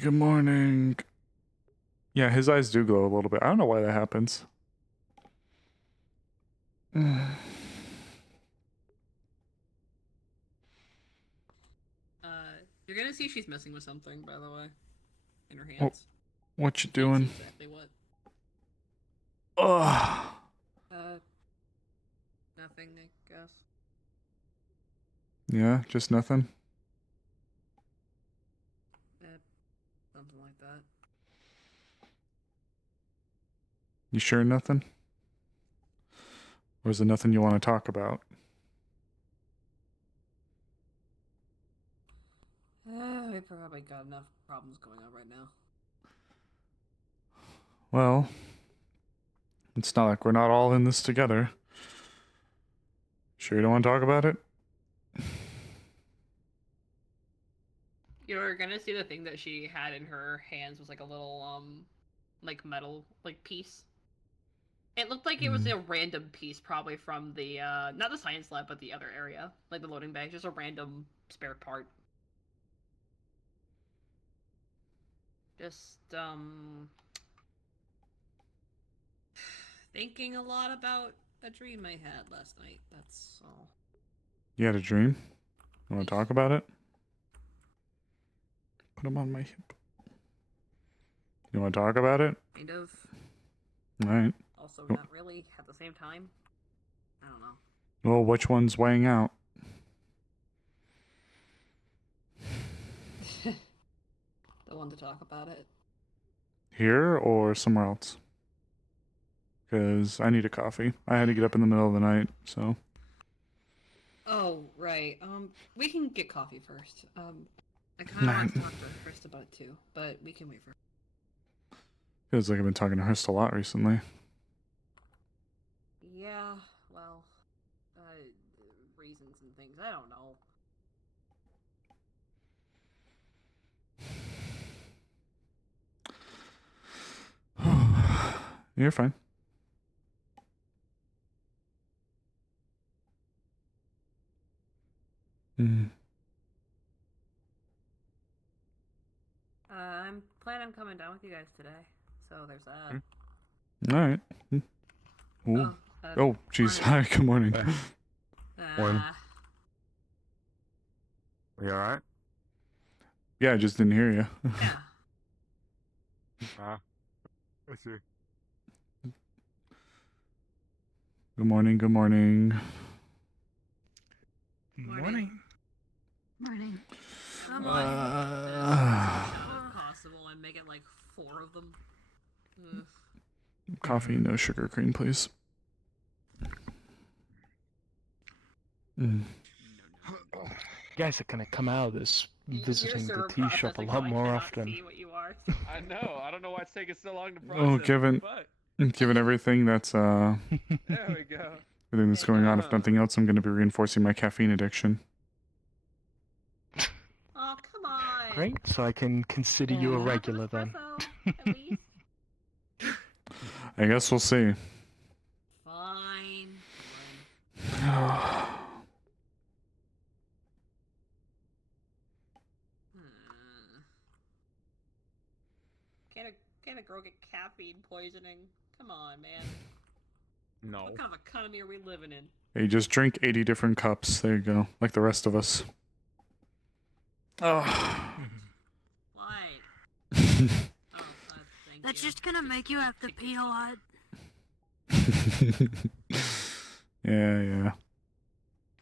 Good morning. Yeah, his eyes do glow a little bit. I don't know why that happens. You're gonna see she's messing with something, by the way, in her Oh, hands. what you doing? Can't see exactly what. Ugh. Nothing, I guess. Yeah, just nothing. Something like that. You sure nothing? Or is there nothing you want to talk about? We probably got enough problems going on right now. Well, it's not like we're not all in this together. Sure you don't want to talk about it? You're gonna see the thing that she had in her hands was like a little, like metal, like piece. It looked like it was a random piece, probably from the, not the science lab, but the other area. Like the loading bay, just a random spare part. Just, thinking a lot about a dream I had last night, that's all. You had a dream? You want to talk about it? Put him on my hip. You want to talk about it? Kind of. Alright. Also, not really at the same time. I don't know. Well, which one's weighing out? The one to talk about it. Here or somewhere else? Because I need a coffee. I had to get up in the middle of the night, so... Oh, right. We can get coffee first. I kind of want to talk to Chris about it too, but we can wait for. Feels like I've been talking to Hurst a lot recently. Yeah, well, reasons and things. I don't know. You're fine. I'm planning on coming down with you guys today, so there's that. All right. Oh, jeez. Hi. Good morning. Morning. Are you alright? Yeah, I just didn't hear you. Yeah. I see. Good morning. Good morning. Morning. Morning. Come on. If possible, and make it like 4 of them. Coffee, no sugar, cream, please. You guys are gonna come out of this visiting the tea shop a lot more often. I know. I don't know why it's taking so long to process. Oh, given everything that's there we go. Everything that's going on, if nothing else, I'm going to be reinforcing my caffeine addiction. Oh, come on. Great, so I can consider you a regular then. I guess we'll see. Fine. Can a girl get caffeine poisoning? Come on, man. No. What kind of economy are we living in? Hey, just drink 80 different cups. There you go. Like the rest of us. Why? That's just gonna make you have to pee a lot. Yeah.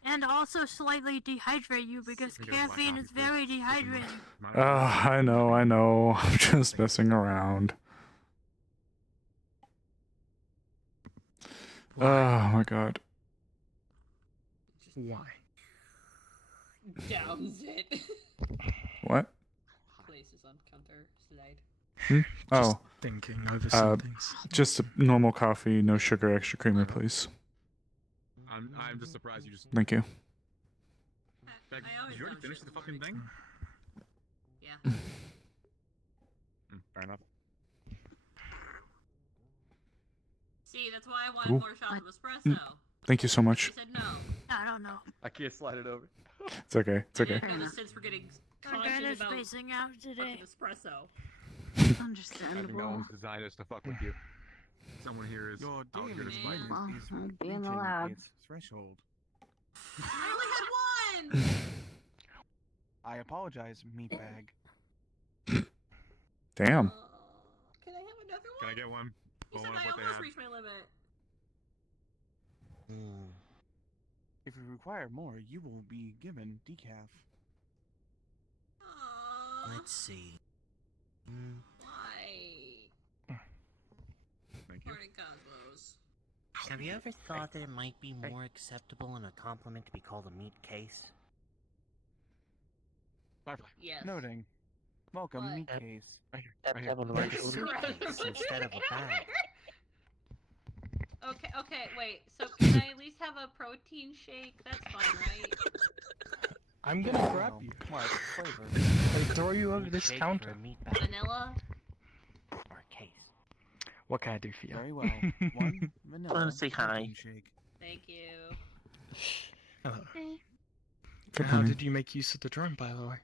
And also slightly dehydrate you because caffeine is very dehydrating. I know. I'm just messing around. Oh my god. Why? Downs it. What? Places on counter slide. Just thinking over some things. Just a normal coffee, no sugar, extra creamer, please. I'm just surprised you just. Thank you. Did you already finish the fucking thing? Yeah. Fair enough. See, that's why I wanted more shots of espresso. Thank you so much. She said no. I don't know. I can't slide it over. It's okay. Since we're getting content better about spacing out today. fucking espresso. I think that Understandable. one's designed just to fuck with you. Someone here is Your out here to demon spite you. Well, is I'd be in the reaching lab. its threshold. I only had one. I apologize, meatbag. Damn. Can I have another one? Can I get one? You Well, said one of I what they almost have. reached my limit. If you require more, you will be given decaf. Aww. Let's see. Why? Thank you. Morning Cosmos. Have you ever thought that it might be more acceptable and a compliment to be called a meat case? Firefly. Yes. Noting. Welcome, What? meat case. Right here. That's Right here. having Like right a order. suitcase instead of a bag. Okay, wait. So can I at least have a protein shake? That's fine, right? I'm gonna grab you. What flavor? I throw you over Meat this shake counter. For a meat bag Vanilla? or a case. What can I do for you? Very well. One vanilla Wanna say hi? protein shake. Thank you. Hello. Hey. Good How morning. did you make use of the drone, by the way?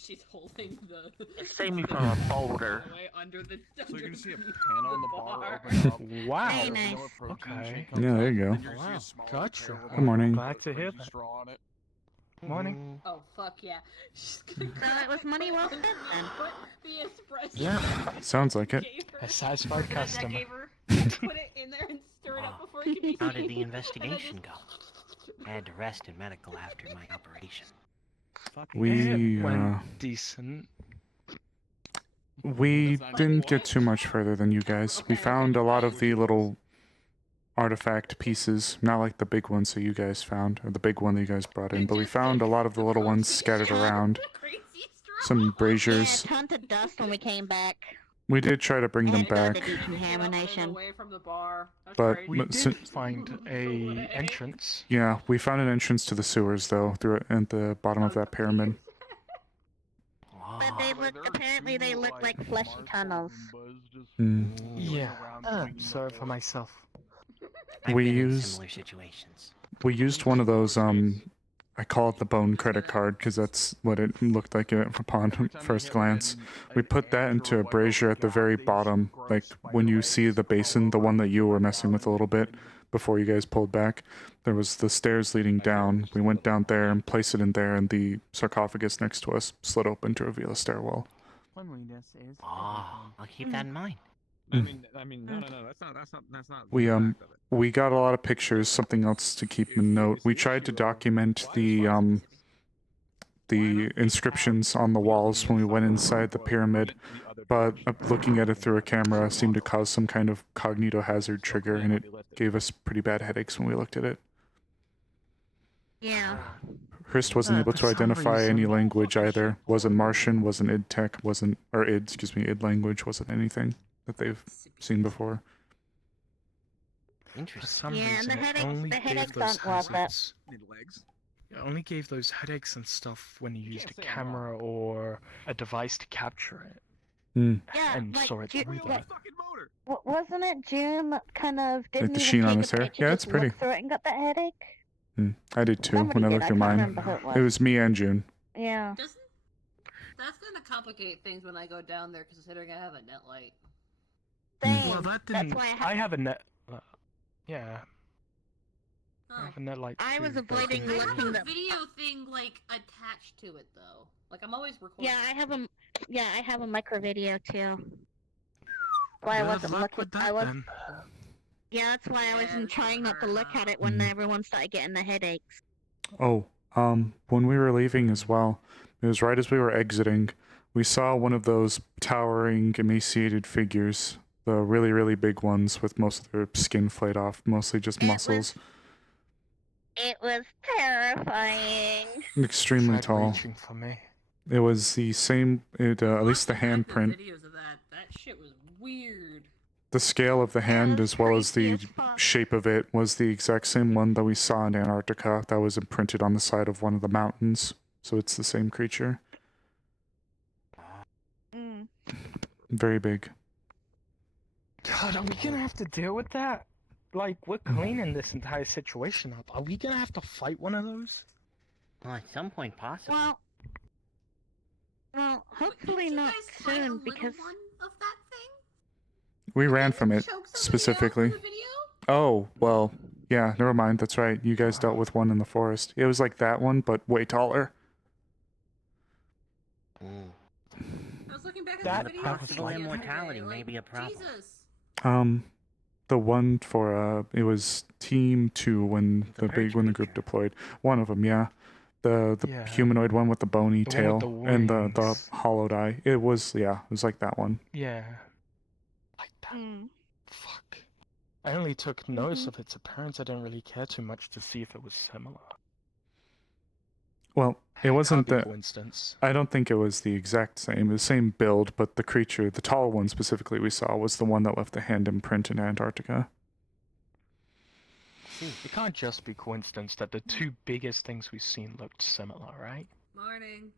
She's holding the. Save me from a folder. Way under the. So you're gonna see a under panel on the bar bar. open up. Wow. Very a nice. vanilla protein Okay. shake comes Yeah, there up, you go. and you're gonna see Wow. a small Gotcha. tear Good morning. Glad to hear crazy that. straw on it. Morning. Oh fuck yeah! She's gonna it was money well spent then. Put the espresso. Yeah. Sounds like it. Gave her- A satisfied that customer. gave her- Put it in there and stir it up before it could be How did seen. the And then investigation just- go? I had to rest in medical after my operation. Fucking We, It went decent. We didn't get too much further than you guys. We found a lot of the little artifact pieces, not like the big ones that you guys found, or the big one that you guys brought in, but we found a lot of the little ones scattered around. Crazy straw. Some braziers. Yeah, tons of dust when we came back. We did try to bring them And got back, the decontamination. Away from the bar. That's but crazy. We but did find a entrance. yeah, we found an entrance to the sewers though, through at the bottom of that pyramid. But they look, apparently they look like fleshy tunnels. Mm. Yeah. Sorry for myself. I've We been in used- similar situations. We used one of those I call it the bone credit card because that's what it looked like upon first glance. We put that into a brazier at the very bottom, like when you see the basin, the one that you were messing with a little bit before you guys pulled back. There was the stairs leading down. We went down there and placed it in there, and the sarcophagus next to us slid open to reveal a stairwell. Cleanliness is Ah, I'll keep that in mind. I mean, no. That's not. We, the fact of it. We got a lot of pictures, something else to keep in note. We tried to document the inscriptions on the walls when we went inside the pyramid, but looking at it through a camera seemed to cause some kind of cognito hazard trigger, and it gave us pretty bad headaches when we looked at it. Yeah. Hurst wasn't able For to some identify any reason- language either. Wasn't Martian, wasn't id tech, wasn't, or id, excuse me, id language, wasn't anything that they've seen before. For Interesting. some Yeah, and reason, the it headaches- only the gave headaches those aren't worth it. hazards. Need legs. It only gave those headaches and stuff when you used a can't say I'm camera or a device to capture it. Mm. Yeah, And like, saw it Ju- through Wheel that. the fucking motor. wasn't it June that kind of didn't the even sheen take on a his hair? picture, Yeah, just it's pretty. looked through it and got that headache? I did too Somebody when I did, looked I at can't mine. remember who it was. It was me and June. Yeah. Doesn't that's gonna complicate things when I go down there, considering I have a net light. Same. Well, that That's didn't. why I have a net. Yeah, I Oh. have a net light. I was too, but avoiding didn't- I have looking a that- video thing like attached to it though. Like I'm always recording. Yeah, I have a micro video too. Why I Good wasn't luck looking. with that I was. then. Yeah, that's why I Yeah, wasn't this trying not to hurt, look huh? at it when Mm. everyone started getting the headaches. Oh, when we were leaving as well, it was right as we were exiting, we saw one of those towering, emaciated figures, the really, really big ones with most of their skin flayed off, mostly just It muscles. It was terrifying. Extremely Tried tall. reaching for me. It was the same, at least the Watching active handprint. Videos of that shit was weird. The scale of the hand, was as well as creepy the as fuck. shape of it, was the exact same one that we saw in Antarctica that was imprinted on the side of one of the mountains. So it's the same creature. Mm. Very big. God, are we gonna have to deal with that? Like, we're cleaning this entire situation up. Are we gonna have to fight one of those? Well, at some point, possibly. Well, Hopefully not soon, because of that thing? We ran from it, Choke somebody else specifically. in the video? Oh, well, yeah, never mind, that's right. You guys dealt with one in the forest. It was like that one, but way taller. Mm. I was looking back at That the video. possible the other immortality day, may like, be a problem. Jesus. The one for, it was Team 2 when The purge when the group creature. deployed. One of them, yeah. The Yeah. humanoid one with the bony The one tail with the and the wings. hollowed eye. It was like that one. Yeah. Like that. Mm. Fuck. I only took notice of its appearance. I didn't really care too much to see if it was similar. Well, it wasn't Can't be the... coincidence. I don't think it was the exact same. The same build, but the creature, the tall one specifically we saw, was the one that left the hand imprint in Antarctica. It can't just be coincidence that the two biggest things we've seen looked similar, right? Morning.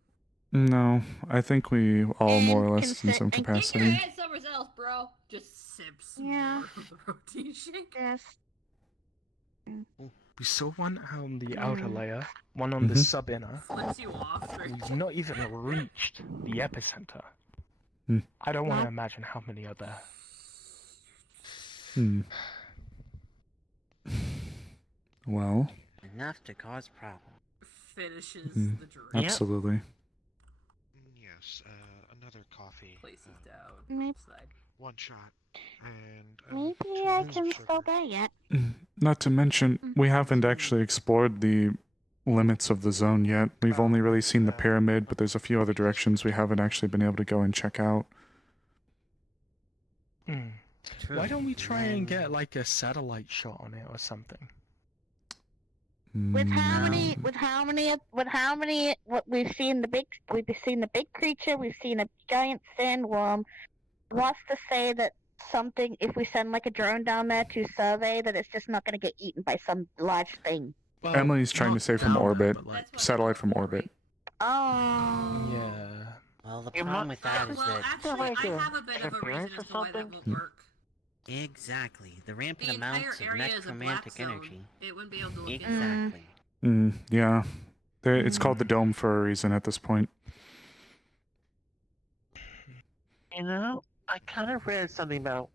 No, I think we all more or And less in some and Get your capacity. head somewhere else, bro. Just sips. Yeah. Protein shake. Yes. We saw one on the outer Mm. layer, one on the Mhm. sub-inner. Flips you off. We've not even reached the epicenter. Hmm. I don't want to No. imagine how many are there. Well, Enough to cause problems. Finishes Mhm. the drink. absolutely. Yes, another coffee. Places down. Maybe, Side. One shot. And maybe 2 I ounces of can sugar. spell that yet. Not to mention, we haven't actually explored the limits of the zone yet. We've only really seen the pyramid, but there's a few other directions we haven't actually been able to go and check out. True. Why don't we try and Then- get like a satellite shot on it or something? With how many? Mm, What we've seen we've seen the big creature. We've seen a giant sandworm. What's to say that something? If we send like a drone down there to survey, that it's just not going to get eaten by some large thing. Well, Emily's trying to not say from down there, orbit. but, like, That's what Satellite I from thought, orbit. right? Oh. yeah. Well, the You problem mu- with that is Well, that actually, I have a bit of a interference reason or as to why that something? won't work. exactly the rampant The entire amounts of area is a black necromantic zone. energy. It wouldn't be able to look in. Exactly. Yeah. It's called the dome for a reason at this point. You know, I kind of read something about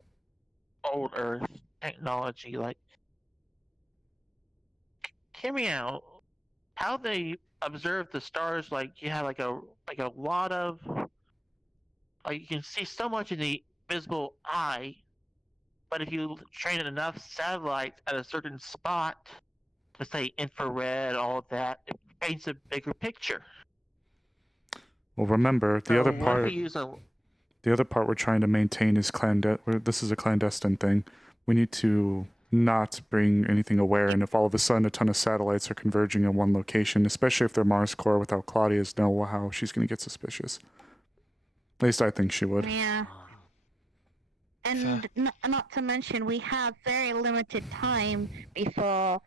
old Earth technology. Like, hear me out. How they observe the stars? Like, you have like a lot of, like, you can see so much in the visible eye, but if you train enough satellites at a certain spot, to say infrared, all of that, it paints a bigger picture. Well, remember, the So other what if part... we use a The other part we're trying to maintain is this is a clandestine thing. We need to not bring anything aware, and if all of a sudden a ton of satellites are converging in one location, especially if they're Mars core without Claudia's know-how, she's going to get suspicious. At least I think she would. Yeah. And not to mention, we have very limited time before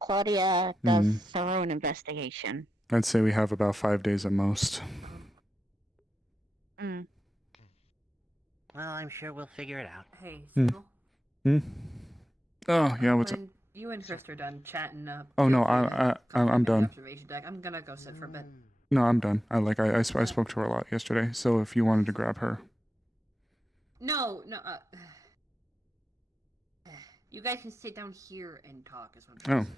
Claudia does her own investigation. I'd say we have about 5 days at most. Mm. Well, I'm sure we'll figure it out. Hey, Hmm. Sable. Oh, yeah, what's up? When you and Chris are done chatting up. Oh, no, feel free to come I'm back on the done. Observation deck. I'm gonna go sit for a bit. No, I'm done. I spoke to her a lot yesterday, so if you wanted to grab her. No. You guys can sit down here and talk. Is what I'm trying to say.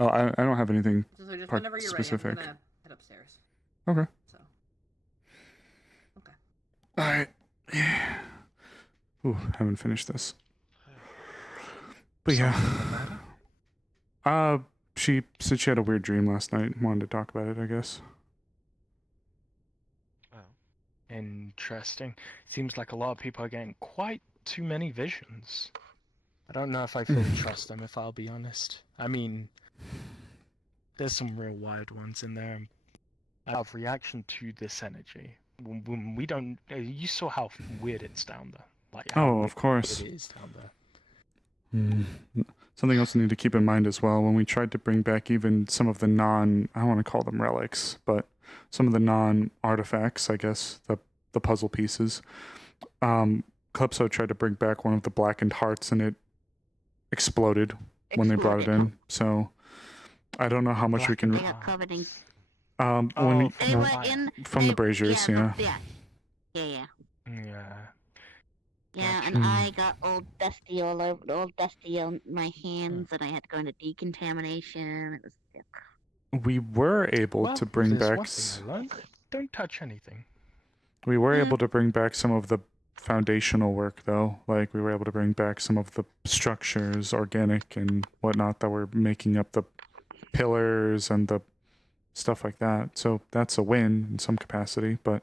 Oh, I don't have anything So just part whenever you're specific. ready, I'm gonna head upstairs. Okay. So. Okay. Alright. Ooh, haven't finished this. But yeah. She said she had a weird dream last night. Wanted to talk about it, I guess. Interesting. Seems like a lot of people are getting quite too many visions. I don't know if I fully trust them, if I'll be honest. I mean, there's some real wild ones in there. I have reaction to this energy. When we don't, you saw how weird it's down there. Like, how Oh, of course. it is down there. Something else we need to keep in mind as well, when we tried to bring back even some of the I don't want to call them relics, but some of the non-artifacts, I guess, the puzzle pieces, Calypso tried to bring back one of the blackened hearts and it exploded when they brought it in. So I don't know how much we can... They got covered in When from They the were fire. in. from the braziers, yeah. Yeah. Yeah. Yeah, and Gotcha. I got all dusty on my hands, and I had to go into decontamination. It was yuck. We were able Well, to if bring there's back. one thing I learned, don't touch anything. We were Yeah. able to bring back some of the foundational work, though. Like, we were able to bring back some of the structures, organic and whatnot, that were making up the pillars and the stuff like that. So that's a win in some capacity, but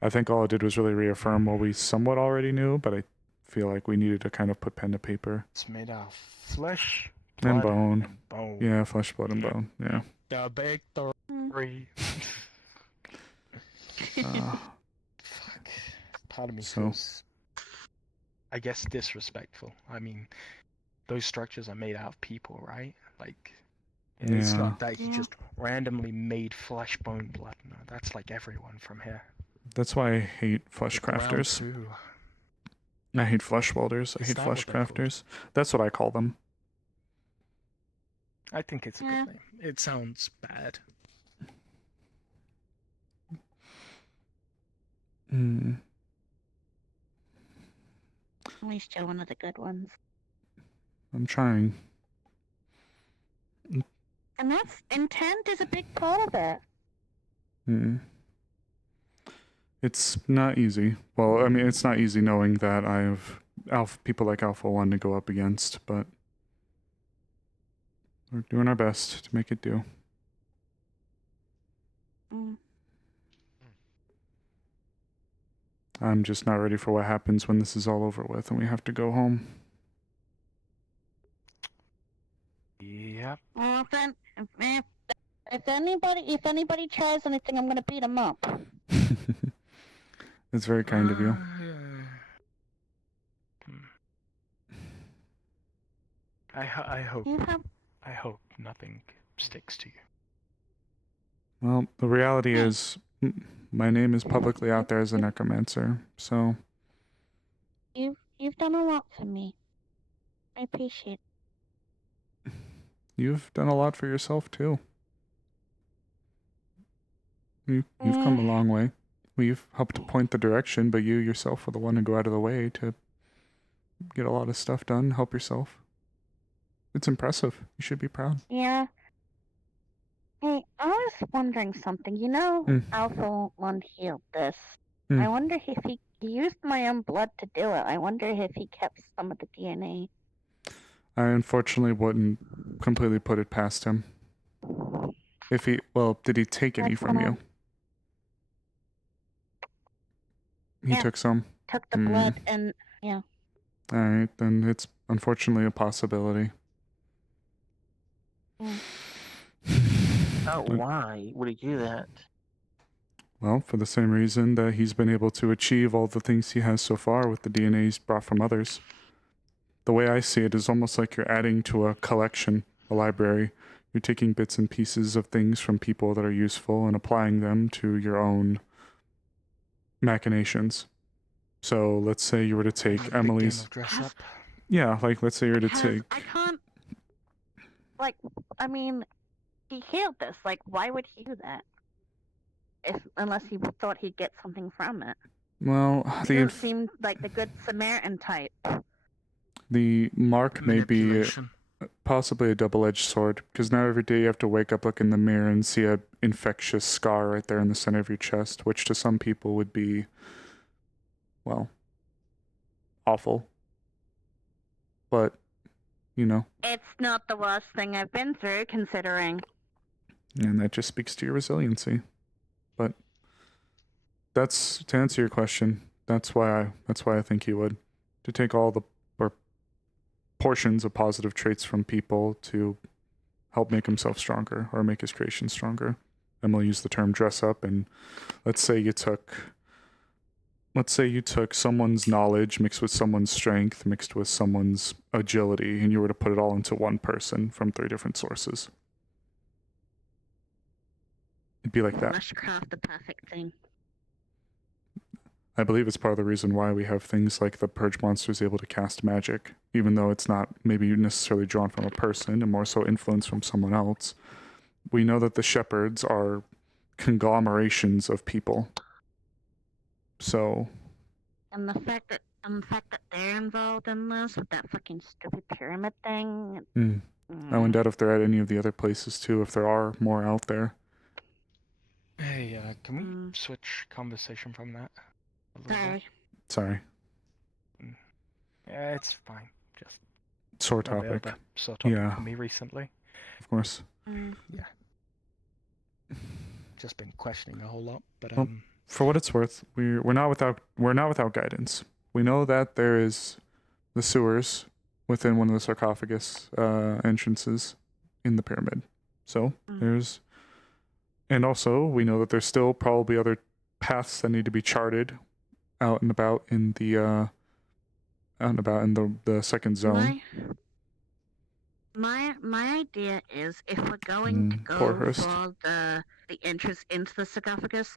I think all it did was really reaffirm what we somewhat already knew, but I feel like we needed to kind of put pen to paper. It's made out of flesh, And blood, bone. and bone. Yeah, flesh, blood, and bone. Yeah. The big three. Fuck. Part of me feels, I guess, disrespectful. I mean, those structures are made out of people, right? Like, it's Yeah. not that he just randomly made flesh, bone, blood. No, that's like everyone from here. That's why I hate flesh The ground crafters. too. I hate flesh welders. I Is hate that flesh what they're called? crafters. That's what I call them. I think it's a good name. It sounds bad. Hmm. At least you're one of the good ones. I'm trying. And that's intent is a big part of it. Hmm. It's not easy. Well, I mean, it's not easy knowing that I have people like Alpha 1 to go up against, but we're doing our best to make it do. Mm. I'm just not ready for what happens when this is all over with and we have to go home. Yep. Well, if anybody tries anything, I'm gonna beat them up. It's very kind of you. I hope. You have I hope nothing sticks to you. Well, the reality is, my name is publicly out there as a necromancer, so you've done a lot for me. I appreciate it. you've done a lot for yourself too. You've come a long way. We've helped point the direction, but you yourself were the one to go out of the way to get a lot of stuff done, help yourself. It's impressive. You should be proud. Yeah. Hey, I was wondering something. You know, Alpha 1 healed this. I wonder if he used my own blood to do it. I wonder if he kept some of the DNA. I unfortunately wouldn't completely put it past him. If he, well, did he take any from you? He took some? Took the blood and, yeah. Alright, then it's unfortunately a possibility. Oh, why would he do that? Well, for the same reason that he's been able to achieve all the things he has so far with the DNA he's brought from others. The way I see it is almost like you're adding to a collection, a library. You're taking bits and pieces of things from people that are useful and applying them to your own machinations. So let's say you were to take Emily's... Dress up. Yeah, like let's say you were to take... I can't... Like, I mean, he healed this. Like, why would he do that? Unless he thought he'd get something from it. Well, He seemed like the good Samaritan type. the mark may be possibly a double-edged sword, because now every day you have to wake up, look in the mirror, and see an infectious scar right there in the center of your chest, which to some people would be, well, awful. But, you know. It's not the worst thing I've been through, considering. And that just speaks to your resiliency. But that's, to answer your question, that's why I think he would. To take all the portions of positive traits from people to help make himself stronger or make his creation stronger. And we'll use the term dress up, and let's say you took someone's knowledge mixed with someone's strength mixed with someone's agility, and you were to put it all into one person from 3 different sources. It'd be like that. Must craft the perfect thing. I believe it's part of the reason why we have things like the Purge Monster is able to cast magic, even though it's not maybe necessarily drawn from a person and more so influenced from someone else. We know that the Shepherds are conglomerations of people. So And the fact that they're involved in this with that fucking stupid pyramid thing. I wonder if they're at any of the other places too, if there are more out there. Hey, can we switch conversation from that? A little bit? Sorry. Yeah, it's fine. Just Sore a little topic. bit sore topic Yeah. for me recently. Of course. Yeah. Just been questioning a whole lot, but Well, for what it's worth, we're not without guidance. We know that there is the sewers within one of the sarcophagus entrances in the pyramid. So and also we know that there's still probably other paths that need to be charted out and about in the the second zone. My idea is if we're going to poor go Hurst. for the entrance into the sarcophagus,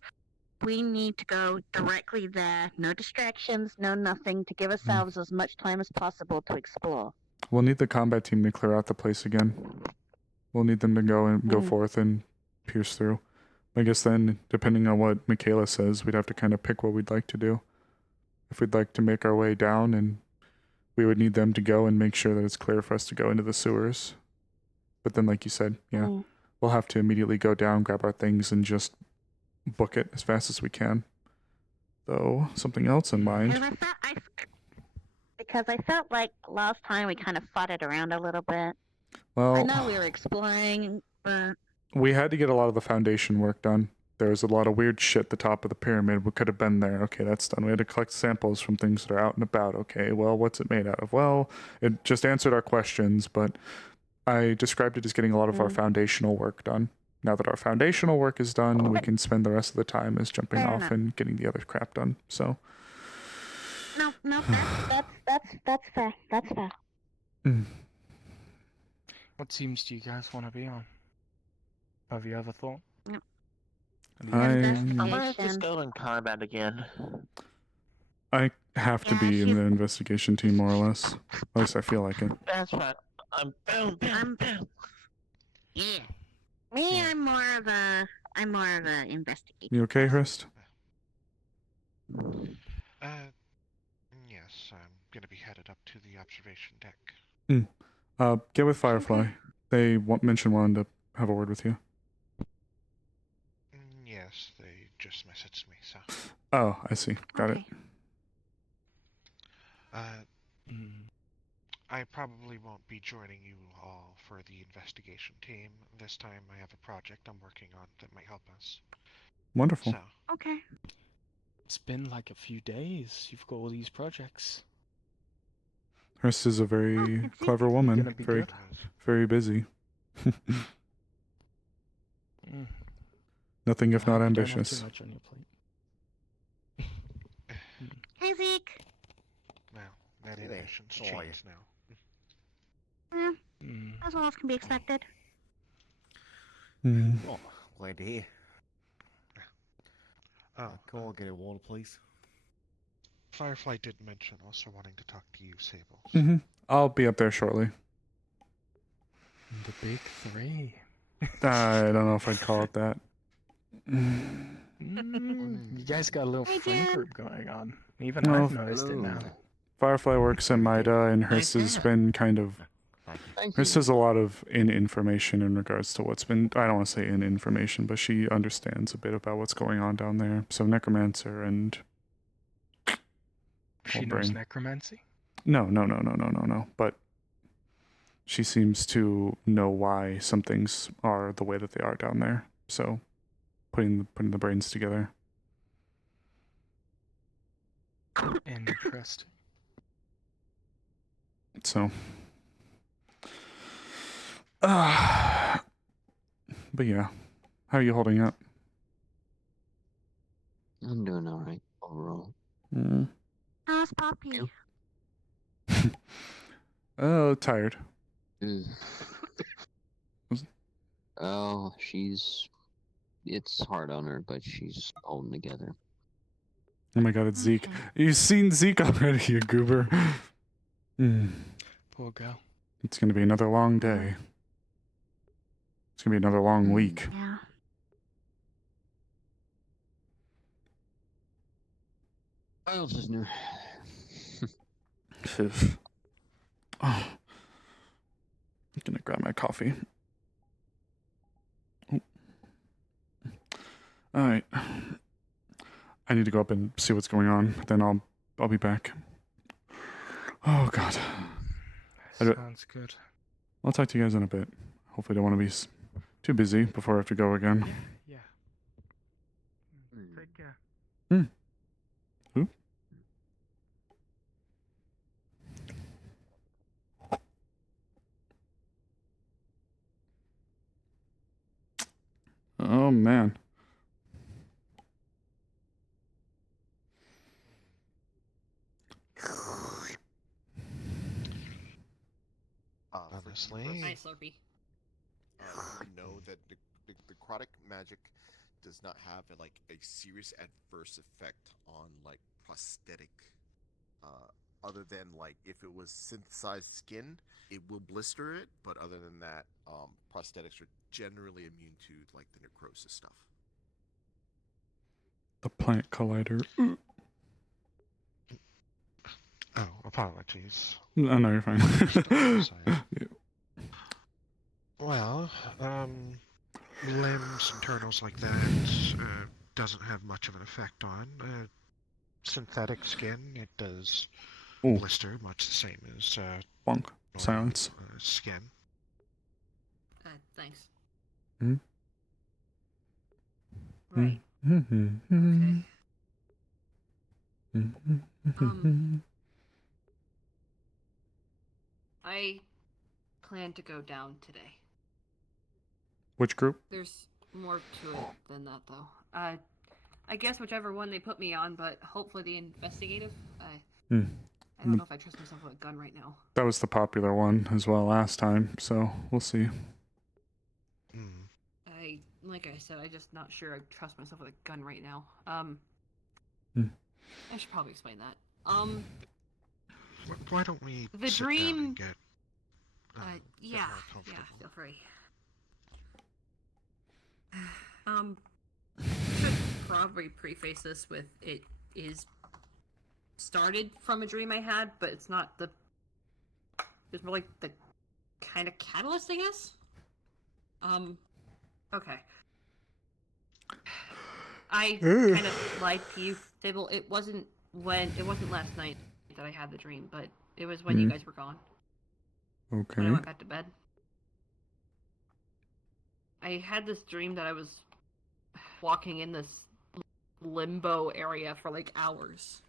we need to go directly there. No distractions, no nothing, to give ourselves as much time as possible to explore. We'll need the combat team to clear out the place again. We'll need them to go forth and pierce through. I guess then, depending on what Michaela says, we'd have to kind of pick what we'd like to do. If we'd like to make our way down, and we would need them to go and make sure that it's clear for us to go into the sewers. But then, like you said, we'll have to immediately go down, grab our things, and just book it as fast as we can. Though, something else in mind. Because I felt like last time we kind of fought it around a little bit. Well, I know we were exploring, but we had to get a lot of the foundation work done. There was a lot of weird shit at the top of the pyramid. We could have been there. Okay, that's done. We had to collect samples from things that are out and about. Okay, well, what's it made out of? Well, it just answered our questions, but I described it as getting a lot of our foundational work done. Now that our foundational work is done, we can spend the rest of the time as jumping off and getting the other crap done. So. No, that's fair. That's fair. what teams do you guys want to be on? Have you ever thought? I'm gonna just go in combat again. I have to be in the investigation team, more or less. At least I feel like it. That's right. I'm boom. Yeah. Me, I'm more of a investigator. You okay, Hurst? Yes, I'm gonna be headed up to the observation deck. Get with Firefly. They mentioned wanting to have a word with you. Yes, they just messaged me, so. Oh, I see. Got it. I probably won't be joining you all for the investigation team. This time I have a project I'm working on that might help us. Wonderful. So. Okay. It's been like a few days. You've got all these projects. Hurst is a very clever woman. Very, very busy. Nothing if not ambitious. Don't have too much on your plate. Hey, Zeke. Well, that ambition's changed now. As well as can be expected. Oh, glad to hear. Can I get a water, please? Firefly did mention also wanting to talk to you, Sable. I'll be up there shortly. The big three. I don't know if I'd call it that. You guys got a little friend group going on. Even I've noticed it now. Firefly works at MIDA, and Hurst has been kind of... Hurst has a lot of information in regards to what's been... I don't want to say information, but she understands a bit about what's going on down there. So Necromancer and... She knows necromancy? No. But she seems to know why some things are the way that they are down there. So putting the brains together. Interesting. So, but yeah, how are you holding up? I'm doing all right overall. How's Poppy? Oh, tired. Oh, it's hard on her, but she's holding together. Oh my god, it's Zeke. You've seen Zeke already, you goober. Poor girl. It's gonna be another long day. It's gonna be another long week. Yeah. What else is new? Oh, I'm gonna grab my coffee. Oh. All right. I need to go up and see what's going on. Then I'll be back. Oh God. Sounds good. I'll talk to you guys in a bit. Hopefully, don't want to be too busy before I have to go again. Yeah. Take care. Who? Oh man. Honestly, Nice Slurpee. You know that the necrotic magic does not have a serious adverse effect on prosthetic. Other than if it was synthesized skin, it will blister it. But other than that, prosthetics are generally immune to the necrosis stuff. The plant collider. oh, apologies. No, no, you're fine. Yeah. Well, limbs and turtles like that doesn't have much of an effect on. Synthetic skin, it does Ooh. blister, much the same as Bonk. normal, Silence. skin. Thanks. Hmm? Right. Okay. I plan to go down today. Which group? There's more to it than that, though. I guess whichever one they put me on, but hopefully the investigative. I don't know if I trust myself with a gun right now. That was the popular one as well last time, so we'll see. Like I said, I'm just not sure I trust myself with a gun right now. I should probably explain that. Why don't we the sit dream? down and get Yeah, more comfortable? feel free. Should probably preface this with it is started from a dream I had, but it's not the. It's more like the kind of catalyst, I guess. Okay. I kind of lied to you, Sable. It wasn't last night that I had the dream, but it was when you guys were gone. Okay. When I went back to bed. I had this dream that I was walking in this limbo area for hours.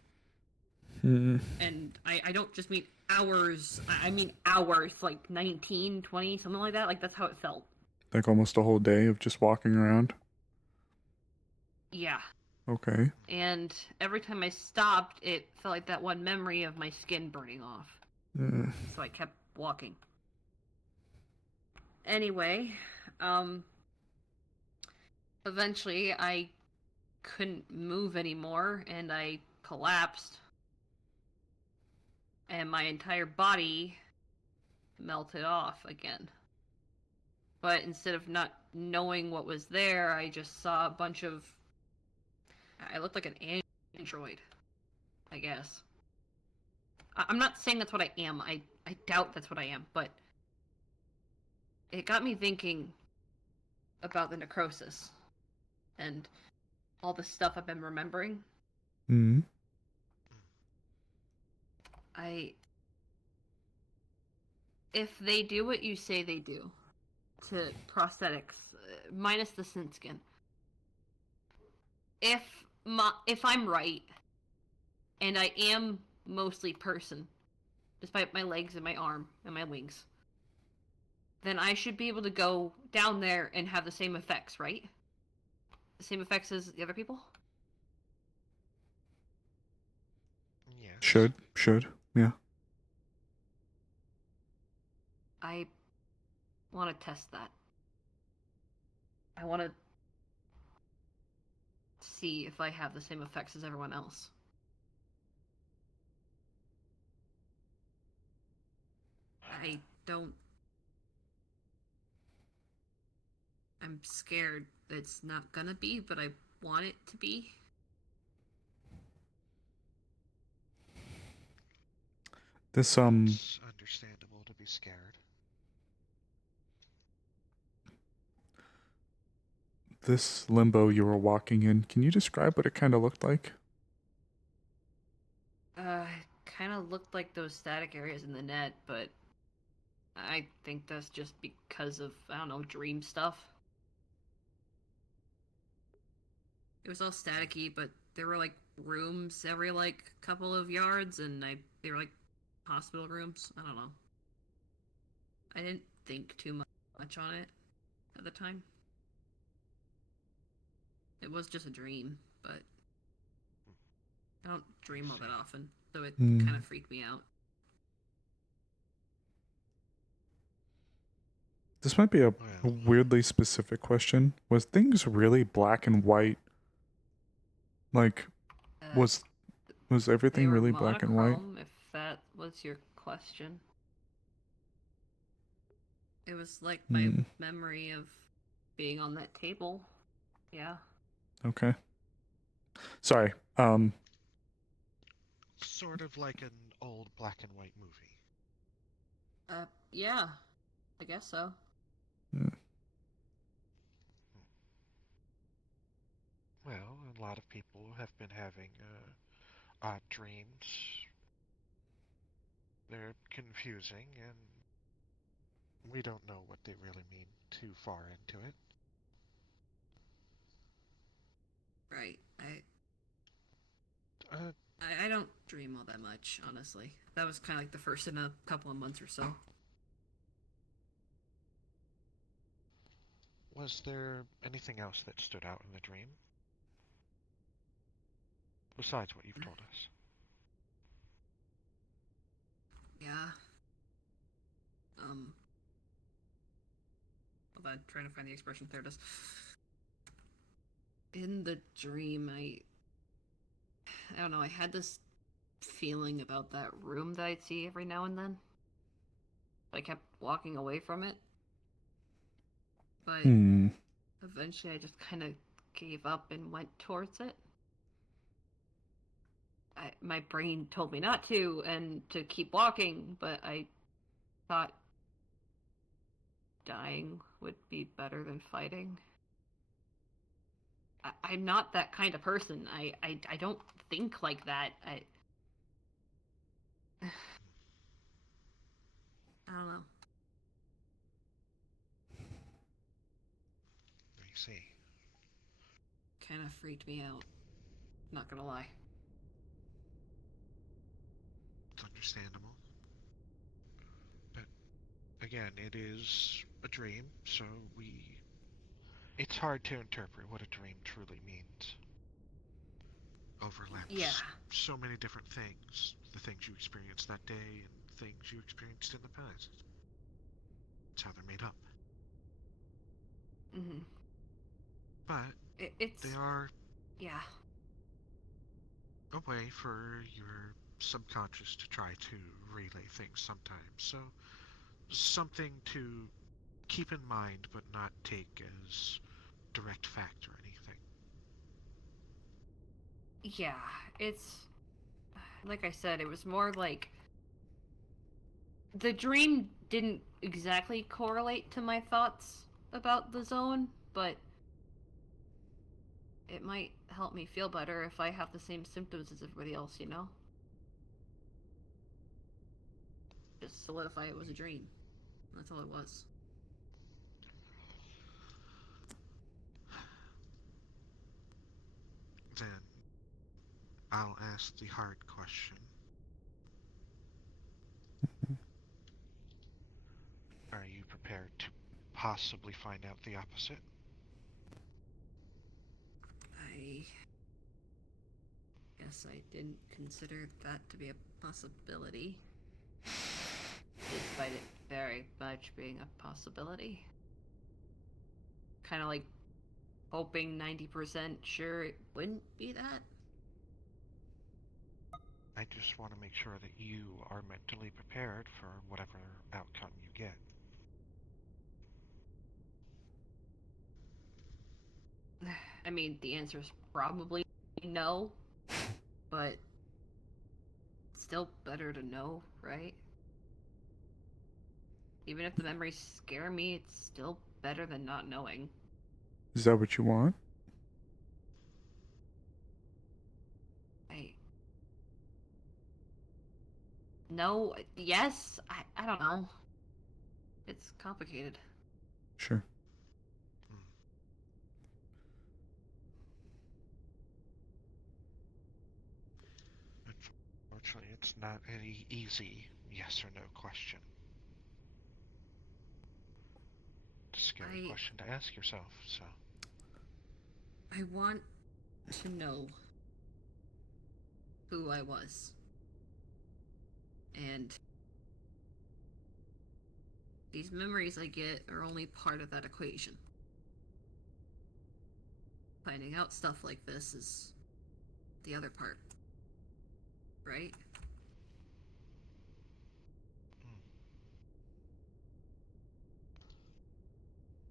And I don't just mean hours, I mean hours, 19, 20, something like that. That's how it felt. Like almost a whole day of just walking around? Yeah. Okay. And every time I stopped, it felt like that one memory of my skin burning off. So I kept walking. Anyway, eventually I couldn't move anymore and I collapsed. And my entire body melted off again. But instead of not knowing what was there, I just saw a bunch of... I looked like an android, I guess. I'm not saying that's what I am. I doubt that's what I am, but... It got me thinking about the necrosis. And all the stuff I've been remembering. If they do what you say they do to prosthetics, minus the synth skin, if I'm right, and I am mostly person, despite my legs and my arm and my wings, then I should be able to go down there and have the same effects, right? The same effects as the other people? Yes. Should, yeah. I want to test that. I want to see if I have the same effects as everyone else. I don't... I'm scared that it's not gonna be, but I want it to be. This It's understandable to be scared. this limbo you were walking in, can you describe what it kind of looked like? Kind of looked like those static areas in the net, but I think that's just because of, I don't know, dream stuff. It was all staticky, but there were like rooms every like couple of yards, and they were like hospital rooms. I don't know. I didn't think too much on it at the time. It was just a dream, but I don't dream all that often, so it kind of freaked me out. This might be a weirdly specific question. Was things really black and white? Like, was everything really black and white? If that was your question. It was like my memory of being on that table. Yeah. Okay. Sorry. Sort of like an old black and white movie. Yeah. I guess so. Well, a lot of people have been having odd dreams. They're confusing, and we don't know what they really mean too far into it. Right. I don't dream all that much, honestly. That was kind of like the first in a couple of months or so. Was there anything else that stood out in the dream? Besides what you've told us. Yeah. Hold on, trying to find the expression. There it is. In the dream, I don't know, I had this feeling about that room that I'd see every now and then. I kept walking away from it. But eventually I just kind of gave up and went towards it. My brain told me not to and to keep walking, but I thought dying would be better than fighting. I'm not that kind of person. I don't think like that. I don't know. I see. Kind of freaked me out. Not gonna lie. It's understandable. But again, it is a dream, so it's hard to interpret what a dream truly means. Overlaps so many different things. The things you experienced that day and things you experienced in the past. It's how they're made up. Mm-hmm. But they are a way for your subconscious to try to relay things sometimes. So something to keep in mind but not take as direct fact or anything. Yeah, it's like I said, it was more like the dream didn't exactly correlate to my thoughts about the zone, but it might help me feel better if I have the same symptoms as everybody else, you know? Just solidify it was a dream. That's all it was. Then I'll ask the hard question. Are you prepared to possibly find out the opposite? I guess I didn't consider that to be a possibility. Despite it very much being a possibility. Kind of like hoping 90% sure it wouldn't be that. I just want to make sure that you are mentally prepared for whatever outcome you get. I mean, the answer is probably no, but still better to know, right? Even if the memories scare me, it's still better than not knowing. Is that what you want? No, yes, I don't know. It's complicated. Sure. Unfortunately, it's not any easy yes or no question. It's a scary question to ask yourself, so. I want to know who I was. And these memories I get are only part of that equation. Finding out stuff like this is the other part. Right?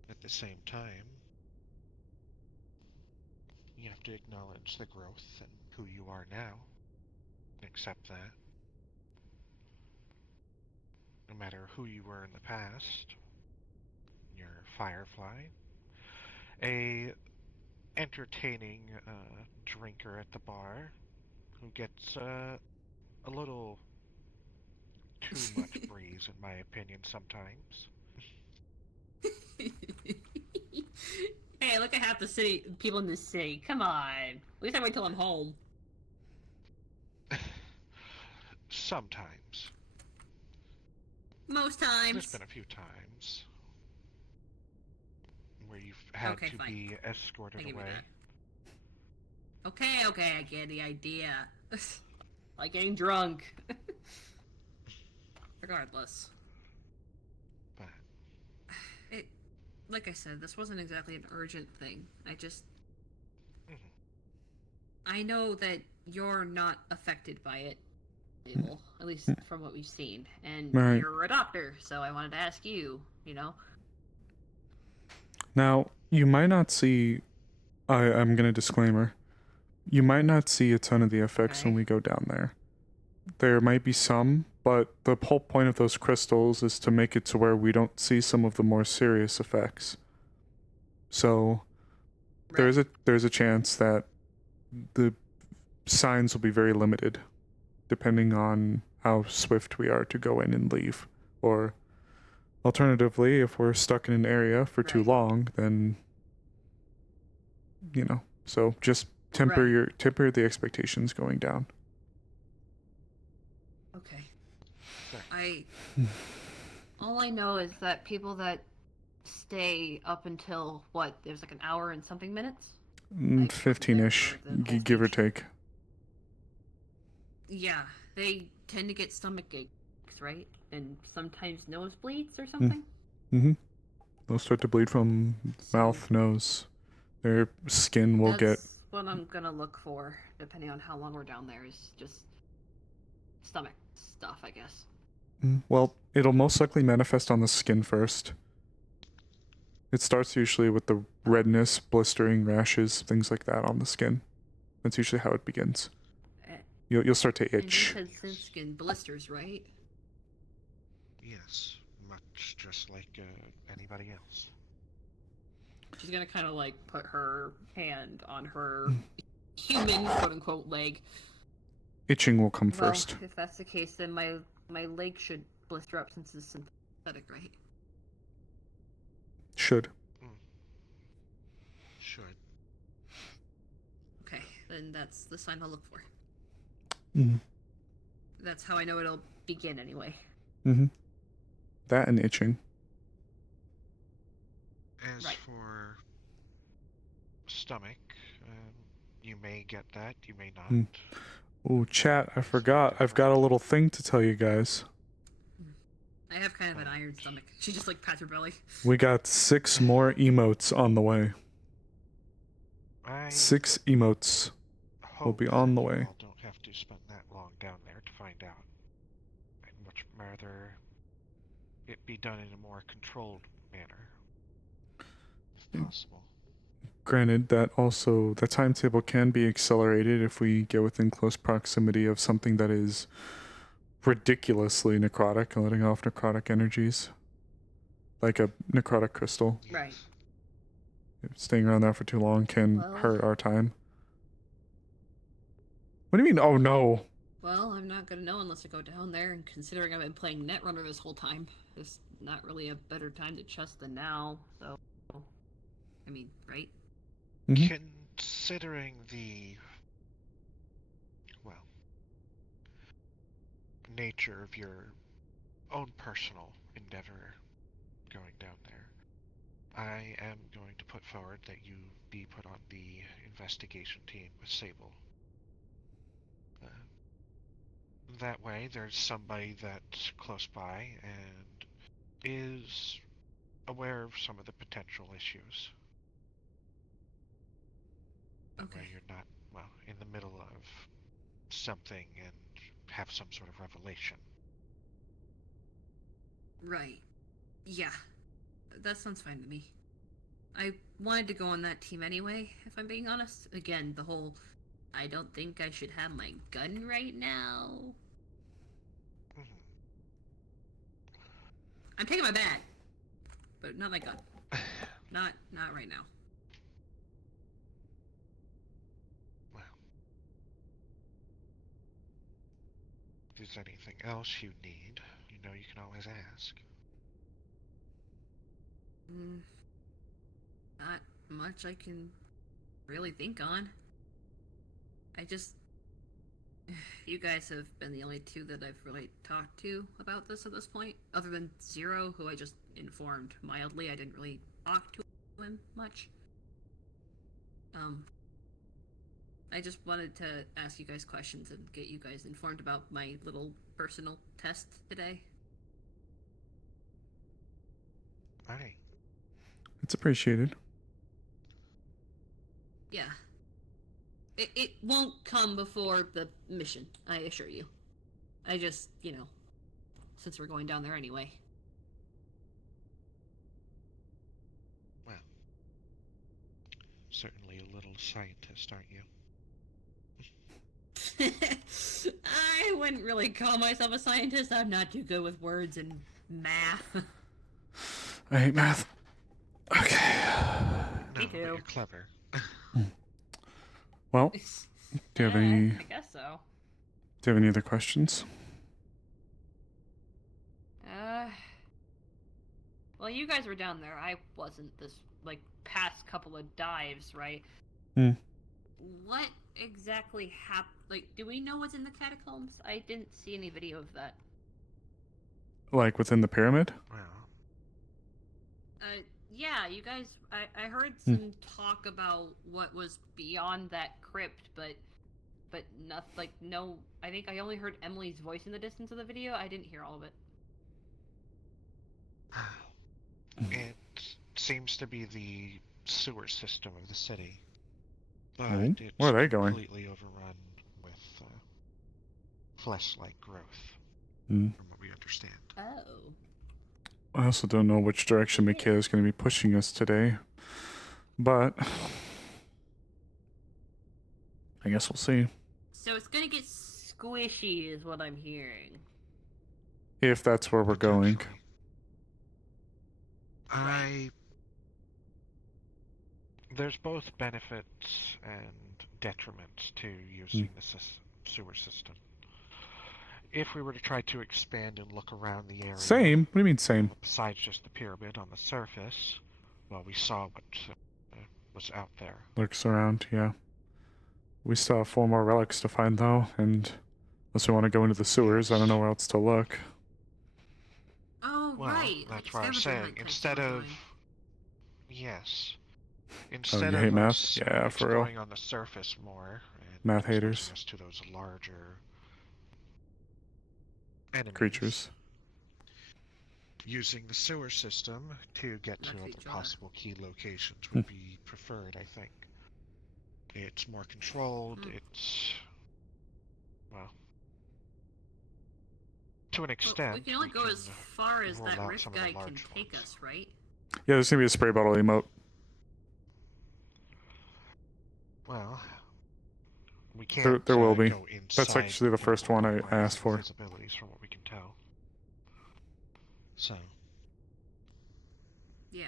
At the same time, you have to acknowledge the growth and who you are now. Accept that. No matter who you were in the past, you're Firefly, a entertaining drinker at the bar who gets a little too much breeze, in my opinion, sometimes. Hey, look at half the city people in this city. Come on. At least I wait till I'm home. Sometimes. Most times. There's been a few times where you've had to be escorted away. Okay, I get the idea. Like getting drunk. Regardless. But like I said, this wasn't exactly an urgent thing. I know that you're not affected by it, Sable, at least from what we've seen. And Right. You're a doctor, so I wanted to ask you, you know? Now, you might not see... I'm going to disclaimer. You might not see a ton of the effects when we go down there. There might be some, but the whole point of those crystals is to make it to where we don't see some of the more serious effects. So, there's a chance that the signs will be very limited, depending on how swift we are to go in and leave. Or, alternatively, if we're stuck in an area for too long, then, you know, so just temper the expectations going down. Okay. All I know is that people that stay up until, what, there's like an hour and something minutes? 15-ish, give or take. Yeah, they tend to get stomach aches, right? And sometimes nosebleeds or something? Mm-hmm. They'll start to bleed from mouth, nose. Their skin will get... That's what I'm gonna look for, depending on how long we're down there, is just stomach stuff, I guess. Well, it'll most likely manifest on the skin first. It starts usually with the redness, blistering, rashes, things like that on the skin. That's usually how it begins. You'll start to itch. And you said thin skin blisters, right? Yes, much just like anybody else. She's gonna kind of like put her hand on her human quote-unquote leg. Itching will come first. If that's the case, then my leg should blister up since it's synthetic, right? Should. Should. Okay, then that's the sign I'll look for. Mm-hmm. That's how I know it'll begin anyway. Mm-hmm. That and itching. As for stomach, you may get that, you may not. Oh, chat, I forgot. I've got a little thing to tell you guys. I have kind of an iron stomach. She just like pats her belly. We got 6 more emotes on the way. 6 emotes will be on the way. I don't have to spend that long down there to find out. I'd much rather it be done in a more controlled manner, if possible. Granted, that timetable can be accelerated if we get within close proximity of something that is ridiculously necrotic and letting off necrotic energies. Like a necrotic crystal. Right. Staying around there for too long can Well- hurt our time. What do you mean, oh no? Well, I'm not gonna know unless I go down there, and considering I've been playing Netrunner this whole time, there's not really a better time to trust than now, so... I mean, right? Considering the, well, nature of your own personal endeavor going down there, I am going to put forward that you be put on the investigation team with Sable. That way, there's somebody that's close by and is aware of some of the potential issues. That way you're not, well, in the middle of something and have some sort of revelation. Right. Yeah. That sounds fine to me. I wanted to go on that team anyway, if I'm being honest. Again, the whole, I don't think I should have my gun right now. I'm taking my bag, but not my gun. Not right now. If there's anything else you need, you know you can always ask. Not much I can really think on. I just... You guys have been the only two that I've really talked to about this at this point. Other than Zero, who I just informed mildly. I didn't really talk to him much. I just wanted to ask you guys questions and get you guys informed about my little personal test today. Alright. It's appreciated. Yeah. It won't come before the mission, I assure you. I just, you know, since we're going down there anyway. Well, certainly a little scientist, aren't you? I wouldn't really call myself a scientist. I'm not too good with words and math. I hate math. Okay. No, Me but too. you're clever. Well, do you have any... I guess so. Do you have any other questions? Well, you guys were down there. I wasn't this, like, past couple of dives, right? What exactly happened? Like, do we know what's in the catacombs? I didn't see any video of that. Like within the pyramid? Well. Yeah, you guys, I heard some talk about what was beyond that crypt, but not, like, no, I think I only heard Emily's voice in the distance of the video. I didn't hear all of it. It seems to be the sewer system of the city. But Oh, it's where are they going? completely overrun with flesh-like growth, Mm. from what we understand. Oh. I also don't know which direction Michaela's going to be pushing us today. But... I guess we'll see. So it's gonna get squishy, is what I'm hearing. If that's where we're going. There's both benefits and detriments to using the sewer system. If we were to try to expand and look around the area... Same? What do you mean same? Besides just the pyramid on the surface, well, we saw what was out there. Lurks around, yeah. We still have 4 more relics to find, though, and unless we want to go into the sewers, I don't know where else to look. Oh, Well, right. that's like what I'm scavenger saying. hunt type Instead stuff of... going. Yes. You Instead hate of math? us Yeah, for real. exploring on the surface more, and Math exposing haters. us to those larger enemies, Creatures. using the sewer system to get to Not other each other. possible key locations would be preferred, I think. It's more controlled, it's... well... to an extent, We can only go as far as roll that out rift some of the guy can large take us, right? Yeah, there's going to be a spray bottle emote. Well, We can't There will be. go That's inside actually the first one I asked for. Visibilities from what we can tell. So. Yeah.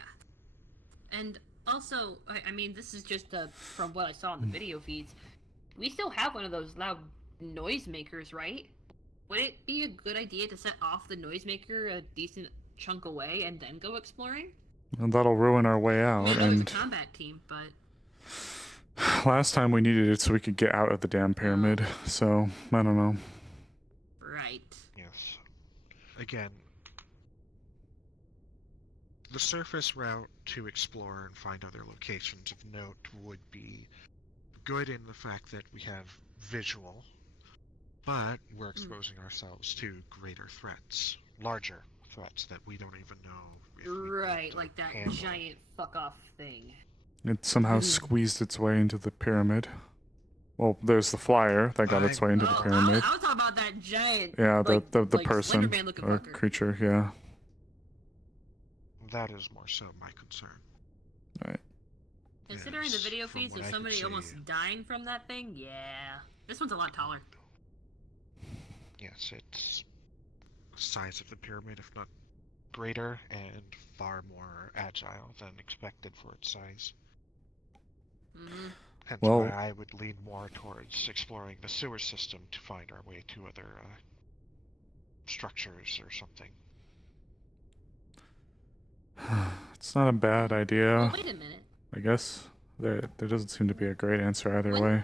And also, I mean, this is just from what I saw in the video feeds. We still have one of those loud noisemakers, right? Would it be a good idea to set off the noisemaker a decent chunk away and then go exploring? And that'll ruin our way I out. mean, I know there's a And combat team, but last time we needed it so we could get out of the damn pyramid. So I don't know. right. Yes. Again, the surface route to explore and find other locations of note would be good in the fact that we have visual, but we're exposing ourselves to greater threats, larger threats that we don't even know if we Right, could, like that handle. giant fuck off thing. It somehow squeezed its way into the pyramid. Well, there's the flyer that got its way into the pyramid. I was talking about that giant. Yeah, the like, person Slenderman-looking or fucker. creature. Yeah. That is more so my concern. Right. Considering the video from feeds what of I could somebody see. almost dying from that thing, yeah. This one's a lot taller. Yes, it's size of the pyramid, if not greater, and far more agile than expected for its size. Mm-hmm. Hence Well- why I would lean more towards exploring the sewer system to find our way to other structures or something. It's not a bad idea. Well, wait a minute. I guess there doesn't seem to be a great answer either What? way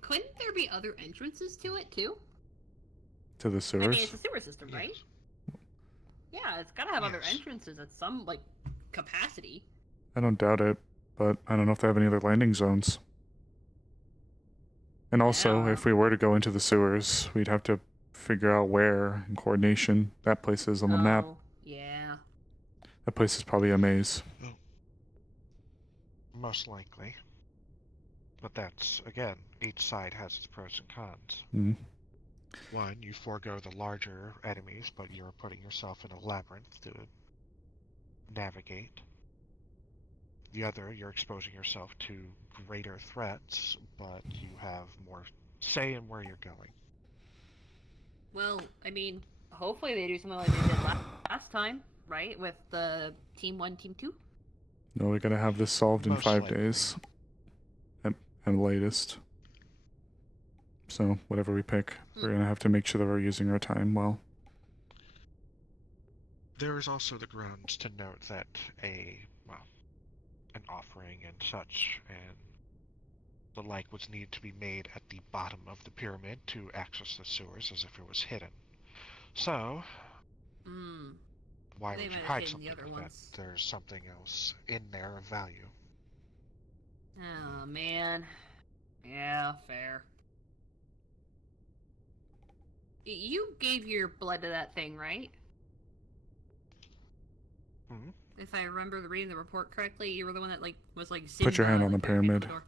Couldn't there be other entrances to it too? to the I sewers. mean, it's a sewer system, right? Yeah, it's gotta have other entrances at some like capacity. I don't doubt it, but I don't know if they have any other landing zones. And also, if we were to go into the sewers, we'd have to figure out where in coordination that place is on the map. Yeah. That place is probably a maze. Most likely. But that's, again, each side has its pros and cons. Mhm. One, you forego the larger enemies, but you're putting yourself in a labyrinth to navigate. The other, you're exposing yourself to greater threats, but you have more say in where you're going. Well, I mean, hopefully they do something like they did last time, right? With the Team 1, Team 2? No, we gotta have this solved in Most 5 likely. days. At latest. So, whatever we pick, we're gonna have to make sure that we're using our time well. There is also the grounds to note that an offering and such, and the like was needed to be made at the bottom of the pyramid to access the sewers as if it was hidden. So, why They would you might have hide hidden something the other like ones. that? There's something else in there of value. Oh, man. Yeah, fair. You gave your blood to that thing, right? Hmm? If I remember reading the report correctly, you were the one that was Put your hand Simba, on the like, barricaded pyramid. the door.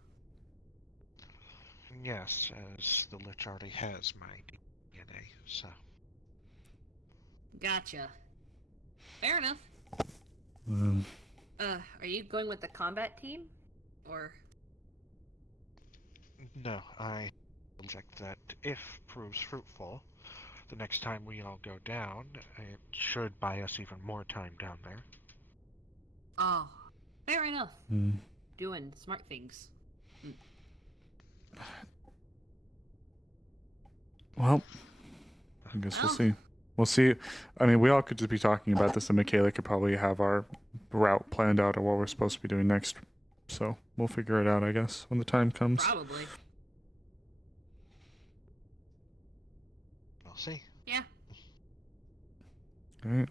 Yes, as the Lich already has my DNA, so. Gotcha. Fair enough. Um, Are you going with the combat team? Or... No, I project that if proves fruitful, the next time we all go down, it should buy us even more time down there. Oh, fair enough. Hmm. Doing smart things. Well, I guess we'll see. We'll see. I mean, we all could just be talking about this, and Michaela could probably have our route planned out or what we're supposed to be doing next. So we'll figure it out, I guess, when the time comes. Probably. We'll see. Yeah. All right.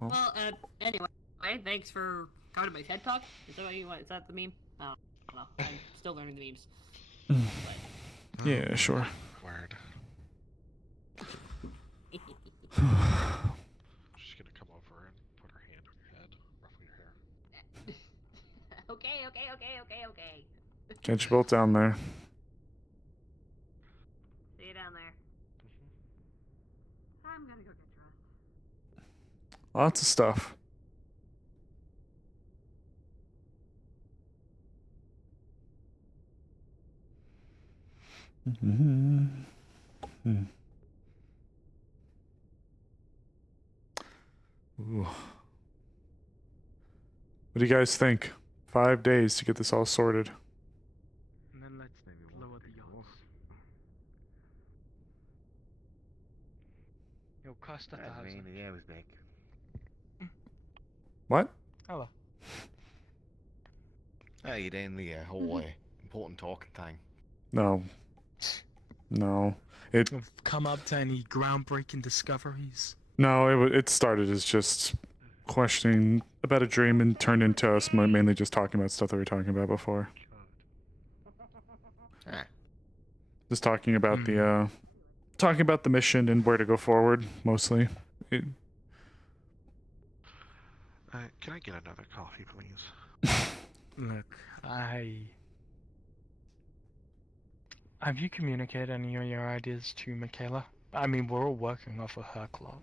Well, anyway, thanks for coming to my TED Talk. Is that what you want? Is that the meme? I don't know. I'm still learning the memes. Yeah, sure. Word. She's gonna come over and put her hand on your head, ruffle your hair. Okay. Get your bolt down there. See you down there. I'm gonna go get dressed. Lots of stuff. Mm-hmm. Ooh. What do you guys think? 5 days to get this all sorted. And then let's lower the yachts. It'll cost 1,000. Yeah, it was big. What? Hello. Oh, you doing the whole important talking thing? No. No. It. We've come up to any groundbreaking discoveries? No. It started as just questioning about a dream and turned into us mainly just talking about stuff that we were talking about before. Ah. Just talking about the mission and where to go forward mostly. Can I get another coffee, please? Look, have you communicated any of your ideas to Michaela? I mean, we're all working off of her clock.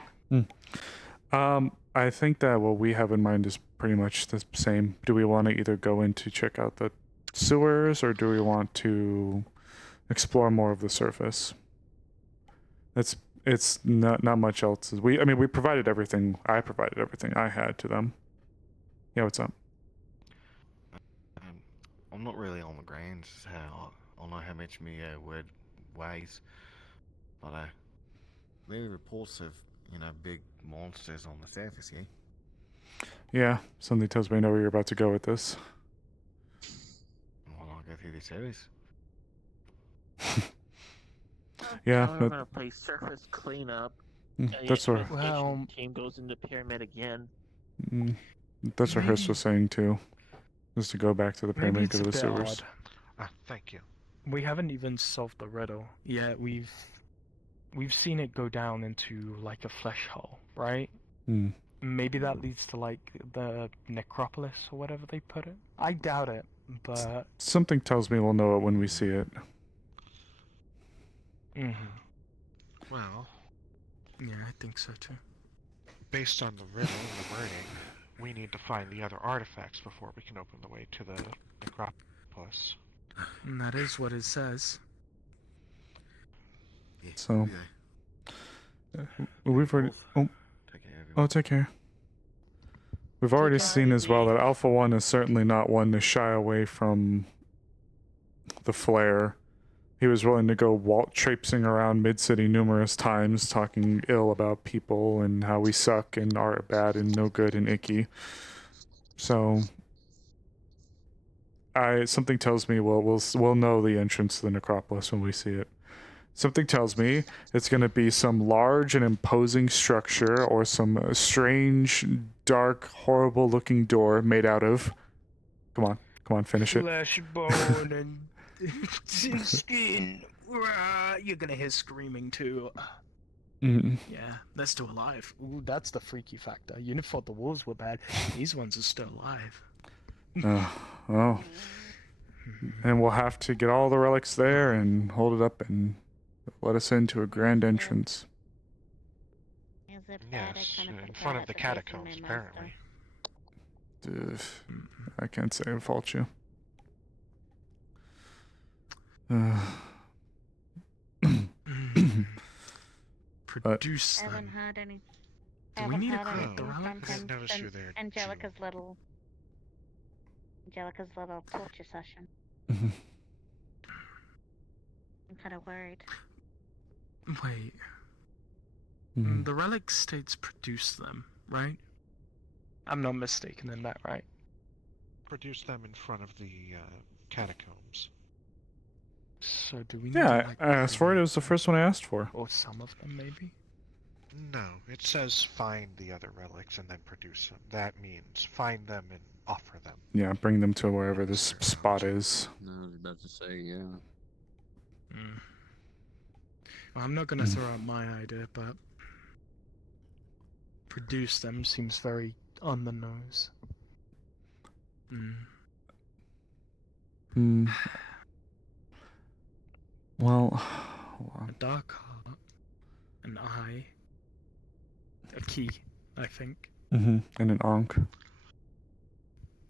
I think that what we have in mind is pretty much the same. Do we want to either go in to check out the sewers, or do we want to explore more of the surface? It's not much else. We provided everything. I provided everything I had to them. Yeah, what's up? I'm not really on the ground. I don't know how much me word weighs, but there are reports of big monsters on the surface. Yeah, something tells me I know where you're about to go with this. Well, I'll go through the sewers. Yeah, We're gonna play surface cleanup. That's what. Well, team goes into pyramid again. That's what Hurst was saying too. Is to go back to the pyramid, go to the sewers. Thank you. We haven't even solved the riddle yet. We've seen it go down into like a flesh hole, right? Maybe that leads to like the necropolis or whatever they put it. I doubt it, but Something tells me we'll know it when we see it. Well, yeah, I think so too. Based on the riddle and the wording, we need to find the other artifacts before we can open the way to the necropolis. And that is what it says. So we've already. Take care. We've already seen as well that Alpha 1 is certainly not one to shy away from the flare. He was willing to go traipsing around Mid-City numerous times, talking ill about people and how we suck and are bad and no good and icky. So, something tells me we'll know the entrance to the necropolis when we see it. Something tells me it's going to be some large and imposing structure or some strange, dark, horrible-looking door made out of... Come on, finish it. Flesh, bone, and skin. You're gonna hear screaming too. Yeah, they're still alive. Ooh, that's the freaky factor. You thought the wolves were bad. These ones are still alive. Oh. And we'll have to get all the relics there and hold it up and let us into a grand entrance. Yes, in front of the catacombs, apparently. I can't say I fault you. Produce them. Haven't heard any. Do we need to haven't collect the heard relics? anything noticed you since there, Angelica's little torture session. Mhm. I'm kind of worried. Wait. The relic states produce them, right? I'm not mistaken in that, right? Produce them in front of the catacombs. So do we need Yeah, to, like, I asked for it. It was the first one I asked for. or some of them, maybe? No, it says find the other relics and then produce them. That means find them and offer them. Yeah, bring them to wherever this spot is. No, I was about to say, yeah. Well, I'm not gonna throw out my idea, but produce them seems very on the nose. Well, hold on. A dark heart, an eye, a key, I think. And an Ankh.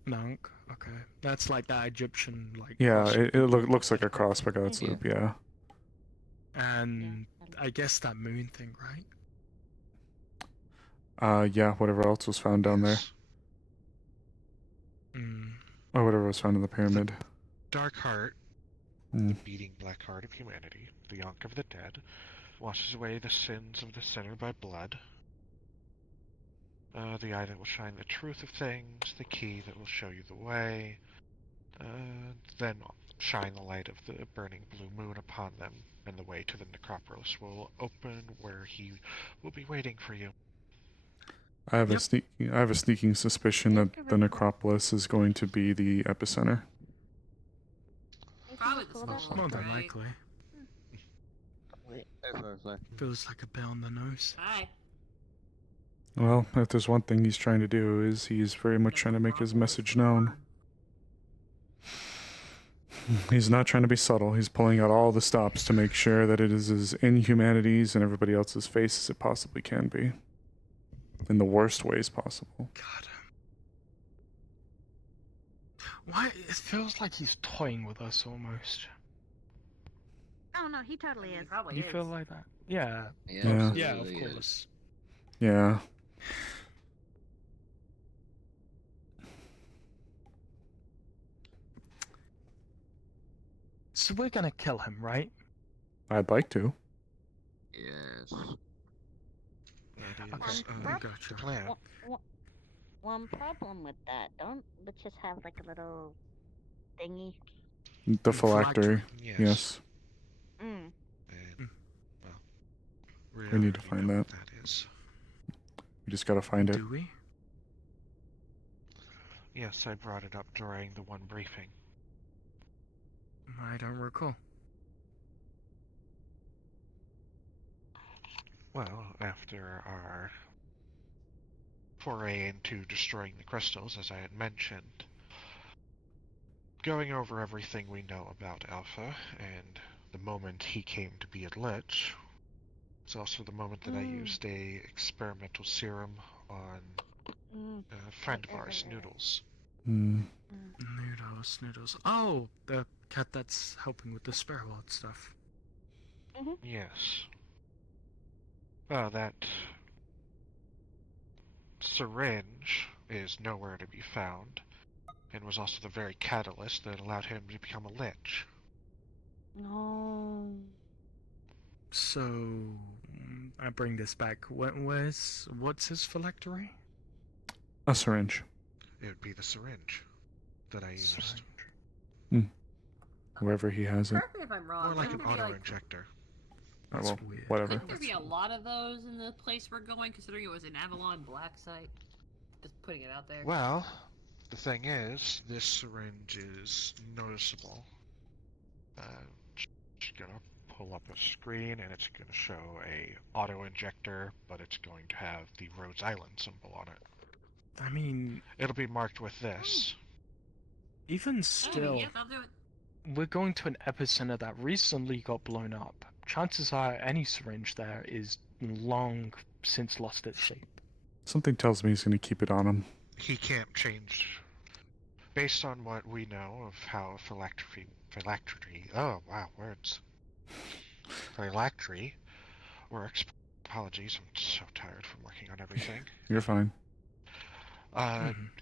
An ankh, okay. That's like that Egyptian, like... Yeah, cross- it looks like a cross by God's loop, yeah. And I guess that moon thing, right? Yeah, whatever else was found down there. Or whatever was found in the pyramid. Dark heart, the beating black heart of humanity, the yonk of the dead, washes away the sins of the sinner by blood. The eye that will shine the truth of things, the key that will show you the way. Then shine the light of the burning blue moon upon them, and the way to the necropolis will open where he will be waiting for you. I have a sneaking suspicion that the necropolis is going to be the epicenter. Probably the skull, More than right? likely. Feels like a bell on the nose. Hi. Well, if there's one thing he's trying to do, is he's very much trying to make his message known. He's not trying to be subtle. He's pulling out all the stops to make sure that it is as in humanity's and everybody else's face as it possibly can be. In the worst ways possible. God. Why? It feels like he's toying with us almost. Oh no, he totally is. Probably You is. feel like that? Yeah. Yeah. Yeah, of course. Yeah. So we're gonna kill him, right? I'd like to. Yes. Gotcha. Plan. One problem with that, don't we just have like a little thingy? The phylactery. Yes. Yes. Mm. And, well, We need to find that. what that is. We just gotta find it. Do we? Yes, I brought it up during the one briefing. I don't recall. Well, after our foray into destroying the crystals, as I had mentioned, going over everything we know about Alpha, and the moment he came to be a Lich, it's also the moment that I used a experimental serum on a friend of ours, Noodles. Noodles. Oh, the cat that's helping with the spare world stuff. Yes. Well, that syringe is nowhere to be found, and was also the very catalyst that allowed him to become a Lich. No. So, I bring this back. What's his phylactery? A syringe. It would be the syringe that I used. Wherever he has it. Correct me if I'm wrong. More like an wouldn't there be, auto-injector. Oh, well, whatever. Wouldn't there be a lot of those in the place we're going, considering it was an Avalon Black site? Just putting it out there. Well, the thing is, this syringe is noticeable. Just gonna pull up a screen, and it's gonna show a auto-injector, but it's going to have the Rhodes Island symbol on it. I mean... It'll be marked with this. Even still, yes, I'll do it. we're going to an epicenter that recently got blown up. Chances are any syringe there is long since lost its shape. Something tells me he's gonna keep it on him. He can't change. Based on what we know of how phylactery oh wow, words. Phylactery works. Apologies, I'm so tired from working on everything. You're fine.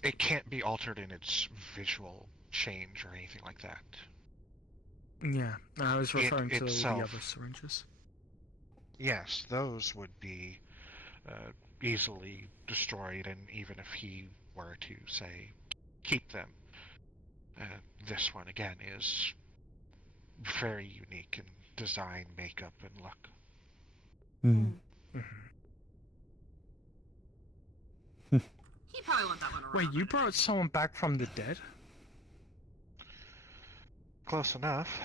It can't be altered in its visual change or anything like that. Yeah, I was referring to the itself. other syringes. Yes, those would be easily destroyed, and even if he were to, say, keep them, this one, again, is very unique in design, makeup, and look. He probably wants that one around. Wait, you brought someone back from the dead? Close enough.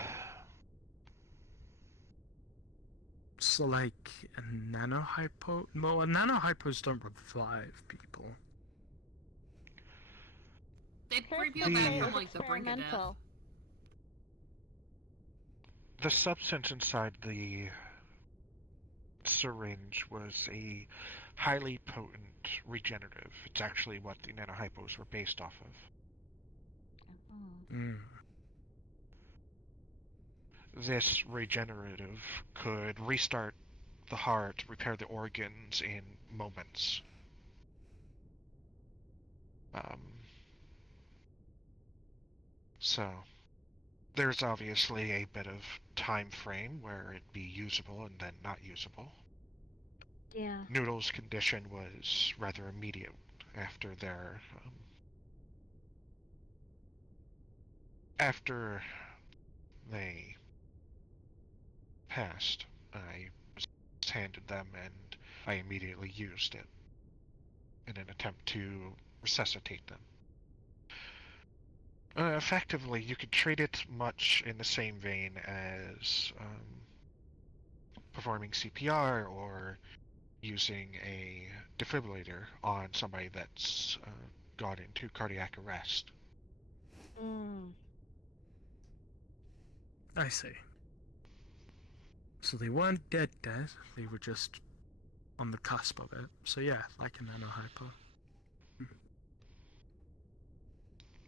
So, like, a nanohypo? Well, nanohypos don't revive people. They bring people back from, like, the brink of death. Experimental. The substance inside the syringe was a highly potent regenerative. It's actually what the nanohypos were based off of. this regenerative could restart the heart, repair the organs in moments. So, there's obviously a bit of time frame where it'd be usable and then not usable. Yeah. Noodle's condition was rather immediate after their after they passed. I was handed them and I immediately used it in an attempt to resuscitate them. Effectively, you could treat it much in the same vein as performing CPR or using a defibrillator on somebody that's got into cardiac arrest. I see. So they weren't dead, they were just on the cusp of it. So yeah, like a nanohyper.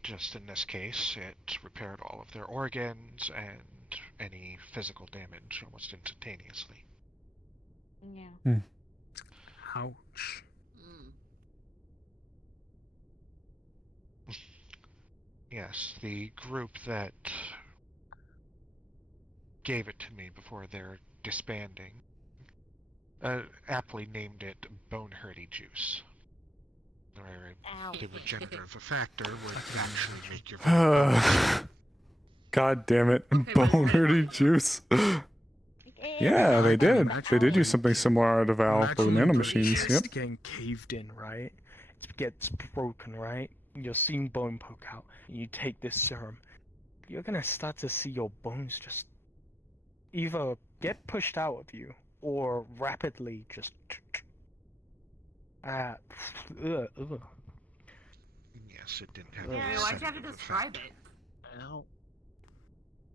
Just in this case, it repaired all of their organs and any physical damage almost instantaneously. Yeah. Ouch. Yes, the group that gave it to me before their disbanding aptly named it Bone Hurdy Juice. Where the regenerative factor would actually make your God damn it. Bone hurdy juice. Yeah, they did. They did use something similar out of Val, the nanomachines. Yep. Getting caved in, right? It gets broken, right? You're seeing bone poke out, and you take this serum. You're gonna start to see your bones just either get pushed out of you or rapidly just. Yes, it didn't have. Yeah, why'd you have to describe it? Ow.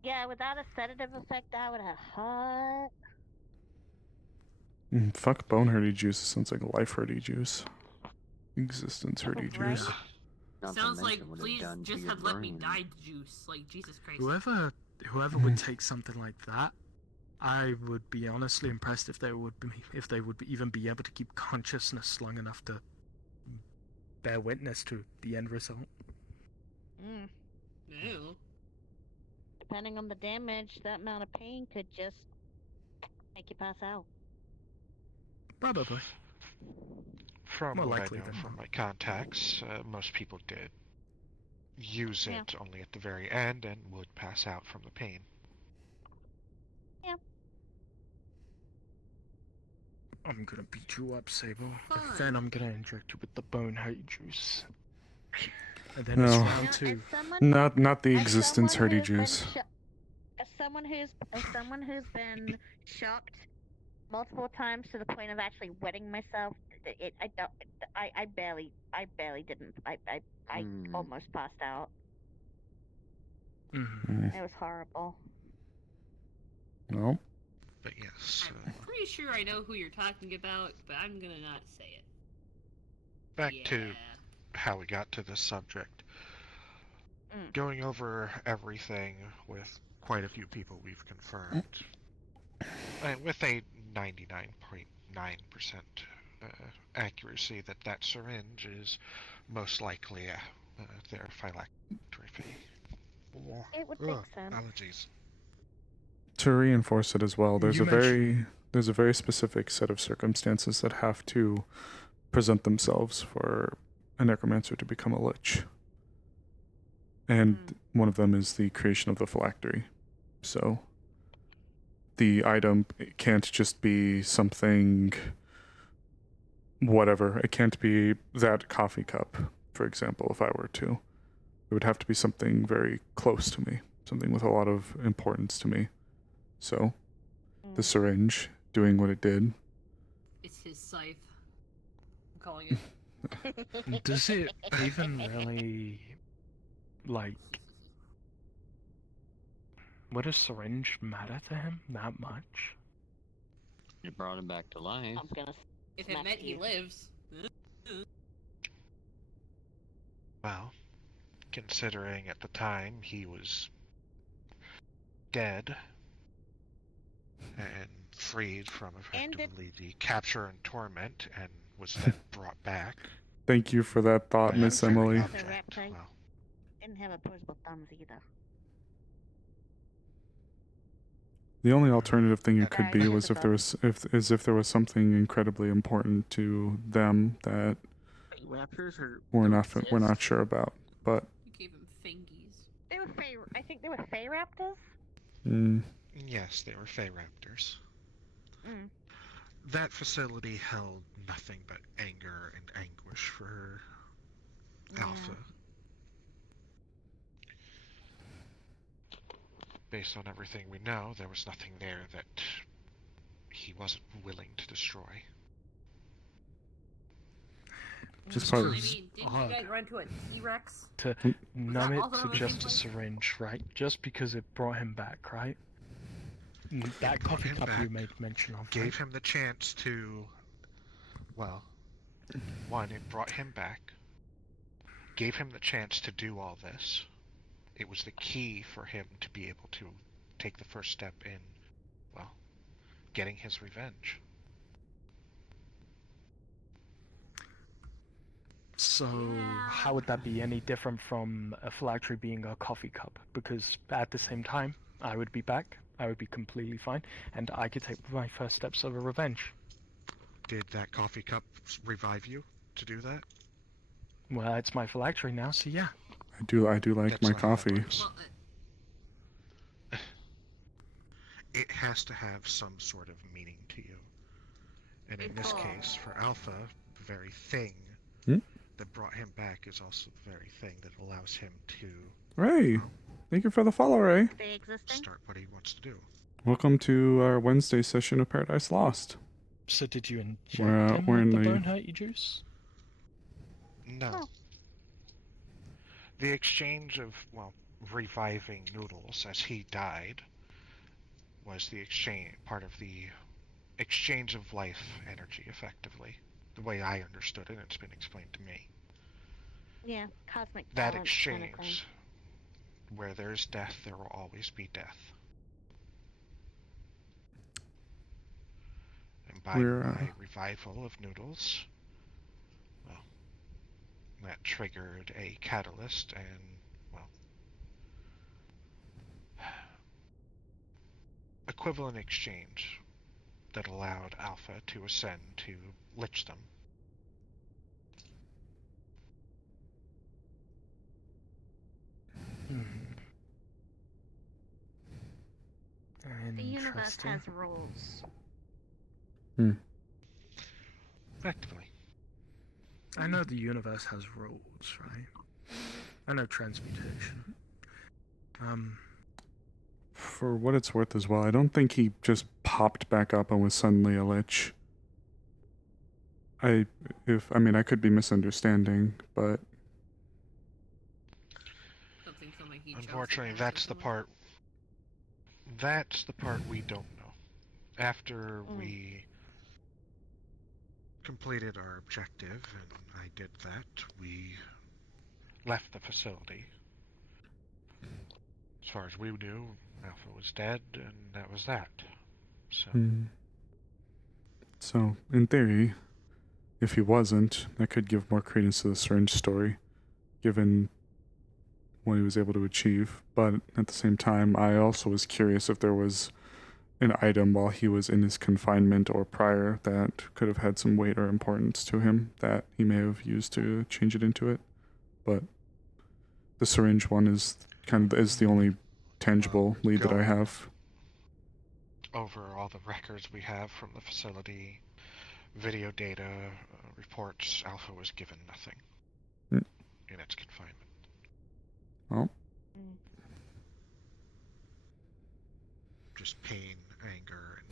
Yeah, without a sedative effect, I would have hot. Fuck bone hurdy juice. It sounds like life hurdy juice. Existence hurdy juice. Sounds like please just have let me die juice. Like Jesus Christ. Whoever would take something like that, I would be honestly impressed if they would even be able to keep consciousness long enough to bear witness to the end result. Ew. Depending on the damage, that amount of pain could just make you pass out. Probably. From More what likely I know than from not. my contacts, most people did use it only at the very end and would pass out from the pain. Yeah. I'm gonna beat you up, Sable. And then I'm gonna inject you with the bone hurdy juice. And then it's No. round two. Not the existence hurdy juice. As someone who's been shocked multiple times to the point of actually wetting myself, I barely didn't. I almost passed out. It was horrible. No. But yes. I'm pretty sure I know who you're talking about, but I'm gonna not say it. Back to how we got to this subject. Going over everything with quite a few people we've confirmed, and with a 99.9% accuracy that syringe is most likely their phylactery. It would make sense. Allergies. To reinforce it as well, there's You a very specific set of circumstances that have to present themselves for a necromancer to become a lich. And one of them is the creation of the phylactery. So the item can't just be something whatever. It can't be that coffee cup, for example, if I were to. It would have to be something very close to me, something with a lot of importance to me. So, the syringe doing what it did. It's his scythe. I'm calling it. Does it even really, like, would a syringe matter to him that much? It brought him back to life. I'm gonna. If it meant he lives. Well, considering at the time he was dead, and freed from And it- effectively the capture and torment, and was then brought back. Thank you for that thought, And Miss very Emily. object. Well, didn't have opposable thumbs either. The only alternative thing it could Sorry, be she was has if there was something incredibly important to them that Raptors or we're not sure about. But You gave him fingies. They were Fey. I think they were Fey Raptors. yes, they were Fey Raptors. Mm. That facility held nothing but anger and anguish for Alpha. Based on everything we know, there was nothing there that he wasn't willing to destroy. Just I probably. mean, didn't you guys run into a T-Rex? To numb it also to the just same a place? syringe, right? Just because it brought him back, right? That brought coffee him cup you back, made mention of, Gave right? him the chance to, well, one, it brought him back, gave him the chance to do all this. It was the key for him to be able to take the first step in, well, getting his revenge. So, how would that be any different from a phylactery being a coffee cup? Because at the same time, I would be back, I would be completely fine, and I could take my first steps of a revenge. Did that coffee cup revive you to do that? Well, it's my phylactery now, so yeah. I do like That's my not how that coffee. works. It has to have some sort of meaning to you. And in this case, for Alpha, the very thing that brought him back is also the very thing that allows him to Ray, thank you for the follow, Ray. start what he wants to do. Welcome to our Wednesday session of Paradise Lost. So did you inject We're him in with the the bone hurt juice? No. The exchange of, well, reviving Noodles as he died was the exchange, part of the exchange of life energy, effectively. The way I understood it, it's been explained to me. Yeah, cosmic That balance kind of thing. exchange, where there's death, there will always be death. And by my revival of Noodles, well, that triggered a catalyst and, well, equivalent exchange that allowed Alpha to ascend to lichdom. The universe Interesting. has rules. Effectively. I know the universe has rules, right? I know transmutation. For what it's worth as well, I don't think he just popped back up and was suddenly a lich. I could be misunderstanding, but Unfortunately, that's the part we don't know. After we completed our objective, and I did that, we left the facility. As far as we knew, Alpha was dead, and that was that. So, in theory, if he wasn't, that could give more credence to the syringe story, given what he was able to achieve. But at the same time, I also was curious if there was an item while he was in his confinement or prior that could have had some weight or importance to him that he may have used to change it into it. But the syringe one is the only tangible lead that I have. Over all the records we have from the facility, video data, reports, Alpha was given nothing in its confinement. Well. Just pain, anger,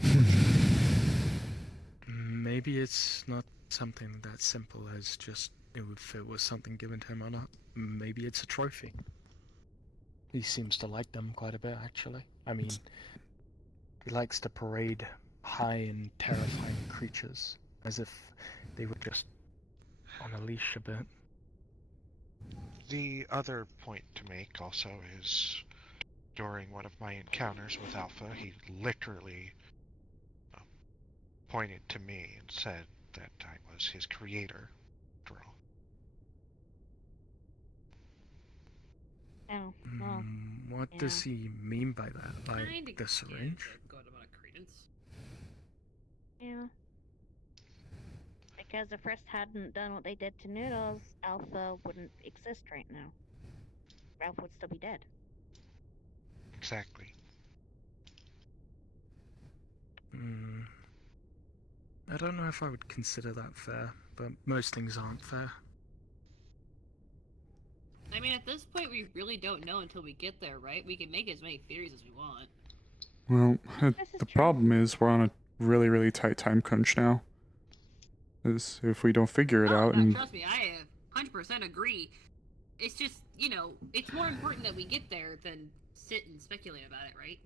and maybe it's not something that simple as just if it was something given to him or not. Maybe it's a trophy. He seems to like them quite a bit, actually. I mean, he likes to parade high and terrifying creatures as if they were just on a leash a bit. The other point to make also is during one of my encounters with Alpha, he literally pointed to me and said that I was his creator, after all. Oh, well. What does he mean by that? Like the syringe? Good amount of credence. Yeah. Because if Rist hadn't done what they did to Noodles, Alpha wouldn't exist right now. Ralph would still be dead. Exactly. I don't know if I would consider that fair, but most things aren't fair. I mean, at this point, we really don't know until we get there, right? We can make as many theories as we want. Well, the problem is we're on a really, really tight time crunch now. Is if we don't figure it out, and Trust me, I 100% agree. It's just, you know, it's more important that we get there than sit and speculate about it, right?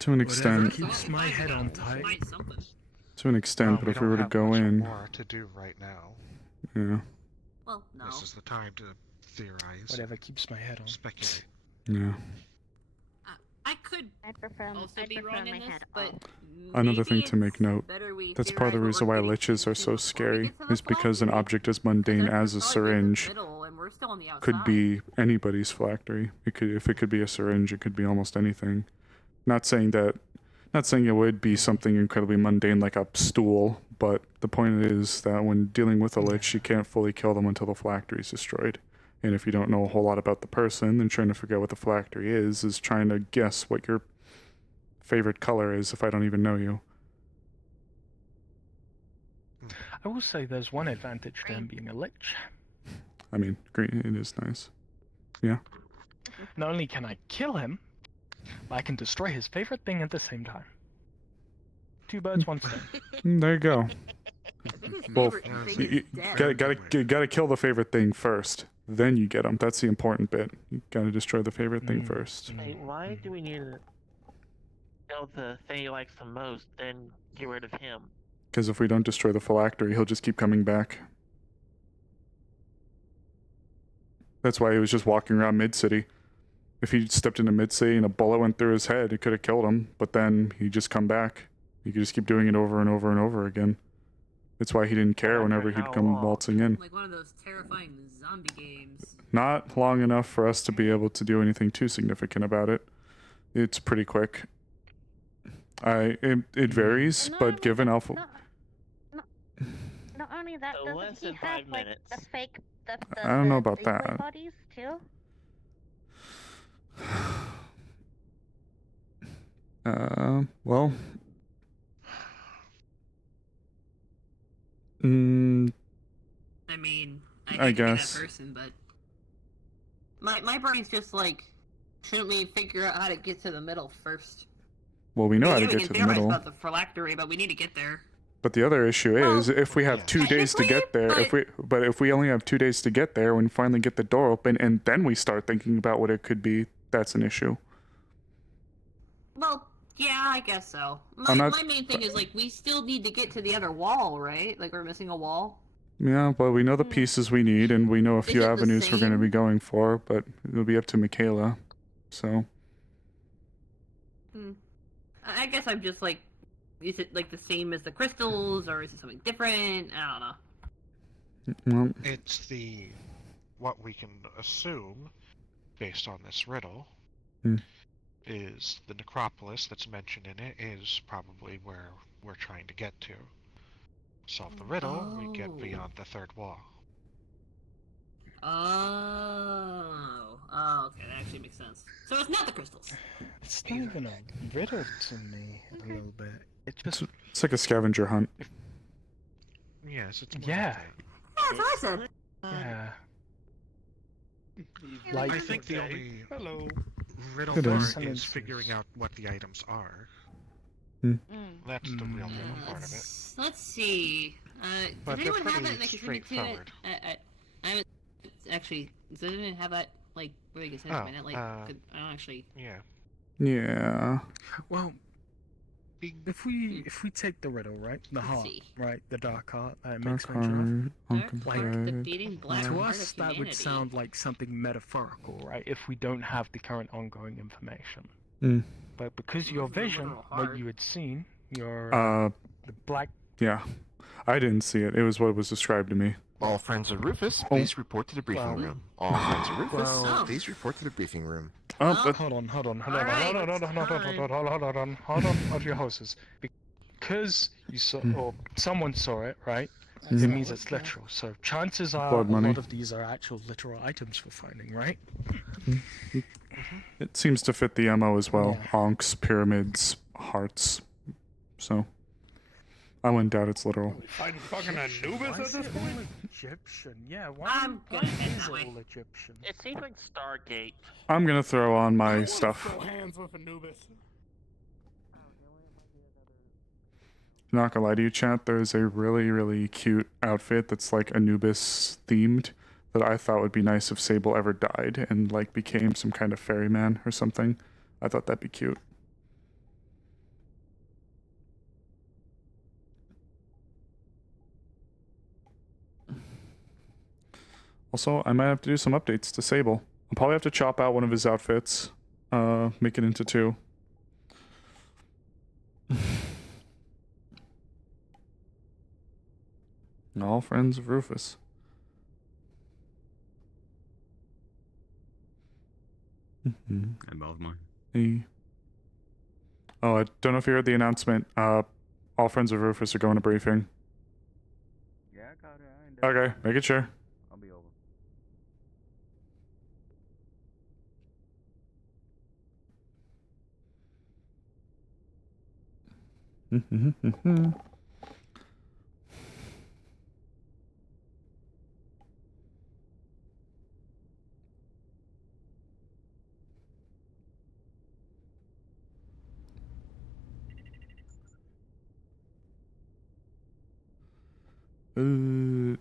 to an extent, Keeps my head on tight. to an extent, but we if we were to don't go have much in, more to do right now. yeah, Well, no. This is the time to theorize. Whatever keeps my head on. Speculate. yeah. I'd prefer, Also I'd be prefer wrong my in this, head but off. Another thing to make note, better we that's part of the theorize reason what why we're liches are so getting scary, to the is because an object as mundane as a syringe middle, and we're still on the could outside. be anybody's phylactery. It could, if it could be a syringe, it could be almost anything. Not saying it would be something incredibly mundane like a stool, but the point is that when dealing with a lich, you can't fully kill them until the phylactery is destroyed. And if you don't know a whole lot about the person, then trying to figure out what the phylactery is trying to guess what your favorite color is if I don't even know you. I will say there's one advantage to him being a lich. I mean, green, it is nice. Yeah. Not only can I kill him, but I can destroy his favorite thing at the same time. Two birds, one stone. There you go. Well, you gotta kill the favorite thing first. Then you get them. That's the important bit. You gotta destroy the favorite thing first. Wait, why do we need to kill the thing he likes the most, then get rid of him? Because if we don't destroy the phylactery, he'll just keep coming back. That's why he was just walking around Mid-City. If he stepped into Mid-City and a bullet went through his head, it could have killed him, but then he'd just come back. He could just keep doing it over and over and over again. That's why he didn't care whenever he'd come waltzing in. Like one of those terrifying zombie games. Not long enough for us to be able to do anything too significant about it. It's pretty quick. It varies, but given Alpha... Not only that, So less doesn't he than have 5 like minutes. the fake, the I don't know about Igor that. bodies too? Well... I mean, I could be guess. that person, but my brain's just like, shouldn't we figure out how to get to the middle first? Well, we know how to we get can to the theorize middle. about the phylactery, but we need to get there. But the other issue is, if we have 2 days to get there, if we only have 2 days to get there, when we finally get the door open, and then we start thinking about what it could be, that's an issue. Well, yeah, I guess so. I'm not- My main thing is, like, we still need to get to the other wall, right? Like, we're missing a wall. Yeah, but we know the pieces we need, and we know a few it the avenues we're going to be same? going for, but it'll be up to Michaela. So, I guess I'm just like, is it like the same as the crystals, or is it something different? I don't know. well, It's what we can assume, based on this riddle, is the necropolis that's mentioned in it is probably where we're trying to get to. Solve the riddle, we get beyond the third wall. Oh, okay, that actually makes sense. So it's not the crystals. It's not even a riddle to me, a little bit. it's like a scavenger hunt. Yes, it's more Yeah. like Yeah, that's what I said. Yeah. that. I think the only riddle It part is. is figuring out what the items are. That's the real riddle part of it. Let's see. But Does they're anyone have pretty that that contribute to it? straightforward. I haven't actually. Does anyone have that like where you can send it? Like, I don't actually. Yeah. Yeah. Well, if we take the riddle, right, the Let's heart, see. right, the dark heart that it Dark makes mention heart, of, uncompleted. defeating black to heart us of that would humanity. sound like something metaphorical, right? If we don't have the current ongoing information. Mm. But because your Wasn't a vision, literal what heart. you had seen, your The black. Yeah, I didn't see it. It was what was described to me. All friends of Rufus, please report to the briefing room. All friends of Rufus, please report to the briefing room. Hold on. Hold on. Of your horses. Because you saw, or someone saw it, right? It means it's literal. So chances are Blood a money. lot of these are actual literal items we're finding, right? It seems to fit the MO as well. Yeah. Onks, pyramids, hearts. So I wouldn't doubt it's literal. Fighting fucking Anubis at this point? Egyptian, yeah. I'm good is anyway. it all Egyptian? It seems like Stargate. I'm gonna throw on my stuff. Throw hands with Anubis. Not gonna lie to you, chat, there's a really, really cute outfit that's like Anubis themed that I thought would be nice if Sable ever died and like became some kind of ferryman or something. I thought that'd be cute. Also, I might have to do some updates to Sable. I'll probably have to chop out one of his outfits, make it into 2. All friends of Rufus. And both mine. Hey. Oh, I don't know if you heard the announcement. All friends of Rufus are going to briefing. Yeah, I caught it. I ain't Okay, make it sure. I'll be over.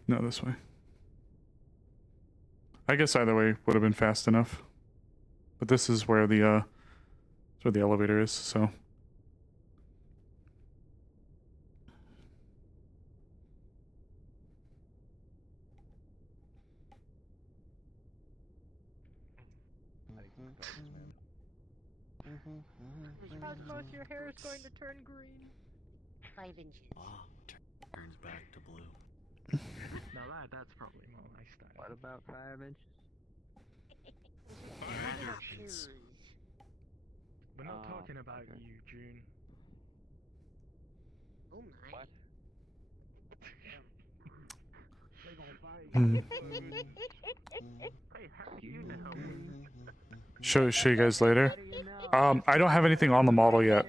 No, this way. I guess either way would have been fast enough. But this is where the elevator is, so. Cosmos, your hair is going to turn green. 5 inches. Turns back to blue. Now that's probably more my style. What about 5 inches? We're not talking about you, June. Oh my. What? Show you guys later. I don't have anything on the model yet.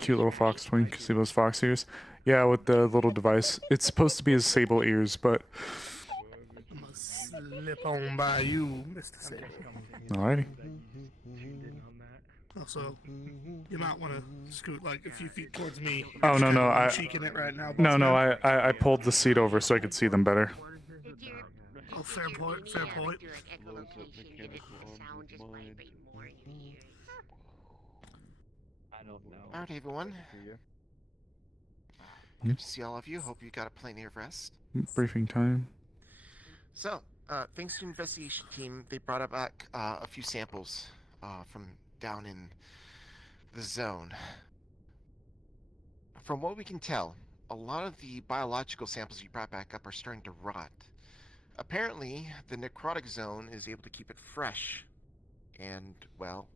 Cute little fox twink. See those fox ears? Yeah, with the little device. It's supposed to be his Sable ears, but. I'm gonna slip on by you, Mr. Sable. Alrighty. Also, you might want to scoot like a few feet towards me. Oh no, no, I'm cheeking it right now. no, boss man. I pulled the seat over so I could see them better. Oh, fair point, fair point. Alright, everyone. Good to see all of you. Hope you got a plenty of rest. Briefing time. So, thanks to the investigation team, they brought back a few samples from down in the zone. From what we can tell, a lot of the biological samples you brought back up are starting to rot. Apparently, the necrotic zone is able to keep it fresh and, well,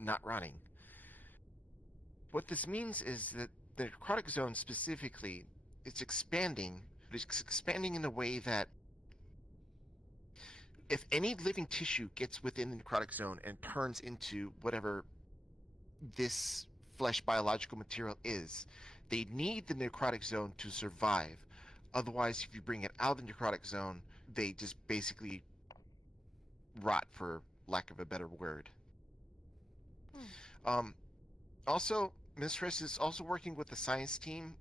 not rotting. What this means is that the necrotic zone specifically, it's expanding in a way that if any living tissue gets within the necrotic zone and turns into whatever this flesh biological material is, they need the necrotic zone to survive. Otherwise, if you bring it out of the necrotic zone, they just basically rot, for lack of a better word. Also, Mistress is also working with the science team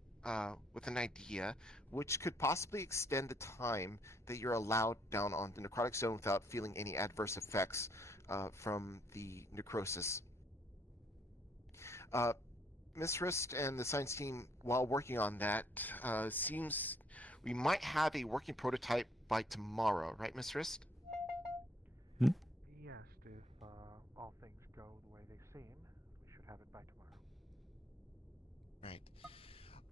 with an idea which could possibly extend the time that you're allowed down on the necrotic zone without feeling any adverse effects from the necrosis. Miss Rist and the science team, while working on that, seems we might have a working prototype by tomorrow, right, Miss Rist? Yes, if all things go the way they seem, we should have it by tomorrow.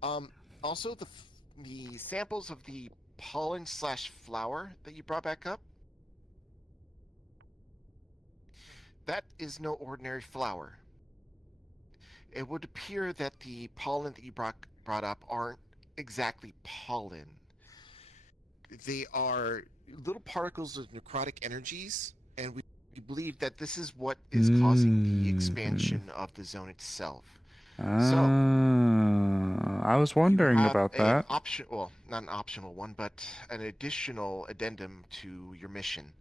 Also, the samples of the pollen/flower that you brought back up, that is no ordinary flower. It would appear that the pollen that you brought up aren't exactly pollen. They are little particles of necrotic energies, and we believe that this is what is causing the expansion of the zone itself. I was wondering about that. Well, not an optional one, but an additional addendum to your mission.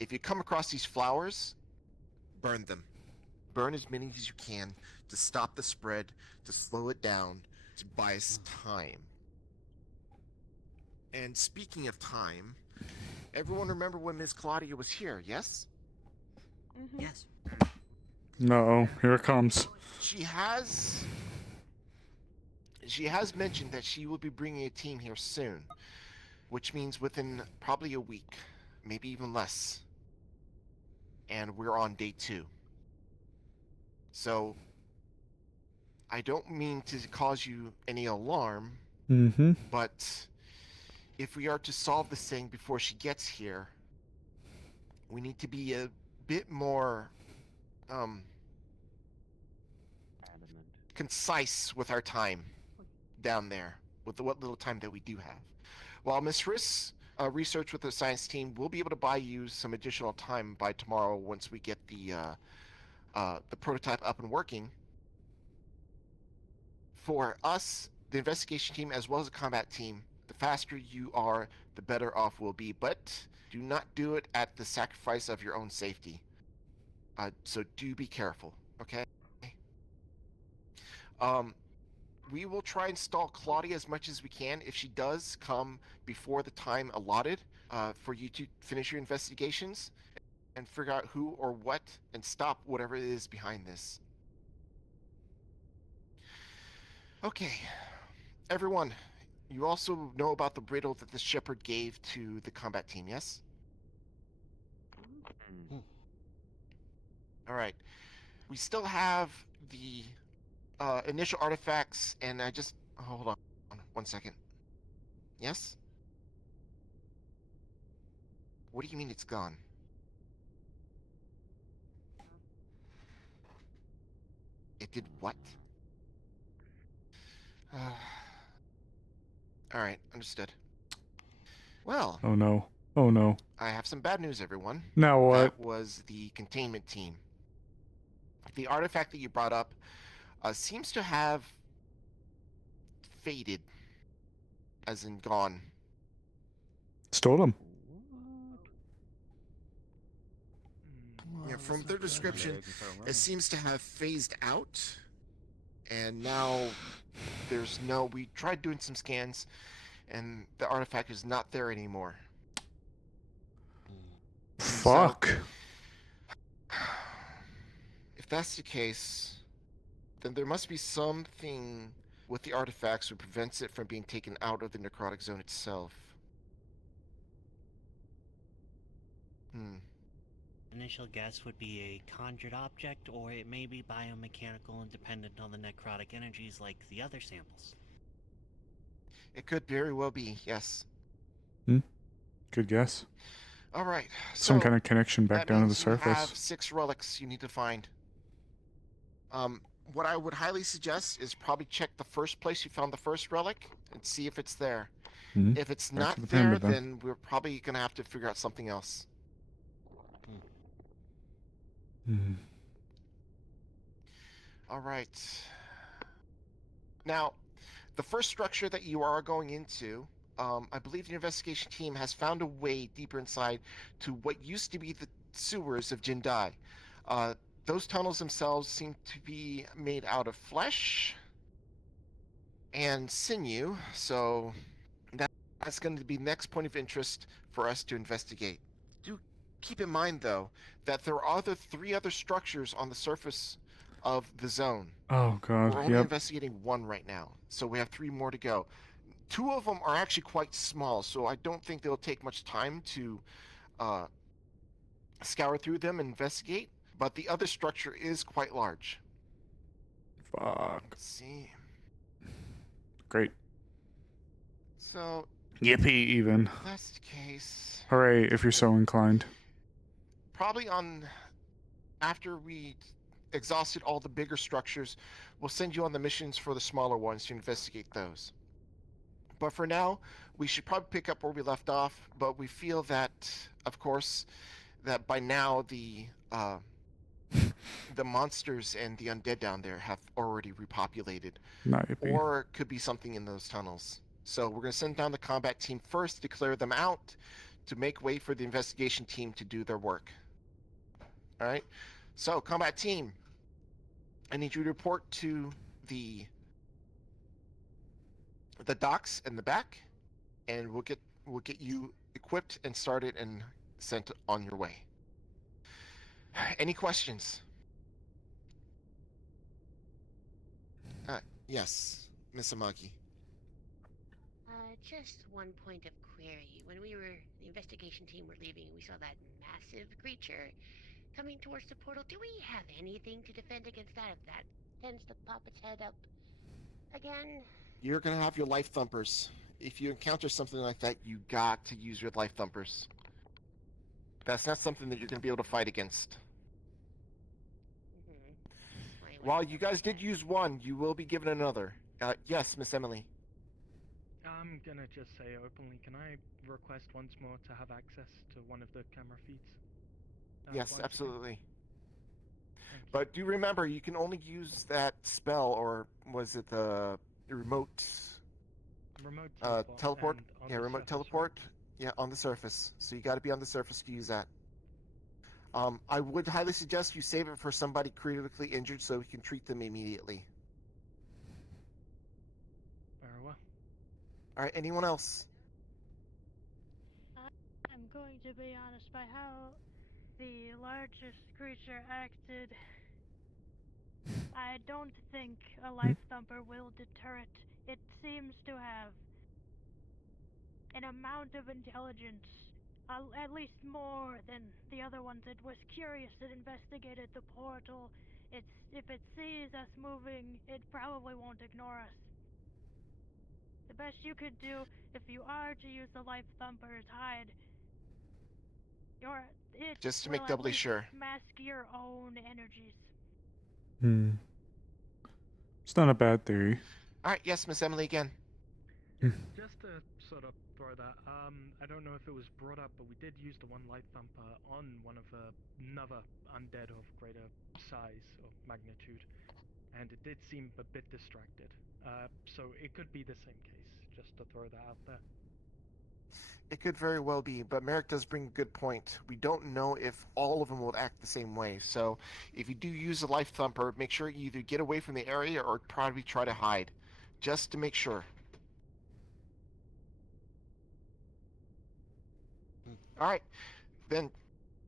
If you come across these flowers, burn them. Burn as many as you can to stop the spread, to slow it down, to buy us time. And speaking of time, everyone remember when Miss Claudia was here, yes? Yes. No, here it comes. She has mentioned that she will be bringing a team here soon, which means within probably a week, maybe even less. And we're on day 2. So, I don't mean to cause you any alarm, but if we are to solve this thing before she gets here, we need to be a bit more concise with our time down there, with what little time that we do have. While Miss Riss research with the science team, we'll be able to buy you some additional time by tomorrow once we get the prototype up and working. For us, the investigation team, as well as the combat team, the faster you are, the better off we'll be. But do not do it at the sacrifice of your own safety. So do be careful, okay? We will try and stall Claudia as much as we can if she does come before the time allotted for you to finish your investigations and figure out who or what and stop whatever it is behind this. Okay, everyone, you also know about the riddle that the shepherd gave to the combat team, yes? All right. We still have the initial artifacts, and I just... hold on 1 second. Yes? What do you mean it's gone? It did what? Alright, understood. Well... Oh no. Oh no. I have some bad news, everyone. Now what? That was the containment team. The artifact that you brought up seems to have faded, as in gone. Stole them. Yeah, from their description, it seems to have phased out, and now there's no... We tried doing some scans, and the artifact is not there anymore. Fuck. So, if that's the case, then there must be something with the artifacts that prevents it from being taken out of the necrotic zone itself. Initial guess would be a conjured object, or it may be biomechanical and dependent on the necrotic energies like the other samples. It could very well be, yes. Good guess. All right. Some so kind of connection back down to the You have surface. 6 relics you need to find. What I would highly suggest is probably check the first place you found the first relic and see if it's there. If it's Back not to the there, pyramid, then. then we're probably going to have to figure out something else. All right. Now, the first structure that you are going into, I believe the investigation team has found a way deeper inside to what used to be the sewers of Jindai. Those tunnels themselves seem to be made out of flesh and sinew, so that's going to be the next point of interest for us to investigate. Do keep in mind, though, that there are 3 other structures on the surface of the zone. Oh god, We're only investigating 1 right now, so we have 3 more to go. 2 of them are actually quite small, so I don't think they'll take much time to scour through them and investigate, but the other structure is quite large. Fuck. Let's see. Great. So, Yippee, even. best case, Hooray, if you're so inclined. probably after we exhausted all the bigger structures, we'll send you on the missions for the smaller ones to investigate those. But for now, we should probably pick up where we left off. But we feel that, of course, that by now the monsters and the undead down there have already repopulated, Not yippee. or could be something in those tunnels. So we're going to send down the combat team first to clear them out, to make way for the investigation team to do their work. All right. So combat team, I need you to report to the docks in the back, and we'll get you equipped and started and sent on your way. Any questions? Yes, Miss Amagi. Just one point of query. When the investigation team were leaving, we saw that massive creature coming towards the portal. Do we have anything to defend against that if that tends to pop its head up again? You're gonna have your life thumpers. If you encounter something like that, you got to use your life thumpers. That's not something that you're gonna be able to fight against. While you guys did use one, you will be given another. Yes, Miss Emily. I'm gonna just say openly, can I request once more to have access to one of the camera feeds? Yes, once again? absolutely. But do remember, you can only use that spell, or was it the remote teleport? Yeah, remote teleport. Yeah, on the surface. So you got to be on the surface to use that. I would highly suggest you save it for somebody critically injured so we can treat them immediately. Very well. All right, anyone else? I'm going to be honest, by how the largest creature acted, I don't think a life thumper will deter it. It seems to have an amount of intelligence, at least more than the other ones. It was curious, it investigated the portal. If it sees us moving, it probably won't ignore us. The best you could do, if you are to use the life thumper, is hide. Just to make doubly sure. Mask your own energies. It's not a bad theory. All right, yes, Miss Emily again. Just to sort of throw that, I don't know if it was brought up, but we did use the one light thumper on one of another undead of greater size or magnitude, and it did seem a bit distracted. So it could be the same case, just to throw that out there. It could very well be, but Merrick does bring a good point. We don't know if all of them will act the same way, so if you do use a life thumper, make sure you either get away from the area or probably try to hide, just to make sure. All right, then,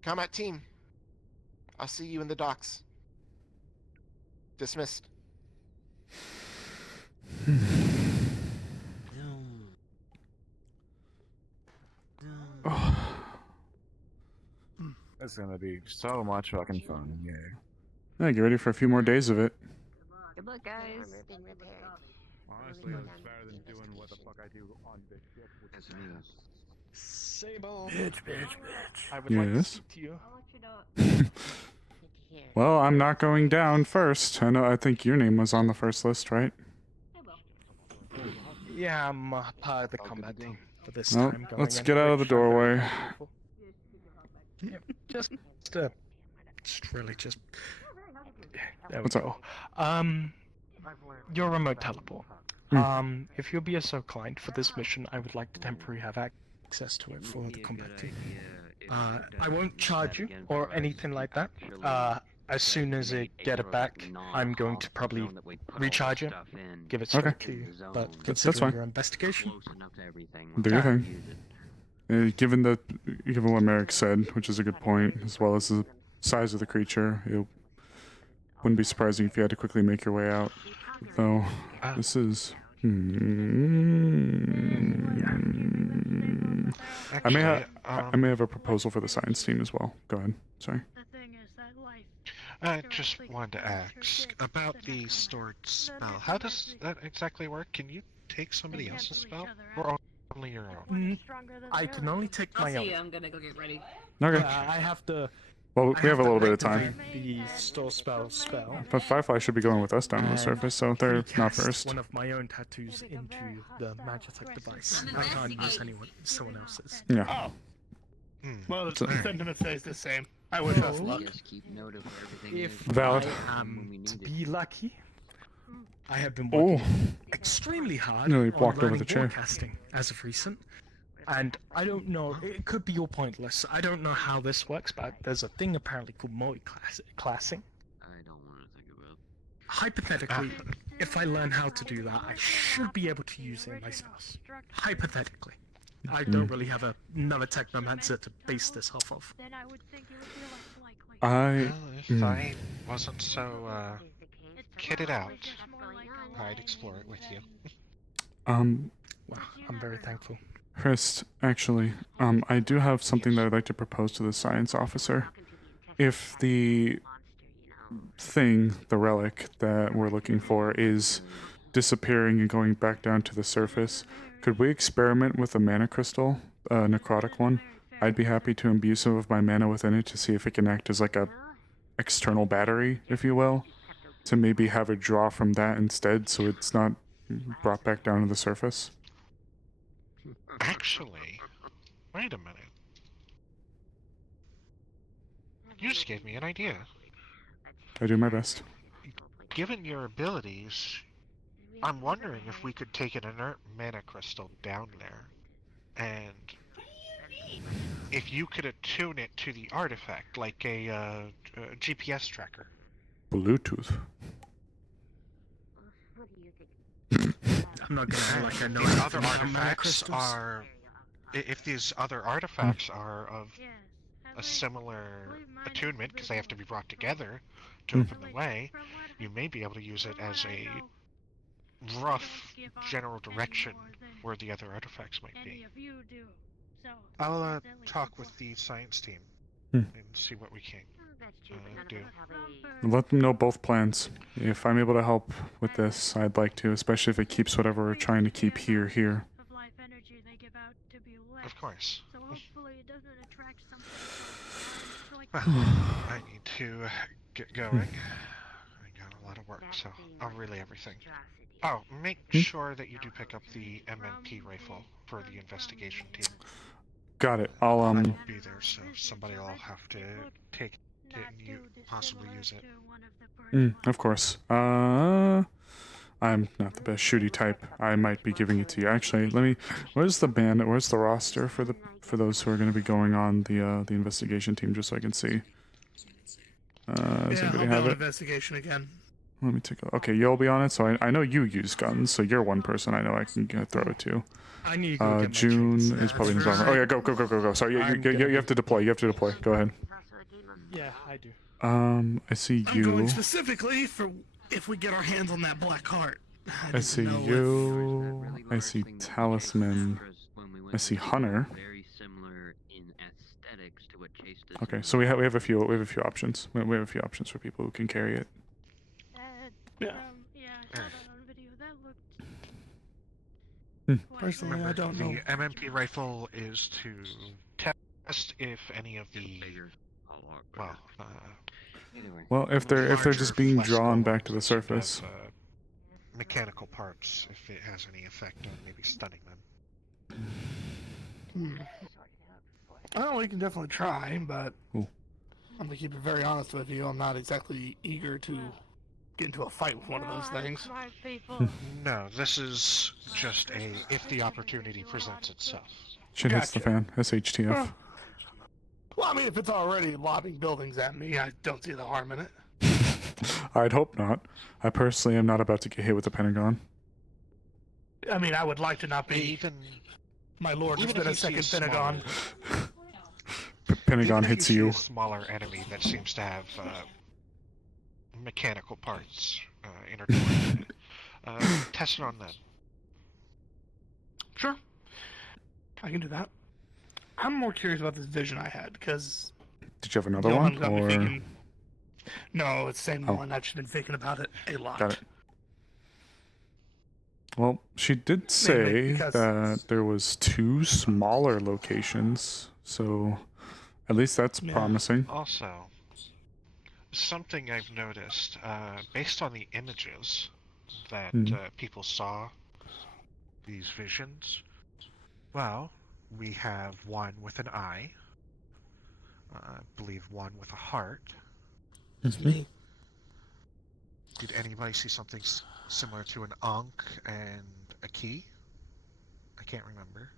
combat team. I'll see you in the docks. Dismissed. It's gonna be so much fucking fun, yeah. Yeah, get ready for a few more days of it. Good luck, guys. Honestly, it's better than doing what the fuck I do on this ship. Sable. Bitch. I would like to Yes. speak to you. Well, I'm not going down first. I think your name was on the first list, right? Yeah, I'm part of the combat team for this Well, time. let's get out of the doorway. Yeah, just really just. There we What's up? go. Your remote teleport. If you'll be so kind for this mission, I would like to temporarily have access to it for the combat team. I won't charge you or anything like that. As soon as I get it back, I'm going to probably recharge it, give it straight to you. But That's considering fine. your investigation, Do your thing. Given what Merrick said, which is a good point, as well as the size of the creature, it wouldn't be surprising if you had to quickly make your way out. Though, this is... I may have a proposal for the science team as well. Go ahead. Sorry. I just wanted to ask about the stored spell. How does that exactly work? Can you take somebody They else's cancel each spell, other or out. only your own? One is stronger than I the can other. only take I'll my see own. you. I'm gonna go get ready. Okay. I have to. Well, we have a little bit of activate time. the store spell. But Firefly should be going with us down to the and surface, so they're not recast first. one of my own tattoos into the Magitech device. I can't use someone else's. Yeah. Well, the So- sentiment stays the same. I wish us luck. Just keep note of where everything If is. Valid. I am to be lucky, I have been Oh. working extremely hard Nearly on walked over learning the chair. broadcasting as of recent. And I don't know, it could be all pointless. I don't know how this works, but there's a thing apparently called multi-classing. I don't want to think about. Hypothetically, if I learn how to do that, I should be able to use it in my spells. Hypothetically. I don't really have another technomancer to base this off of. Then I would think it would be less likely. Well, if I wasn't so kitted out, I'd explore it with you. Wow, I'm very thankful. Chris, actually, I do have something that I'd like to propose to the science officer. If the thing, the relic that we're looking for, is disappearing and going back down to the surface, could we experiment with a mana crystal, a necrotic one? I'd be happy to imbue some of my mana within it to see if it can act as like a external battery, if you will, to maybe have it draw from that instead so it's not brought back down to the surface. Actually, wait a minute. You just gave me an idea. I do my best. Given your abilities, I'm wondering if we could take an inert mana crystal down there, and if you could attune it to the artifact, like a GPS tracker. Bluetooth. I'm not gonna lie, like I know These anything other about mana artifacts crystals. are... If these other artifacts are of a similar attunement, because they have to be brought together to open the way, you may be able to use it as a rough general direction where the other artifacts might be. I'll talk with the science team and see what we can do. Let them know both plans. If I'm able to help with this, I'd like to, especially if it keeps whatever we're trying to keep here. Of course. So hopefully it doesn't attract something. I need to get going. I got a lot of work, so I'll relay everything. Oh, make sure that you do pick up the MMP rifle for the investigation team. Got it. I won't be there, so somebody will have to take it and possibly use it. Of course. I'm not the best shooty type. I might be giving it to you. Actually, where's the roster for those who are going to be going on the investigation team, just so I can see. Does Yeah, anybody I'll be have on it? investigation again. Let me take a... Okay, you'll be on it, so I know you use guns, so you're one person I know I can throw it to. I need to go get my June chickens. is probably in his armor. Oh yeah, go. Sorry, you have to deploy. You have to deploy. Go ahead. Yeah, I do. I see I'm you. going specifically for if we get our hands on that black heart. I see you. I see Talisman. I see Hunter. Very similar in aesthetics to what Chase does. Okay, so we have a few options. We have a few options for people who can carry it. Yeah. Yeah, I saw that on video. That looked. Personally, I don't know. The MMP rifle is to test if any of the Well, if they're just being drawn back to the surface. Mechanical parts, if it has any effect on maybe stunning them. Oh, we can definitely try, but Ooh. I'm gonna keep it very honest with you. I'm not exactly eager to get into a fight with one of those things. No, this is just if the opportunity presents itself. Shit hits the fan. SHTF. Well, I mean, if it's already lobbing buildings at me, I don't see the harm in it. I'd hope not. I personally am not about to get hit with the Pentagon. I mean, I would like to not be. My lord, it's been a second Pentagon. Pentagon Even if hits see you. A smaller enemy that seems to have mechanical parts intertwined. Test it on them. Sure. I can do that. I'm more curious about this vision I had, because... Did you have another one, got me or...? thinking... No, it's the same Oh. one. I've just been thinking about it a lot. Got it. Well, She did say because- that there was 2 smaller locations, so at least that's promising. Also, something I've noticed, based on the images that people saw, these visions, well, we have one with an eye, I believe one with a heart. It's me. Did anybody see something similar to an ankh and a key? I can't remember.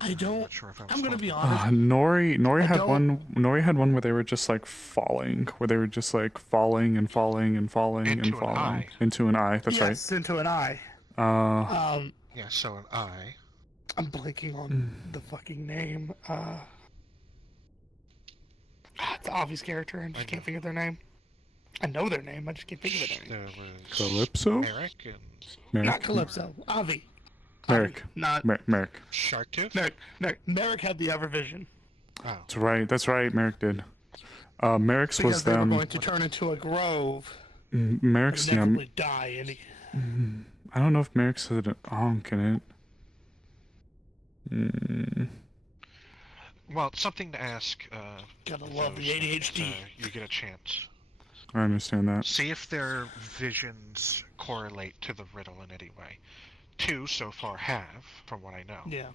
I don't. I'm not sure if I was I'm gonna be talking honest. Nori I had don't- one. Nori had one where they were just like falling, where they were just like falling and falling and falling and Into an falling eye. into an eye. That's Yes, into an eye. right. Yeah, so an eye. I'm blanking on the fucking name. It's an obvious character. I just can't think of their name. I know their name. I just can't think of their name. There was Calypso? Merrick and Not Calypso. Avi. Merrick. Not Merrick. Sharktooth. Merrick had the ever vision. Oh. That's right. That's right. Merrick did. Merrick's Because was they them. were going to turn into a grove. Merrick's and yeah. inevitably die. And I don't know if Merrick's had an ankh in it. Well, something to ask. Gotta love the ADHD. You get a chance. I understand that. See if their visions correlate to the riddle in any way. 2 so far have, from what I know. Yeah.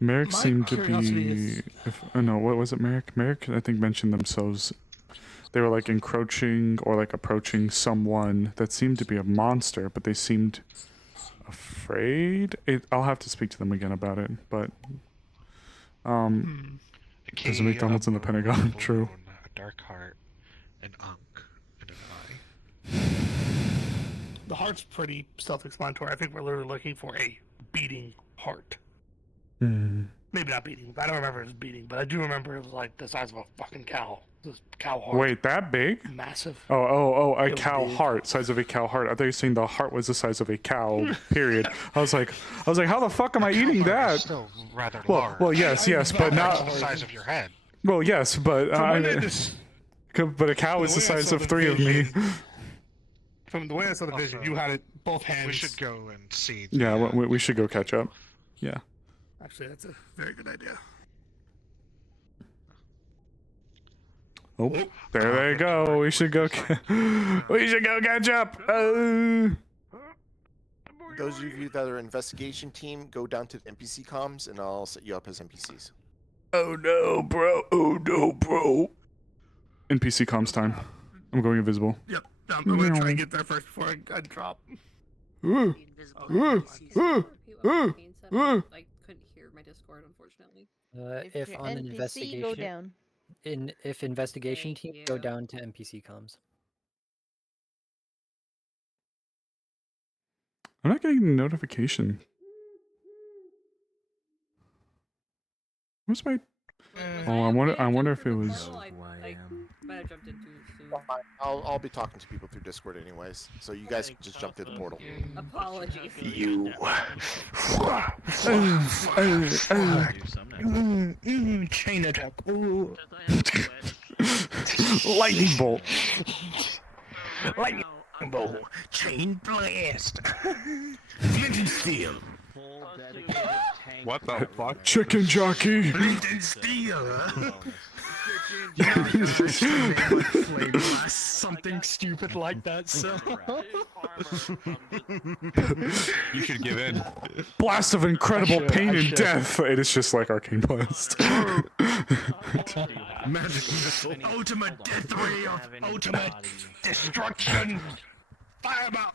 Merrick My seemed to curiosity be. No, what was it? Merrick, I think, mentioned themselves. They were like encroaching or like approaching someone that seemed to be a monster, but they seemed afraid. I'll have to speak to them again about it, but there's a McDonald's in the Pentagon. True. A dark heart, an ankh, and an eye. The heart's pretty self-explanatory. I think we're literally looking for a beating heart. Maybe not beating. I don't remember it was beating, but I do remember it was like the size of a fucking cow. This cow heart. Wait, that big? Massive. Oh! A It was cow big. heart, size of a cow heart. I thought you were saying the heart was the size of a cow. Period. I was like, how the fuck am I eating that? Still rather Well, large. yes, but not the size of your head. Well, yes, but but a cow is the way I size saw of the 3 of me. From the way I saw the vision, you had it both hands. We should go and see. Yeah, we should go catch up. Yeah. Actually, that's a very good idea. Oh, there they go. We should go. We should go catch up. Those of you that are investigation team, go down to the NPC comms, and I'll set you up as NPCs. Oh no, bro. Oh no, bro. NPC comms time. I'm going invisible. Yep. I'm gonna try and get there first before I drop. I couldn't hear my Discord, unfortunately. If you're on an NPC, investigation, go down. if investigation Thank team, go you. down to NPC comms. I'm not getting a notification. Where's my? Oh, I wonder if it was. I might have jumped in too soon. I'll be talking to people through Discord anyways, so you guys can just jump through the portal. Apologies. You. Chain attack. Lightning bolt. Lightning bolt. Chain blast. Flint and steel. What the fuck? Chicken jockey. Flint and steel. Something stupid like that, so. You should give in. Blast of incredible I pain and should. death. It is just like Arcane Blast. Magic missile. Ultimate death ray of ultimate destruction. Fireball.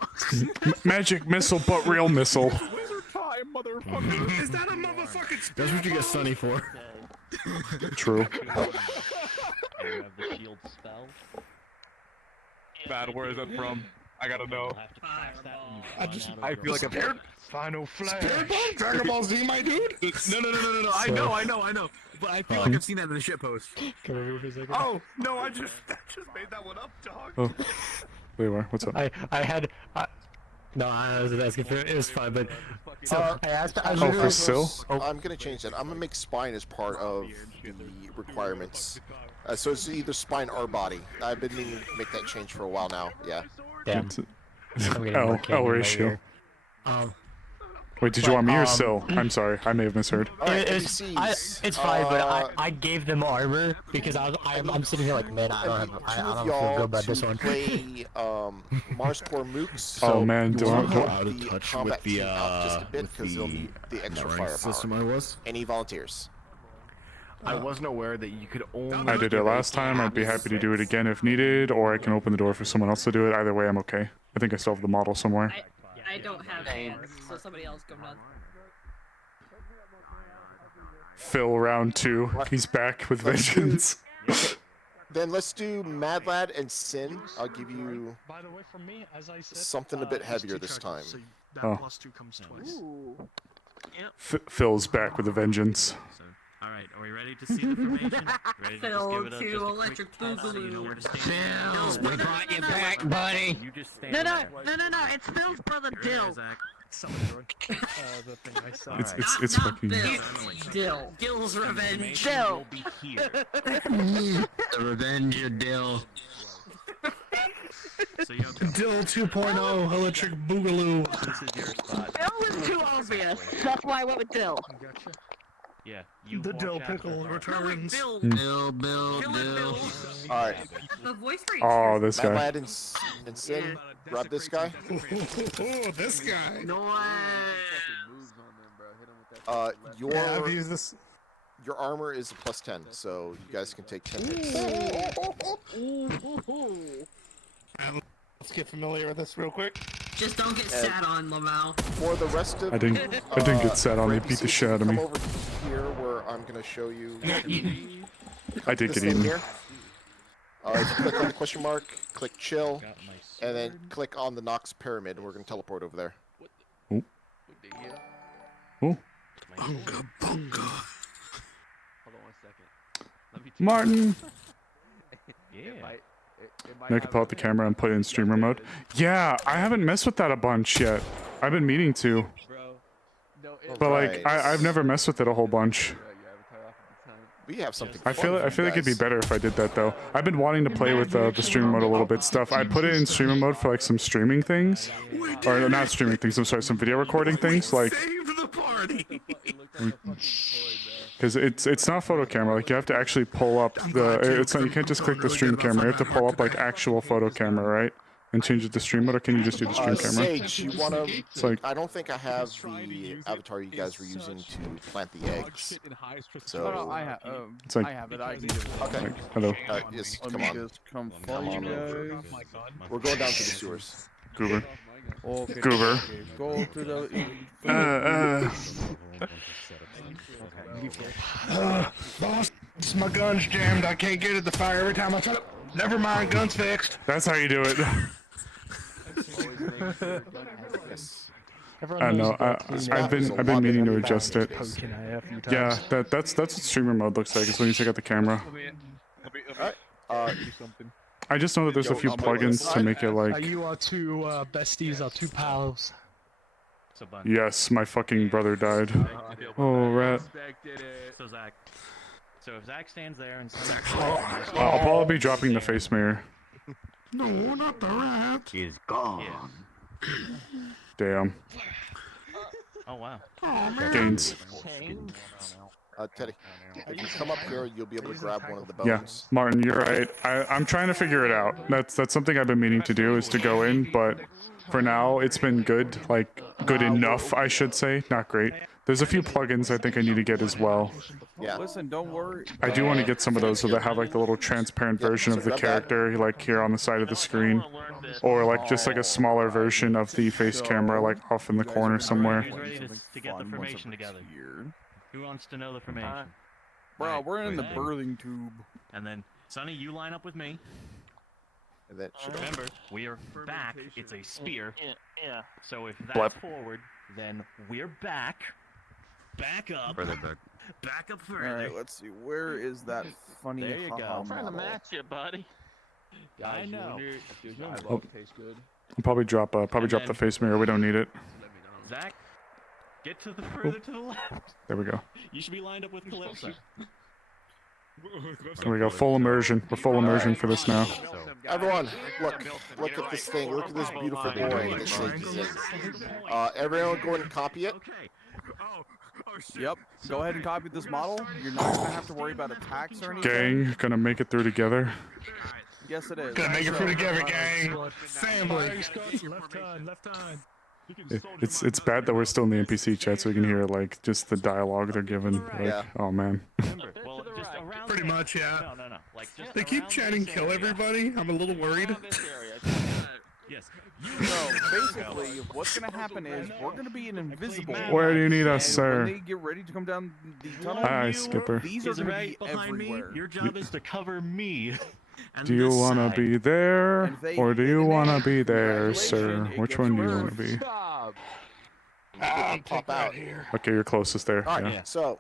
Magic missile, but real missile. Wizard time, motherfucker. Is that a motherfucking That's what you get Sunny for. True. Bad, where is that from? I gotta know. I feel like a Final flash. Dragon Ball Z, my dude. No. I know. But I feel like I've seen that in the shitpost. Can we move a second? Oh no! I just made that one up, dog. Oh, Leewar, what's up? I was asking for it. It was fine, but so I asked. I Oh, for Sil? I'm gonna change that. I'm gonna make spine as part of the requirements. So it's either spine or body. I've been meaning to make that change for a while now. Yeah. Damn. I'm getting more L candy right ratio. here. Wait, did you want me or Sil? I'm sorry, I may have misheard. It's fine, but I gave them armor because I'm sitting here like, man, I don't feel good about this one. Play Mars Core Mooks. Oh man, do do I? out of touch with the extra ignoring system I was. Any volunteers? I wasn't aware that you could only. I did it last time. I'd be happy to do it again if needed, or I can open the door for someone else to do it. Either way, I'm okay. I think I still have the model somewhere. I don't have hands, so somebody else go nuts. Phil round 2. He's back with vengeance. Then let's do Mad Lad and Sin. I'll give you something a bit heavier this time. Oh. +2 comes twice. Phil's back with a vengeance. All right, are we ready to see the formation? Ready to just give it a to just a electric quick so you know where to stand? Phil, we brought you back, buddy. You just stand there. No, it's Phil's brother Dill. It's fucking. Dill. Dill's revenge. Dill. The revenge of Dill. Dill 2.0 electric boogaloo. This is your spot. Dill was too obvious. That's why I went with Dill. Yeah, you The Dill pickle returns. Bill. Bill. All right. The voice range. Oh, this Mad guy. Lad and Sin. Grab this guy. Oh, this guy. No. Your Yeah, I've used this. your armor is a +10, so you guys can take 10 hits. Let's get familiar with this real quick. Just don't get sat on, Lamau. For the rest of I didn't get sat on. They beat the shit out of me. Come over here where I'm gonna show you. I did this get thing eaten. here. You click on the question mark, click chill, and then click on the Nox pyramid. We're gonna teleport over there. Oh. Oh. Bunga bunga. Hold on 1 second. Martin. Yeah. I can pull out the camera and put it in streamer mode. Yeah, I haven't messed with that a bunch yet. I've been meaning to. But like, I've never messed with it a whole bunch. We have something. I feel like it'd be better if I did that though. I've been wanting to play with the streamer mode a little bit stuff. I put it in streamer mode for like some streaming things, or not streaming things. I'm sorry, some video recording things like. Because it's not photo camera. Like you have to actually pull up the. It's not. You can't just click the stream camera. You have to pull up like actual photo camera, right? And change it to stream mode, or can you just do the stream camera? Sage, you wanna? It's like. I don't think I have the avatar you guys were using to plant the eggs. So No, I have. It's like. I have it. I can give it. Okay. Like, hello. Yes, Let come me on. just come follow you guys. We're going down to the sewers. Goober. Okay. Goober. Okay. Go to the. Boss, my gun's jammed. I can't get it to fire every time I try. Never mind, gun's fixed. That's how you do it. I know. I've been meaning to adjust it. Yeah, that's what streamer mode looks like. It's when you take out the camera. I just know that there's a few plugins to make it like. You are two besties, are two pals. Yes, my fucking brother died. Oh, rat. So Zach. So if Zach stands there and I'll probably be dropping the face mirror. No, not the rat. He's gone. Damn. Oh wow. Gains. Teddy, if you come up here, you'll be able to grab one of the Yeah, bones. Martin, you're right. I'm trying to figure it out. That's something I've been meaning to do, is to go in, but for now it's been good, like good enough, I should say, not great. There's a few plugins I think I need to get as well. Yeah. Listen, don't worry. I do want to get some of those so they have like the little transparent version of the character, like here on the side of the screen, or like just like a smaller version of the face camera, like off in the corner somewhere. Who's ready to get the formation together? Who wants to know the formation? Bro, we're in the birthing tube. And then, Sonny, you line up with me. And then remember, we are back. It's a spear. Yeah. So if Blep. that's forward, then we're back. Back up. Further back. Back up further. Alright, let's see. Where is that funny There you go. haha I'm trying to model? Match you, buddy. I know. Oh. I'll probably drop the face mirror. We don't need it. Zach, get to the further to the left. There we go. You should be lined up with Calypso. There we go. Full immersion. We're full immersion for this now. Everyone, look at this thing. Look at this beautiful boy that Sage is in. Everyone, go and copy it. Yep. Go ahead and copy this model. You're not gonna have to worry about attacks or anything. Gang, gonna make it through together. Yes, it is. Gonna make it through together, gang. Family. Left turn, left turn. It's bad that we're still in the NPC chat, so we can hear like just the dialogue they're giving. Like, Yeah. oh man. Pretty much, yeah. No. Like, just They keep around chanting this "kill area. everybody." I'm a little worried. Yes. So basically, what's gonna happen is we're gonna be an invisible. Where do you need us, and sir? When they get ready to come down the tunnel, Hi, Skipper. these are Is gonna right be behind everywhere. me. Your job is to cover me. And Do you this wanna side. be there, And if they or do hit you an wanna egg, be there, congratulations, sir? it Which gets one do you worse. wanna be? I'll Pop out. Okay, you're closest there. All right. Yeah. So,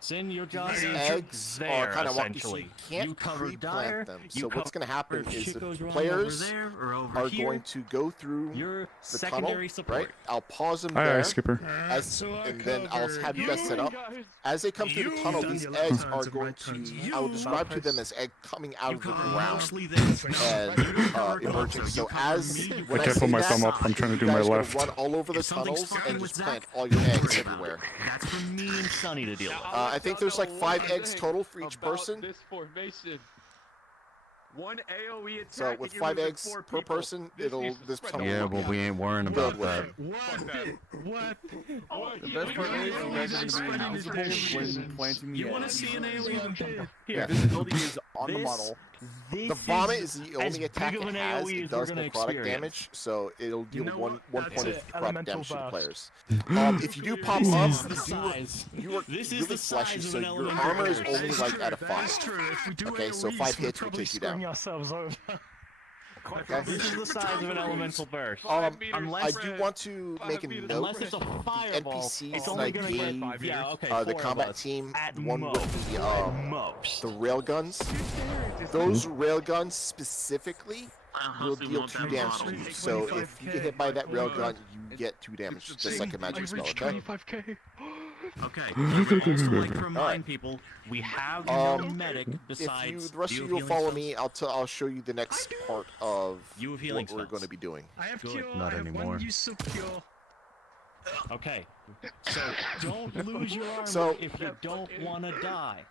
Sin, your job these is eggs there, are kind of wonky, so essentially. you can't You cover Dire, pre-plant them. you So what's going to happen cover is shit the goes wrong players over there or over are here. going to go through Your the secondary tunnel, support. right? I'll pause them Aye, there, aye, Skipper. and then I'll have you guys set up. As they come through the tunnel, these eggs are going to, I will describe to them as egg coming out of the ground and emerging. So as when I I can't say put my that, thumb up. I'm trying to do you my guys gotta left. run all over the tunnels and just plant all your eggs everywhere. That's for me and Sunny to deal with. I think there's like 5 eggs total for each person. This formation. One AOE attack. So with 5 eggs per person, this tunnel Yeah, will but we ain't worrying filled about with that. it. The best part is you guys are gonna be invisible when planting the eggs. Yeah. Invisibility is on the model. The vomit is the only attack it has. It does necrotic experience. damage, so it'll deal one point of necrotic Elemental damage to the burst. players. If you do pop This up, is the size. you are This is really the fleshy, size of so an your elemental armor is burst. only like at a 5. If we do Okay, so AoEs, 5 we'll hits will probably take you screwing down. ourselves over. Okay. This is the size of an elemental burst. I Unless do want to make a note. Unless it's a The fireball, NPCs it's that only I gonna gave get yeah, okay, the 4 combat of us. team, At the one most. with the railguns. Those railguns specifically will deal 2 damage to you. So if you get hit by that railgun, you get 2 damage. Just like a magic spell, okay? Okay. I would also like to remind people we have no medic besides. If you, the rest of you you will have follow healing me, I'll show you the next part of You have healing what we're spells. going to be doing. I have Good. cure. Not I have anymore. one use of cure. spells. Okay. So don't lose your armor So- if you don't want to die.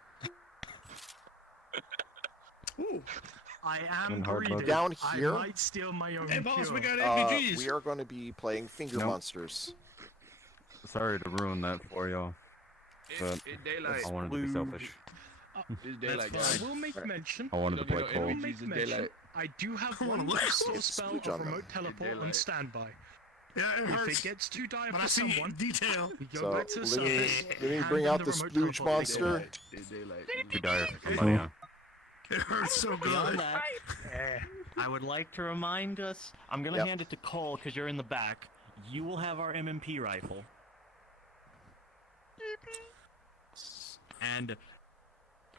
I am And hard greedy. mode. Down here, I might steal my own Hey, boss, we cure. got RPGs. we are going to be playing Finger Nope. Monsters. Sorry to ruin that for y'all, but daylight. I wanted to be selfish. It's That's daylight, fine. guys. We'll make mention. I wanted to play No, Cole. We'll make mention. I do have one restore It's spell huge of on them. remote teleport on Daylight. standby. Yeah, it If hurts. it gets too dire But I for see someone, detail. we go So back to the let me, surface. let me hand bring them out the this remote splooge teleport. monster. It's daylight. Be dire for somebody, huh? It hurts so Beyond good. that, I would like to remind us. I'm gonna Yep. hand it to Cole because you're in the back. You will have our MMP rifle. And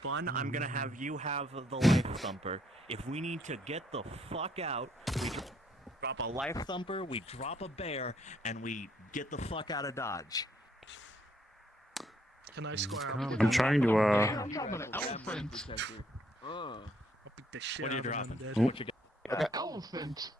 Fun, I'm gonna have you have the life thumper. If we need to get the fuck out, we drop a life thumper, we drop a bear, and we get the fuck out of Dodge. Can I square up? I'm trying to Elephant. I'll beat the shit What are you out of dropping? them, Oh. What you got? Okay. Elephant.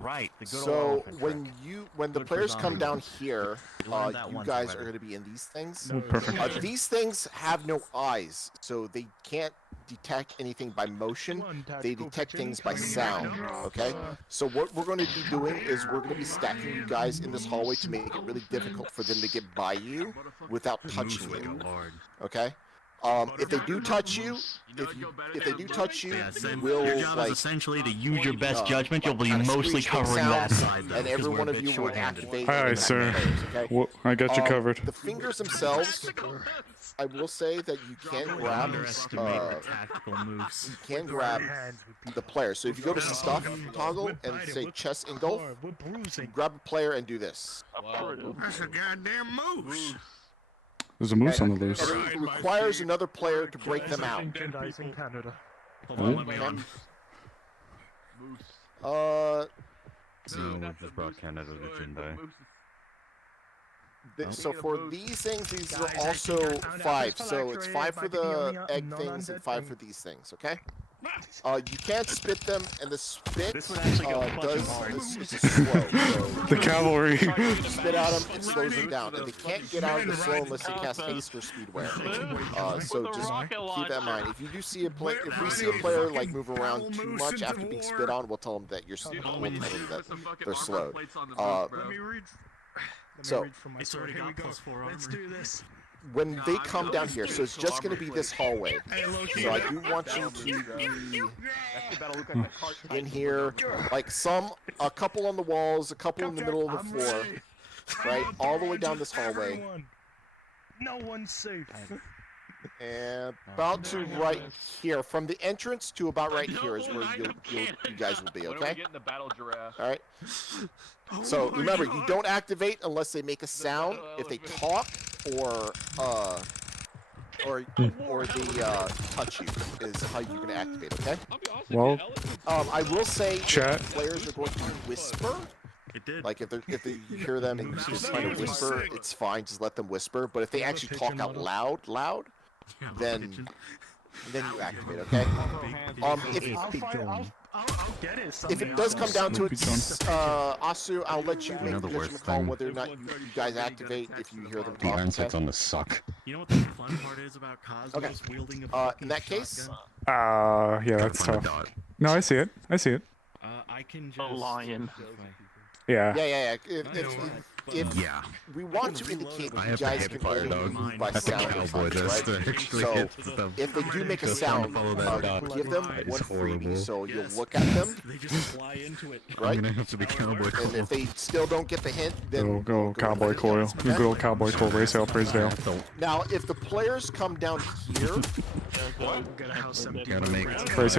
Right, the good old So elephant when trick. when the Good for players come zombies. down here, We learned that you once guys already. are going to be in these things. Oh, perfect. These things have no eyes, so they can't detect anything by motion. They detect things by sound. Okay. So what we're going to be doing is we're going to be stacking you guys in this hallway to make it really difficult for them to get by you without touching you. Okay. If they do touch you, if they do touch you, Yeah, Sin, we'll your job like is essentially to use your best judgment. You'll be kinda mostly screech covering that sounds, side, though, and because every we're one a of bit you will short-handed. activate. Aye, aye, and sir. players, okay? Well, I got you covered. The fingers themselves, I will say that you can Don't grab. underestimate the tactical moves. You can grab the player. So if you go to stuff toggle and say chess engulf, you grab a player and do this. That's a goddamn moose. There's a moose on the loose. And it requires another player to break them out. Merchandising Canada. Hold on, let me on. So we just brought Canada to Jindai. So for these things, these are also 5. So it's 5 for the egg things and 5 for these things. Okay. You can't spit them, and the spit does it's slow. So The cavalry. spit at them, it slows them down, and they can't get out of the slow unless they cast haste or speed wear. So just keep that in mind. If you do see if we see a player like move around too much after being spit on, we'll tell them that we'll tell them that they're slowed. So Let's do this. when they come down here, so it's just going to be this hallway. So I do want you to be in here, like a couple on the walls, a couple in the middle of the floor, right, all the way down this hallway. No one's safe. And about to right here, from the entrance to about right here is where you guys will be, okay? All right. So remember, you don't activate unless they make a sound. If they talk or they touch you is how you're gonna activate, okay? Well, I will say chat. if players are going to whisper. Like if you hear them and you just kind of whisper, it's fine. Just let them whisper. But if they actually talk out loud, then you activate, okay? If it does come down to it, Asu, I'll let you make the judgment call whether or not you guys activate if you hear them talk. Answers on the suck. You know what the fun part is about Cosmos wielding a In that case, yeah, that's tough. No, I see it. I see it. I can just... A lion. Yeah. Yeah. If we want to indicate that you guys can only move by sound, right? So if they do make a sound, give them one freebie. So you'll look at them, They just fly into it. right? I'm gonna have to be cowboy. And if they still don't get the hint, then Go cowboy coil. You good old cowboy coil. Race Hail, praise Dale. now if the players come down here, Gotta make Race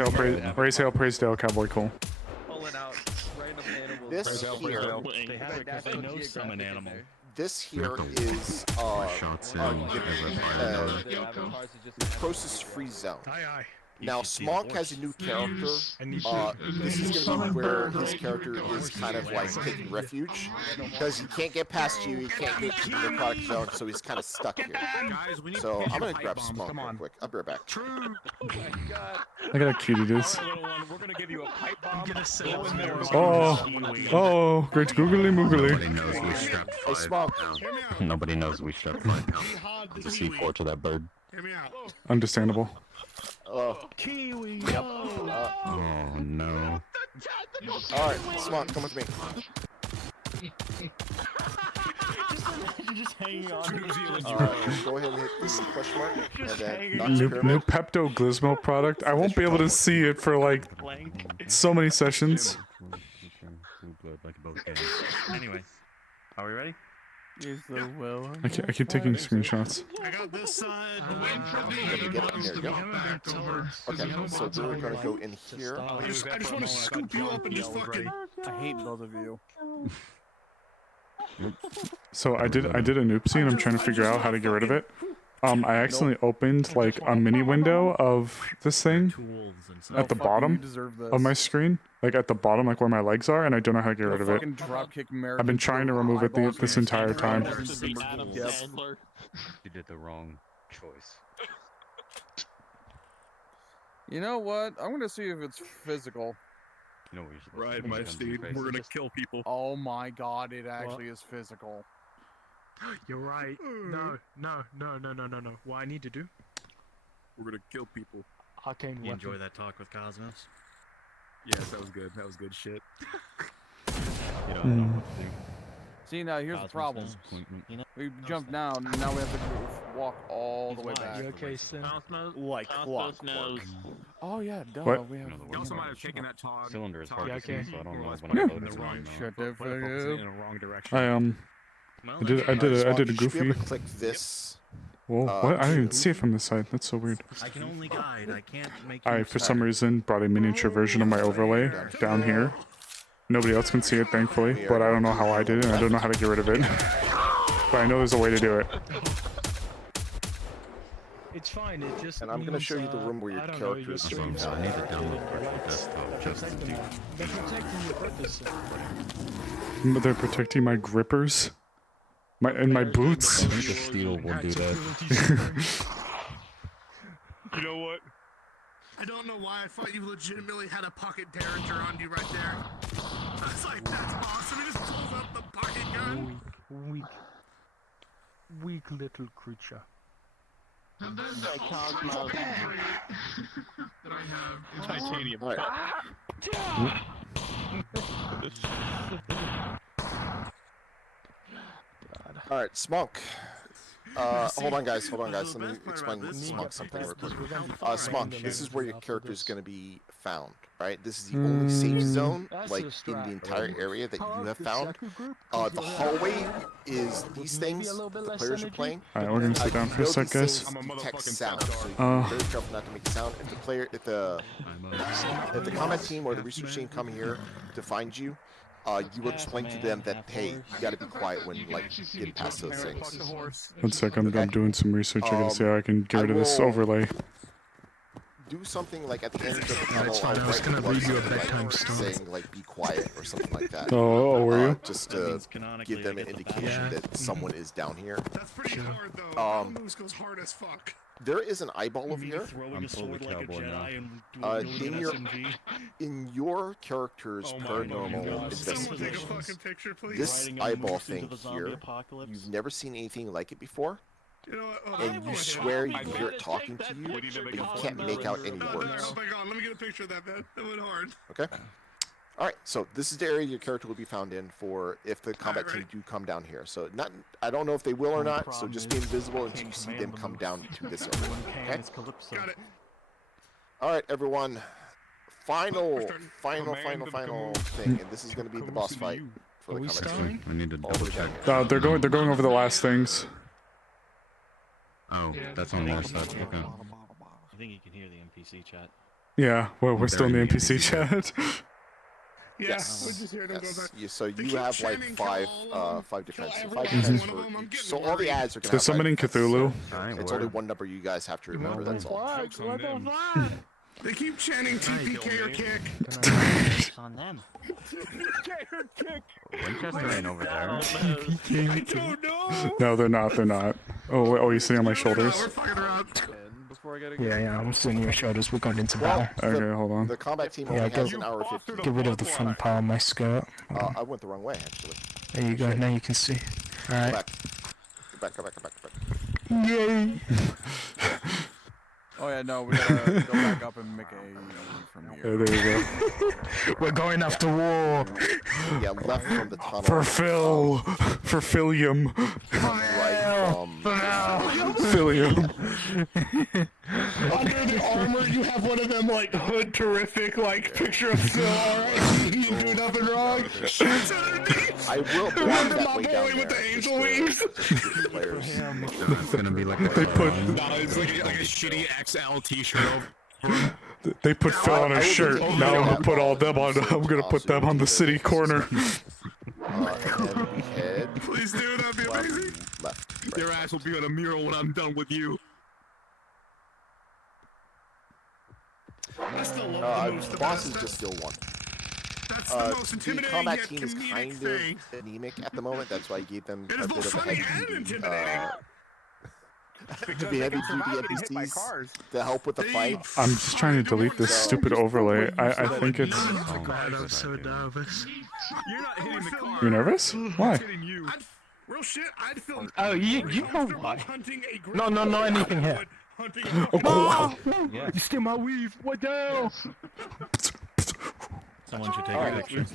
Hail, praise Dale, cowboy coil. this here, They have it because they know summon animal. this here is Croesus Free Zone. Now, Smog has a new character. This is going to be where his character is kind of like taking refuge. Because he can't get past you, he can't get to the necrotic zone, so he's kind of stuck here. So I'm going to grab Smog real quick. I'll be right back. I got a cutie this. We're gonna give you a pipe bomb. Oh, great googly moogly. Hey, Smog. Nobody knows we strapped 5 pounds. It's a C4 to that bird. Understandable. Kiwi. Oh no. Alright, Smog, come with me. Just hanging on. Go ahead and hit the question mark. And then New Pepto Glismo product. I won't be able to see it for like so many sessions. Anyway, are we ready? Is the will. I keep taking screenshots. I got this side. There you go. Okay, so we're gonna go in here. I just want to scoop you up and just fucking... I hate both of you. So I did an oopsie and I'm trying to figure out how to get rid of it. I accidentally opened like a mini window of this thing at the bottom of my screen, like at the bottom, like where my legs are, and I don't know how to get rid of it. I've been trying to remove it this entire time. You did the wrong choice. You know what? I'm gonna see if it's physical. No, Ride my steed. We're gonna kill people. Oh my god, it actually is physical. You're right. No. What I need to do? We're gonna kill people. You enjoy that talk with Cosmos? Yes, that was good. That was good shit. You don't know what to do. See, now here's the problem. We jumped down, and now we have to walk all the way back. You okay, Sin? Like clockwork. Oh yeah, duh. What? We have. You also might have taken that talk. Cylinder is hard to see, so I don't know when Yeah. I load it. Shut the fuck in the wrong direction. I did a goofy. Click this. Whoa, what? I didn't even see it from this side. That's so weird. I can only guide. I can't make. I, for some reason, brought a miniature version of my overlay down here. Nobody else can see it, thankfully, but I don't know how I did it, and I don't know how to get rid of it. But I know there's a way to do it. It's fine. It just. And I'm gonna show you the room where your character is sitting So I need to download for the desktop just to do. But they're protecting my grippers. my boots. I think the steel will do that. You know what? I don't know why I thought you legitimately had a pocket derringer on you right there. I was like, that's awesome. He just pulls out the pocket gun. Weak little creature. And then the ultimate favorite that I have is Titanium. All right, Smunk. Hold on, guys. Let me explain Smunk something real quick. Smunk, this is where your character is going to be found, right? This is the only safe zone, like, in the entire area that you have found. The hallway is these things that the players are playing. Alright, we're gonna sit down for a sec, guys. Detect sound, so you be very careful not to make sound. If the combat team or the research team come here to find you, you will explain to them that, hey, you gotta be quiet when, like, getting past those things. 1 sec, I'm doing some research. I gotta see how I can get rid of this overlay. Do something like at the end of the tunnel. That's fine, I was gonna read you a bedtime story. Saying, like, be quiet or something like that. Oh, were you? Just to give them an indication that someone is down here. That's pretty hard, though. Moose goes hard as fuck. There is an eyeball over here. I'm fully cowboy now. In your character's paranormal investigations, this eyeball thing here, you've never seen anything like it before. You know what? And you swear you hear it talking to you, but you can't make out any words. Oh my god, let me get a picture of that, man. That went hard. Okay. Alright, so this is the area your character will be found in for if the combat team do come down here. So I don't know if they will or not, so just be invisible until you see them come down to this area. Okay? Got it. Alright, everyone. Final thing, and this is going to be the boss fight for the combat team. I need to double check. They're going over the last things. Oh, that's on our side. Okay. I think you can hear the NPC chat. Yeah, well, we're still in the NPC chat. Yeah, Yes. we're just here to go back. So They you keep have like chanting, five kill defense. everyone, Five kill defense one of for them, I'm each. getting So all the ads are gonna There's have somebody in Cthulhu. It's only one number you guys have to remember, that's all. They keep chanting TPK or kick. It's on them. Winchester ain't over there. I don't know. No, they're not. Oh, wait, you sitting on my shoulders? We're fucking around. Yeah, I'm sitting on your shoulders. We're going into battle. Okay, hold on. The combat team only has an hour 15. Get rid of the front part of my skirt. I went the wrong way, actually. There you go. Now you can see. All right. Go back. Yay! Oh yeah, no, we gotta go back up and make a from here. There you go. We're going after war. Yeah, left from the tunnel. For Philium. Philium. Under the armor, you have one of them, like, hood terrific, like, picture of Phil, alright? You do nothing wrong. Shirts underneath. I will blind Remember that my way boy down with there. the angel wings? It's gonna be like They put It's like a shitty XL t-shirt over. They put Phil on a shirt. Now I'm gonna put all them on. I'm gonna put them on the city corner. Head. Please do, that'd be amazing. Left. Your ass will be on a mural when I'm done with you. I still love the moves the boss best. is just still one. That's the most The intimidating combat yet team is comedic kind thing. of anemic at the moment. That's why I gave them It a is bit both of a funny heavy and duty, intimidating. the heavy duty NPCs to help with the fight. I'm just trying to delete this stupid overlay. I think it's. Oh god, I'm so nervous. You're not hitting the car. You're nervous? Why? Real shit, I'd feel Oh, you know why? hunting a great No, anything here. hunting Oh, No! You steal my weave. What the hell? Someone should take a Alright. picture.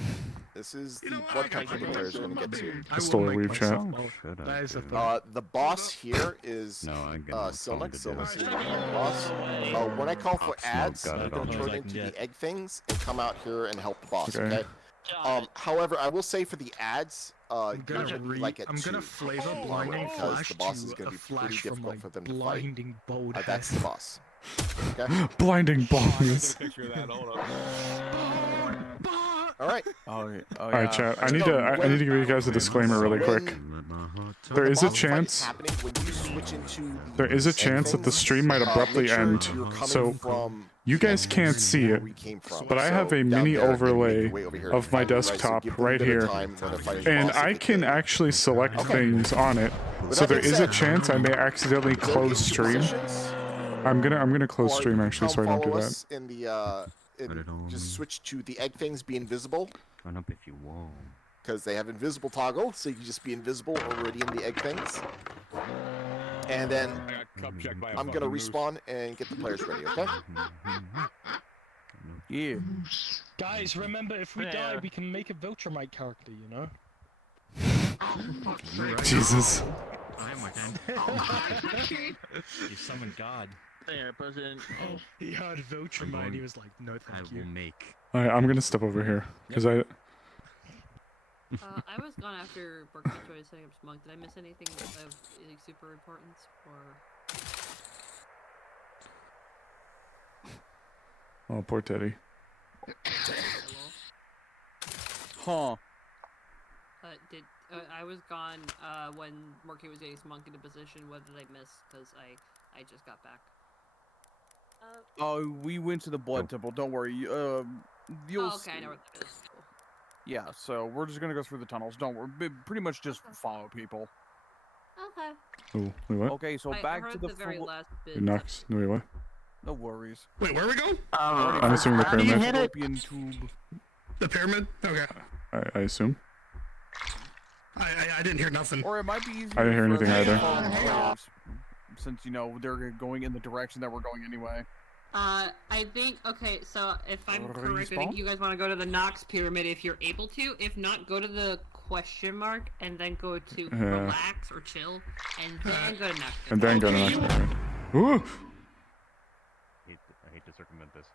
This is the what country the player's going to get to. I stole a weave chat. The boss here is Silnick. Silnick's the boss. When I call for ads, you're going to turn into the egg things and come out here and help the boss, okay? However, I will say for the ads, I'm gonna like I'm gonna flavor blinding because flash the boss is to going a to be pretty flash from difficult my for them to fight. blinding bold head. That's the boss. Okay? Blinding balls. Alright. Alright, chat. I need to give you guys a disclaimer really quick. There is a chance. When you switch into There is a chance that the stream might abruptly end. So You guys can't see it, we came from. but I have a So, mini down there, and then we make overlay our way over here. of my Right, so desktop give them a right bit of here, time when they're fighting and the boss I if they can actually select things on it. So that there being is a said, chance I may accidentally go close into stream. positions, I'm gonna close or stream you can actually, come so I don't do follow that. us in the just switch to the egg things be invisible. Run up if you want. Because they have invisible toggle, so you can just be invisible already in the egg things. And then I'm gonna respawn and get the players ready, okay? Yeah. Guys, remember, if we die, we can make a Viltrumite character, you know? Jesus. I am my You summoned God. There, President. He heard Viltrumite, he was like, no thank you. Alright, I'm gonna step over here, because I was gone after Burke's choice setting up Monk. Did I miss anything of like, super importance? Or Oh, poor Teddy. Huh. Did I was gone when Murky was getting Monk into position? What did I miss? Because I just got back. Oh, we went to the Blood Temple. Don't worry. You'll. Oh, okay, I know where that is. Cool. Yeah, so we're just gonna go through the tunnels. Don't worry. Pretty much just follow people. Okay. Oh, wait, what? Okay, so I back heard to the very last bit. It knocks. No, wait, what? No worries. Wait, where are we going? I'm assuming the pyramid. Fallopian tube. The pyramid? Okay. I assume. I didn't hear nothing. Or it might be easier. I didn't hear for anything us to either. follow the players, since you know they're going in the direction that we're going anyway. I think, okay, so if I'm correct, I think Respawn? you guys want to go to the Nox Pyramid if you're able to. If not, go to the question mark and then go to relax or chill, and then go to Nox. And then go to Nox Pyramid. Ooh! I hate to circumvent this.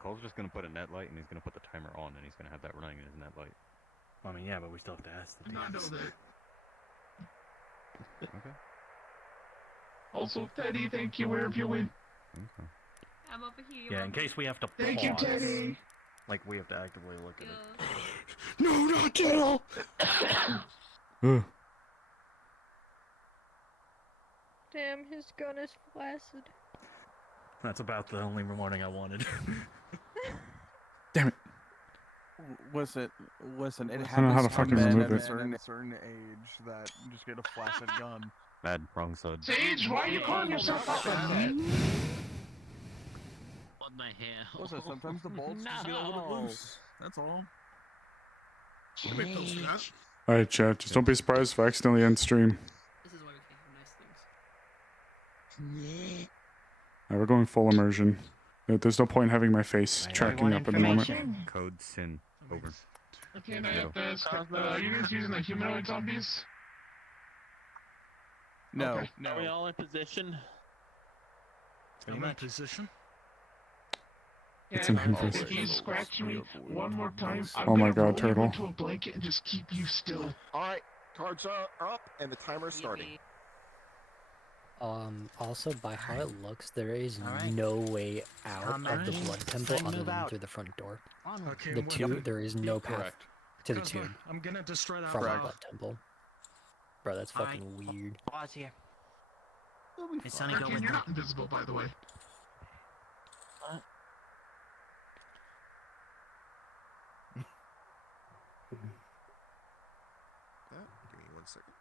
Cole's just gonna put a net light and he's gonna put the timer on and he's gonna have that running in his net light. I mean, yeah, but we still have to ask the DMs. Okay. Also, Teddy, thank you wherever you went. Okay. I'm over here. Yeah, in case we have to pause. Thank you, Teddy. Like, we have to actively look at it. No, not Jill! Damn, his gun is flaccid. That's about the only warning I wanted. Damn it. Listen, it I don't know how to happens to fucking men remove at it. a certain age that just get a flaccid gun. Bad wrong side. Sage, why are you calling yourself out like that? What the hell? Listen, sometimes the bolts just get a little loose. That's all. Alright, chat. Just don't be surprised if I accidentally end stream. This is why we can't have nice things. Alright, we're going full immersion. There's no point in having my face tracking up at the moment. Code sin. Over. Okay, and I have to ask, are you guys using the humanoid zombies? No, Okay. no. Are we all in position? I'm in position. It's an And inverse. if you scratch me one more time, I'm Oh my gonna god, roll you turtle. into a blanket and just keep you still. Alright, cards are up and the timer is starting. Also, by how it looks, there is no way out of the blood temple other than through the front door. Okay, The tube, there is no path Correct. to the Cosmo, tube I'm gonna destroy that from the valve. blood temple. Bro, that's fucking weird. Pause here. Hey, Sonny, go with you're not invisible, by the way. Yeah, give me 1 second.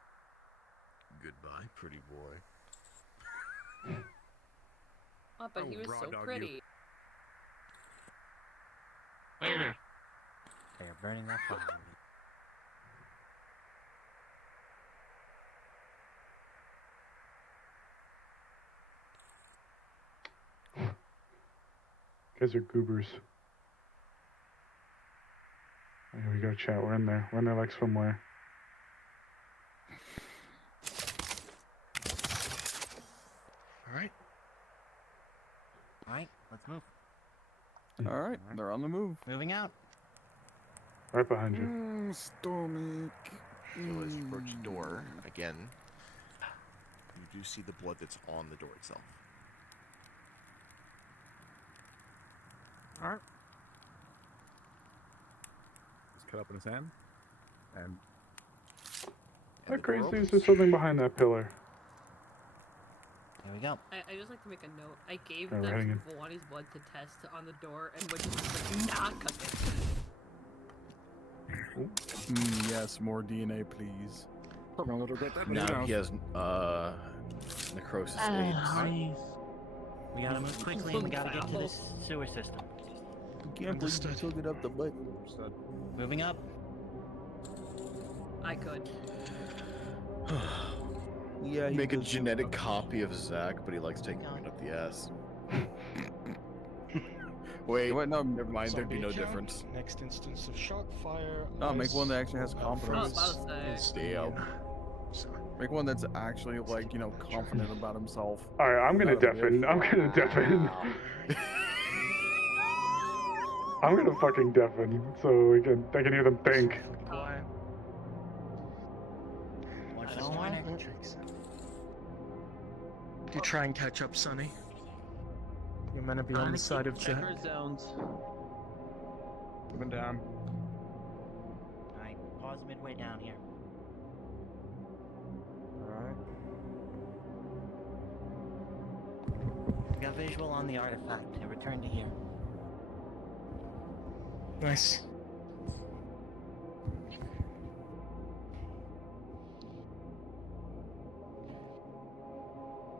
Goodbye, pretty boy. Oh, but he was so pretty. Later. They are burning that fire. Guys are goobers. Here we go, chat. We're in there. We're in there like somewhere. Alright. Alright, let's move. Alright, they're on the move. Moving out. Right behind you. Stomach. So as you approach the door, again, you do see the blood that's on the door itself. Alright. Just cut up in his hand. And How crazy is there something behind that pillar? There we we go. I just like to make a note. I gave we're them heading in. Volani's blood to test on the door, and Witch was like, nah, cook it. Yes, more DNA, please. Now he has necrosis 8. Alright. We gotta move quickly and we gotta get to this sewer system. Understood. Took it up the butt. Moving up. I could. Yeah, Make a genetic copy of Zach, but he likes taking it up the ass. Wait, no, never mind. There'd be no Zombie difference. jump, Next instance of shock fire. No, make one that actually has I was confidence. about to say. Make one that's actually like, you know, confident about himself. Alright, I'm gonna deafen. I'm gonna deafen. I'm gonna fucking deafen so I can hear them think. Watch this corner. You try and catch up, Sonny. You're meant to be on the side of Zach. zones. Moving down. Alright, pause midway down here. Alright. We got visual on the artifact and return to here. Nice.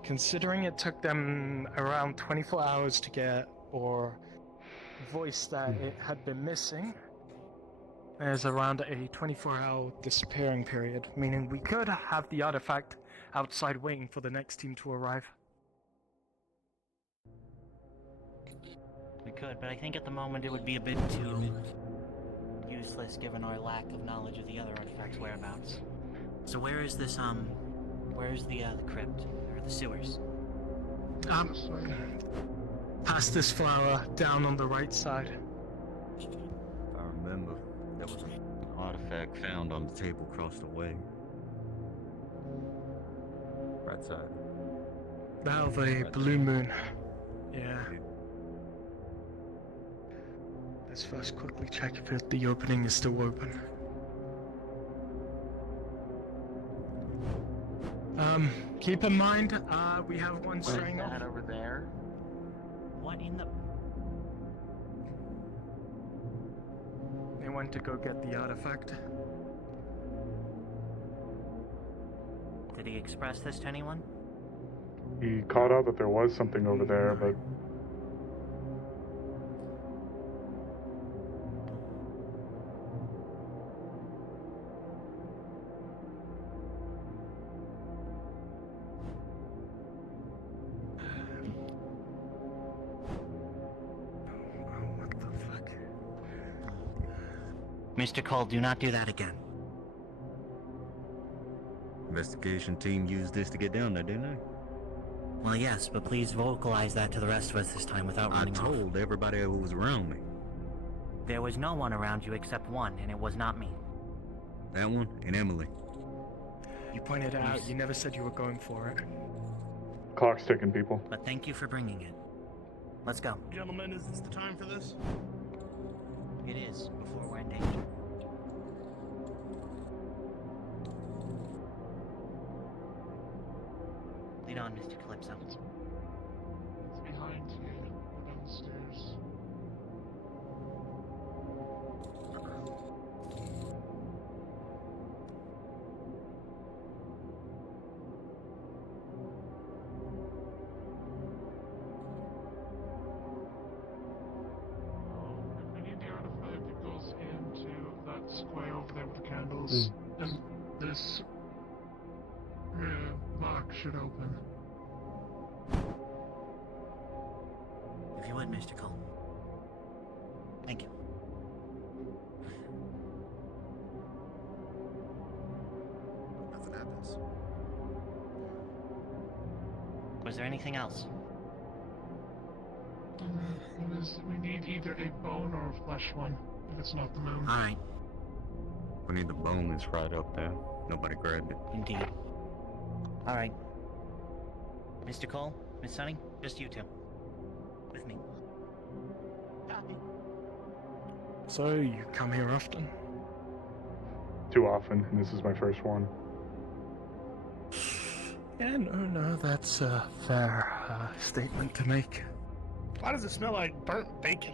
Considering it took them around 24 hours to get or voice that it had been missing, there's around a 24-hour disappearing period, meaning we could have the artifact outside waiting for the next team to arrive. We could, but I think at the moment it would be a bit too useless given our lack of knowledge of the other artifact's whereabouts. So where is this, where's the crypt? Or the sewers? Past this flower, down on the right side. If I remember, there was an artifact found on the table across the way. Right side. Valve, a blue moon. Yeah. Let's first quickly check if the opening is still open. Keep in mind, we have one straying off. over there. What in the... They went to go get the artifact. Did he express this to anyone? He caught out that there was something over there, but Mr. Cole, do not do that again. Investigation team used this to get down there, didn't they? Well, yes, but please vocalize that to the rest of us this time without running off. I told everybody who was around me. There was no one around you except one, and it was not me. That one and Emily. You pointed it out, you never said you were going for it. clock's ticking, people. But thank you for bringing it. Let's go. Gentlemen, is this the time for this? It is, before we're in danger. Lead on, Mr. Calypso. It's behind you, downstairs. If we need the artifact, it goes into that square over there with the candles. And this lock should open. If you would, Mr. Cole. Thank you. Nothing happens. Was there anything else? We need either a bone or a flesh one, if it's not the moon. Alright. We need the bone that's right up there. Nobody grabbed it. Indeed. Alright. Mr. Cole, Miss Sunny, just you two. With me. Copy. So, you come here often? Too often, and this is my first one. Yeah, no, that's a fair statement to make. Why does it smell like burnt bacon?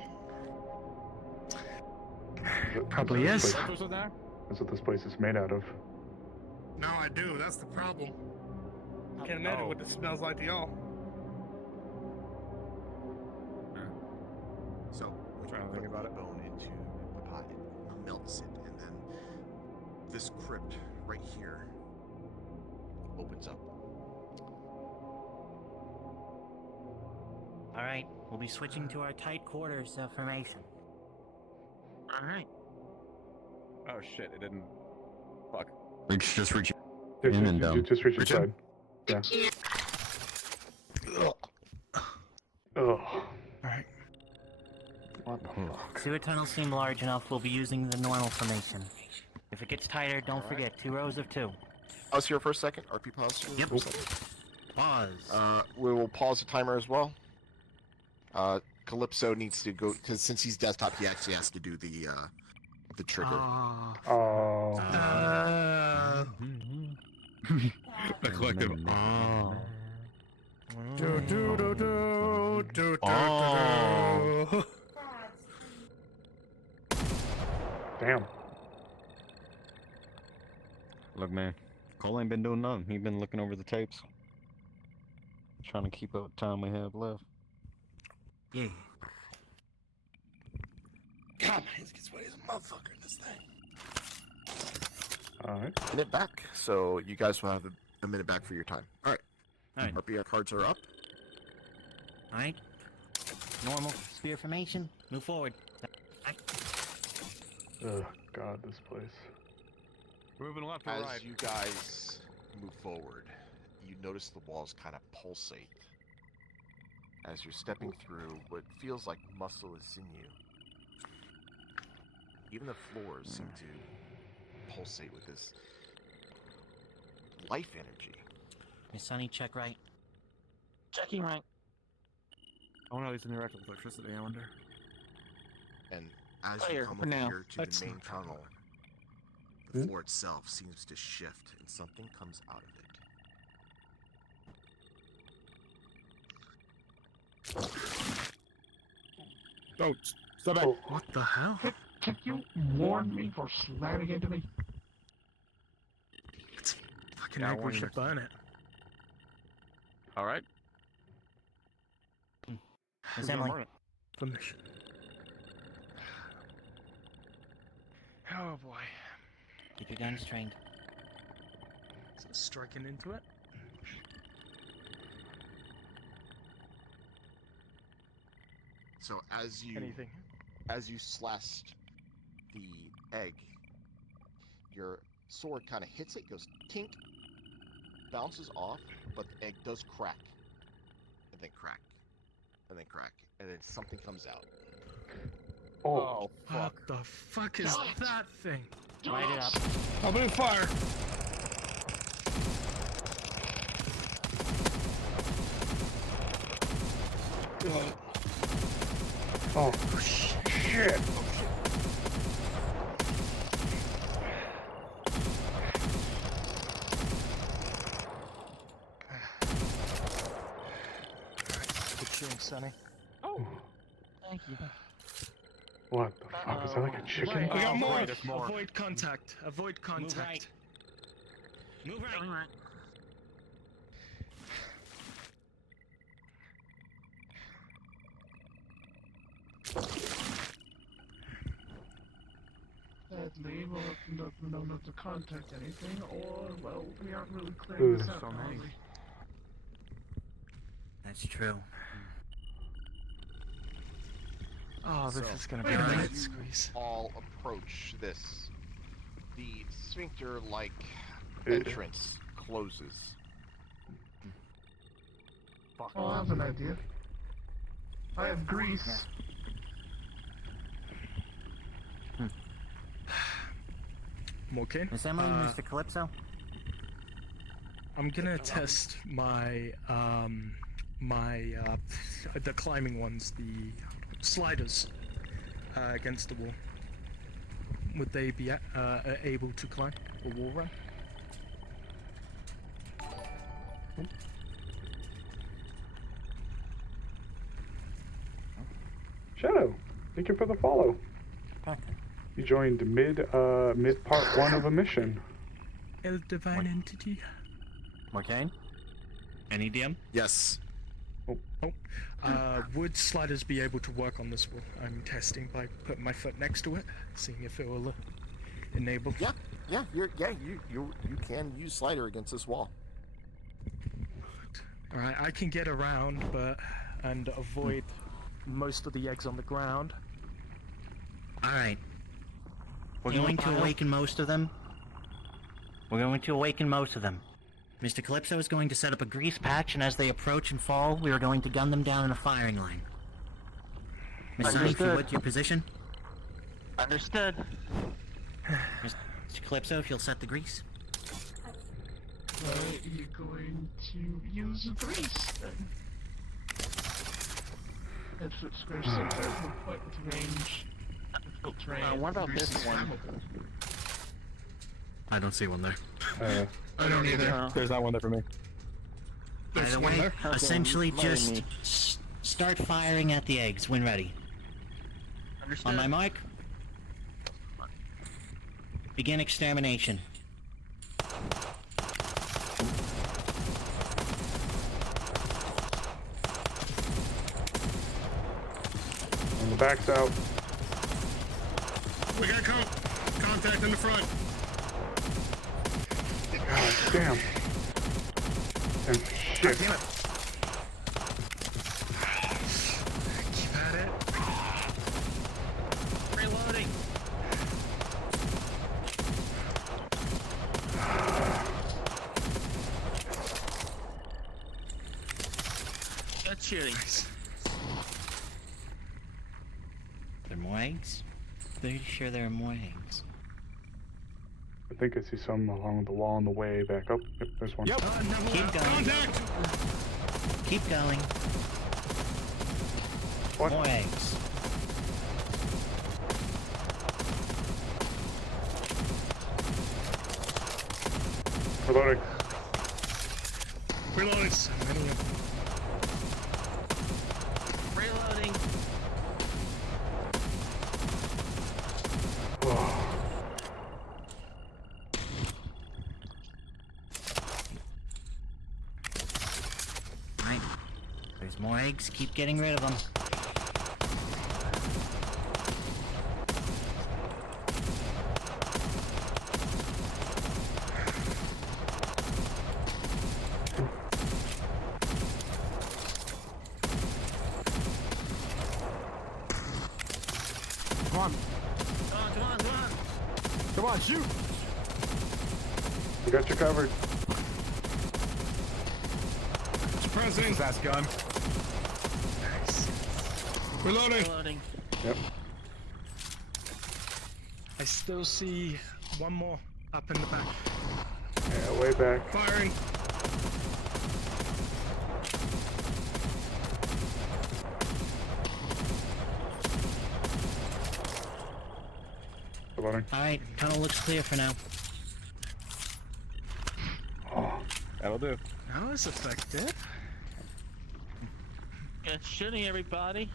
Probably is. That's what this place is made out of. No, I do. That's the problem. Can't imagine what this smells like to y'all. So, when you put the bone into the pot, it melts it, and then this crypt right here opens up. Alright, we'll be switching to our tight quarters formation. Alright. Oh shit! It didn't. Fuck. Just reach Yeah, in and down. Just reach inside. Yeah. Oh. Alright. What the fuck? Sewer tunnels seem large enough, we'll be using the normal formation. If it gets tighter, don't forget, 2 rows of 2. Pause here for a second. RP pause here Yep. for a second. Pause. We will pause the timer as well. Calypso needs to go because since he's desktop, he actually has to do the trigger. Oh. The collective. Oh. Do do do do do Oh. Damn. Look, man, Cole ain't been doing nothing. He been looking over the tapes, trying to keep up with time we have left. Yeah. God, my hands get sweaty as a motherfucker in this thing. All right. Minute back, so you guys will have a minute back for your time. All right. Alright. RP cards are up. Alright. Normal spear formation. Move forward. Oh God, this place. Moving left or As right. you guys move forward, you notice the walls kind of pulsate as you're stepping through what feels like muscle and sinew. Even the floors seem to pulsate with this life energy. Miss Sunny, check right. Checking right. I wonder how these interact with electricity. I wonder. And as Clear you come for over now. here to That's the main not tunnel, the floor itself seems to shift and something comes out of it. Oh, step back. What the hell? Can you warn me for slamming into me? It's fucking Yeah, I egg, we warned should you. burn it. All right. Miss Emily. The mission. Oh boy. Keep your guns trained. So striking into it. So as Anything. you slashed the egg, your sword kind of hits it, goes tink, bounces off, but the egg does crack, and then crack, and then crack, and then something comes out. Oh, fuck. What the fuck is that thing? Light it up. Opening fire. Oh shit! Good shooting, Sonny. Oh. Thank you. What the fuck? Is that like a chicken? We got more. Avoid contact. Avoid contact. Move right. Sadly, we'll not to contact anything, or, well, we aren't really clearing this out, so are nice. we? That's true. Oh, this So, is gonna be a as nice you squeeze. all approach this, the sphincter-like Yeah. entrance closes. Oh, I have an idea. I have grease. Okay. Miss Emily, Mr. Calypso. I'm gonna test my the climbing ones, the sliders, against the wall. Would they be able to climb a wall run? Shadow, thank you for the follow. You joined mid part 1 of a mission. El divine entity. Morcane? Any DM? Yes. Would sliders be able to work on this wall? I'm testing by putting my foot next to it, seeing if it will enable. Yeah, you can use slider against this wall. Alright, I can get around, and avoid most of the eggs on the ground. Alright. We're going to awaken most of them. Mr. Calypso is going to set up a grease patch, and as they approach and fall, we are going to gun them down in a firing line. Miss Sunny, if you would, your position. Understood. Mr. Calypso, if you'll set the grease. You're going to use grease then. That's what's supposed to have what range. What about this one? I don't see one there. I don't either. There's not one there for me. By the way, essentially just start firing at the eggs when ready. Understood. On my mark. Begin extermination. On the back's out. We got contact in the front. God damn. And shit. Damn it. Keep at it. Reloading. Good shooting. There are more eggs? Pretty sure there are more eggs. I think I see some along the wall on the way back up. Yep, there's one. Keep going. Keep going. What? More eggs. Reloading. Reloading. So many of them. Reloading. Right. There's more eggs. Keep getting rid of them. Come on. Come on. Come on, shoot! We got you covered. Suppressing. Fast gun. Nice. Reloading. Reloading. Yep. I still see one more up in the back. Yeah, way back. Firing. Reloading. Alright, tunnel looks clear for now. That'll do. That was effective. Good shooting, everybody.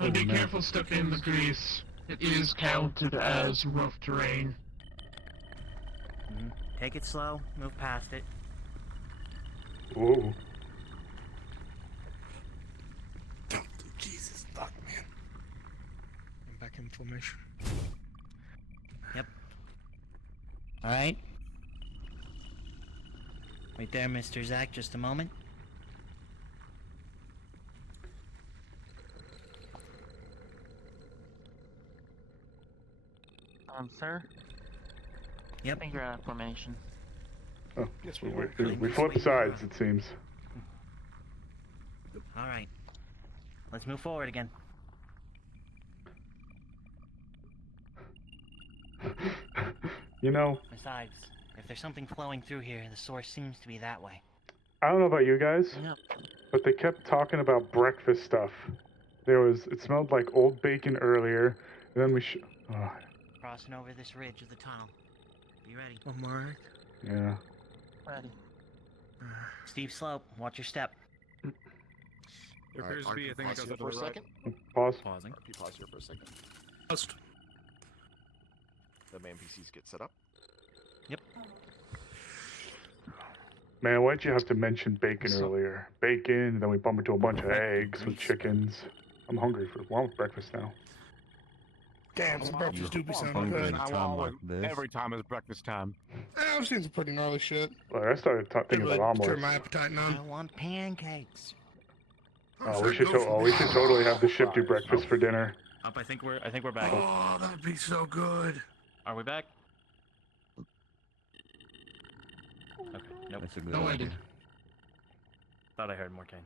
And be careful stepping in the grease. It is counted as rough terrain. Take it slow. Move past it. Ooh. Jesus, fuck, man. I'm back in formation. Yep. Alright. Right there, Mr. Zach, just a moment. Sir? Yep. I think you're out of formation. Oh, Yes, we flip sides, it seems. Alright. Let's move forward again. You know, Besides, if there's something flowing through here, the source seems to be that way. I don't know about you guys, Yep. but they kept talking about breakfast stuff. It smelled like old bacon earlier, and then Crossing over this ridge of the tunnel. Be ready. One more egg. yeah. Ready. Steep slope. Watch your step. There appears to be a thing that goes up to for a the right. second. Pause. Pausing. RP pause here for a second. Just The main PCs get set up. Yep. Man, why'd you have to mention bacon earlier? Bacon, then we bump into a bunch of eggs with chickens. I'm hungry for breakfast now. damn, some breakfast do be sounding Hungry good. at a time like this. Every time is breakfast time. I've seen some pretty gnarly shit. Like, I started thinking Really about turn omelets. my appetite I on. want pancakes. We should totally have the ship do breakfast for dinner. Up. I think we're back. Oh, that'd be so good. Are we back? Okay. Nope. That's a good No idea. idea. Thought I heard Mortain.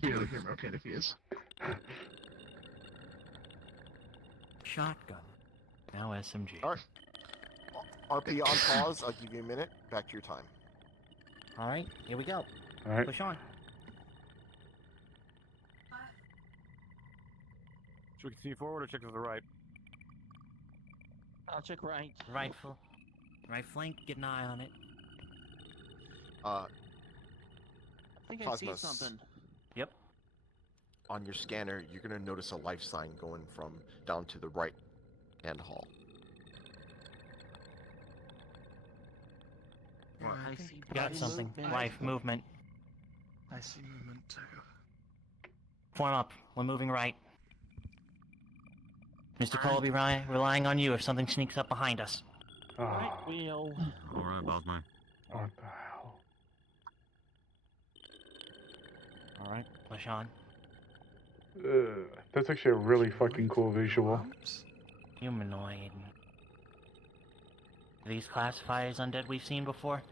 Barely hear Mortain if he is. Shotgun. Now SMG. All right. RP on pause. I'll give you a minute. Back to your time. All right. Here we go. All right. Push on. Should we continue forward or check to the right? I'll check right. Right flank. Get an eye on it. I think Cosmos. I see something. Yep. On your scanner, you're gonna notice a life sign going from down to the right hand hall. I see Got something. movement. Life movement. I see movement too. Form up. We're moving right. Mr. Cole will be relying on you if something sneaks up behind us. Right wheel. Alright, boss man. What the hell? Alright, push on. That's actually a really fucking cool visual. Humanoid. Are these classified as undead we've seen before?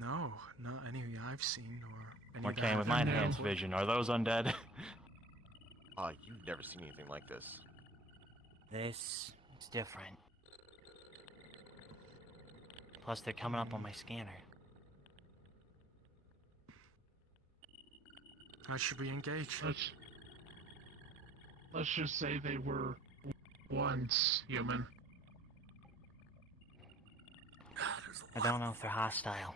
No, not any I've seen or any that Mortain, I've with my known. enhanced vision, are those undead? You've never seen anything like this. This is different. Plus, they're coming up on my scanner. How should we engage? Let's just say they were once human. I don't know if they're hostile.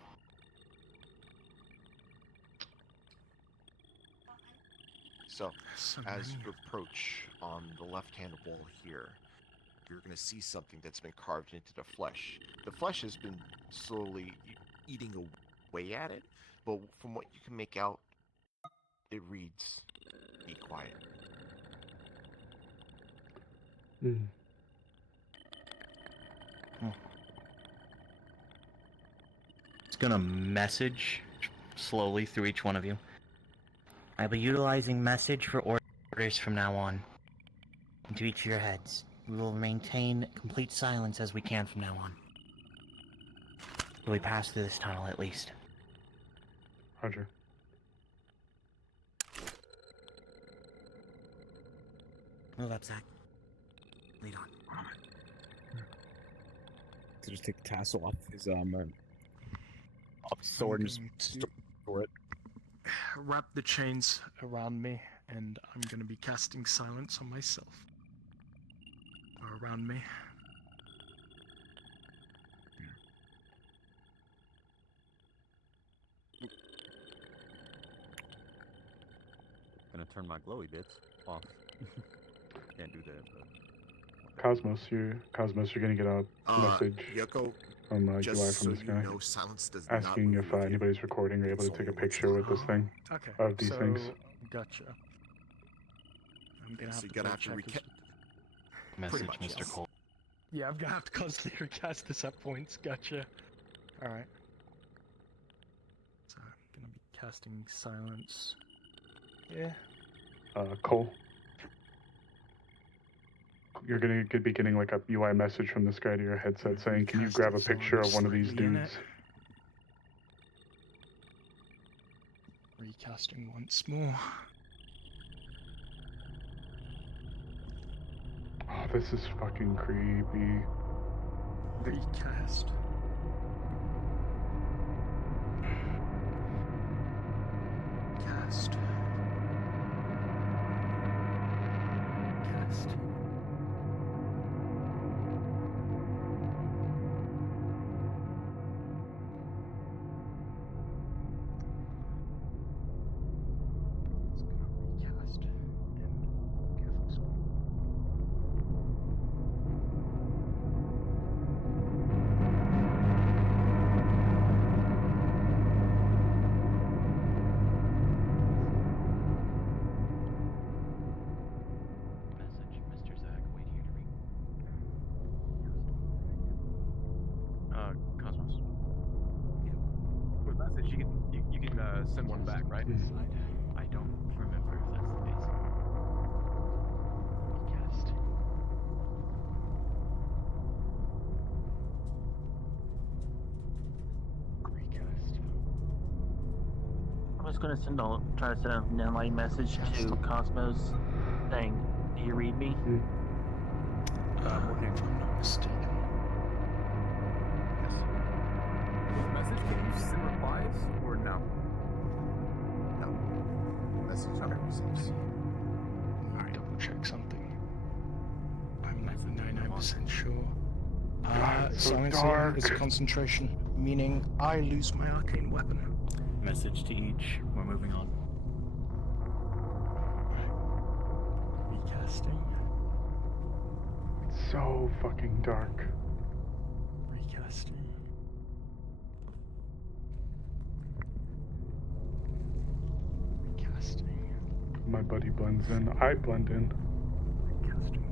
So, as you approach on the left-hand wall here, you're going to see something that's been carved into the flesh. The flesh has been slowly eating away at it, but from what you can make out, it reads, "Be quiet." It's gonna message slowly through each one of you. I'll be utilizing message for orders from now on. Into each of your heads. We will maintain complete silence as we can from now on. Till we pass through this tunnel, at least. Roger. Move up, Zach. Lead on. To just take the tassel off his sword and just store it. Wrap the chains around me, and I'm gonna be casting silence on myself. Or around me. Gonna turn my glowy bits off. Can't do that, but... Cosmos, you're gonna get a message Yoko, from Eli just from this so guy you know, silence does asking not if anybody's recording or able to take a picture with this thing Okay. of these things. Gotcha. I'm gonna So have you're to gonna double have to check recap. Message, much, Mr. yes. Cole. Yeah, I'm gonna have to constantly recast this at points. Gotcha. Alright. So, I'm gonna be casting silence. Yeah. Cole, you're gonna be getting like a UI message from this guy to your headset saying, "Can you grab a picture of one of these dudes?" Recasting once more. Oh, this is fucking creepy. Recast. Cast. Cast. message, you can send one back, right? I don't remember if that's the case. Cast. Recast. I'm just gonna try to send a landline message to Cosmos saying, "Do you read me?" I'm working if I'm not mistaken. With message, can you send replies or no? No. Message never receives. Let me double check something. I'm not 99% sure. God, it's so Silencer dark. is concentration, meaning I lose my arcane weapon. Message to each. We're moving on. Recasting. It's so fucking dark. Recasting. Recasting. My buddy blends in. I blend in. Recasting.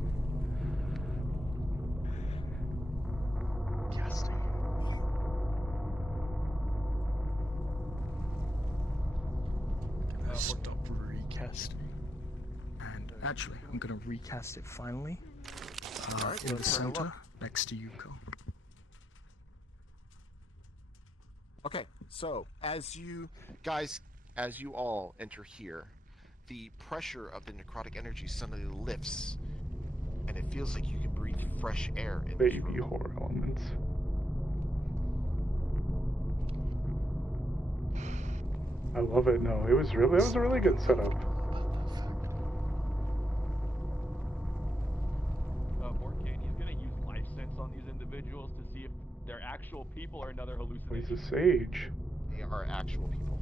Casting. Gonna stop recasting. And actually, I'm gonna recast it finally. Alright, In the let's take a center, look. next to Yuko. Okay, so as you guys, as you all enter here, the pressure of the necrotic energy suddenly lifts, and it feels like you can breathe fresh air in this Baby room. horror elements. I love it. No, that was a really good setup. Morcane, he's gonna use life sense on these individuals to see if they're actual people or another hallucination. He's a sage. They are actual people.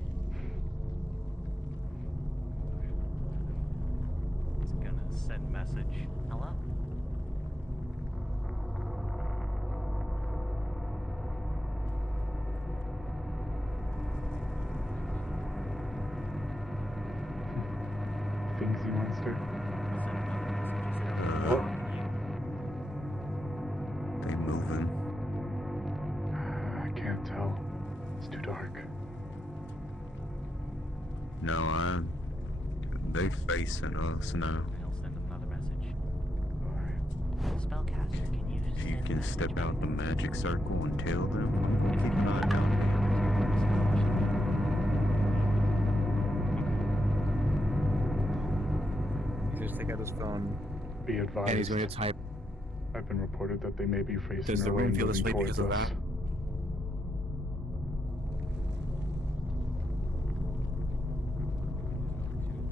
It's gonna send message. Hello? Thingsy monster. Uh, they moving. I can't tell. It's too dark. No, they facing us now. I'll send another message. Spellcaster, can you If you send can message step out back? the magic circle and tell them, if you're not down He just take out his phone. Be advised. And he's going to type. I've been reported that they may be facing Does the our way room and feel this moving way towards because of us. that?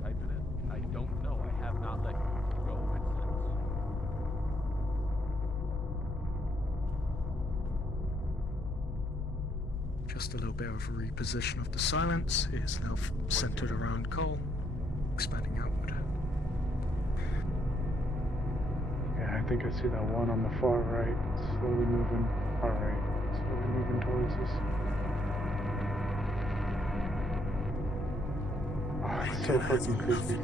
Typing it. I don't know. I have not let go of it since. Just a little bit of a reposition of the silence. It is now centered around Cole, expanding outward. Yeah, I think I see that one on the far right. Slowly moving. Alright. Slowly moving towards us. Oh, it's so fucking creepy.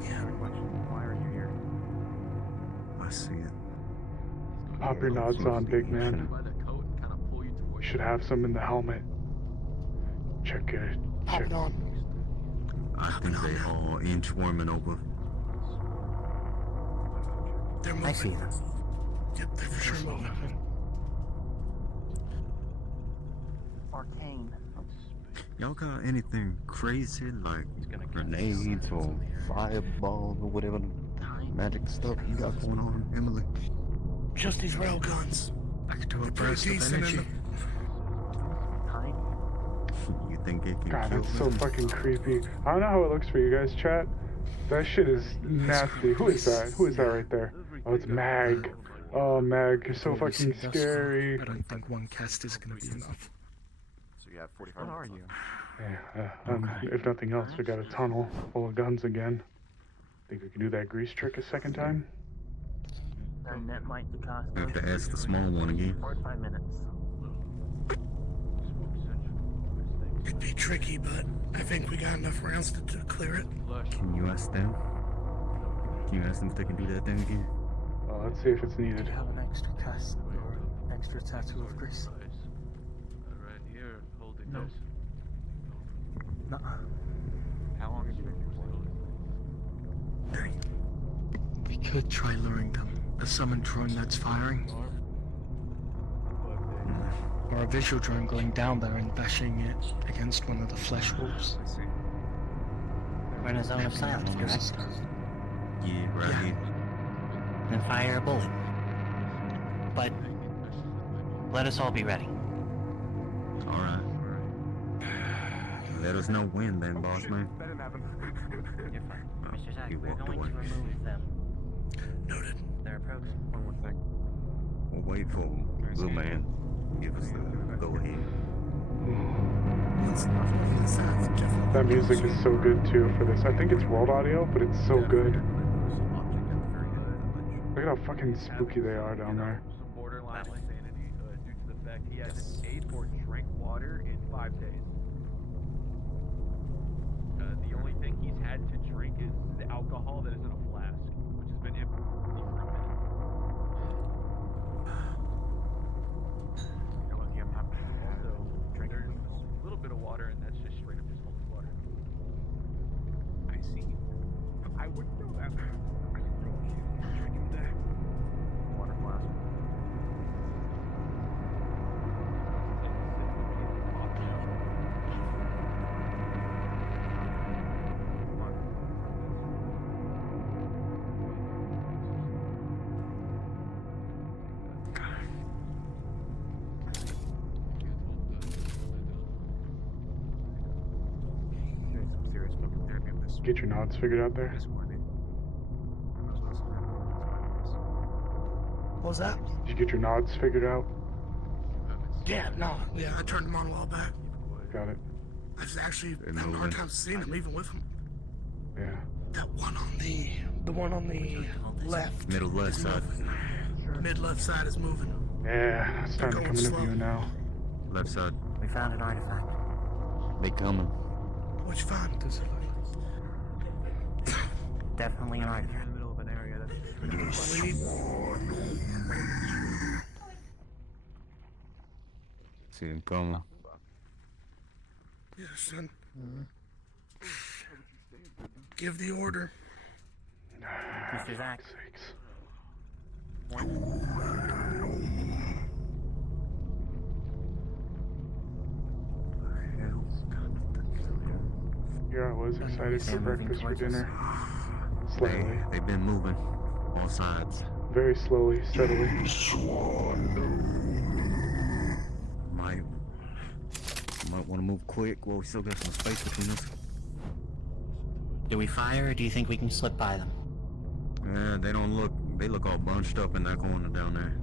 Why are you here? I see it. Pop your nods on, big man. By the coat and kind of pull you towards. You should have some in the helmet. Check it. Pop it on. I think they all inchworming over. They're moving. I see them. Yep, they're for sure moving. Arcane. Y'all got anything crazy like grenades or fireballs or whatever magic stuff you got going on, Emily? Just these rail guns. I could do a They're pretty burst of decent in energy. the... You think it can God, kill that's so them? fucking creepy. I don't know how it looks for you guys, chat. That shit is nasty. Who is that? Who is that right there? Oh, it's Mag. Oh, Mag, you're so Before we fucking see thus far, scary. I don't think one cast is going to be enough. So you have 45 What are minutes you? left. Yeah, if nothing else, we got a tunnel full of guns again. Think we can do that grease trick a second time? Then that might the cost. I have to ask the small one again. 45 minutes. It'd be tricky, but I think we got enough rounds to clear it. Can you ask them? Can you ask them if they can do that thing again? Well, let's see if it's Do needed. you have an extra cast or extra tattoo of grease? Right here, holding No. this. could try luring them. A summoned drone that's firing. Or a visual drone going down there and bashing it against one of the flesh wolves. We're in a zone of silence, correct? Yeah, right here. Then fire a bullet. But let us all be ready. Alright. Let us know when then, boss man. You're fine. Mr. Zach, he we're walked going away. to remove them. Noted. Their approach. One more thing. We'll wait for Blue Man. Give us the go ahead. That music is so good too for this. I think it's world audio, but it's so good. Look at how fucking spooky they are down there. Some borderline insanity due to the fact he hasn't ate or drank water in 5 days. The only thing he's had to drink is the alcohol that is in a flask, which has been empty for a minute. You're lucky I'm not. Also, there's a little bit of water, and that's just straight up just holy water. I see. I wouldn't know that. Drinking that water flask. Get your nods figured out there. What was that? Did you get your nods figured out? Yeah, no. Yeah, I turned them on a while back. Got it. I just actually having a hard time seeing them, even with them. Yeah. That one on the one on the left. Middle left side. Mid left side is moving. Yeah, it's starting to come into view now. Left side. We found an artifact. They coming. What'd you find? Definitely an artifact. In the middle of an area that's See him coming. Yeah, son. Give the order. Mr. Zach. Here I was excited for breakfast for dinner. Slowly. They've been moving. All sides. Very slowly, steadily. Might want to move quick while we still got some space between us. Do we fire, or do you think we can slip by them? Yeah, they look all bunched up in that corner down there.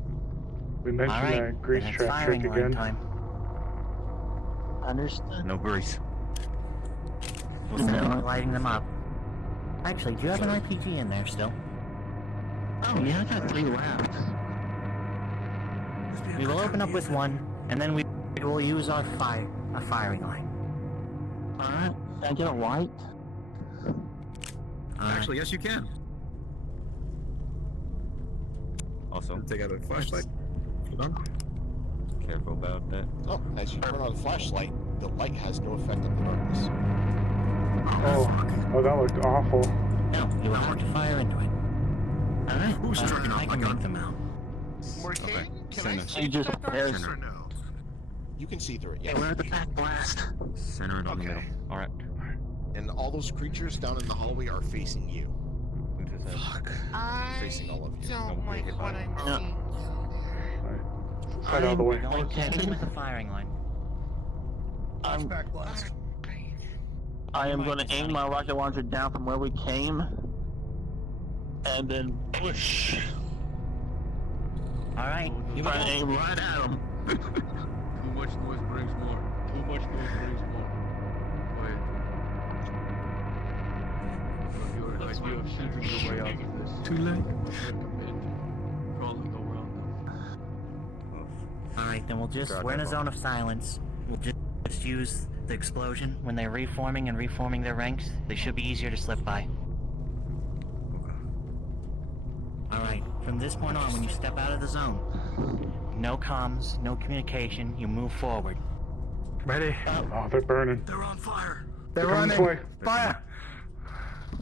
We mentioned All right, that grease then it's trap trick firing line again. time. Understood. No grease. We'll start lighting them up. Actually, do you have an RPG in there still? Oh yeah, I got 3 rounds. We will open up with one, and then we will use our firing line. Alright, can I get a light? Actually, yes, you can. Also, take out a flashlight. Careful about that. Oh, as you turn on the flashlight, the light has no effect on the darkness. Oh, that looked awful. No, you will have to fire into it. Alright, Who's turning I off can my make gun? them out. Okay. Can I Center. see You just the darkness center. or no? You can see through it, Hey, yeah. we're at the back blast. Center it on the Okay. middle. Alright. And all those creatures down in the hallway are facing you. Fuck. Facing all of you. Don't like what I'm No. seeing. Slide out of the way. Going to begin with the firing line. Flashback blast. I am going to aim my rocket launcher down from where we came, and then push. Alright, You try to aim right at them. Too much noise brings more. Too much noise brings more. Wait. Your idea of shooting your way out of this. Too late. Recommend crawling around them. Alright, then we're in a zone of silence. We'll just use the explosion. When they're reforming and reforming their ranks, they should be easier to slip by. Alright, from this point on, when you step out of the zone, no comms, no communication, you move forward. Ready? Oh, they're burning. They're on fire. They're coming running. this way. Fire!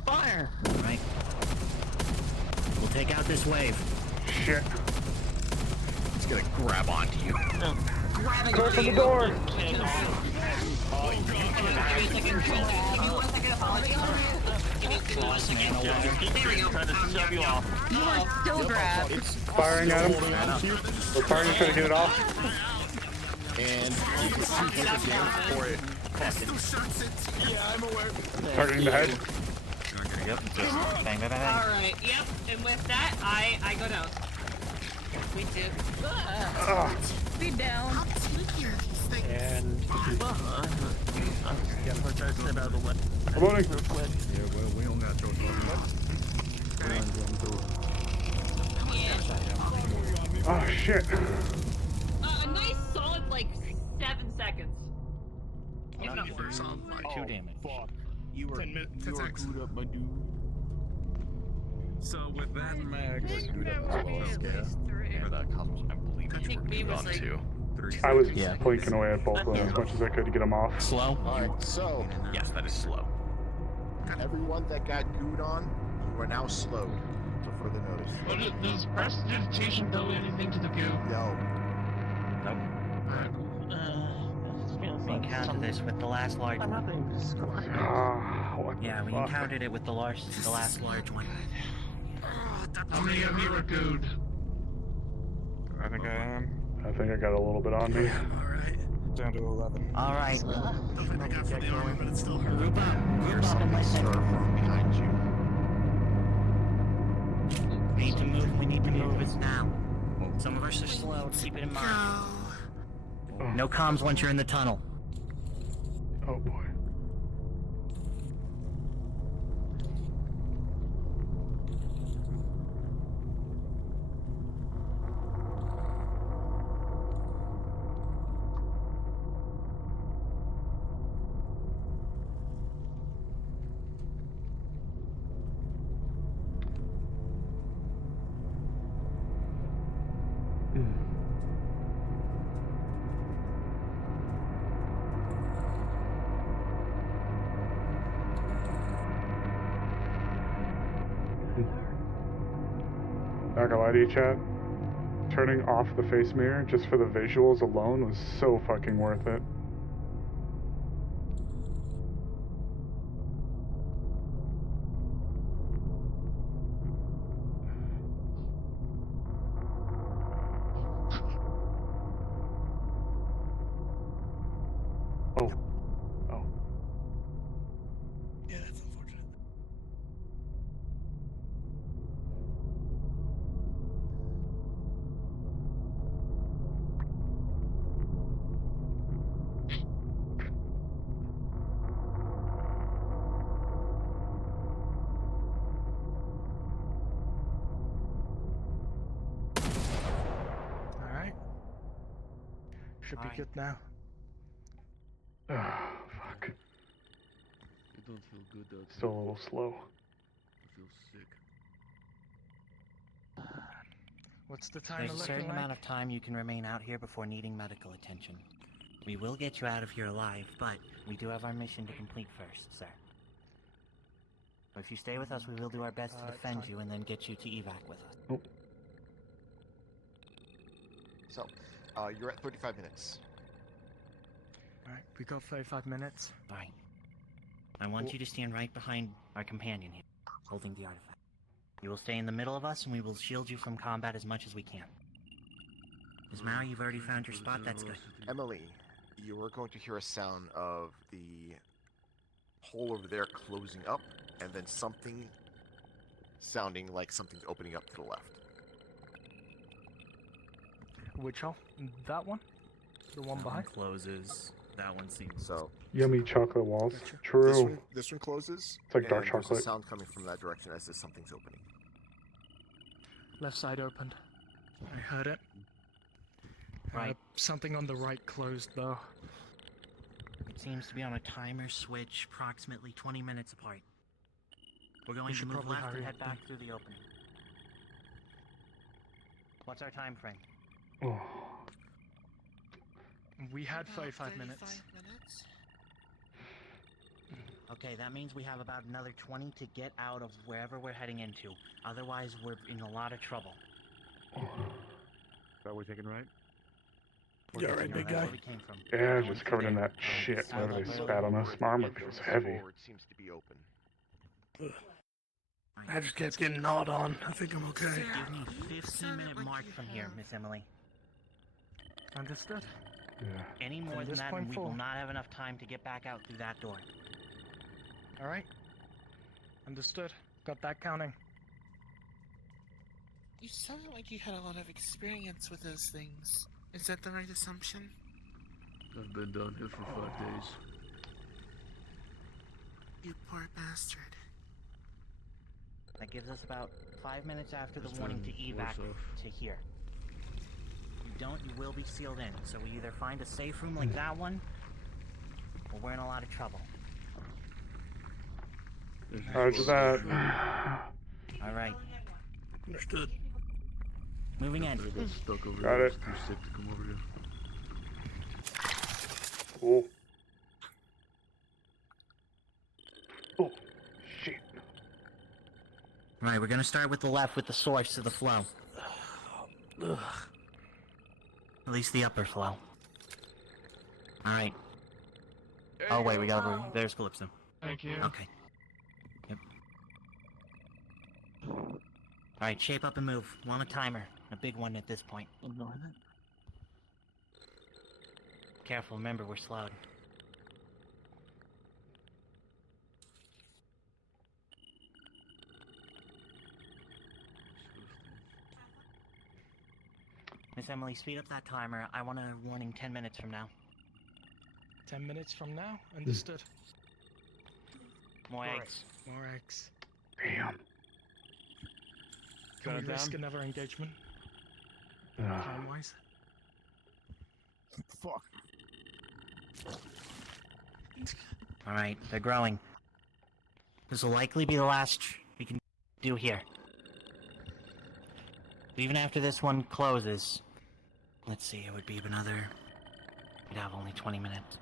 Fire! Alright. We'll take out this wave. Shit. It's gonna grab onto you. Grabbing Close onto the you. door. Give me a second. Give me 1 second. Apologies. Give me 1 second. There we go. Trying to shove you off. You are still grabbed. Firing at him. We're firing, trying to get it off. And you can see him again for it. Yeah, I'm aware. Targeting the head. Yep. Just bang, bang, bang. Alright, yep. And with that, I go down. Me too. Be down. And Yeah, we're trying to step out of the way. Reloading. Real quick. Yeah, well, we don't got choice. Oh shit. A nice solid, like, 7 seconds. If not more. Oh, 2 damage. Fuck. You were 10 seconds. screwed up, my dude. So with that mag, Screwed up as well as or that comes, I believe I think me was like... I was Yeah. blinking away at both of them as much as I could to get them off. Slow. Alright, so Yes, that is slow. Everyone that got gooed on, you are now slowed for further notice. Well, does prestidigitation do anything to the goo? No. Nope. We encountered this with the last large one. What Yeah, the we fuck? encountered it with the last large one. How many of you are gooed? I think I am. I think I got a little bit on me. Alright. Down to 11. Alright. Nothing I got from the army, but it still hurt. Group up and listen. Behind you. We need to move. We need to move it now. Some of us are slow. Keep it in mind. No comms once you're in the tunnel. Oh boy. Not gonna lie to you, chat. Turning off the face mirror just for the visuals alone was so fucking worth it. Oh. Oh. Yeah, that's unfortunate. alright. Should be good now. Ah, fuck. You don't feel good though. Still a little slow. I feel sick. What's the timer There's a looking certain like? amount of time you can remain out here before needing medical attention. We will get you out of here alive, but we do have our mission to complete first, sir. So if you stay with us, we will do our best to defend you and then get you to evac with us. Oh. So, you're at 35 minutes. Alright, we got 35 minutes. Fine. I want you to stand right behind our companion here, holding the artifact. You will stay in the middle of us, and we will shield you from combat as much as we can. Ismail, you've already found your spot. That's good. Emily, you are going to hear a sound of the hole over there closing up, and then something sounding like something's opening up to the left. Which hole? That one? The one behind? Closes. That one seems so. Yummy chocolate walls. True. This one closes. It's like dark and there's chocolate. a sound coming from that direction as if something's opening. Left side opened. I heard it. Right. Something on the right closed though. It seems to be on a timer switch, approximately 20 minutes apart. We're going to should move probably left and hurry head up back through the opening. What's our time frame? Oh. We had 35 minutes. Okay, that means we have about another 20 to get out of wherever we're heading into. Otherwise, we're in a lot of trouble. That we're taking right? You alright, big guy? Where we came from. Yeah, just covered in that shit whenever they spat on us. My armor feels heavy. Seems to be open. I just kept getting gnawed on. I think I'm okay. Give me 15-minute mark from here, Miss Emily. Understood. Yeah. Any more From than this that, point and we will forward. not have enough time to get back out through that door. Alright. Understood. Got that counting. You sounded like you had a lot of experience with those things. Is that the right assumption? I've been down here for 5 days. You poor bastard. That gives us about 5 minutes after the This warning to time, evac worse off. to here. If you don't, you will be sealed in. So we either find a safe room like that one, or we're in a lot of trouble. Roger that. Alright. Understood. Moving in. I got stuck over Got here. it. I was too sick to come over here. Cool. Oh, shit. Right, we're gonna start with the left with the source of the flow. Ugh. At least the upper flow. Alright. Oh wait, we gotta... There's Calypso. Thank you. Okay. Yep. Alright, shape up and move. We're on a timer. A big one at this point. Careful, remember we're slowed. Miss Emily, speed up that timer. I want a warning 10 minutes from now. 10 minutes from now? Understood. More Alright, eggs. More eggs. Damn. Can we Got it risk down? another engagement? Ugh. Time-wise? Fuck. Alright, they're growing. This will likely be the last we can do here. Even after this one closes, let's see, it would be another... We'd have only 20 minutes.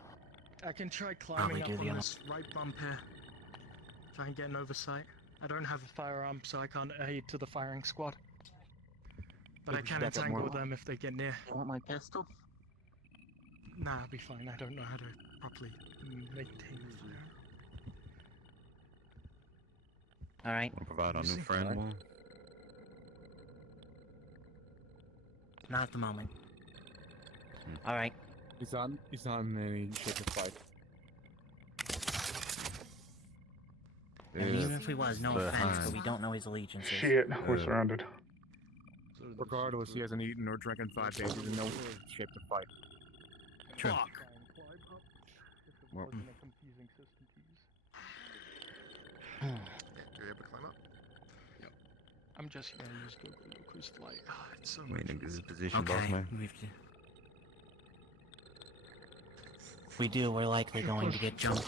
I can try Probably climbing do up the on other- this right bump here. Try and get an oversight. I don't have a firearm, so I can't aid to the firing squad. But I Maybe can back up entangle more. them if they get near. You want my pistol? Nah, I'll be fine. I don't know how to properly maintain the fire. Alright. Wanna provide our You new see? friend Alright. one? Not at the moment. Alright. He's on any shape of fight. And Yeah, even if he was, no offense, behind. but we don't know his allegiances. Shit, we're surrounded. Regardless, he hasn't eaten or drank in 5 days. He's in no shape to fight. True. If it Well- wasn't a confusing system to use. You're able to climb up? I'm just gonna use Google Cruise Flight. Ah, it's so Wait, much nigga, this is easier. position, boss Okay, man. we do, we're likely going to get jumped.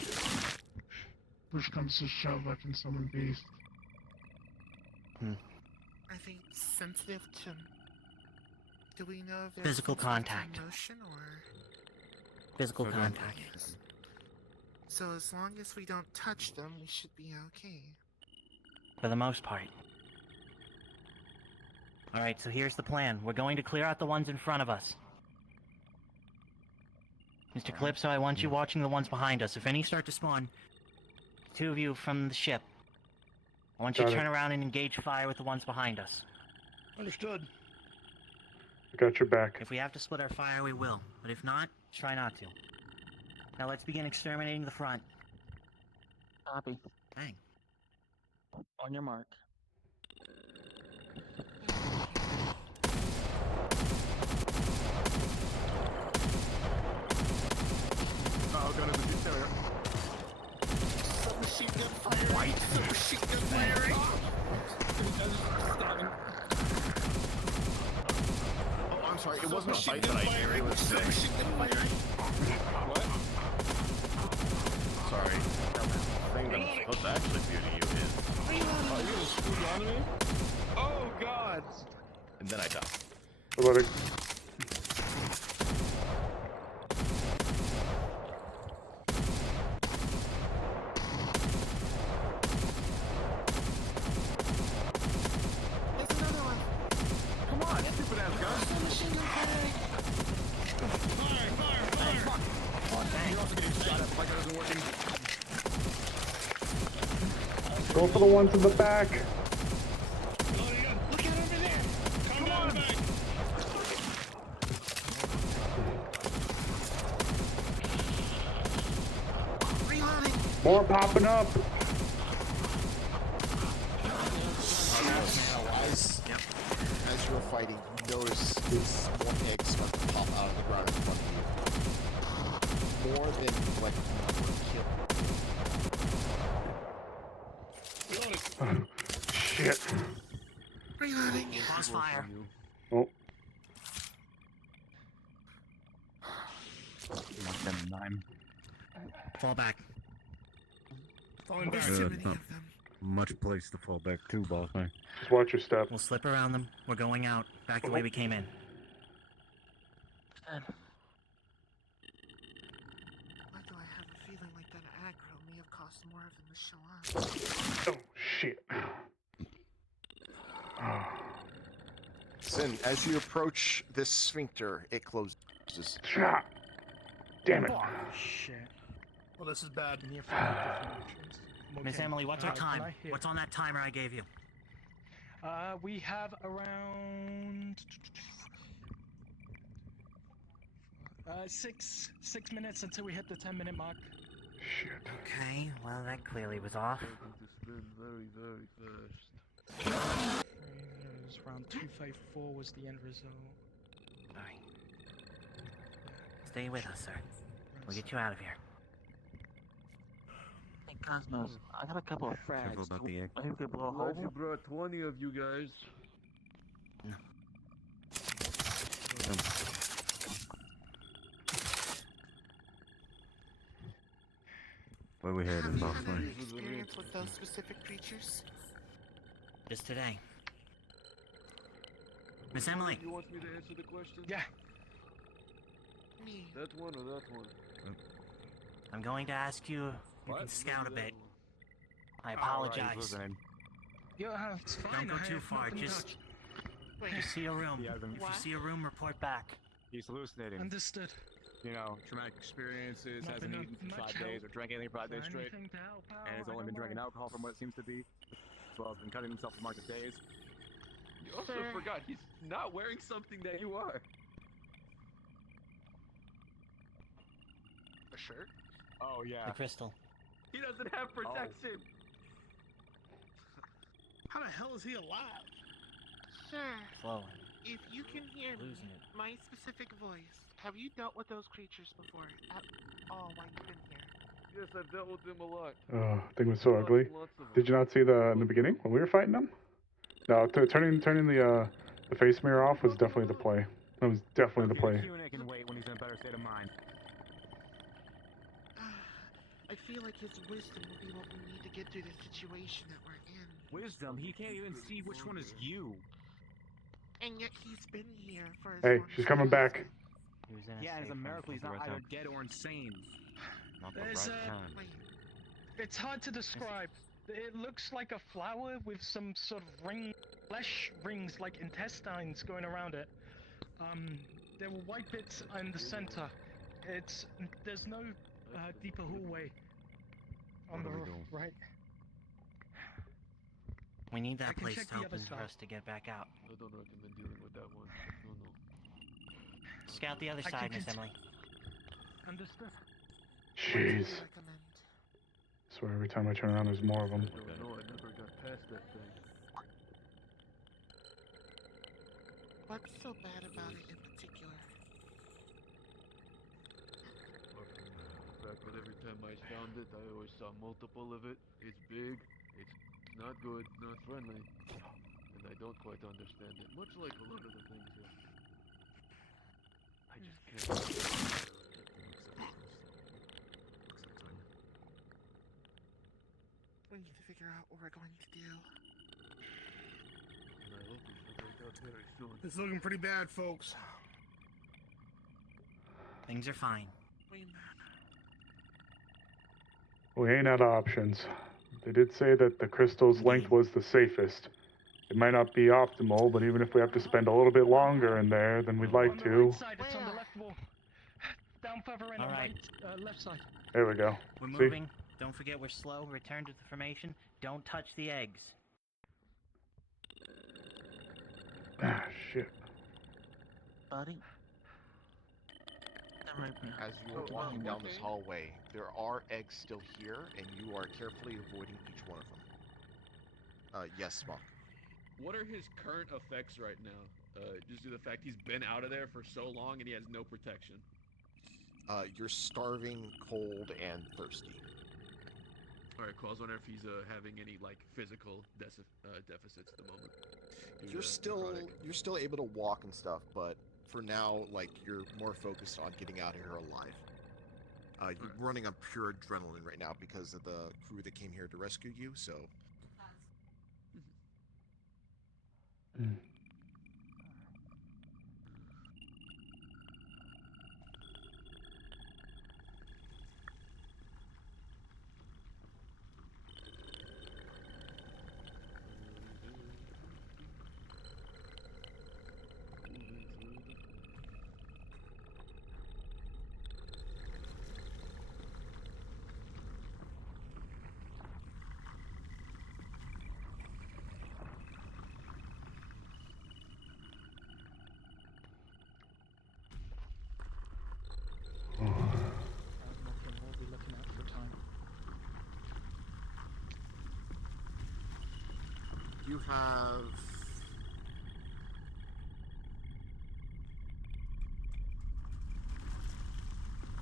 Push comes to shove, I can summon beast. Are they sensitive to... Do we know if they're Physical sensitive to contact. motion or... Physical So contact. So as long as we don't touch them, we should be okay. For the most part. Alright, so here's the plan. We're going to clear out the ones in front of us. Mr. Calypso, I want you watching the ones behind us. If any start to spawn, 2 of you from the ship. I want you Got to it. turn around and engage fire with the ones behind us. Understood. I got your back. If we have to split our fire, we will. But if not, try not to. Now let's begin exterminating the front. Copy. Bang. On your mark. Oh, gun in the deep area. Submachine gun firing! Submachine gun firing! Oh, I'm sorry. It wasn't a fight that I did. It was Submachine gun firing! What? Sorry. The thing that I'm supposed to actually do to you is... Oh, you gonna scoot onto me? Oh, God! And then I die. Reloading. Go for the ones in the back. Look at over there. Come on. Back. Reloading. More popping up. As you were fighting, you notice more eggs start to pop out of the ground in front of you. More than like one kill. Shit. Reloading. Pause fire. Oh. Knock them 9. Fall back. Falling back. There's too many of them. Much place to fall back to, boss man. Just watch your step. We'll slip around them. We're going out. Back the way we came in. Why do I have a feeling like that aggro may have cost more of them to show up? Oh, shit. Sin, as you approach this sphincter, it closes. Shot. Damn it. Oh, shit. Well, this is bad. Miss Emily, what's our time? What's on that timer I gave you? We have around 6 minutes until we hit the 10-minute mark. Shit. Okay, well that clearly was off. Very, very fast. Round 254 was the end result. Alright. Stay with us, sir. We'll get you out of here. Hey, Cosmos, I got a couple of frags. Careful about the egg. I could blow a Glad you hole. brought 20 of you guys. Where we headed, Have you boss had man? any experience with those specific creatures? Just today. Miss Emily. You want me to answer the question? Yeah. Me. That one or that one? I'm going to ask you if you What? can scout a bit. I Alright, apologize. listening. Yeah, it's fine. Don't go I too have far. nothing Just to- Wait, if you see a room. He hasn't- If you see a room, report back. He's hallucinating. Understood. You know, traumatic experiences, Not hasn't been eaten for much 5 days help or drank anything for 5 days or straight, anything to help out, and has I only don't been drinking know. alcohol from what it seems to be, as well as been cutting himself for market days. You also forgot he's not wearing something that you are. A shirt? Oh, yeah. The crystal. He doesn't have protection. How the hell is he alive? Sir, Slowly. if you can hear me, Losing it. my specific voice, have you dealt with those creatures before at all while you've been here? Yes, I've dealt with him a lot. Oh, thing was so ugly. Did you not see the in the beginning when we were fighting them? No, turning the face mirror off was definitely the play. That was definitely the play. Q&A can wait when he's in a better state of mind. I feel like his wisdom will be what we need to get through the situation that we're in. Wisdom? He can't even see which one is you. And yet he's been here for as Hey, long she's as coming he back. has. He was in a Yeah, safe it's a room miracle he's for the not right either time. dead or insane. Not the There's right time. Wait, It's hard to describe. It looks like a flower with some sort of flesh rings, like intestines going around it. There were white bits in the center. There's no deeper hallway on What the are we doing? right. We need I that can place check the other open for side. us to get back out. I don't recommend dealing with that one. No. Scout the other I can side, Miss cont- Emily. Understood. Jeez. I swear every time I turn around there's more of them. I don't know, I never got past that thing. what's so bad about it in particular? The fact that every time I found it, I always saw multiple of it. It's big, it's not good, not friendly, and I don't quite understand it. Much like a lot of the things here. I just can't. We need to figure out what we're going to do. And I hope we should wake up very soon. It's looking pretty bad, folks. Things are fine. We ain't out of options. They did say that the crystal's length was the safest. It might not be optimal, but even if we have to spend a little bit longer in there than we'd like to. Side, it's on the left wall. Down further in All on right. left side. There we go. We're See? moving. Don't forget we're slow. Return to the formation. Don't touch the eggs. Ah, shit. Buddy. As you are walking down this hallway, there are eggs still here, and you are carefully avoiding each one of them. Yes, Spock. What are his current effects right now? Just due to the fact he's been out of there for so long and he has no protection. You're starving, cold, and thirsty. Alright, cool. I was wondering if he's having any like physical deficits at the moment. You're still able to walk and stuff, but for now, like, you're more focused on getting out of here alive. You're running on pure adrenaline right now because of the crew that came here to rescue you. So. We'll be looking out for time. You have.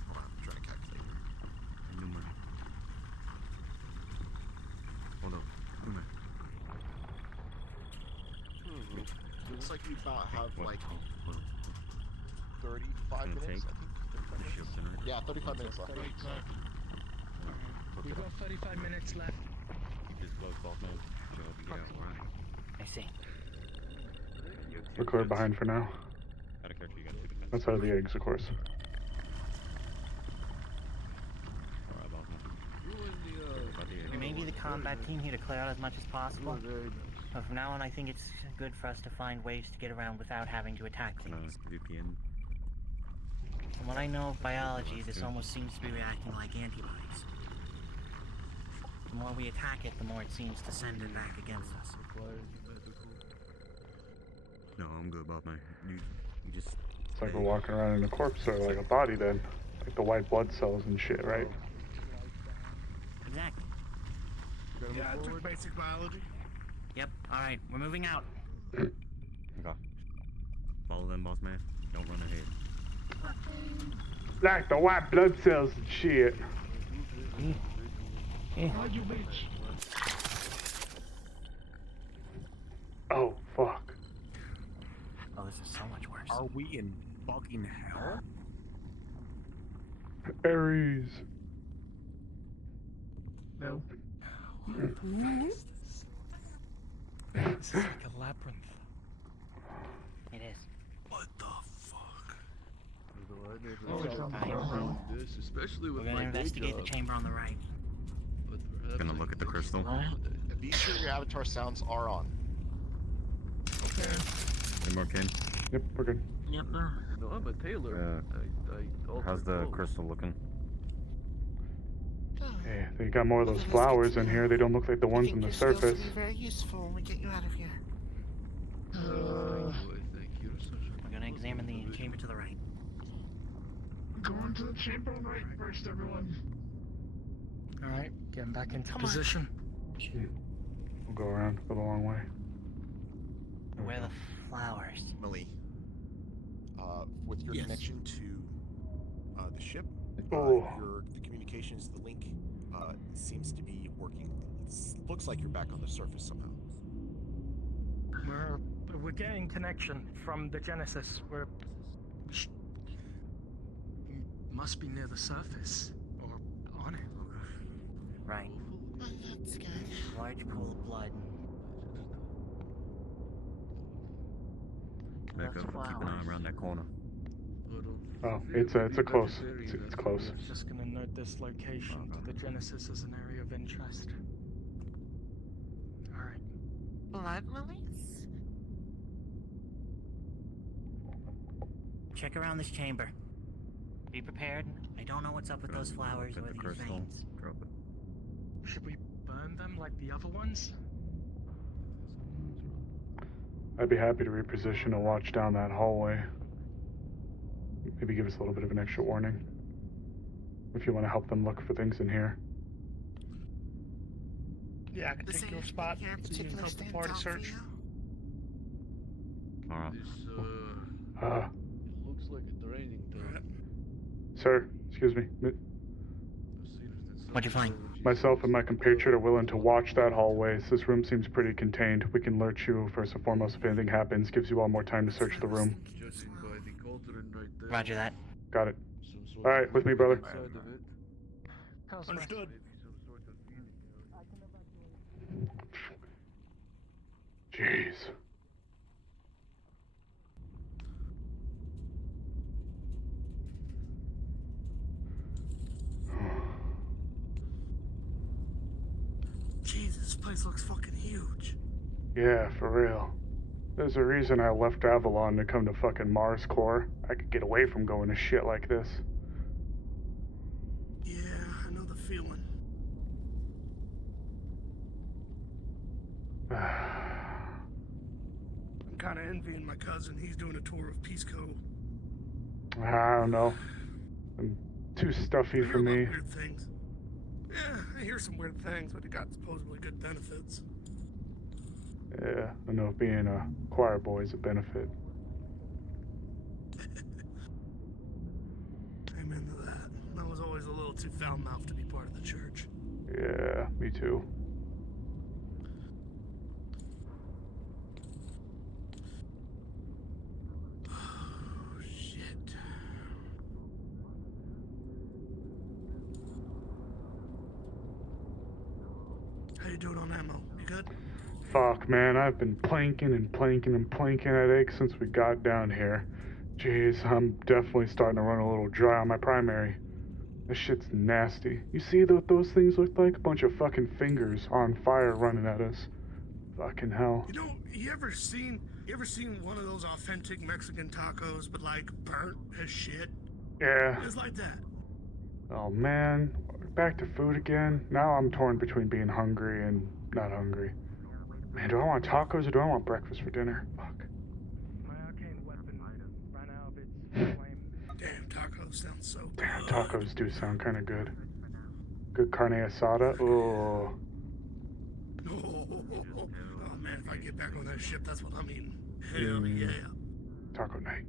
Hold on, I'm trying to calculate. Hold on. Come here. Looks like you about have like 35 minutes, I think. 35 minutes? Yeah, 35 minutes left. We've got 35 minutes left. Just close off now. Show up and get out, alright? I see. We're clear behind for now. Out of character, you gotta take the fence. Outside of the eggs, of course. Alright, about now. Maybe the combat team here to clear out as much as possible. But from now on, I think it's good for us to find ways to get around without having to attack things. VPN. From what I know of biology, this almost seems to be reacting like antibodies. The more we attack it, the more it seems to send it back against us. No, I'm good about my. You just. It's like we're walking around in a corpse or like a body then. Like the white blood cells and shit, right? Exactly. Yeah, I took basic biology. Yep, alright, we're moving out. Okay. Follow them, boss man. Don't run ahead. Like the white blood cells and shit. Why'd you bitch? Oh, fuck. Oh, this is so much worse. Are we in fucking hell? Aries. No. This is like a labyrinth. It is. What the fuck? This, especially with We're gonna my day investigate the job. chamber on the right. But perhaps Gonna look at the crystal. Be sure your avatar sounds are on. Okay. Any more, Ken? Yep, we're good. Yep. No, I'm a tailor. How's the crystal looking? Hey, they got more of those flowers in here. They don't look like the ones on the surface. Very useful when we get you out of here. Thank you. We're gonna examine the chamber to the right. Go into the chamber right first, everyone. Alright, getting back into position. We'll go around, go the long way. Where are the flowers? Millie, with your connection to the ship, Oh. the communications, the link seems to be working. It looks like you're back on the surface somehow. We're getting connection from the Genesis. Must be near the surface or on it. Right. Oh, that's good. Large pool of blood. Back up. Keep an eye around that corner. Oh, it's a close. It's close. Just gonna note this location to the Genesis as an area of interest. Alright. Blood lilies? Check around this chamber. Be prepared. I don't know what's up with those flowers Look or at the these crystal. veins. Drop it. Should we burn them like the other ones? I'd be happy to reposition a watch down that hallway. Maybe give us a little bit of an extra warning. If you want to help them look for things in here. Yeah, I can take your spot. So you can help the party search. Alright. It looks like a draining tank. Sir, excuse me. What'd you find? Myself and my compatriot are willing to watch that hallway. This room seems pretty contained. We can alert you first and foremost if anything happens. Gives you all more time to search the room. Roger that. Got it. Alright, with me, brother. Understood. Jeez. Jesus, this place looks fucking huge. Yeah, for real. There's a reason I left Avalon to come to fucking Mars Core. I could get away from going to shit like this. Yeah, I know the feeling. I'm kind of envying my cousin. He's doing a tour of Peace Cove. I don't know. I'm too stuffy for me. Weird things. Yeah, I hear some weird things, but it got supposedly good benefits. Yeah, I know being a choir boy is a benefit. Amen to that. I was always a little too foul-mouthed to be part of the church. Yeah, me too. Oh, shit. How you doing on ammo? You good? Fuck, man, I've been planking and planking and planking at egg since we got down here. Jeez, I'm definitely starting to run a little dry on my primary. This shit's nasty. You see what those things look like? A bunch of fucking fingers on fire running at us. Fucking hell. You know, you ever seen one of those authentic Mexican tacos, but like burnt as shit? Yeah. It's like that. Oh man, back to food again? Now I'm torn between being hungry and not hungry. Man, do I want tacos or do I want breakfast for dinner? Fuck. My arcane weapon ran out of its flame. Damn, tacos sound so good. Damn, tacos do sound kind of good. Good carne asada? Oh. Oh man, if I get back on that ship, that's what I'm eating. Hell yeah. Taco night.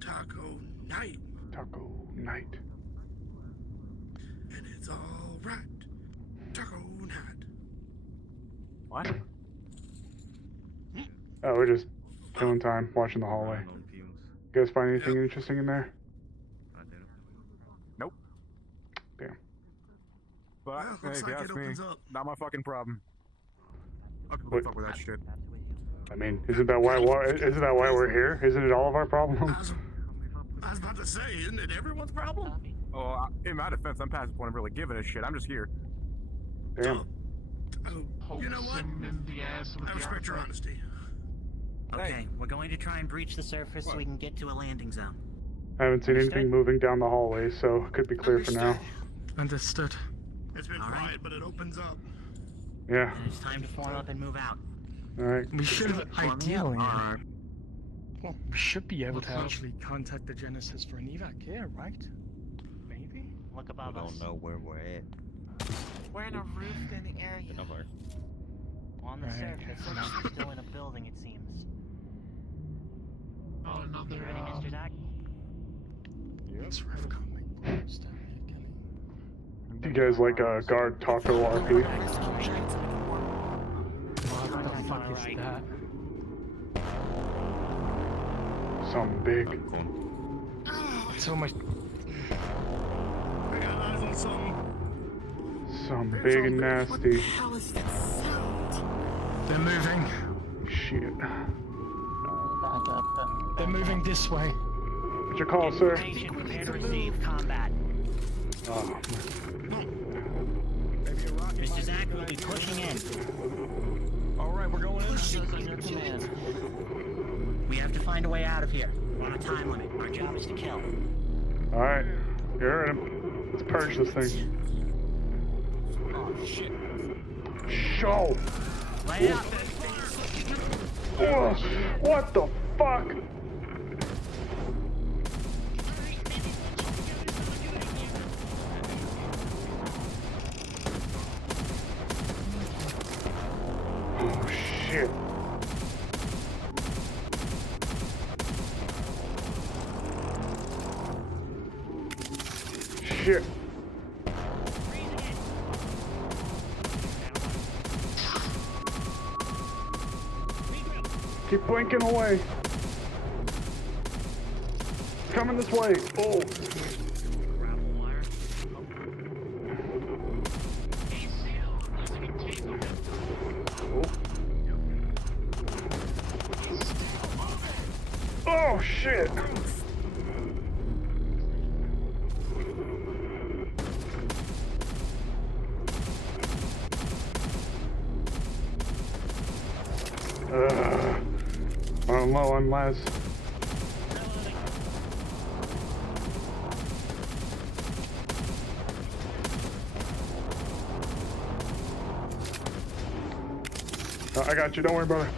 Taco night. Taco night. And it's all right. Taco night. What? Oh, we're just killing time, watching the hallway. You guys find anything interesting in there? Nope. Damn. But Well, hey, looks if like you it ask me, opens up. not my fucking problem. I can What? fuck with that shit. I mean, isn't that why we're here? Isn't it all of our problems? I was about to say, isn't it everyone's problem? Oh, in my defense, I'm past the point of really giving a shit. I'm just here. Damn. You know what? I respect your honesty. Okay, we're going to try and breach the surface so we can get to a landing zone. I haven't seen anything moving down the hallway, so it could be clear for now. Understood. It's been quiet, but it opens up. Yeah. It's time to form up and move out. Alright. We should ideally. Alright. Well, we should be able to actually contact the Genesis for an evac here, right? Maybe? Look above We us. don't know where we're at. We're in a roofed-in area. On the surface, and I'm still in a building, it seems. Oh, another. You ready, Mr. Doc? This rift can't make balls down here, can You guys like a guard taco RP? What the fuck is that? Something big. It's almost. I got eyes on something. Something big and nasty. How is that sound? They're moving. Shit. They're moving this way. What's your call, sir? Station, prepare to receive combat. Oh. Mr. Zach will be pushing in. Alright, we're going in. We have to find a way out of here. We're on a time limit. Our job is to kill. Alright. You heard him. Let's purge this thing. shit. Show. Lay it out there. Oh, what the fuck? Oh shit. Shit. Keep blinking away. It's coming this way. Oh. Oh shit. I'm low on les. I got you, don't worry, brother.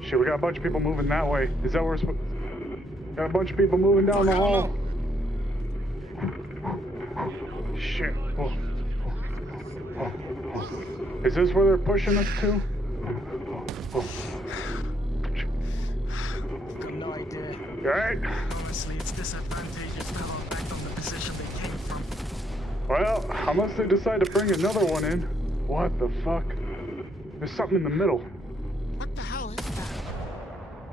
Shit, we got a bunch of people moving that way. Is that where we're supposed? Got a bunch of people moving down the hall. Shit. Oh. Is this where they're pushing us to? No idea. Alright. Honestly, it's disadvantageous to have our back on the position they came from. Well, unless they decide to bring another one in. What the fuck? There's something in the middle. What the hell is that?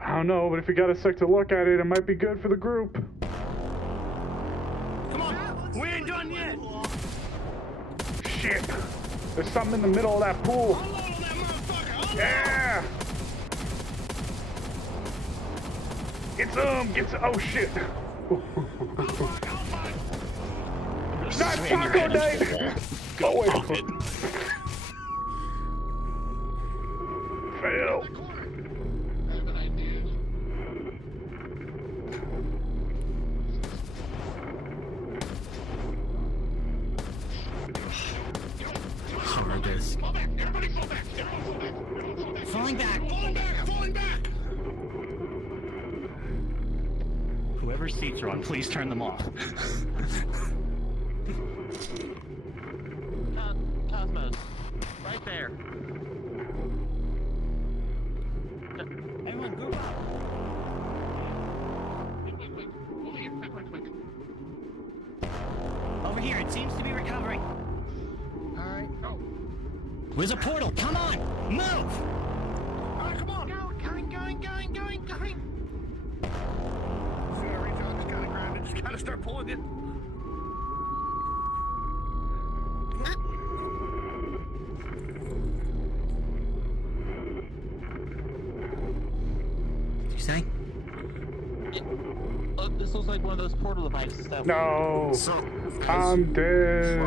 I don't know, but if you got a sec to look at it, it might be good for the group. Come on, we ain't done yet. Shit. There's something in the middle of that pool. Yeah. Get some, oh shit. Not taco night. Oh wait. Fail. Hard disk. Falling back. Whoever's seats are on, please turn them off. Cosmos, right there. Everyone, group up. Over here, it seems to be recovering. Alright, go. Where's a portal? Come on, move! Alright, come on. Going. See that retail just gotta grind it, just gotta start pulling it. What'd you say? This looks like one of those portal devices that. No. I'm dead.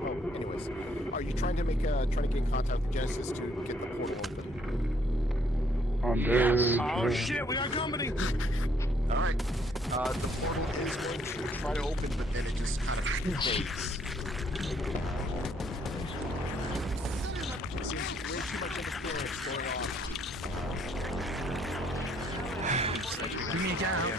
Oh, anyways, are you trying to get in contact with Genesis to get the portal open? I'm dead. Oh shit, we got company. Alright. The portal is going to try to open, but then it just kind of fades. Seems way too much interference going on. Give me a down.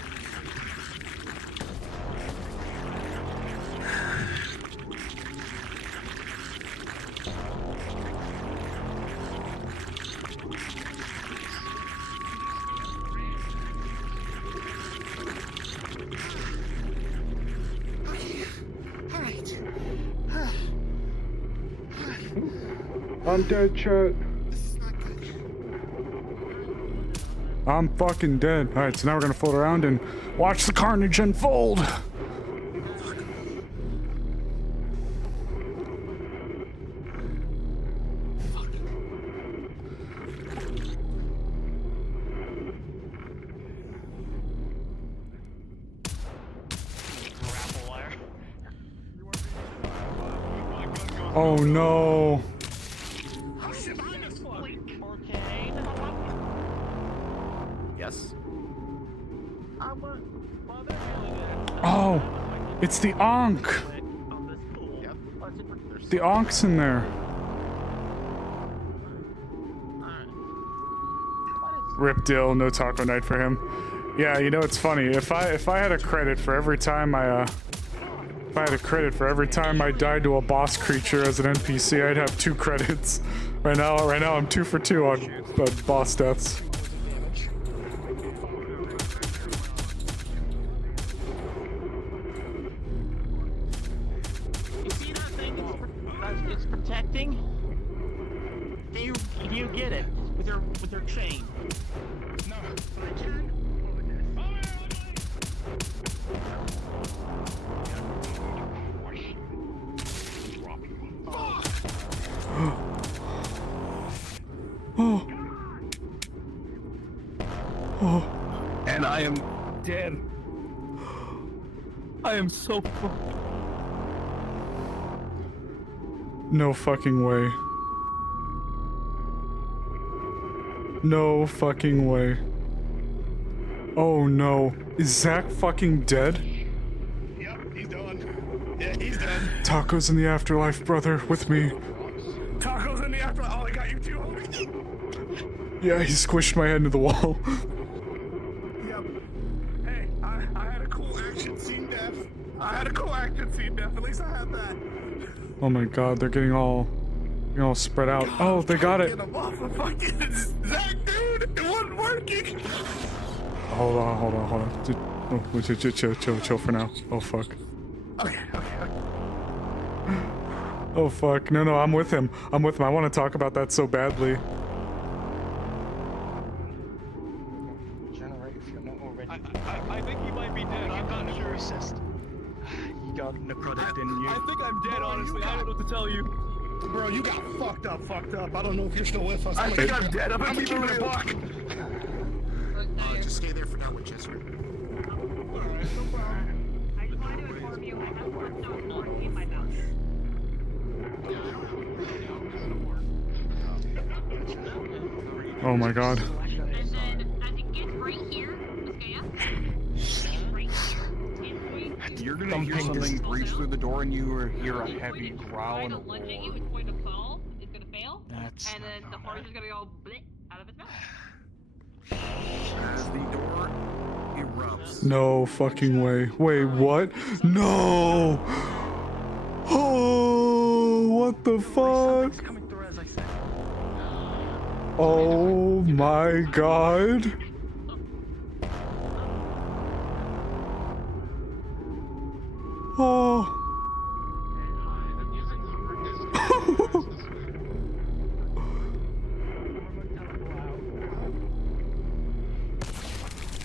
I'm dead, chat. I'm fucking dead. Alright, so now we're gonna float around and watch the carnage unfold. Grapple wire. Oh no. Oh shit, behind us! Yes. Oh, it's the Ankh. The Ankh's in there. Rip Dill, no taco night for him. Yeah, you know it's funny. If I had a credit for every time I died to a boss creature as an NPC, I'd have 2 credits. Right now I'm 2 for 2 on boss deaths. You see that thing it's protecting? Do you get it with your chain? No. Oh. Oh. And I am dead. I am so fucked. No fucking way. No fucking way. Oh no. Is Zach fucking dead? Yep, he's done. Yeah, he's done. Tacos in the afterlife, brother, with me. Tacos in the afterlife. Oh, I got you too, homie. Yeah, he squished my head into the wall. Yep. Hey, I had a cool action scene death. At least I had that. Oh my god, they're getting all spread out. Oh, they got it. Get him off of fucking Zach, dude. It wasn't working. Hold on. Dude, oh, chill for now. Oh fuck. Okay. Oh fuck. No, I'm with him. I want to talk about that so badly. Generate if you're not already. I think he might be dead. I'm not sure. You got necrotic, didn't you? I think I'm dead, honestly. I don't know what to tell you. Bro, you got fucked up. I don't know if you're still with us. I think I'm dead. I'm gonna keep it a buck. Just stay there for now, Winchester. I just wanted to inform you I have 4 stones working in my mouth. Oh my god. And then as it gets right here, You're gonna hear something breach through the door and you hear a heavy growl and a roar. it's going to fall, it's going to fail, That's and then the horse is going to go blip out of its mouth. As the door erupts. No fucking way. Wait, what? No! Oh, what the fuck? Oh my god. Oh.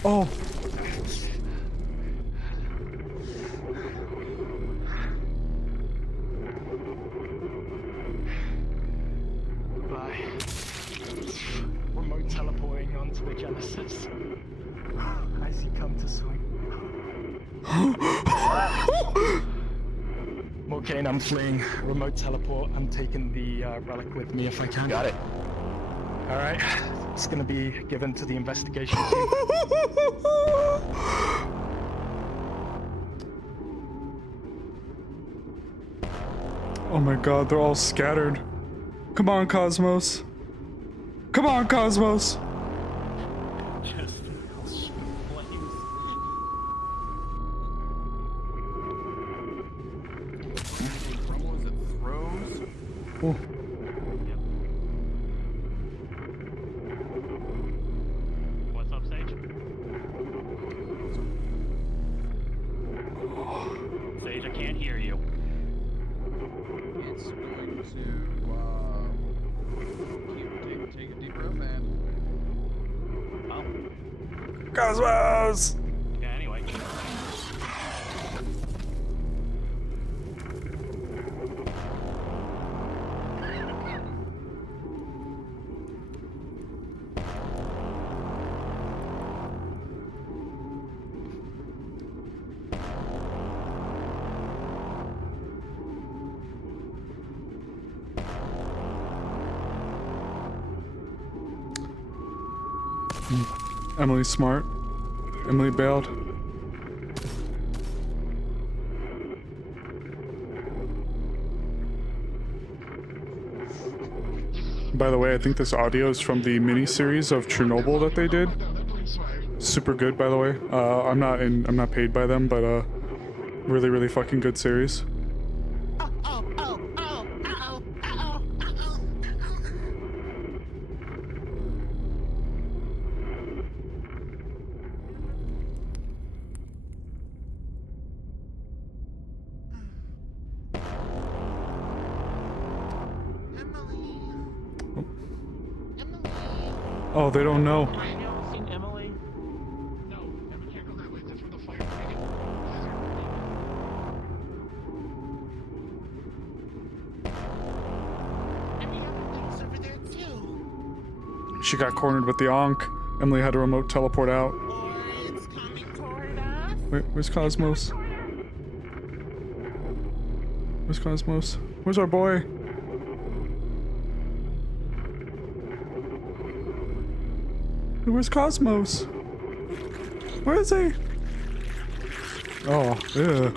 Oh. Bye. Remote teleporting onto the Genesis. As he come to swing. Morcane, I'm fleeing. Remote teleport. I'm taking the relic with me if I can. Got it. Alright. It's gonna be given to the investigation team. Oh my god, they're all scattered. Come on, Cosmos. Come on, Cosmos. Oh. What's up, Sage? Sage, I can't hear you. It's going to take a deep breath and Cosmos! Yeah, anyway. Emily's smart. Emily bailed. By the way, I think this audio is from the mini-series of Chernobyl that they did. Super good, by the way. I'm not paid by them, but really, really fucking good series. Oh, they don't know. Seen Emily? No, Emma can't go that way. That's where the fire brigade. And the other thing's over there too. She got cornered with the Ankh. Emily had to remote teleport out. Or it's coming toward us. Where's Cosmos? Where's Cosmos? Where's our boy? Where's Cosmos? Where is he? Oh, yeah.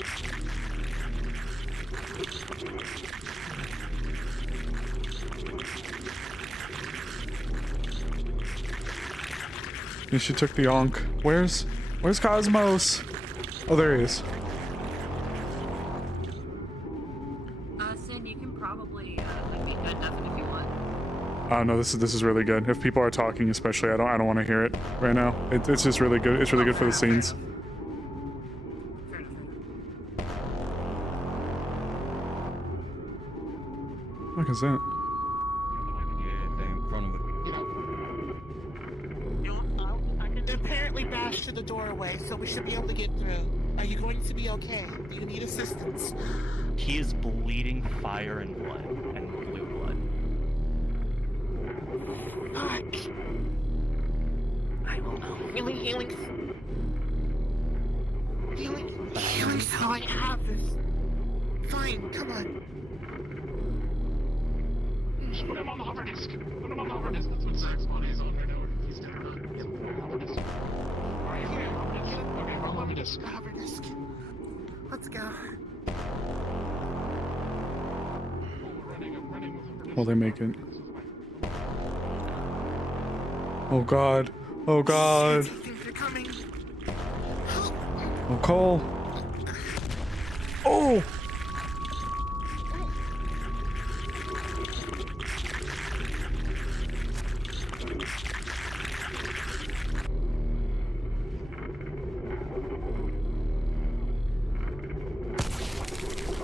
And she took the Ankh. Where's Cosmos? Oh, there he is. Sin, you can probably like be good enough if you want. No, this is really good. If people are talking, especially, I don't want to hear it right now. It's just really good. It's really good for the scenes. What is that? Yeah, they in front of it. They apparently bashed through the doorway, so we should be able to get through. Are you going to be okay? Do you need assistance? He is bleeding fire and blood, and blue blood. Fuck. I don't know. Healing. Healing's how I have this. Fine, come on. Just put him on the hover disk. Put him on the hover disk. That's what Zach's body is on right now. He's dead or not. Yep, put him on the hover disk. Alright, okay, hover disk. Okay, on the hover disk. Hover disk. Let's go. Will they make it? Oh god. Oh god. They're coming. Oh, Cole. Oh!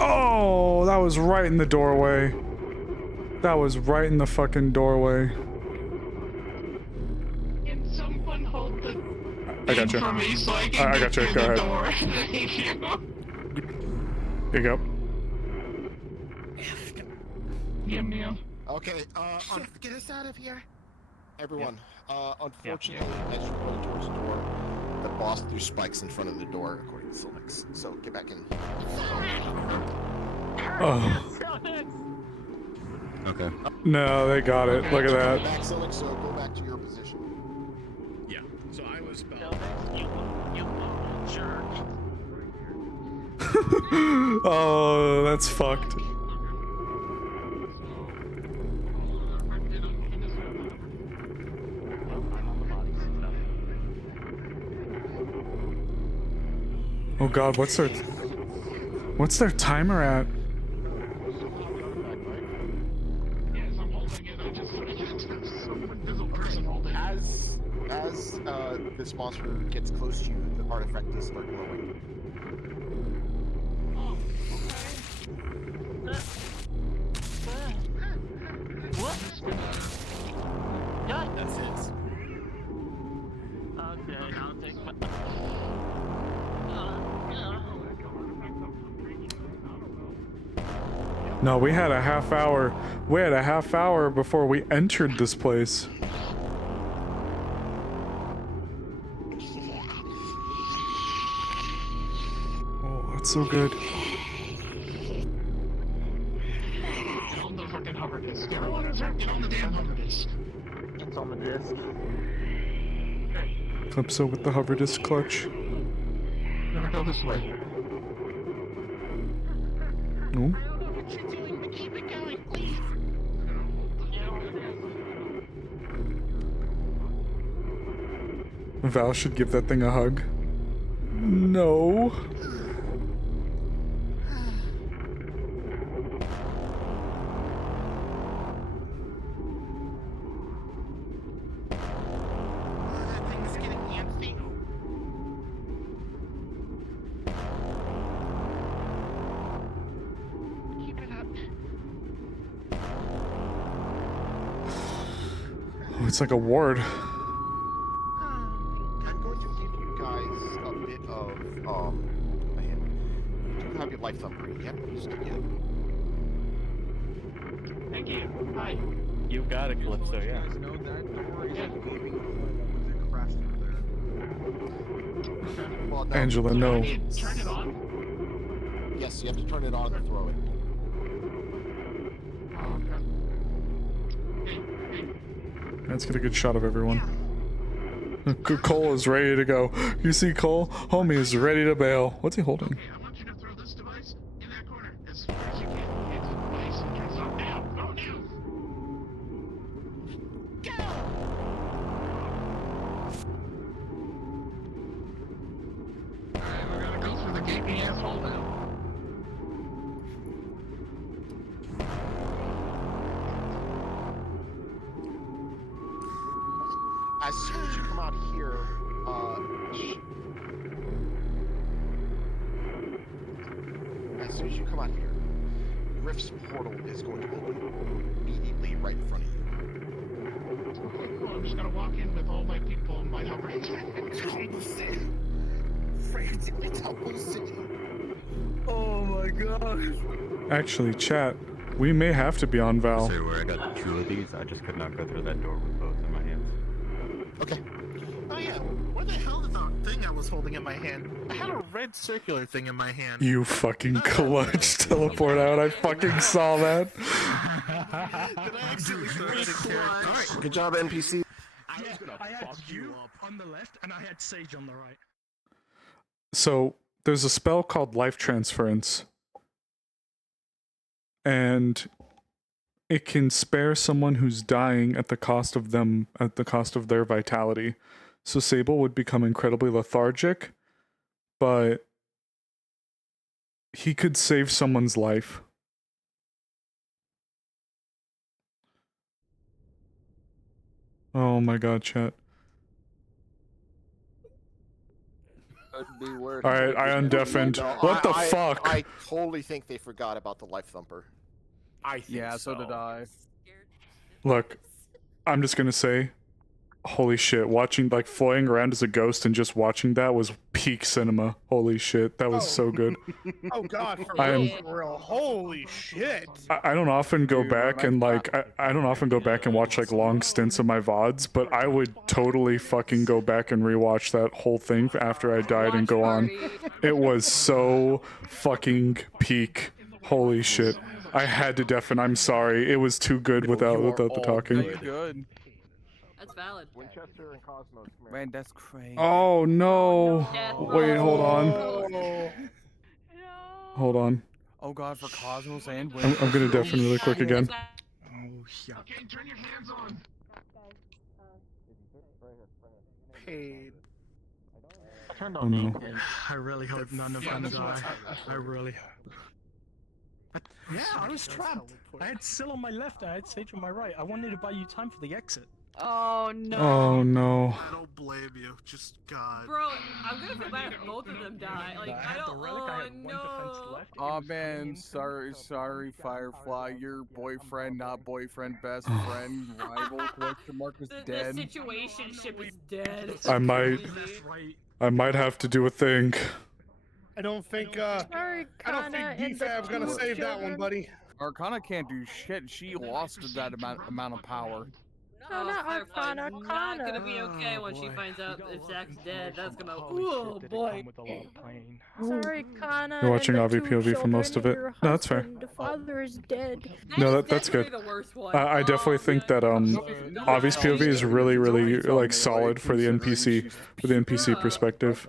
Oh, that was right in the doorway. That was right in the fucking doorway. Can someone hold the I got you. for me so I can I got you. Go ahead. door? Thank you. Here you go. Yum. Okay, Shift, get us out of here. everyone, unfortunately, as you're going towards the door, the boss threw spikes in front of the door, according to Silmix. So get back in. Oh. Okay. No, they got it. Look at that. Back, Silmix, so go back to your position. Yeah, so I was about... You little jerk. Oh, that's fucked. Oh god, what's their timer at? As this monster gets close to you, the artifact does start glowing. What? God, that's it. Okay, I'll take my... No, we had a half hour. We had a half hour before we entered this place. Oh, that's so good. Get on the fucking hover disk. Everyone is get on the damn hover disk. It's on the disk. Calypso with the hover disc clutch. I'm gonna go this way. No? Val should give that thing a hug. No. That thing's getting antsy. Keep it up. Oh, it's like a ward. I'm going to give you guys a bit of man. You do have your life thumper. You haven't used it yet. Thank you. Hi. You've got it, Calypso, yeah. You guys know that door is a gaping hole with a crash through there. Well, no. Angela, no. Turn it on. Yes, you have to turn it on and throw it. Oh, okay. Let's get a good shot of everyone. Cole is ready to go. You see Cole? Homie is ready to bail. What's he holding? Okay, I want you to throw this device in that corner as far as you can. Hit the device and turn it on now. Go now. Alright, we're gonna go through the gaping ass hole now. As soon as you come out here, as soon as you come out here, Rift's portal is going to open immediately right in front of you. Okay, cool. I'm just gonna walk in with all my people and my outrage. Frantically tumble city. Oh my god. Actually, chat, we may have to be on Val. So where I got 2 of these, I just could not go through that door with both in my hands. Okay. Oh yeah, where the hell did that thing I was holding in my hand? I had a red circular thing in my hand. You fucking clutch teleport out. I fucking saw that. Did I actually throw it in character? Alright, good job, NPC. I had you on the left and I had Sage on the right. So there's a spell called Life Transference. And it can spare someone who's dying at the cost of their vitality. So Sable would become incredibly lethargic, but he could save someone's life. Oh my god, chat. Could be worse. Alright, I undeafened. What the fuck? I totally think they forgot about the life thumper. I think so did I. Look, I'm just gonna say, holy shit, watching, like, flying around as a ghost and just watching that was peak cinema. Holy shit, that was so good. Oh god, for I am- real. Holy shit. I don't often go back and, like, I don't often go back and watch, like, long stints of my VODs, but I would totally fucking go back and rewatch that whole thing after I died and go on. It was so fucking peak. Holy shit. I had to deafen, I'm sorry. It was too good without the talking. Good. That's valid. Winchester and Cosmos. Man, that's crazy. Oh no. Death Wait, hold on. Hold on. Oh god, for Cosmos and I'm gonna deafen really quick again. Oh shit. Okay, turn your hands on. Paid. Turned Oh on no. I really hope none of them die. I really hope. Yeah, I was trapped. I had Syl on my left, I had Sage on my right. I wanted to buy you time for the exit. Oh no. Oh no. I don't blame you. Just God. Bro, I'm gonna feel bad if both of them die. Like, I don't. Oh no. Oh man, sorry, Firefly. Your boyfriend, not boyfriend, best friend, rival, question mark is dead. The situationship is dead. I might have to do a thing. I don't think DFab's gonna save that one, buddy. Arcana can't do shit. She lost that amount of power. Oh, not Arcana, Firefly's not Arcana. gonna be okay when she boy. finds out if Zach's dead. That's gonna. Holy Oh shit, did it boy. come with a lot of pain. Sorry, Kana. You're watching and the Avi two POV for most of children it. and your No, that's fair. husband. The father is dead. No, That is that's good. definitely the worst one. I definitely think that Avi's POV is really, really like solid for the NPC perspective.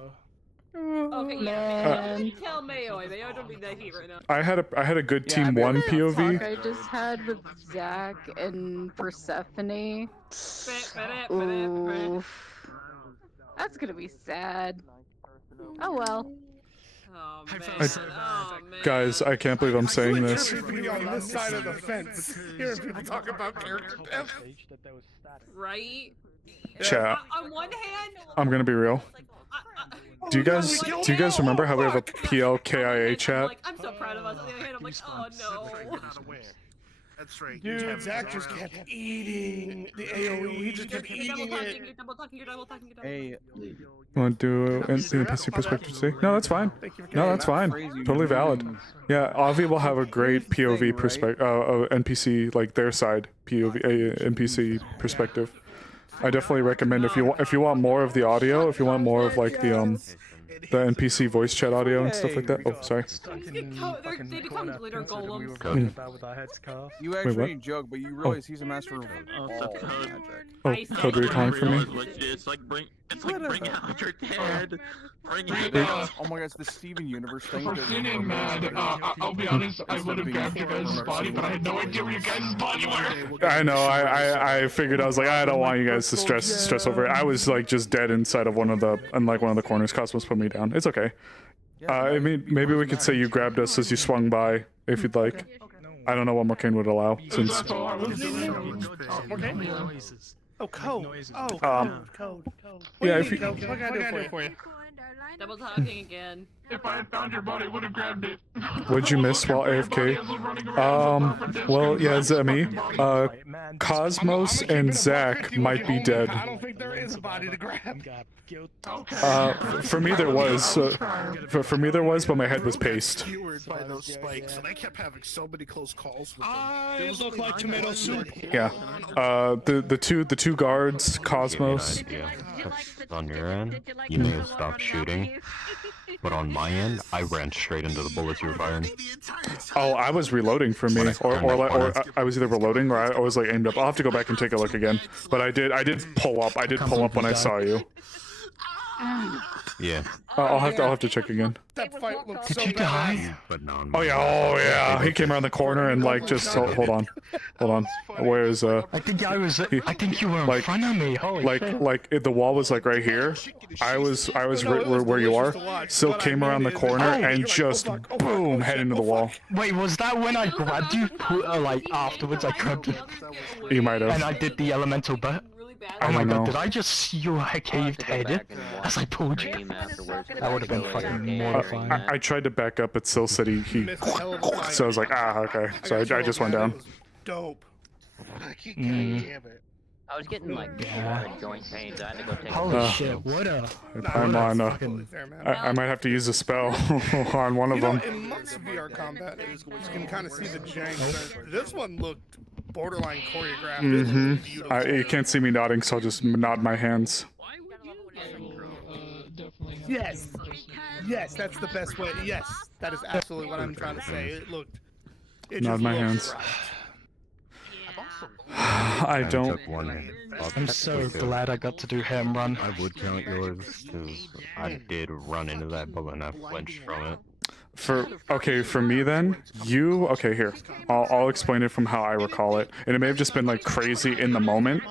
Okay, yeah. Tell Mayo. Mayo don't need that heat right now. I had a good Team 1 POV. Talk I just had with Zach and Persephone. Oof. That's gonna be sad. Oh well. Oh man. Guys, I can't believe I'm saying this. To be on this side of the fence, hearing people talk about character death. Right? Chat. On one hand, I'm gonna be real. Do you guys remember how we have a PLKIA chat? like, I'm so proud of us. On the other hand, I'm like, oh no. That's right. Dude, Zach just kept eating the AoE. He just kept eating it. You're double talking. Hey, Want to do the NPC perspective today? No, that's fine. No, that's fine. Totally valid. Yeah, Avi will have a great POV perspective, NPC like their side POV NPC perspective. I definitely recommend if you want more of the audio, if you want more of like the NPC voice chat audio and stuff like that. Oh, sorry. They become glitter golems. You actually joke, but you realize he's a master of all magic. Oh, code recon for me. It's like bring out your dead. Bring it Oh out. my god, it's the Steven Universe thing. For getting mad, I'll be honest, I would have grabbed your guys' body, but I had no idea where your guys' body were. I know. I figured I was like I don't want you guys to stress over it. I was like just dead inside of one of the corners. Cosmos put me down. It's okay. I mean, maybe we could say you grabbed us as you swung by, if you'd like. I don't know what Morcane would allow, since. That's all I was doing. Oh, code. Oh, code. Yeah, if you. What can I do for you? Double talking again. If I had found your body, I would have grabbed it. What'd you miss while AFK? Well, yeah, Zemi, Cosmos and Zach might be dead. I don't think there is a body to grab. For me there was. For me there was, but my head was paced. Skewered by those spikes, and I kept having so many close calls with them. They look like tomato soup. Yeah. The two guards, Cosmos. On your end, you may have stopped shooting, but on my end, I ran straight into the bullets you were firing. Oh, I was reloading for me, or I was either reloading or I was like aimed up. I'll have to go back and take a look again. But I did pull up. I did pull up when I saw you. Yeah. I'll have to check again. That fight looks Did so you bad. die? But no. Oh yeah. He came around the corner and like just hold on. Where's I think you were in front of me. Holy shit. like the wall was like right here. I was where you are. Still came around the corner and just boom head into the wall. Wait, was that when I grabbed you? Like afterwards, I grabbed you. You might have. And I did the elemental butt. I Oh my don't god, know. did I just see your caved head as I pulled you? That would have been fucking mortifying. I tried to back up, but still said he so I was like, okay. So I just went down. Dope. Mm. Damn it. I was getting like joint pains. I had to go take. Holy shit! What a. I'm on. I might have to use a spell on one of them. In most VR combat, you can kind of see the jank. This one looked borderline choreographed. You can't see me nodding, so I'll just nod my hands. Yes. Yes, that's the best way. Yes, that is absolutely what I'm trying to say. It looked. Nod my hands. I don't. I'm so glad I got to do him run. I would count yours because I did run into that bullet and I flinched from it. For me then, here. I'll explain it from how I recall it, and it may have just been like crazy in the moment.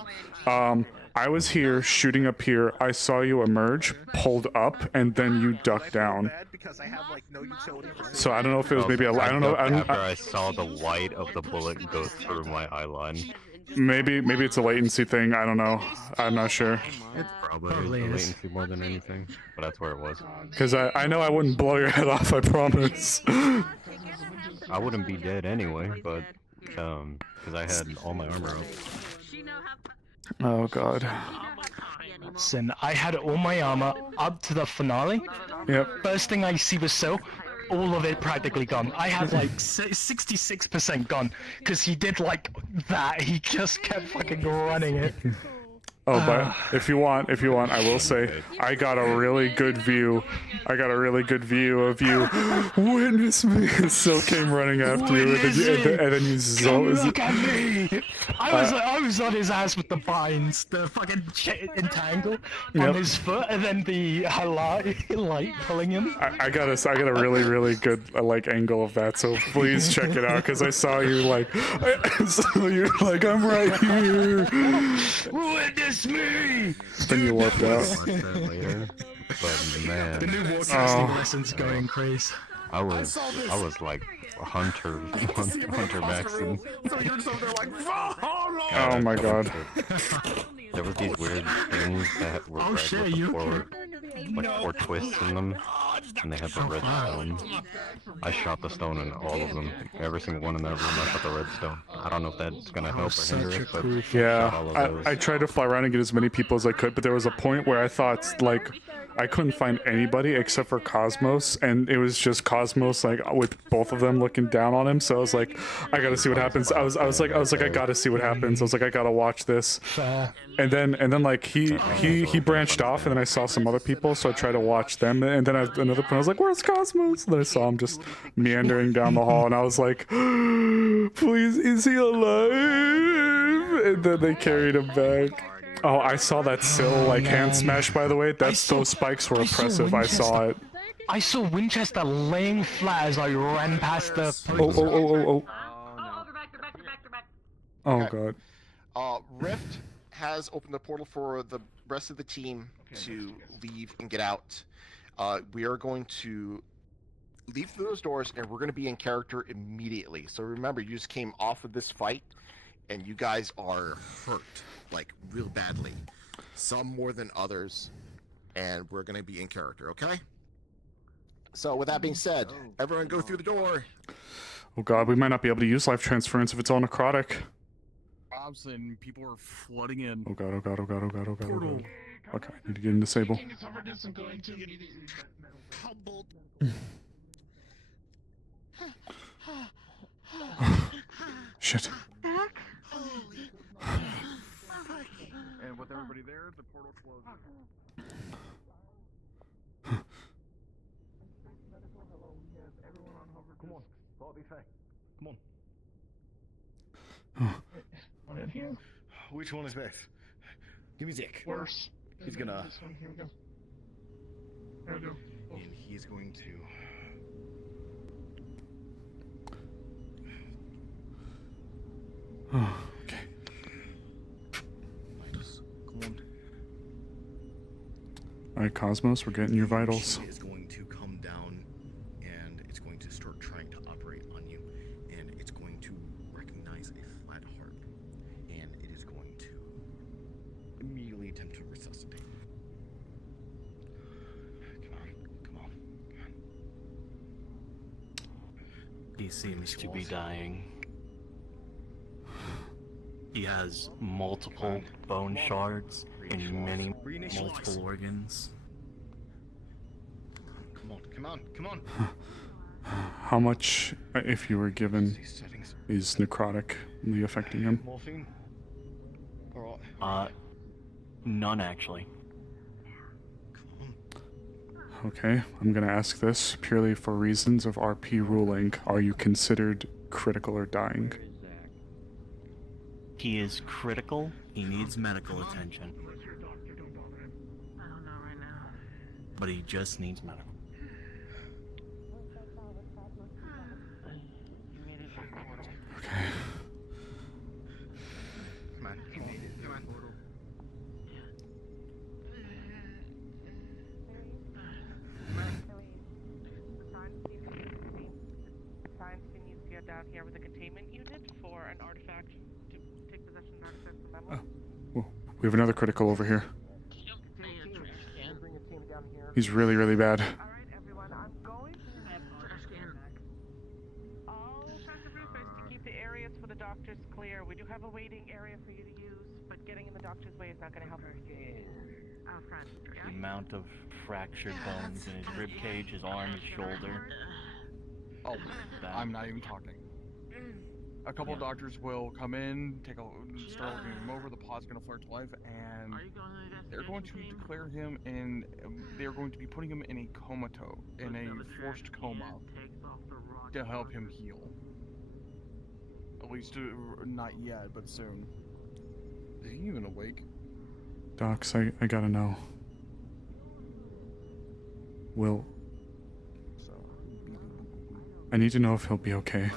I was here shooting up here. I saw you emerge, pulled up, and then you ducked down. So I don't know if it was maybe I don't know. After I saw the light of the bullet go through my eye line. Maybe it's a latency thing. I don't know. I'm not sure. It's probably the latency more than anything, but that's where it was. Because I know I wouldn't blow your head off. I promise. I wouldn't be dead anyway, but because I had all my armor up. Oh god. Listen, I had all my armor up to the finale. Yep. First thing I see was Sil. all of it practically gone. I have like 66% gone because he did like that. He just kept fucking running it. Oh, but if you want, I will say I got a really good view. I got a really good view of you. Witness me. Still came running after you, and then you look at me. I was on his ass with the vines, the fucking entangle on his foot, and then the light pulling him. I got a really good like angle of that. So please check it out because I saw you like, I'm right here. Witness me. Then you warped out. Later, but man, The new war casting lessons going crazy. I was like a hunter Maxon. So you're just over there like, Oh my god. There was these weird things that were red with four twists in them, and they had the red stone. I shot the stone in all of them. Every single one in that room, I shot the red stone. I don't know if that's gonna help or hinder it, but I shot all of those. I tried to fly around and get as many people as I could, but there was a point where I thought like I couldn't find anybody except for Cosmos, and it was just Cosmos like with both of them looking down on him. So I was like, I gotta see what happens. I was like, I gotta see what happens. I was like, I gotta watch this. And then like he branched off, and then I saw some other people, so I tried to watch them. And then another point, I was like, where's Cosmos? And then I saw him just meandering down the hall, and I was like, please, is he alive? And then they carried him back. Oh, I saw that Sill like hand smash, by the way. Those spikes were oppressive. I saw it. I saw Winchester laying flat as I ran past the. Oh god. Rift has opened the portal for the rest of the team to leave and get out. We are going to leave through those doors, and we're going to be in character immediately. So remember, you just came off of this fight, and you guys are hurt, like real badly. Some more than others, and we're going to be in character, okay? So with that being said, everyone go through the door. Oh god, we might not be able to use life transference if it's all necrotic. Robson, people are flooding in. Oh god. Okay, I need to get into Sable. Shit. And with everybody there, the portal closes. Come on, Bobby Faye. Come on. One in here. Which one is best? Give me Zach. Worse. He's gonna. This one, here we go. There we go. And he's going to. Okay. Come on. Alright, Cosmos, we're getting your vitals. She is going to come down, and it's going to start trying to operate on you, and it's going to recognize a flat heart, and it is going to immediately attempt to resuscitate. Come on. He seems to be dying. He has multiple bone shards in many multiple organs. Come on. How much, if you were given, is necrotically affecting him? Morphine? None actually. Okay, I'm gonna ask this purely for reasons of RP ruling. Are you considered critical or dying? He is critical. He needs medical attention. But he just needs medical. Okay. Come on. Science can use here down here with a containment unit for an artifact to take possession of access to metal. Well, we have another critical over here. He's really, really bad. Alright, everyone, I'm going to all kinds of roofers to keep the areas for the doctors clear. We do have a waiting area for you to use, but getting in the doctor's way is not going to help us. Out front. The amount of fractured bones in his rib cage, his arm, his shoulder. Oh, I'm not even talking. A couple doctors will come in, start looking him over. The pod's gonna flare to life, and they're going to declare him in. They're going to be putting him in a forced coma, to help him heal. At least not yet, but soon. Is he even awake? Docs, I gotta know. Will. I need to know if he'll be okay.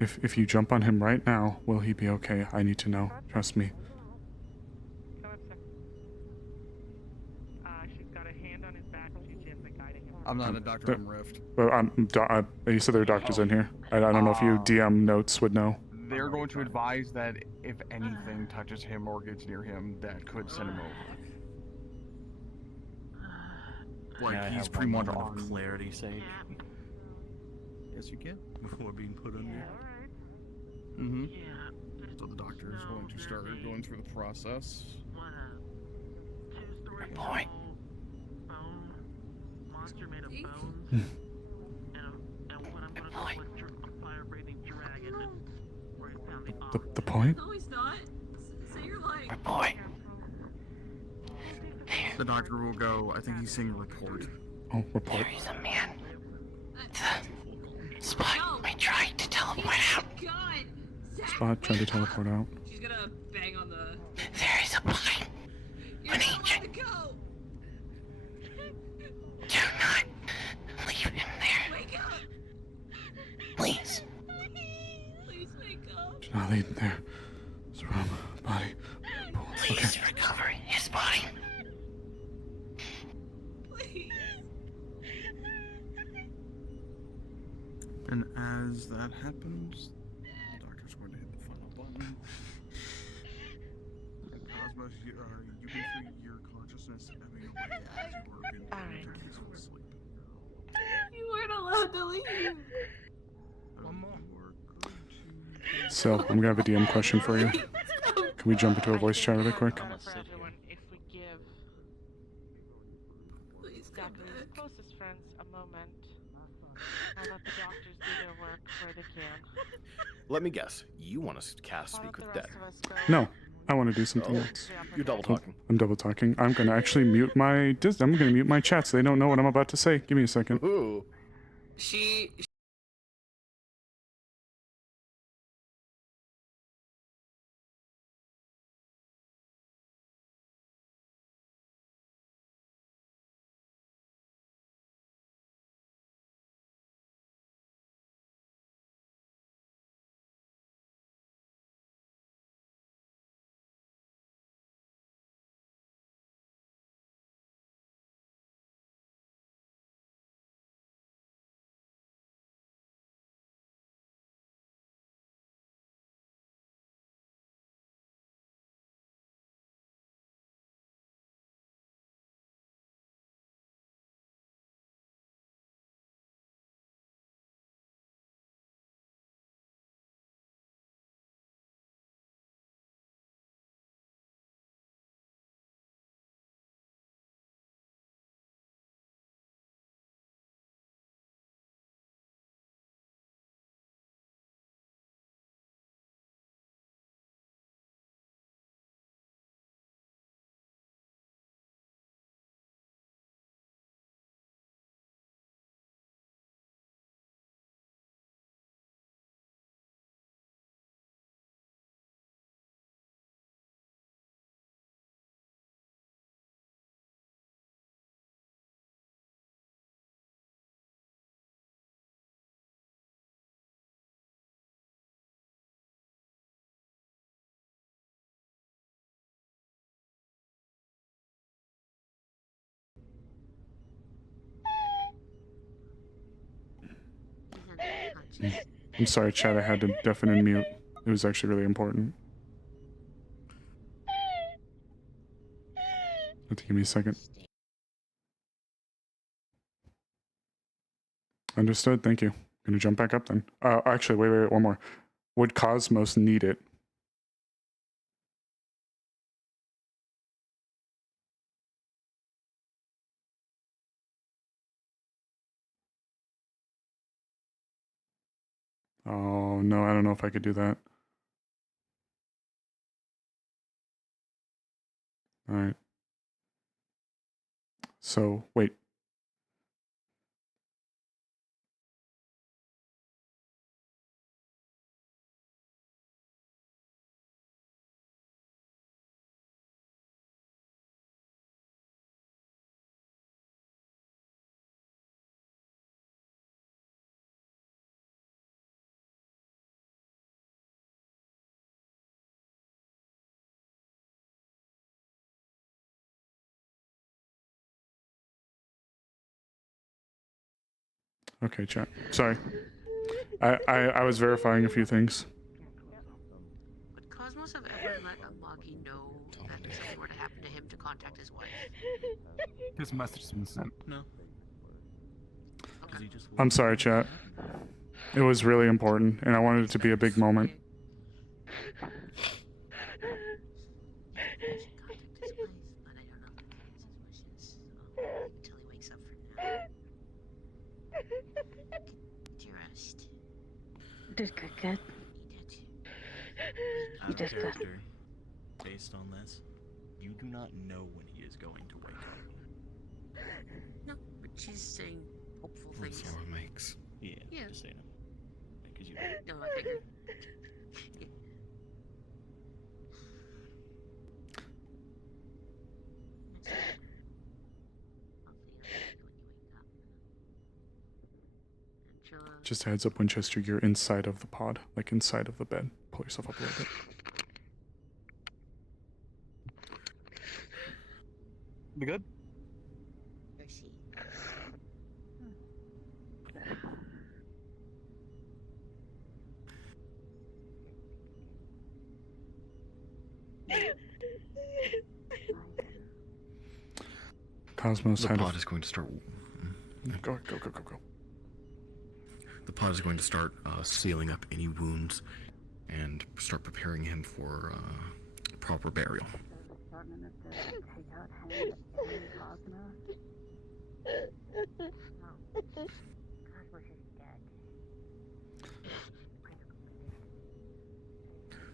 If you jump on him right now, will he be okay? I need to know. Trust me. She's got a hand on his back and she's gently guiding him. I'm not a doctor, I'm Rift. Well, you said there are doctors in here. I don't know if you DM notes would know. They're going to advise that if anything touches him or gets near him, that could send him over. Like, he's pretty much on clarity's sake. Yes, you can. Before being put under. Mm-hmm. So the doctor is going to start going through the process. Good point. Monster made of bones. And what I'm gonna call a fire-breathing dragon. Where I found The point? No, he's not. Say you're lying. Good point. The doctor will go, I think he's saying a report. Oh, report. There is a man. The spot may try to teleport out. God! Spot tried to teleport out. She's gonna bang on the. There is a blind. You're An not allowed ancient. to go! Do not leave him there. Wake up! Please. Please wake up. Do not lead there. Surround body. Please recover his body. Please. And as that happens, the doctor's going to hit the final button. And Cosmos, you can feel your consciousness ebbing away as you are being put into peaceful sleep. You weren't allowed to leave. So, I'm gonna have a DM question for you. Can we jump into a voice chat really quick? If we give Doctor's closest friends a moment, I'll let the doctors do their work where they can. Let me guess. You want to cast Speak with Dead? No, I want to do something else. You're double talking. I'm double talking. I'm gonna actually mute my. I'm gonna mute my chat so they don't know what I'm about to say. Give me a second. Ooh. She. I'm sorry, chat. I had to deafen and mute. It was actually really important. Have to give me a second. Understood. Thank you. Gonna jump back up then. Actually, wait, one more. Would Cosmos need it? Oh, no, I don't know if I could do that. Alright. So, wait. Okay, chat. Sorry. I was verifying a few things. Would Cosmos have ever let Amagi know that if something were to happen to him to contact his wife? His message has been sent. No. I'm sorry, chat. It was really important, and I wanted it to be a big moment. Until he wakes up for now. Get your rest. Did good, good. Out You of did good. character, based on this, you do not know when he is going to wake up. No, but she's saying hopeful That's things. all it makes. Yeah, Yeah. just saying. Because you. No, I figured. Yeah. Just a heads up, Winchester, you're inside of the pod, like inside of the bed. Pull yourself up a little bit. We good? Cosmos The had pod is going to start. Go. The pod is going to start sealing up any wounds and start preparing him for proper burial.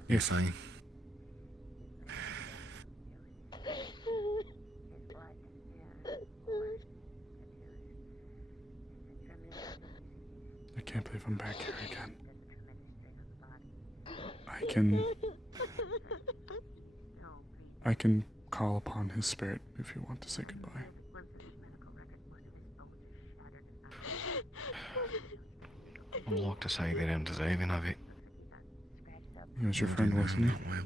Yes, I. I can't believe I'm back here again. I can call upon his spirit if you want to say goodbye. I'm locked to say that I'm deserving of it. He was your friend, wasn't he? Well,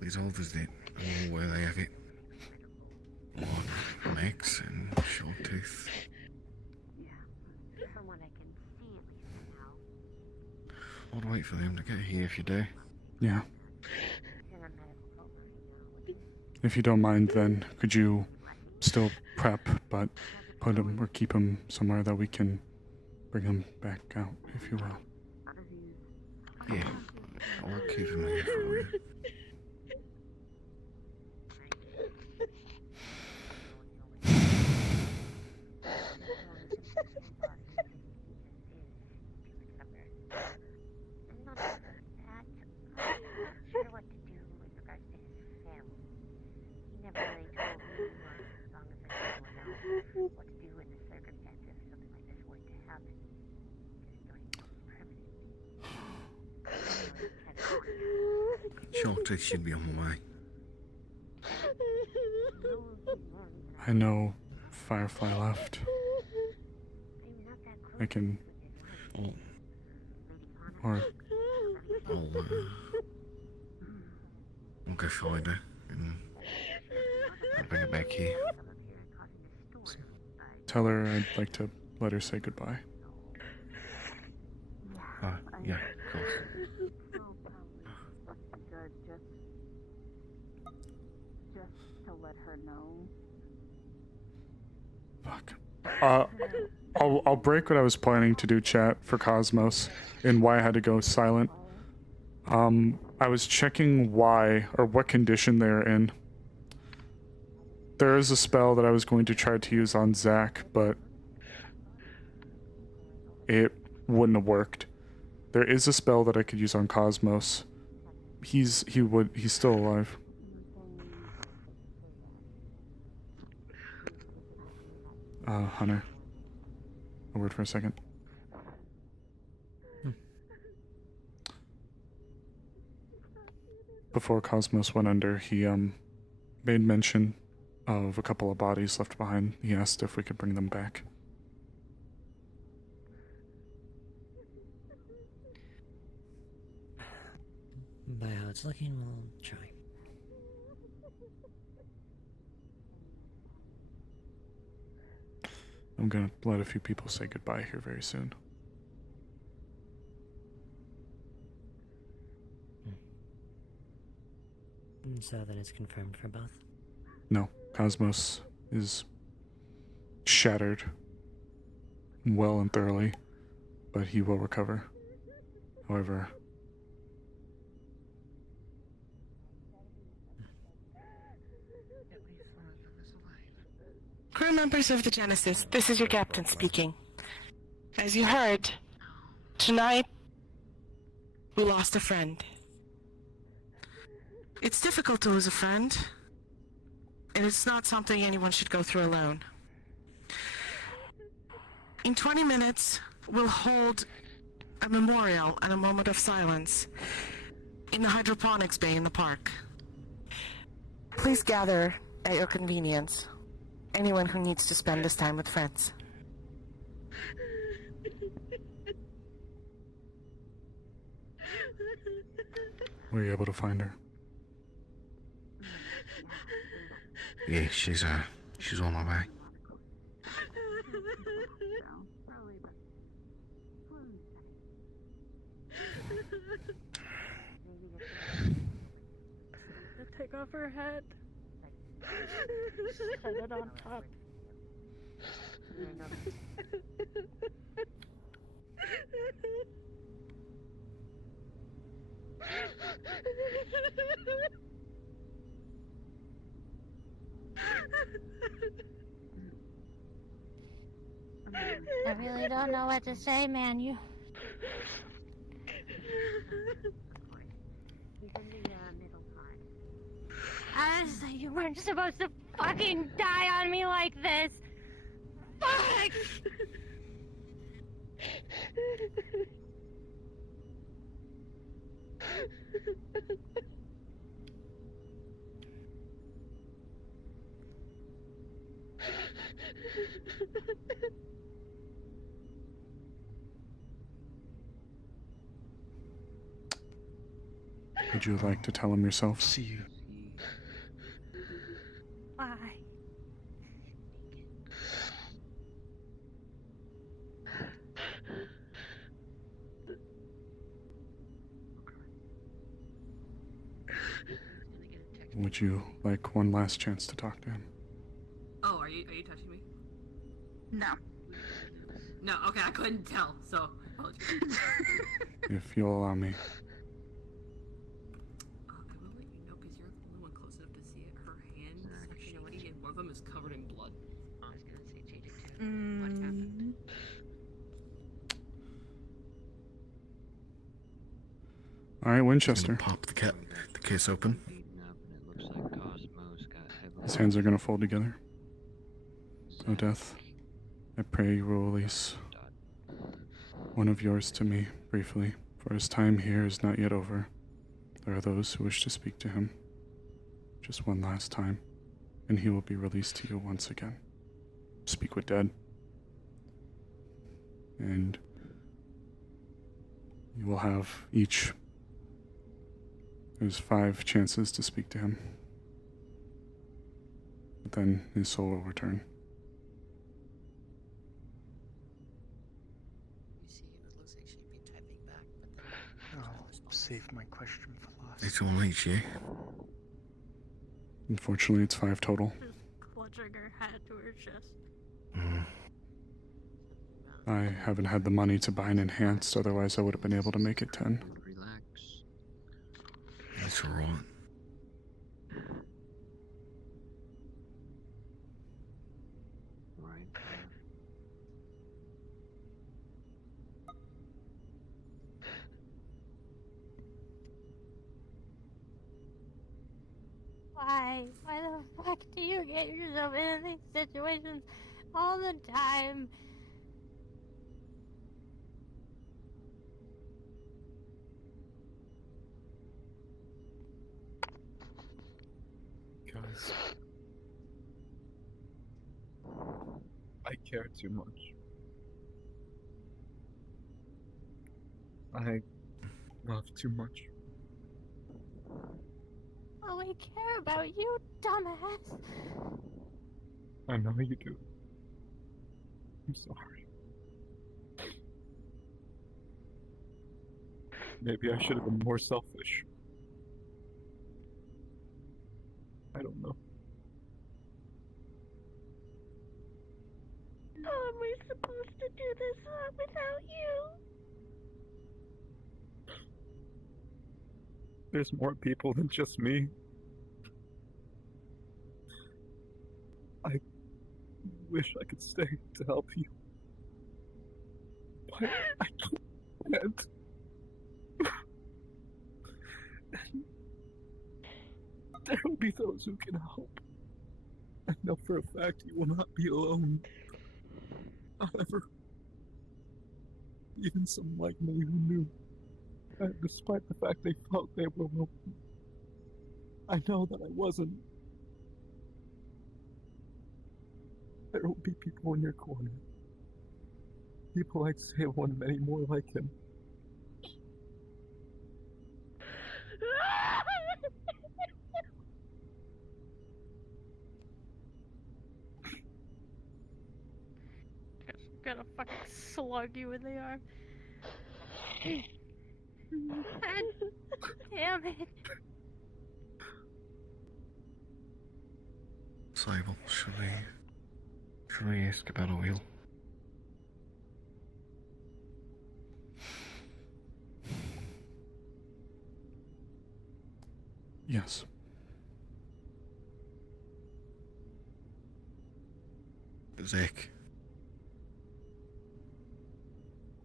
please all visit. I'm all aware of it. Max and Shorttooth. From what I can see, at least for now. I'll wait for them to get here if you do. Yeah. If you don't mind, then could you still prep, but put him or keep him somewhere that we can bring him back out, if you will? Yeah, I'll keep him here for you. Shorttooth should be on the way. I know Firefly left. I can... Or... I'll go find her and I'll bring her back here. Tell her I'd like to let her say goodbye. Yeah, of course. Just to let her know. Fuck. I'll break what I was planning to do, chat, for Cosmos, and why I had to go silent. I was checking why, or what condition they're in. There is a spell that I was going to try to use on Zach, but it wouldn't have worked. There is a spell that I could use on Cosmos. He's still alive. Hunter. A word for a second. Before Cosmos went under, he made mention of a couple of bodies left behind. He asked if we could bring them back. By how it's looking, we'll try. I'm gonna let a few people say goodbye here very soon. So that it's confirmed for both? No, Cosmos is shattered well and thoroughly, but he will recover. However, Crew members of the Genesis, this is your captain speaking. As you heard, tonight we lost a friend. It's difficult to lose a friend, and it's not something anyone should go through alone. In 20 minutes, we'll hold a memorial and a moment of silence in the hydroponics bay in the park. Please gather at your convenience. Anyone who needs to spend this time with friends. were you able to find her? Yeah, she's on her way. Take off her head. Set it on top. I really don't know what to say, man. You. Honestly, you weren't supposed to fucking die on me like this. Fuck! Would you like to tell him yourself? See you. Why? Would you like one last chance to talk to him? Oh, are you touching me? No. No, okay, I couldn't tell, so apologies. If you'll allow me. I will let you know because you're the only one close enough to see it. Her hands are shaky and one of them is covered in blood. I was gonna say change it to what happened. All right, Winchester. Pop the case open. His hands are gonna fold together. O Death, I pray you will release one of yours to me briefly, for his time here is not yet over. There are those who wish to speak to him. Just one last time, and he will be released to you once again. Speak with dead. And you will have each. There's 5 chances to speak to him. But then his soul will return. I'll save my question for last. It's all right, yeah. Unfortunately, it's 5 total. Clutching her hat to her chest. I haven't had the money to buy an enhanced, otherwise I would have been able to make it 10. That's all right. Why? Why the fuck do you get yourself in these situations all the time? Because I care too much. I love too much. Oh, I care about you, dumbass. I know you do. I'm sorry. Maybe I should have been more selfish. I don't know. How am I supposed to do this without you? There's more people than just me. I wish I could stay to help you. But I can't. There will be those who can help. I know for a fact you will not be alone. However, even some like me who knew, despite the fact they felt they were alone, I know that I wasn't. There will be people in your corner. People like Sable and many more like him. Gonna fucking slug you in the arm. God damn it. Sable, should we ask about a wheel? Yes. Zach,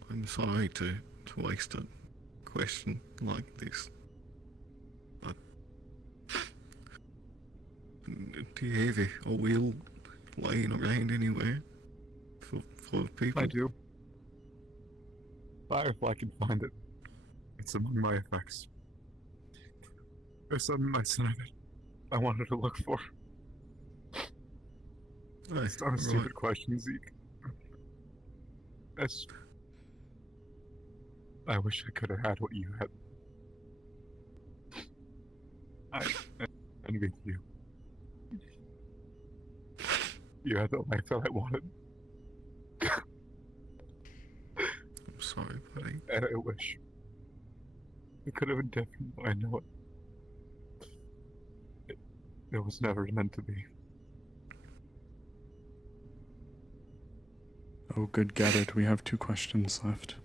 I'm sorry to waste a question like this, but do you have a wheel laying around anywhere for people? I do. Firefly can find it. It's among my effects. There's something in my center that I wanted to look for. It's not a stupid question, Zeke. I wish I could have had what you had. I envied you. You had the life that I wanted. I'm sorry, buddy. And I wish it could have been different, but I know it was never meant to be. Oh, good gathered. We have 2 questions left.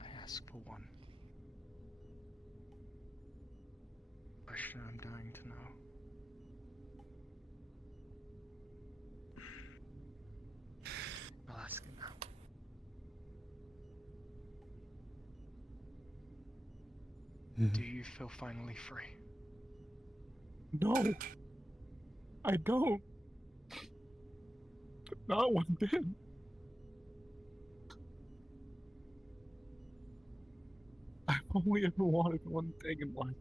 I ask for one. Question I'm dying to know. I'll ask it now. Do you feel finally free? No! I don't! Not one bit. I've only ever wanted one thing in life.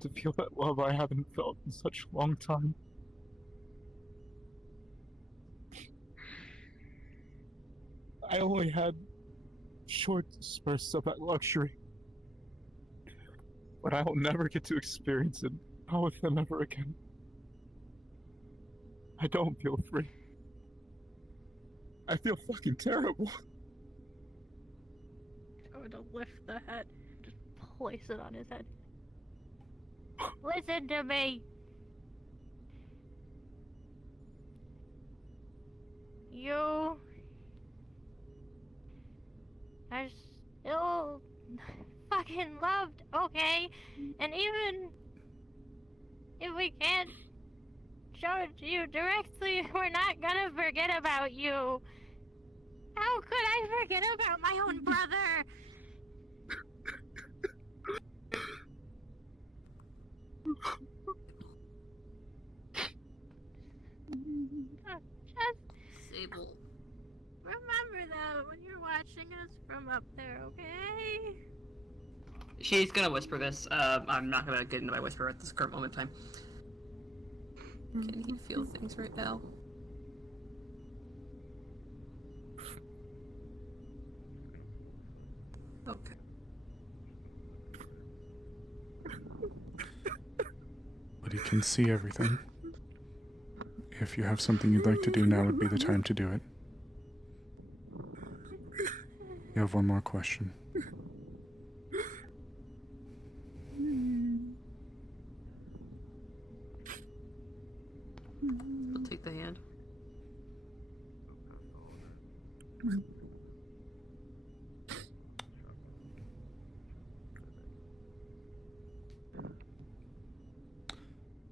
To feel that love I haven't felt in such a long time. I only had short spurts of that luxury. But I will never get to experience it, not with them ever again. I don't feel free. I feel fucking terrible. I'm gonna lift the hat, just place it on his head. Listen to me! You are still fucking loved, okay? And even if we can't show it to you directly, we're not gonna forget about you. How could I forget about my own brother? Just Sable. remember that when you're watching us from up there, okay? She's gonna whisper this. I'm not gonna get into my whisper at this current moment in time. Can he feel things right now? Okay. But he can see everything. If you have something you'd like to do, now would be the time to do it. You have one more question. I'll take the hand.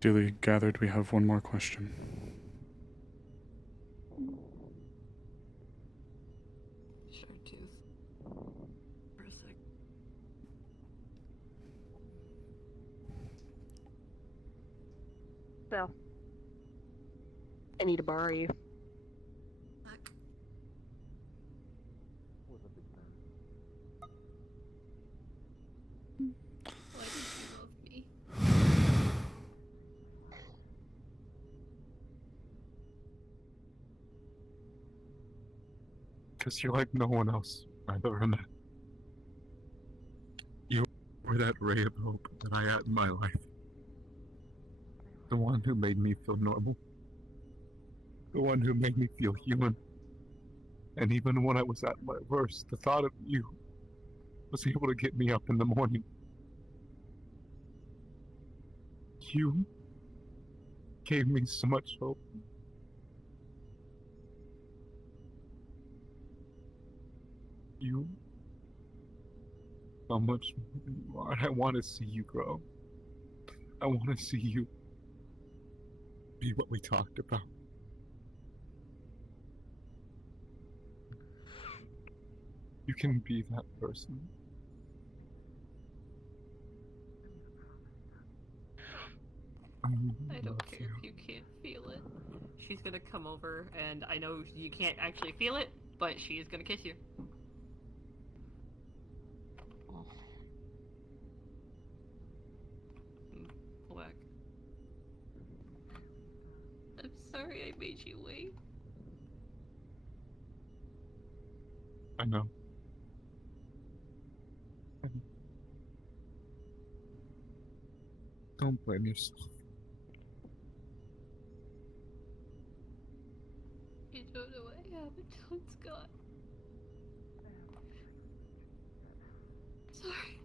Duly gathered, we have one more question. Shark tooth. For a sec. So, I need to borrow you. Why did you love me? Because you're like no one else I've ever met. You were that ray of hope that I had in my life. The one who made me feel normal. The one who made me feel human. And even when I was at my worst, the thought of you was able to get me up in the morning. You gave me so much hope. You, how much more than you are. I want to see you grow. I want to see you be what we talked about. You can be that person. I don't care if you can't feel it. She's gonna come over, and I know you can't actually feel it, but she is gonna kiss you. Pull back. I'm sorry I made you wait. I know. Don't blame yourself. You don't know what happened till it's gone. Sorry.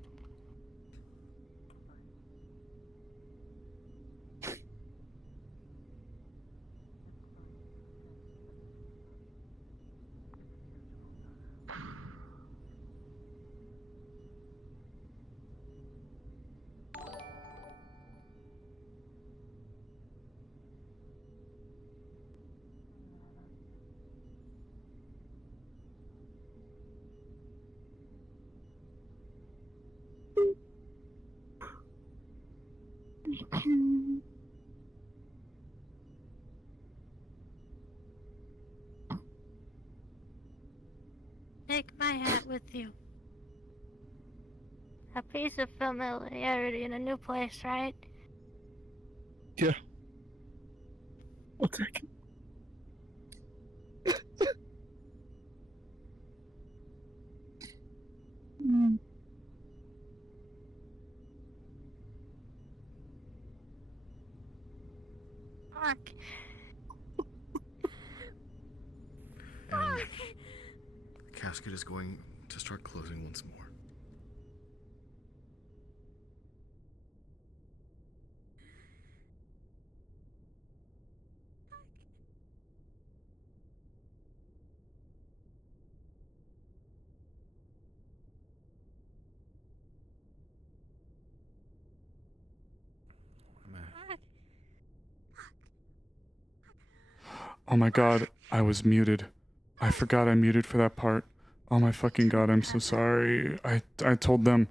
Take my hat with you. A piece of familiarity in a new place, right? Yeah. I'll take it. Fuck. And the casket is going to start closing once more. Oh my god, I was muted. I forgot I muted for that part. Oh my fucking god, I'm so sorry. I told them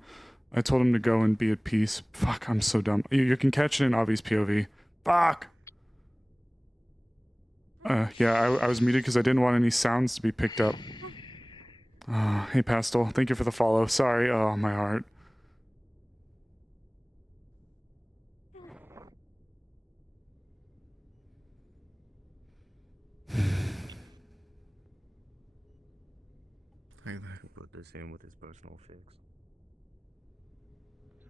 to go and be at peace. Fuck, I'm so dumb. You can catch it in Avi's POV. Fuck! Yeah, I was muted because I didn't want any sounds to be picked up. Hey Pastel, thank you for the follow. Sorry, oh my heart. Hey there. Put this in with his personal fix.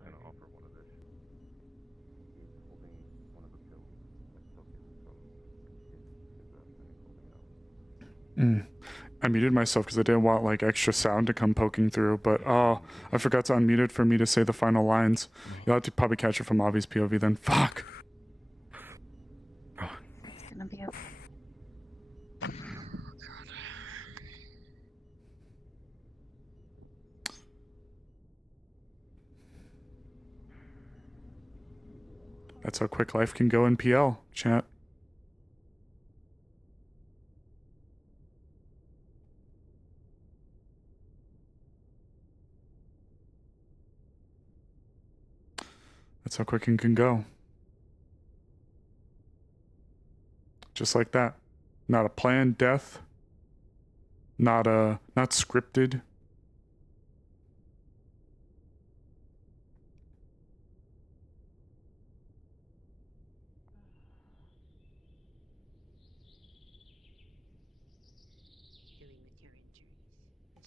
Trying to offer one of this. He's holding one of the pills I took it from his clinic holding it out. I muted myself because I didn't want like extra sound to come poking through, but oh, I forgot to unmute it for me to say the final lines. You'll have to probably catch it from Avi's POV then. Fuck! It's gonna be okay. That's how quick life can go in PL, chat. That's how quick it can go. Just like that. Not a planned death. Not scripted.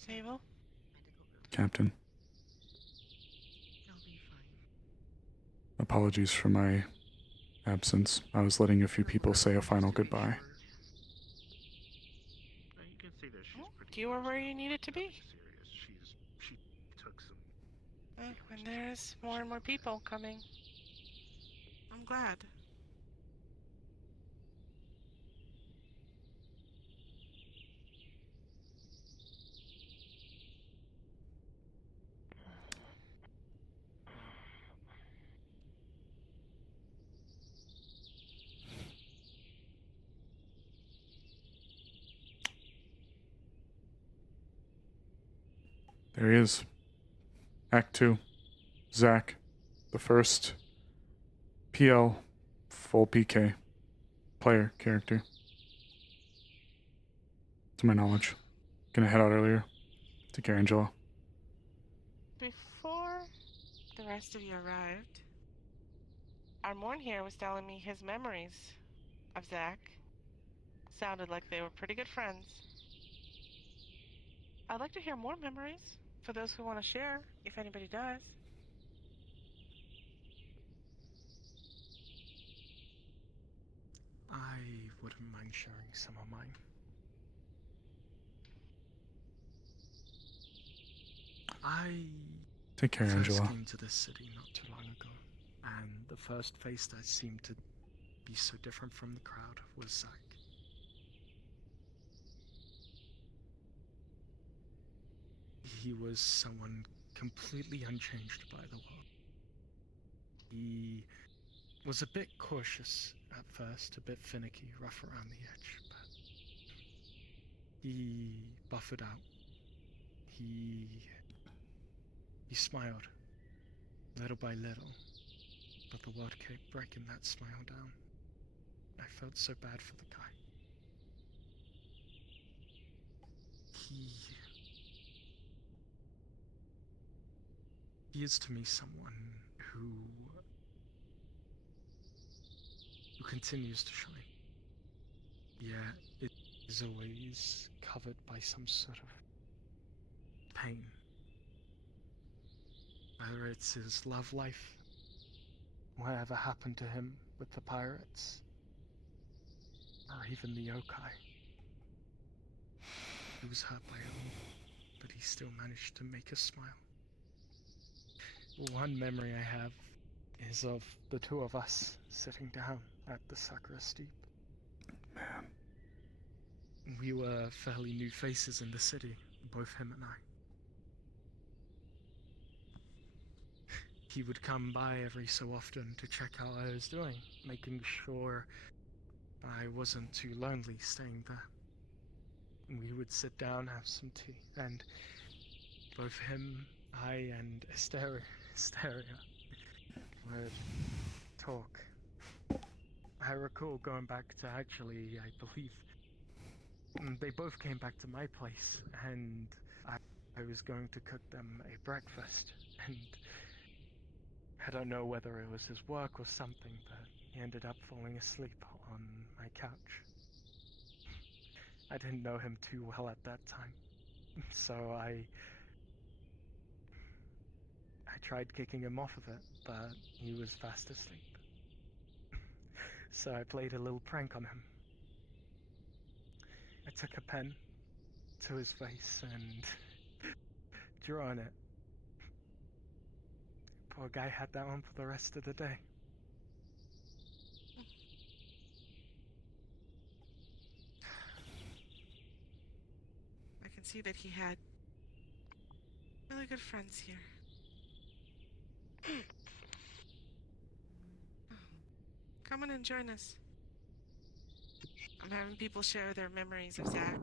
Sable? Captain. Apologies for my absence. I was letting a few people say a final goodbye. You were where you needed to be. She took some. When there's more and more people coming. I'm glad. There he is. Act 2. Zach. The first PL full PK player character. To my knowledge. Gonna head out earlier. Take care, Angela. Before the rest of you arrived, Armorn here was telling me his memories of Zach. Sounded like they were pretty good friends. I'd like to hear more memories for those who want to share, if anybody does. I wouldn't mind sharing some of mine. I Take care, first Angela. came to this city not too long ago, and the first face that seemed to be so different from the crowd was Zach. He was someone completely unchanged by the world. He was a bit cautious at first, a bit finicky, rough around the edge, but he buffered out. He smiled, little by little, but the world kept breaking that smile down. I felt so bad for the guy. He is to me someone who continues to shine. Yeah, it is always covered by some sort of pain. Whether it's his love life, whatever happened to him with the pirates, or even the yokai. He was hurt by it all, but he still managed to make us smile. One memory I have is of the two of us sitting down at the Sakura Steep. Man. We were fairly new faces in the city, both him and I. He would come by every so often to check how I was doing, making sure I wasn't too lonely staying there. we would sit down, have some tea, and both him, I, and Asteria would talk. I recall going back to actually, I believe, they both came back to my place, and I was going to cook them a breakfast, and I don't know whether it was his work or something, but he ended up falling asleep on my couch. I didn't know him too well at that time, so I tried kicking him off of it, but he was fast asleep. So I played a little prank on him. I took a pen to his face and drew on it. Poor guy had that on for the rest of the day. I can see that he had really good friends here. Come on and join us. I'm having people share their memories of Zach.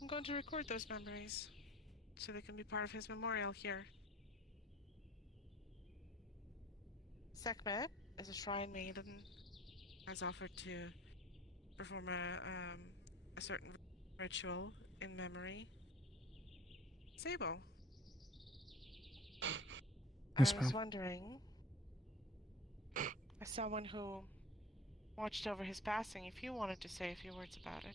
I'm going to record those memories so they can be part of his memorial here. Sekhmet, as a shrine maiden, has offered to perform a certain ritual in memory. Sable. Yes, I was ma'am. wondering, as someone who watched over his passing, if you wanted to say a few words about it.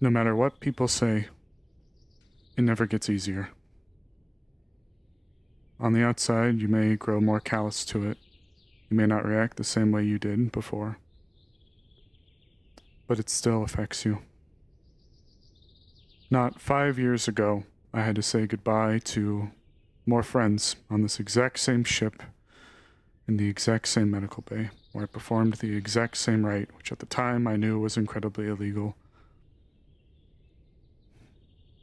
No matter what people say, it never gets easier. On the outside, you may grow more callous to it. You may not react the same way you did before. But it still affects you. Not 5 years ago, I had to say goodbye to more friends on this exact same ship in the exact same medical bay, where I performed the exact same rite, which at the time I knew was incredibly illegal.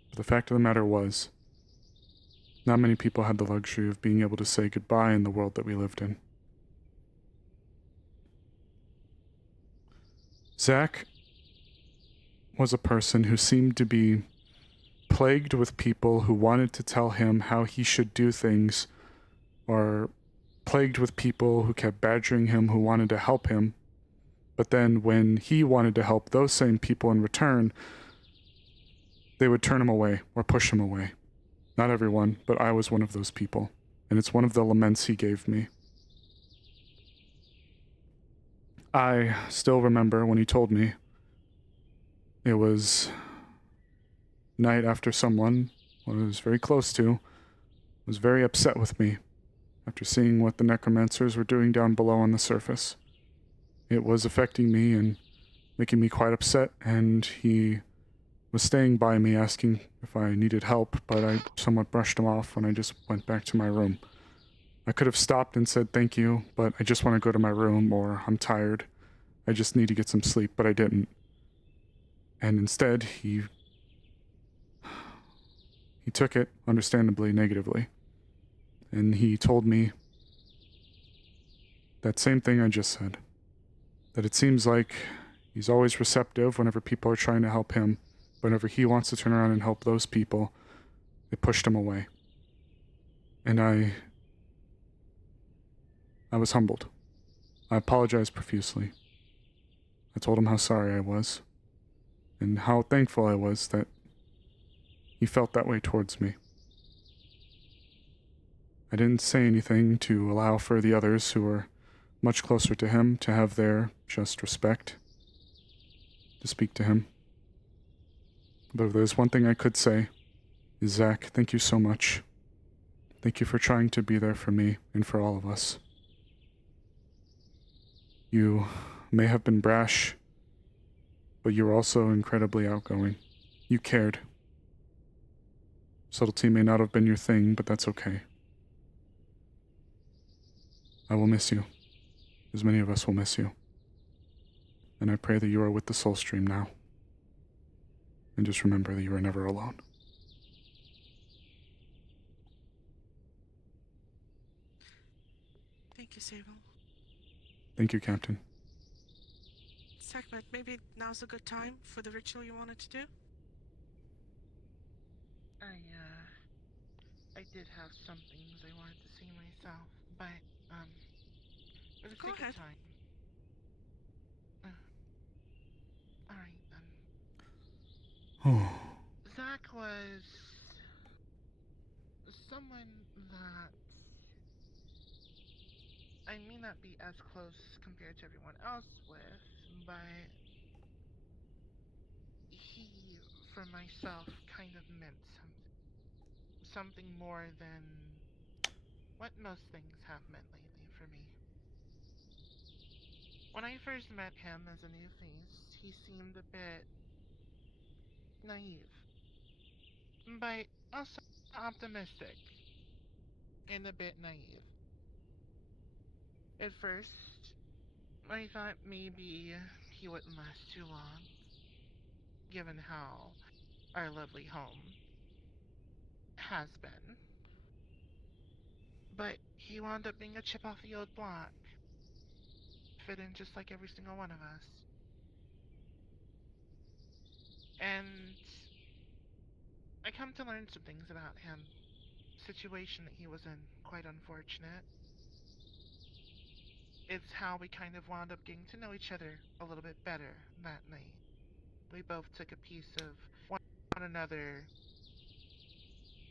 But the fact of the matter was, not many people had the luxury of being able to say goodbye in the world that we lived in. Zach was a person who seemed to be plagued with people who wanted to tell him how he should do things, or plagued with people who kept badgering him who wanted to help him. But then when he wanted to help those same people in return, they would turn him away or push him away. Not everyone, but I was one of those people. And it's one of the laments he gave me. I still remember when he told me. It was night after someone I was very close to was very upset with me after seeing what the necromancers were doing down below on the surface. It was affecting me and making me quite upset, and he was staying by me asking if I needed help, but I somewhat brushed him off when I just went back to my room. I could have stopped and said thank you, but I just want to go to my room, or I'm tired. I just need to get some sleep, but I didn't. And instead, he took it, understandably, negatively. And he told me that same thing I just said. That it seems like he's always receptive whenever people are trying to help him. Whenever he wants to turn around and help those people, they pushed him away. And I was humbled. I apologized profusely. I told him how sorry I was, and how thankful I was that he felt that way towards me. I didn't say anything to allow for the others who were much closer to him to have their just respect to speak to him. But if there's one thing I could say, is Zach, thank you so much. Thank you for trying to be there for me and for all of us. You may have been brash, but you were also incredibly outgoing. You cared. Subtlety may not have been your thing, but that's okay. I will miss you, as many of us will miss you. And I pray that you are with the Soul Stream now. And just remember that you are never alone. Thank you, Sable. Thank you, Captain. Sekhmet, maybe now's a good time for the ritual you wanted to do? I did have some things I wanted to see myself, but, for the Go sake ahead. of time. Alright then. Zach was someone that I may not be as close compared to everyone else with, but he, for myself, kind of meant something. Something more than what most things have meant lately for me. When I first met him as a new face, he seemed a bit naive, but also optimistic and a bit naive. At first, I thought maybe he wouldn't last too long, given how our lovely home has been. But he wound up being a chip off the old block, fit in just like every single one of us. And I come to learn some things about him. Situation that he was in, quite unfortunate. It's how we kind of wound up getting to know each other a little bit better that night. We both took a piece of one another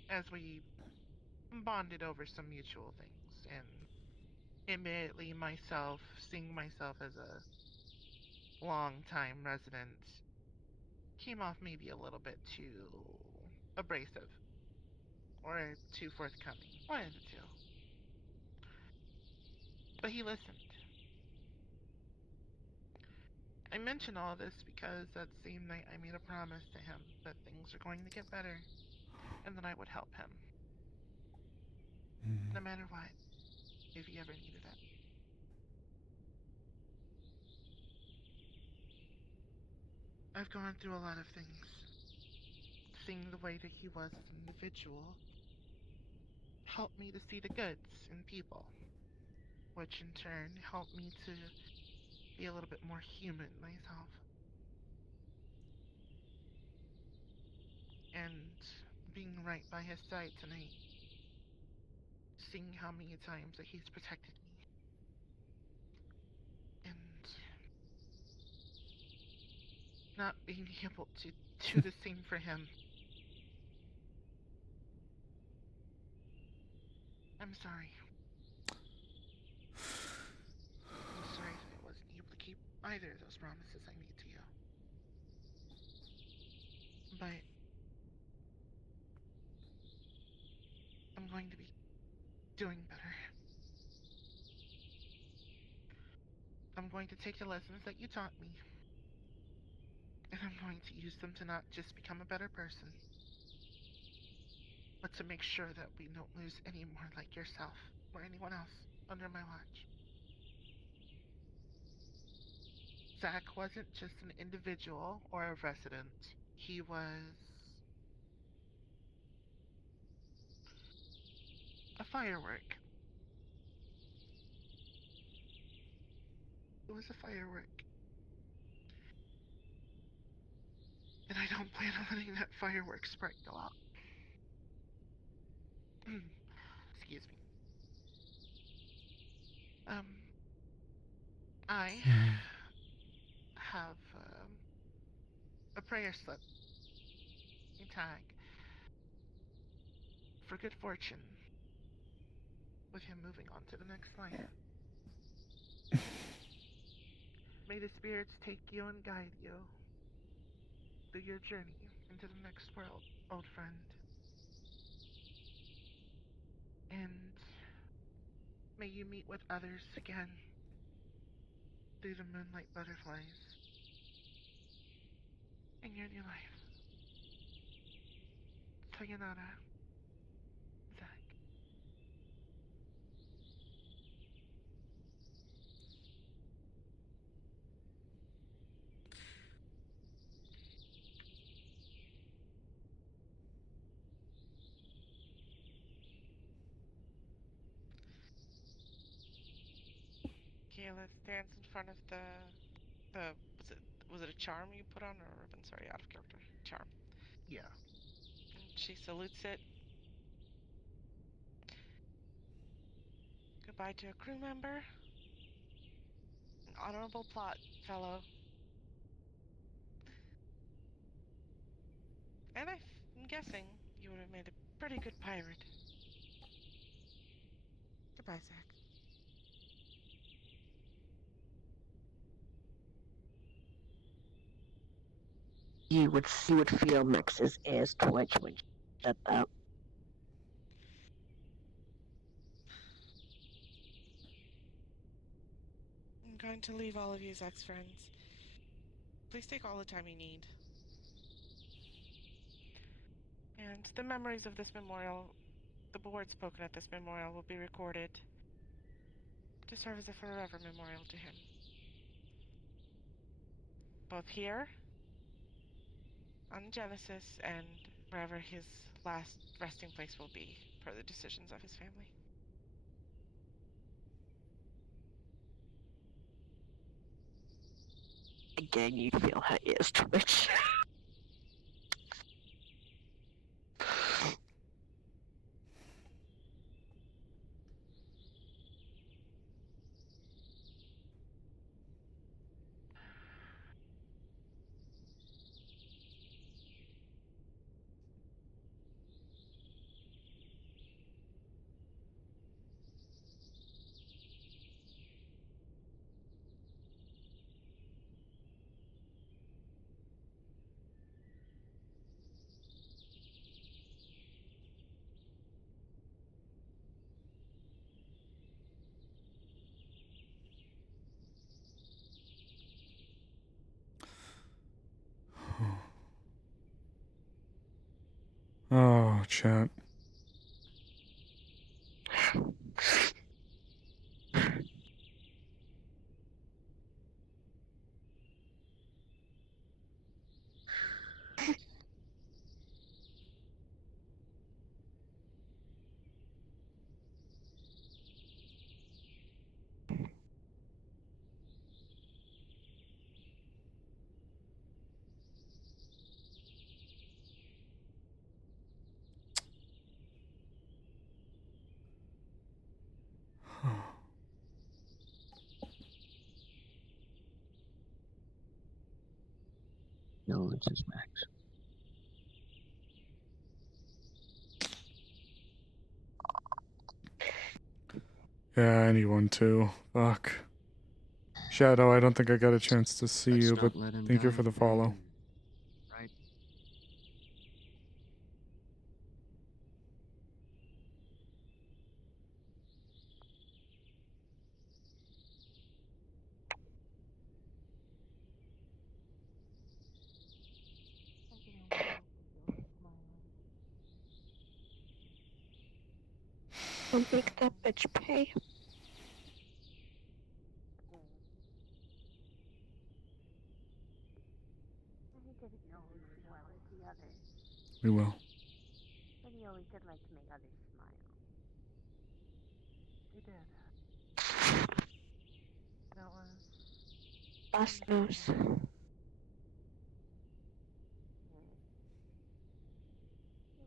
as we bonded over some mutual things, and admittedly myself, seeing myself as a long-time resident, came off maybe a little bit too abrasive or too forthcoming. One of the two. But he listened. I mention all this because that same night I made a promise to him that things are going to get better and that I would help him. No matter what, if he ever needed it. I've gone through a lot of things. Seeing the way that he was as an individual helped me to see the goods in people, which in turn helped me to be a little bit more human myself. And being right by his side tonight, seeing how many times that he's protected me, and not being able to do the same for him. I'm sorry. I'm sorry that I wasn't able to keep either of those promises I made to you. But I'm going to be doing better. I'm going to take the lessons that you taught me, and I'm going to use them to not just become a better person, but to make sure that we don't lose any more like yourself or anyone else under my watch. Zach wasn't just an individual or a resident. He was a firework. It was a firework. And I don't plan on letting that firework spark go out. Excuse me. I have a prayer slip, a tag, for good fortune with him moving on to the next life. May the spirits take you and guide you through your journey into the next world, old friend. And may you meet with others again through the moonlight butterflies in your new life. Sayonara, Zach. Okay, let's dance in front of the was it a charm you put on or a ribbon? Sorry, out of character. Charm. Yeah. And she salutes it. Goodbye to a crew member. An honorable plot, fellow. And I'm guessing you would have made a pretty good pirate. Goodbye, Zach. You would feel Max's ears twitch when she said that. I'm going to leave all of you Zach's friends. Please take all the time you need. And the memories of this memorial, the words spoken at this memorial will be recorded to serve as a forever memorial to him. Both here, on Genesis, and wherever his last resting place will be, per the decisions of his family. Again, you'd feel her ears twitch. Oh, chat. No, it's just Max. Yeah, anyone too. Fuck. Shadow, I don't think I got a chance to see Let's you, not but let him thank you die for the in follow. vain, right? Don't make that bitch pay. He didn't know him as well as the others, We will. but he always did like to make others smile. He did. That was Last news. It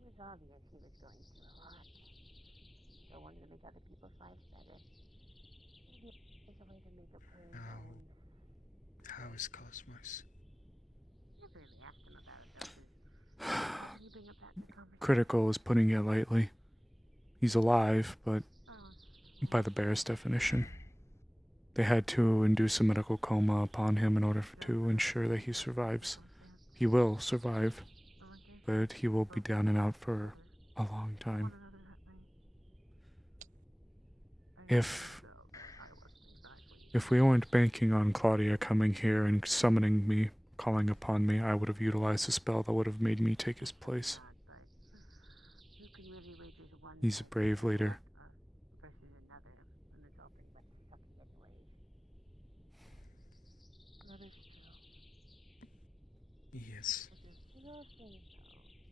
was obvious he was going through a lot. Still wanted to make other people's lives better. Maybe there's a way to make up for his own. How is Cosmos? Never really asked him about it, though, why did you bring up that in the conversation? Critical is putting it lightly. He's alive, but Oh, by the Bears' definition. They had to induce a medical coma upon him in order to ensure that he survives. He will survive, but he will be down and out for a long time. If we weren't banking on Claudia coming here and summoning me, calling upon me, I would have utilized a spell that would have made me take his place. who can really wager one He's a brave leader. versus another when it's all pretty much sucky anyways? That is true. Yes. I will say,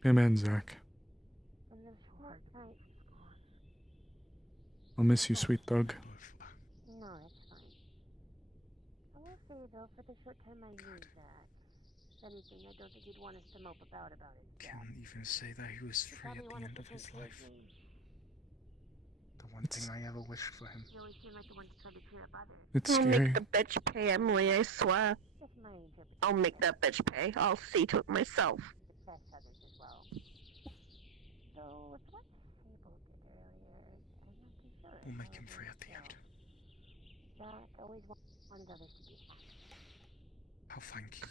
though, Amen, Zach. when this fortnight... I'll miss you, sweet thug. No, it's fine. So for the short time I knew that, if anything, I don't think he'd want us to mope about it. Can't even say that he was free at the end of his life. The one thing I ever wished for him. You always seem like the one to try to cheer up others. It's I'll scary. make the bitch pay, Emily, I swear. That's my interpretation. I'll make that bitch pay. I'll see to it myself. Success others as well. So, with what Sable did earlier, I'm not too sure. We'll make him free at the end. Zach always wanted others to be happy. How thank you.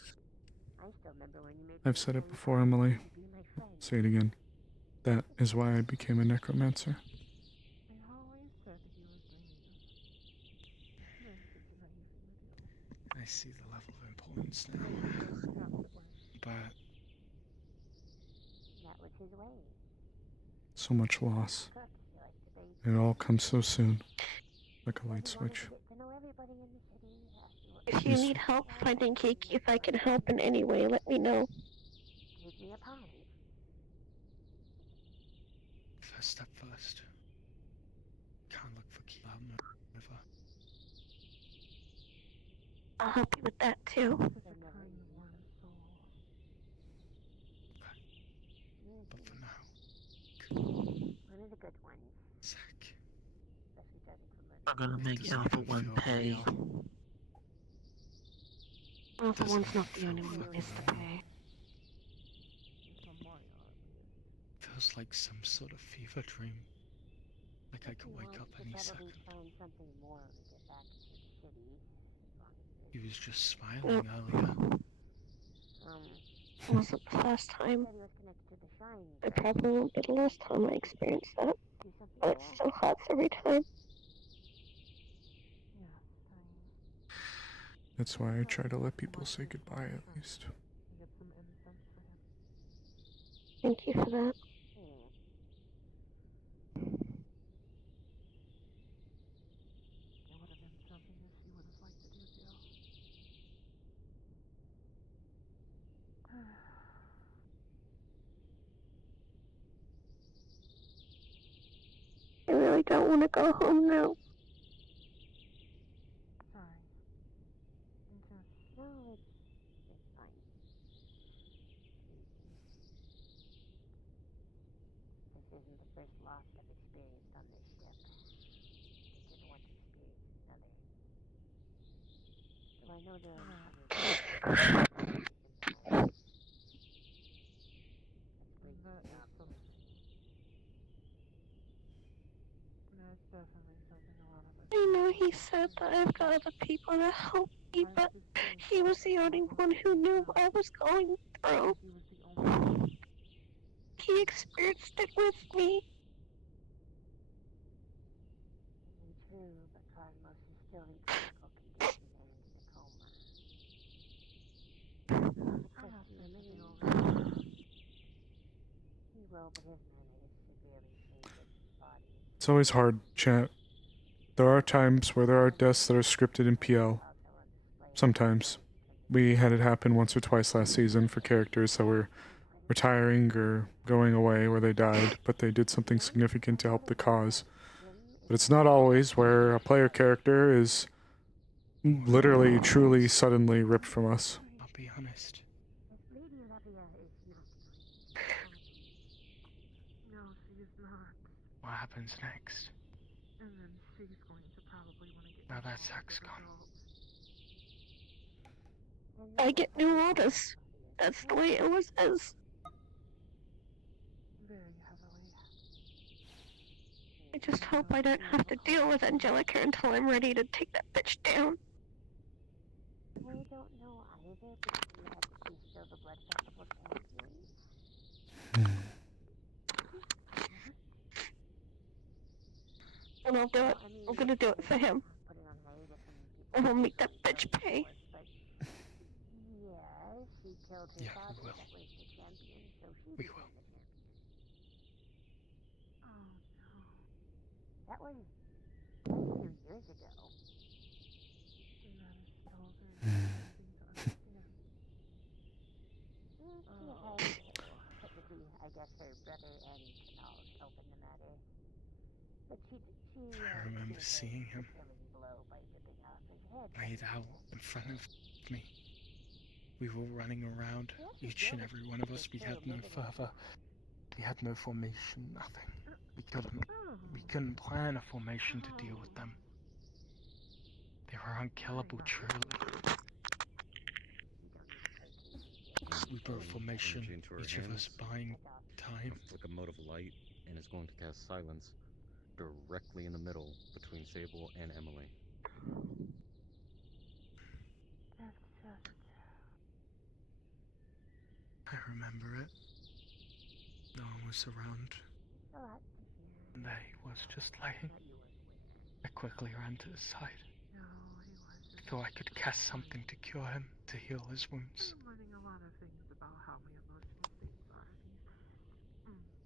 I still remember when you made I've said it before, Emily. to be my friend. Say it again. That is why I became a necromancer. I always said he was naive. There's such a naive thing to do. I see the level of importance now. But That was his way. So much loss. Cook, he liked to bake. It all comes so soon. Like a light He wanted switch. to get to know everybody in the city. Ask you what If you need help finding Kiki, if I can help in any way, let me know. Take me a pie. first step first. Can't look for key out in the river. I'll help you with that too. But for now, One of the good ones. Zach. Especially judging from the... I'm gonna make Alpha 1 pay. Alpha 1's not the only one that needs to pay. Feels like some sort of fever dream. Like I could wake up any second. Find something more to get back to the city. As long as He was just smiling earlier. It wasn't the first time. It probably won't be the last time I experience that. But it still hurts every time. That's why I try to let people say goodbye at least. Get some incense for him. Thank you for that. It would have been something that she would have liked to do too. I really don't want to go home now. Sorry. Me too. No, it's fine. This isn't the first loss I've experienced on this ship. I didn't want to experience another. So I know there are others. That is something. That's definitely something a lot of us. I know he said that I've got other people to help me, but he was the only one who knew what I was going through. He was the only one. He experienced it with me. True, but Cosmos is still in critical condition and in a coma. I have sympathy over him. He will, but his mana is severely tainted. His body is... It's always hard, chat. There are times where there are deaths that are scripted in PL. Sometimes. We had it happen once or twice last season for characters that were retiring or going away where they died, but they did something significant to help the cause. But it's not always where a player character is literally, truly, suddenly ripped from us. I'll be honest. Lady Olivia is not No, she is not. What happens next? And then she's going to probably want to get Now that involved Zach's as gone. well. I get new orders. That's the way it always is. Very heavily. I just hope I don't have to deal with Angelica until I'm ready to take that bitch down. I don't know either, because we have to be still the Blood Festival champions. And I'll do it. I'm gonna do it for him. Put it on hiatus and people... And I'll make that bitch pay. But yeah, she killed her father, that was the champion, so she became the champion. Oh no. That was a few years ago. And that is still very confusing to understand. She had technically, I guess, her brother and Kanal's help in the matter. But I remember seeing him blow by ripping off his head. laid out in front of with me. We were running around, each and every one of us. We had no formation, nothing. We couldn't plan a formation to deal with them. They were unkillable, truly. We broke formation, each of us buying time. A flick of mode of light, and it's going to cast silence directly in the middle between Sable and Emily. That's just... I remember it. No one was around. And there he was, just laying. I quickly ran to his side. Thought I could cast something to cure him, to heal his wounds. I'm learning a lot of things about how my emotional states are these days.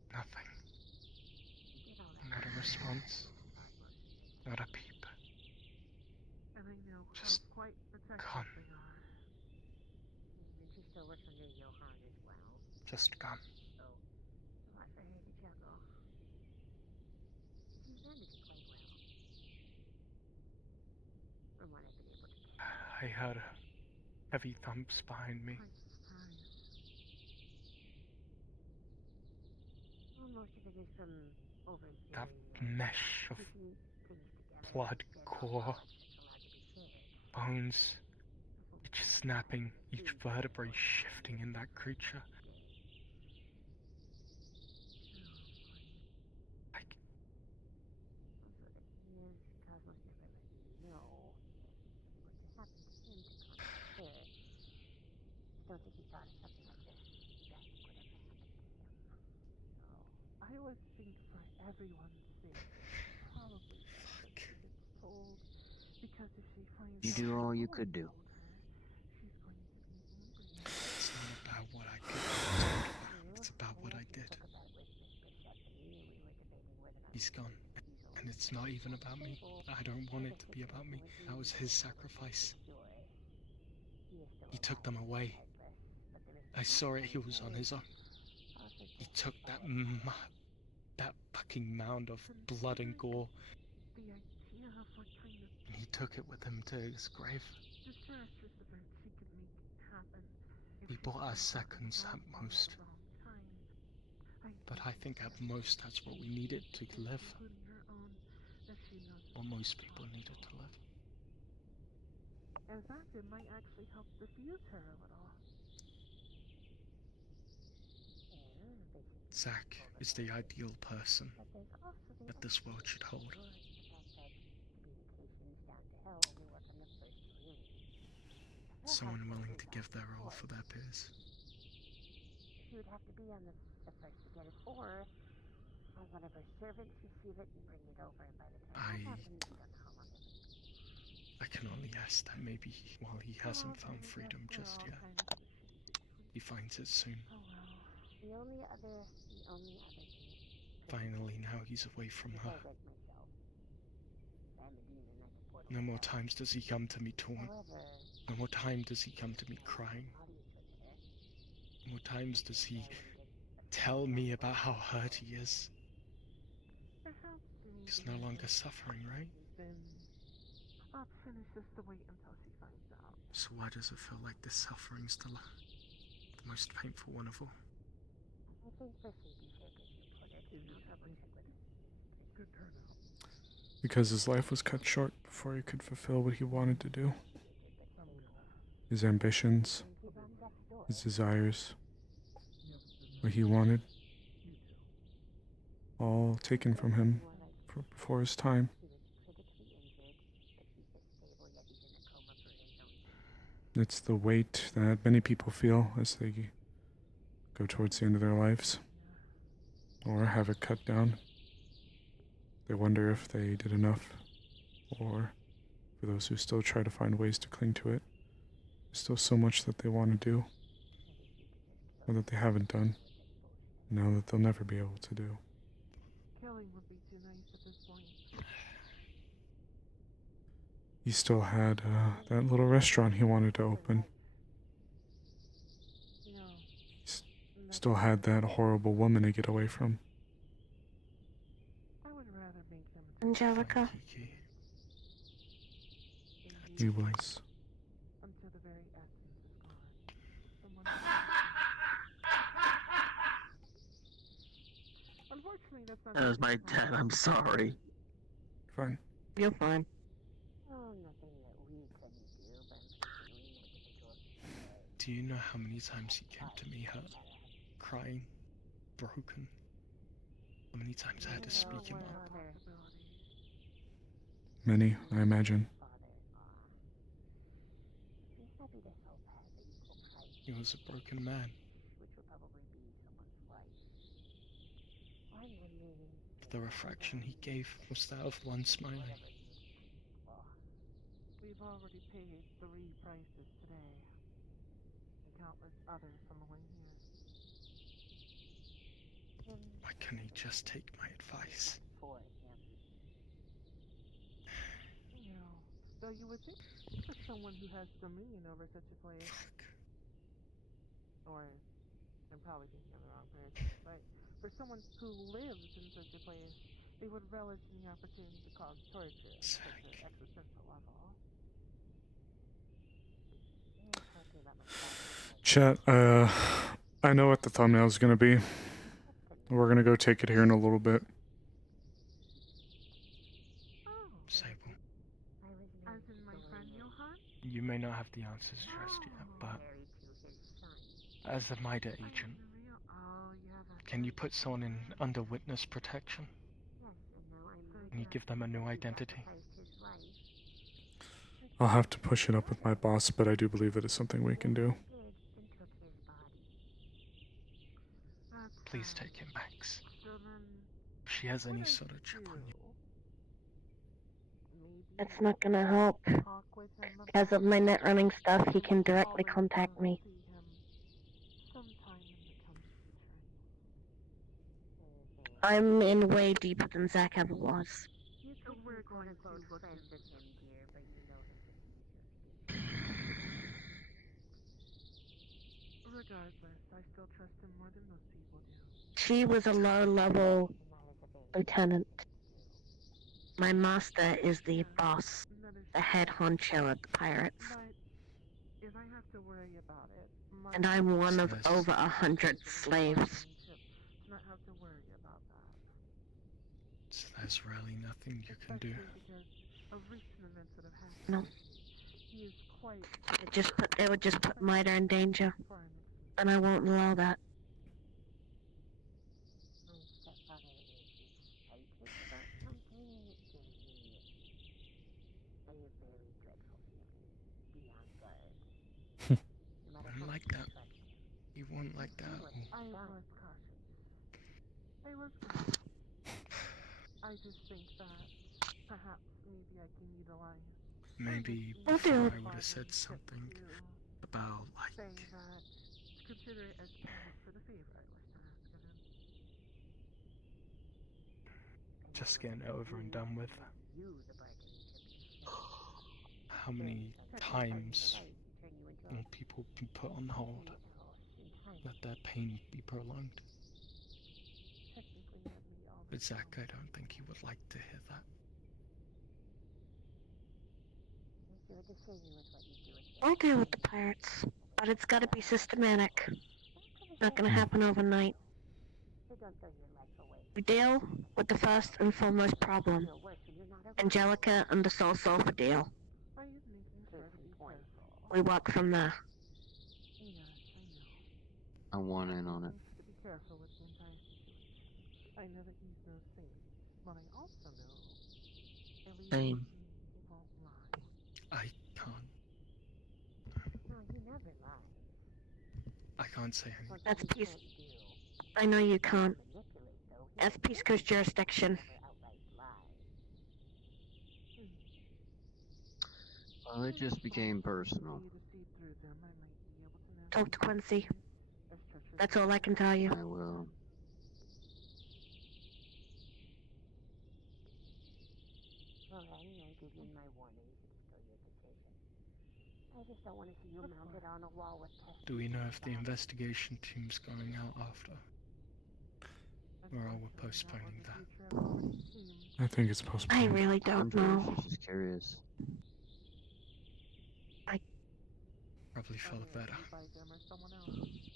Nothing. Not a response. Not a peep. And I know Just how quite protective gone. they are. And she still works under Johan as well. Just gone. So, a lot for her to juggle. She's managing quite well. From what I've been able to tell. I heard heavy thumps behind me. Well, most of it is from overseeing. That mesh of keeping things together. blood, gore, bones, each snapping, each vertebrae shifting in that creature. Like, Cosmos never let me know what had happened to him to contact her. I don't think he thought of something like this drastic would ever happen to him. I always think for everyone's sake, it's probably best that she gets told. Because if she finds You out do that all no you one could do. told her, she's going to be angry. it's not about what I could have told her. It's about what I did. He's gone. And it's not even about me. I don't want it to be about me. That was his sacrifice. He took them away. I saw it, he was on his own. He took that fucking mound of blood and gore, The idea of what kind of and he took it with him to his grave. disastrous event she could make happen. We bought our seconds at most. But I think at most that's what we needed to live. Including her own, that she knows. What most people needed to live. In fact, it might actually help diffuse her a little. Zack is the ideal person that this world should hold. Someone willing to give their all for their peers. She would have to be on the first to get it, or have one of her servants receive it and bring it over, and by the time that happens, we don't know how long it would be. I can only ask that maybe while he hasn't found freedom just yet, he finds it soon. The only other Finally, now he's away from her. No more times does he come to me torn. No more time does he come to me crying. No more times does he tell me about how hurt he is. He's no longer suffering, right? Then option is just to wait until she finds out. So why does it feel like this suffering's the most painful one of all? I think for Phoebe's sake, as you put it, I'll double check with her. Good turnout. Because his life was cut short before he could fulfill what he wanted to do. His ambitions, his desires, what he wanted, all taken from him before his time. It's the weight that many people feel as they go towards the end of their lives, or have it cut down. They wonder if they did enough, or for those who still try to find ways to cling to it, there's still so much that they want to do, or that they haven't done, now that they'll never be able to do. Killing would be too nice at this point. He still had that little restaurant he wanted to open. He still had that horrible woman to get away from. I would rather make them Angelica. He was. until the very That was my dad. I'm sorry. Fine. You're fine. Oh, nothing that we couldn't do, but unfortunately no individual Do you know how many times he came to me hurt, crying, broken? How many times I had to speak him up? Many, I imagine. He's happy to help at the equal price, He was a broken man. which would probably be someone's wife. Or maybe The refraction he gave was that of one smiling. We've already paid 3 prices today, and countless others on the way here. Why couldn't he just take my advice? For him. You know, though you would think for someone who has dominion over such a place, or I'm probably thinking of the wrong person, but for someone who lives in such a place, they would relish in the opportunity to cause torture at such an existential level. Chat, I know what the thumbnail is gonna be. We're gonna go take it here in a little bit. Sable, As in my friend Johan? you may not have the answers just yet, but as a MIDA agent, can you put someone in under witness protection? Can you give them a new identity? I'll have to push it up with my boss, but I do believe it is something we can do. Please take him, Max. If she has any sort of chip on you. That's not gonna help. Because of my net running stuff, he can directly contact me. I'm in way deeper than Zach ever was. You could be quote-unquote friends with him, dear, but you know him to be just Regardless, I still trust him more than most people do. She was a low-level lieutenant. My master is the boss, the head honcho at the pirates. But if I have to worry about it, And I'm one of over 100 slaves. to not have to worry about that. So there's really nothing you can do. Because of recent events that have happened. No. He is quite It would just put Mida in danger. And I won't allow that. my stepfather is excited about something giving me a very dreadful feeling. Be on guard. No matter how Like much that. you trust him. You won't like that. I was cautious. I was cautious. I just think that perhaps maybe I can utilize. Maybe We'll before do. I would have said something about, like, Say that to consider it as payment for the favor I wish to ask of him. just getting it over and done with. You, the bargaining chip. How many times will people be put on hold? Let their pain be prolonged. Technically, that may all be But Zach, I don't think he would like to hear that. Your decision with what you do with him. I'll deal with the pirates. But it's gotta be systematic. Not gonna happen overnight. So don't throw your life away. We deal with the first and foremost problem. Feel worse when you're not around. Angelica and the Soul Sulfur deal. I am making sure to be careful. We work from there. Yes, I know. I want in on it. To be careful with the entire situation. I know that he's no saint, but I also know at least Same. he won't lie. I can't. No, he never lies. I can't say anything. That's peace. I know you can't. Manipulate, though. That's Peace Coast jurisdiction. Never outright lie. Well, it just became personal. To see through them, I might be able to know. Talk to Quincy. As treacherous That's all I can tell you. I will. Well, Annie, I give you my warnings. It's still your decision. I just don't want to see you mounted on a wall with tests. Do we know if the investigation team's going out after? Or are we postponing that? I think it's postponed. I really don't know. She's just curious. Probably felt better.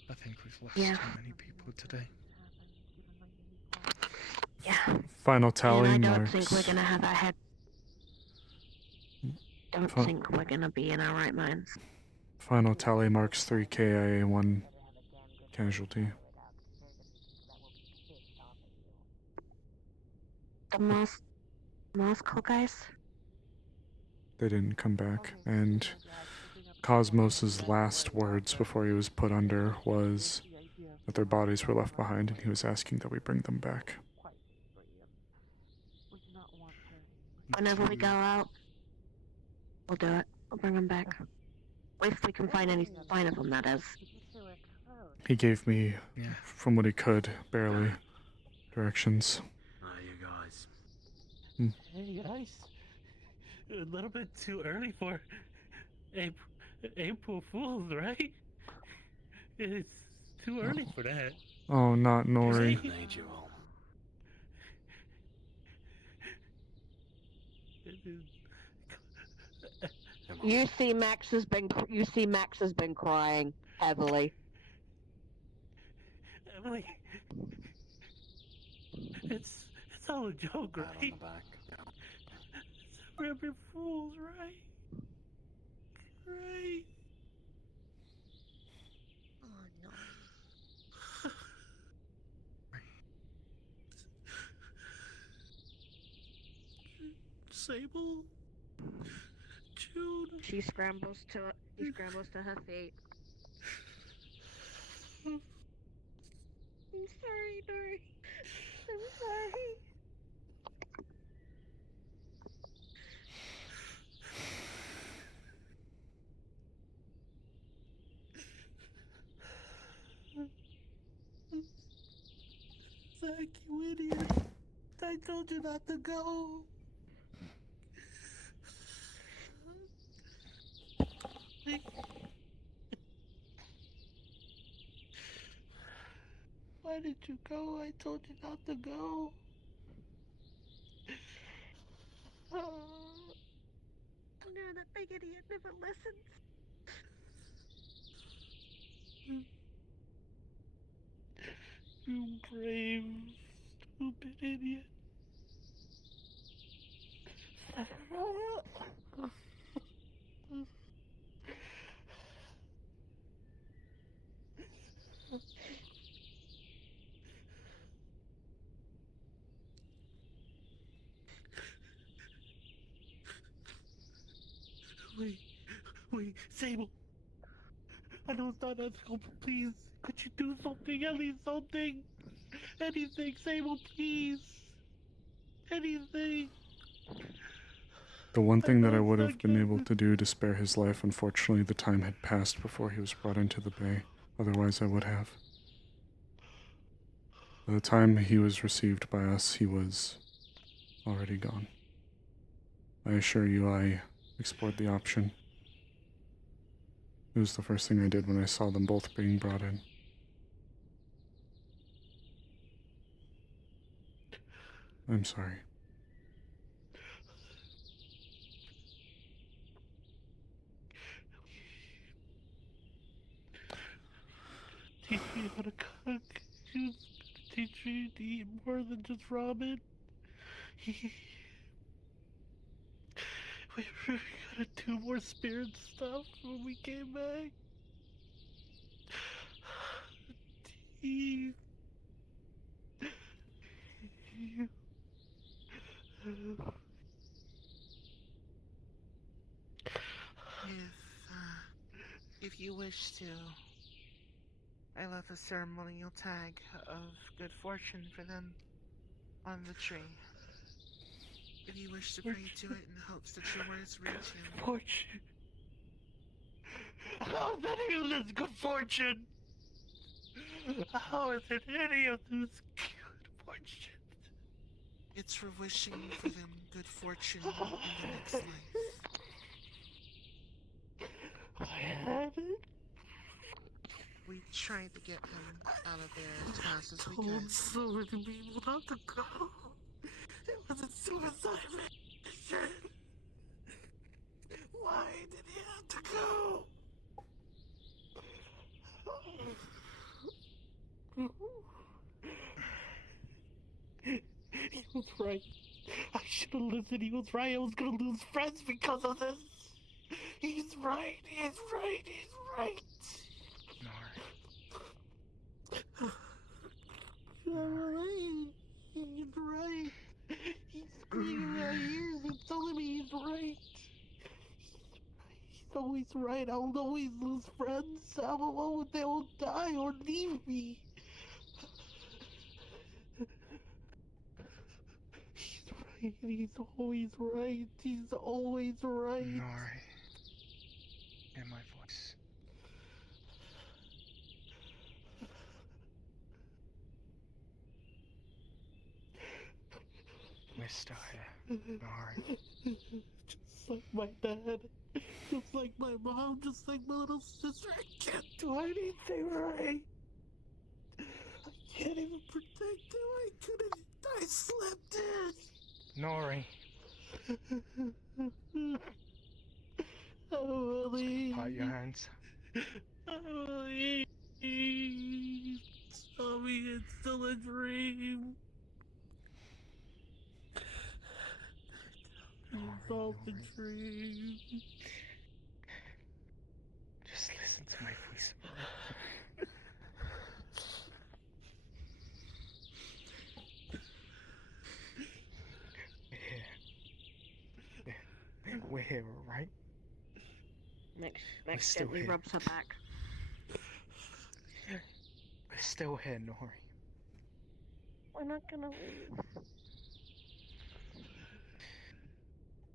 I think we've lost Yeah. too many people today. Yeah. Final And tally I don't marks. think we're gonna have our head. Don't Fi- think we're gonna be in our right minds. Final tally marks 3 KIA, 1 casualty. The Moscow guys? They didn't come back, and Cosmos's last words before he was put under was that their bodies were left behind, and he was asking that we bring them back. Whenever we go out, we'll do it. We'll bring them back. If we can find any sign of them, that is. He gave me, from what he could, barely, directions. You guys. Hmm. Hey guys. A little bit too early for April Fools, right? It's too early for that. Oh, not Nori. You see, Max has been crying heavily. Emily, it's all a joke, right? On the back. It's April Fools, right? Right. Oh no. Sable? June? She scrambles to her feet. I'm sorry, Dory. I'm sorry. Zach, you idiot. I told you not to go. Why did you go? I told you not to go. No, that big idiot never listens. You brave, stupid idiot. Wait, Sable. I know it's not ethical, but please, could you do something? At least something. Anything, Sable, please. Anything. The one thing that I would have been able to do to spare his life, unfortunately, the time had passed before he was brought into the bay. Otherwise, I would have. By the time he was received by us, he was already gone. I assure you, I explored the option. It was the first thing I did when I saw them both being brought in. I'm sorry. Teach me how to cook. She was teach me to eat more than just ramen. We gotta do more spirit stuff when we came back. Teeth. If you wish to, I left a ceremonial tag of good fortune for them on the tree. If you wish to pray to it in hopes that your words reach him. Fortune. How is any of this good fortune? How is it any of this good fortune? It's for wishing for them good fortune in the next life. I had it. We tried to get him out of there as fast as we Told could. so many people not to go. It was a suicide mission. Why did he have to go? right. I should have listened. He was right. I was gonna lose friends because of this. He's right. He's right. He's right. Right. He's right. He's screaming in my ears and telling me he's right. He's always right. I will always lose friends. I will always, they will die or leave me. He's right. He's always right. He's always right. Nori. Hear my voice. We're still here. Nori. Just like my dad. Just like my mom. Just like my little sister. I can't do anything right. I can't even protect him. I couldn't. I slipped in. Nori. Emily. Pat your hands. Emily. Tell me it's still a dream. It's all a dream. Just listen to my voice. We're here, alright? Max still gently here. rubs her back. We're still here, Nori. We're not gonna leave.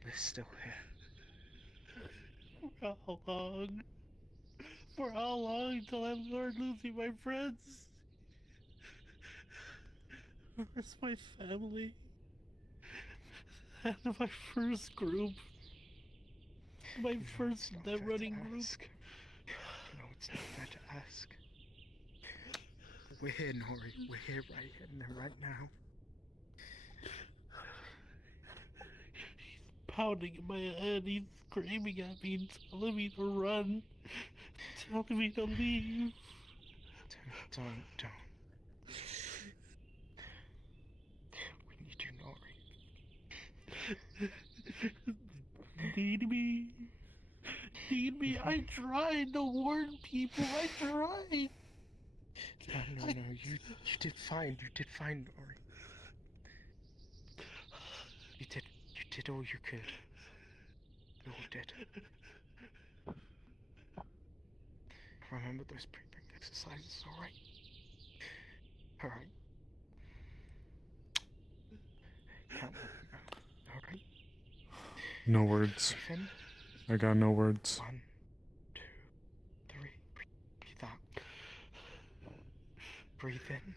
We're still here. For how long? For how long till I learn losing my friends? Where's my family? And my first group. My first net running group. No, it's not fair to ask. We're here, Nori. We're here right here and right now. Pounding in my head, he's screaming at me, telling me to run, telling me to leave. Don't. We need you, Nori. Need me. I tried to warn people. I tried. No. You did fine. You did fine, Nori. You did all you could. You all did. Remember those breathing exercises, alright? Alright. Count now. Alright? No words. Breathe in. I got no words. 1, 2, 3. Breathe out. Breathe in.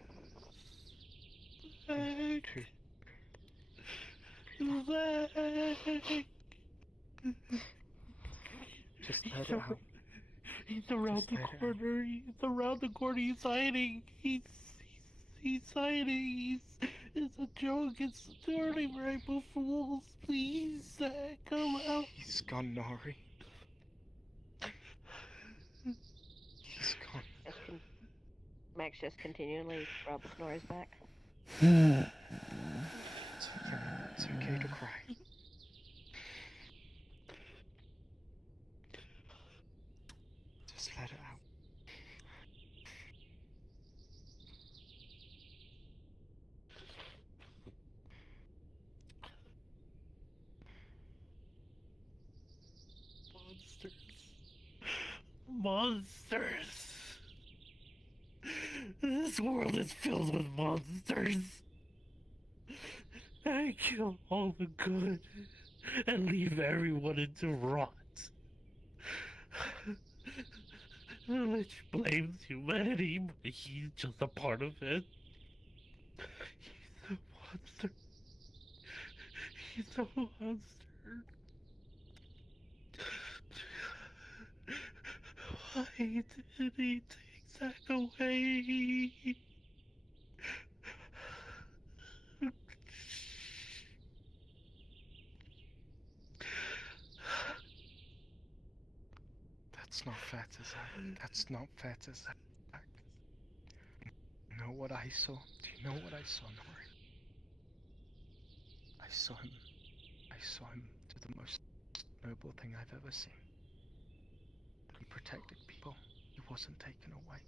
2. Just let it out. He's around the corner. He's around the corner. He's hiding. He's hiding. It's a joke. It's turning right for fools. Please, come out. He's gone, Nori. He's gone. Max just continually rubs Nori's back. It's okay to cry. Just let it out. Monsters. This world is filled with monsters. I kill all the good and leave everyone into rot. The Lich blames humanity, but he's just a part of it. He's a monster. He's a monster. Why did he take that away? That's not fair to say. That's not fair to say. You know what I saw? Do you know what I saw, Nori? saw him. I saw him do the most noble thing I've ever seen. He protected people. He wasn't taken away.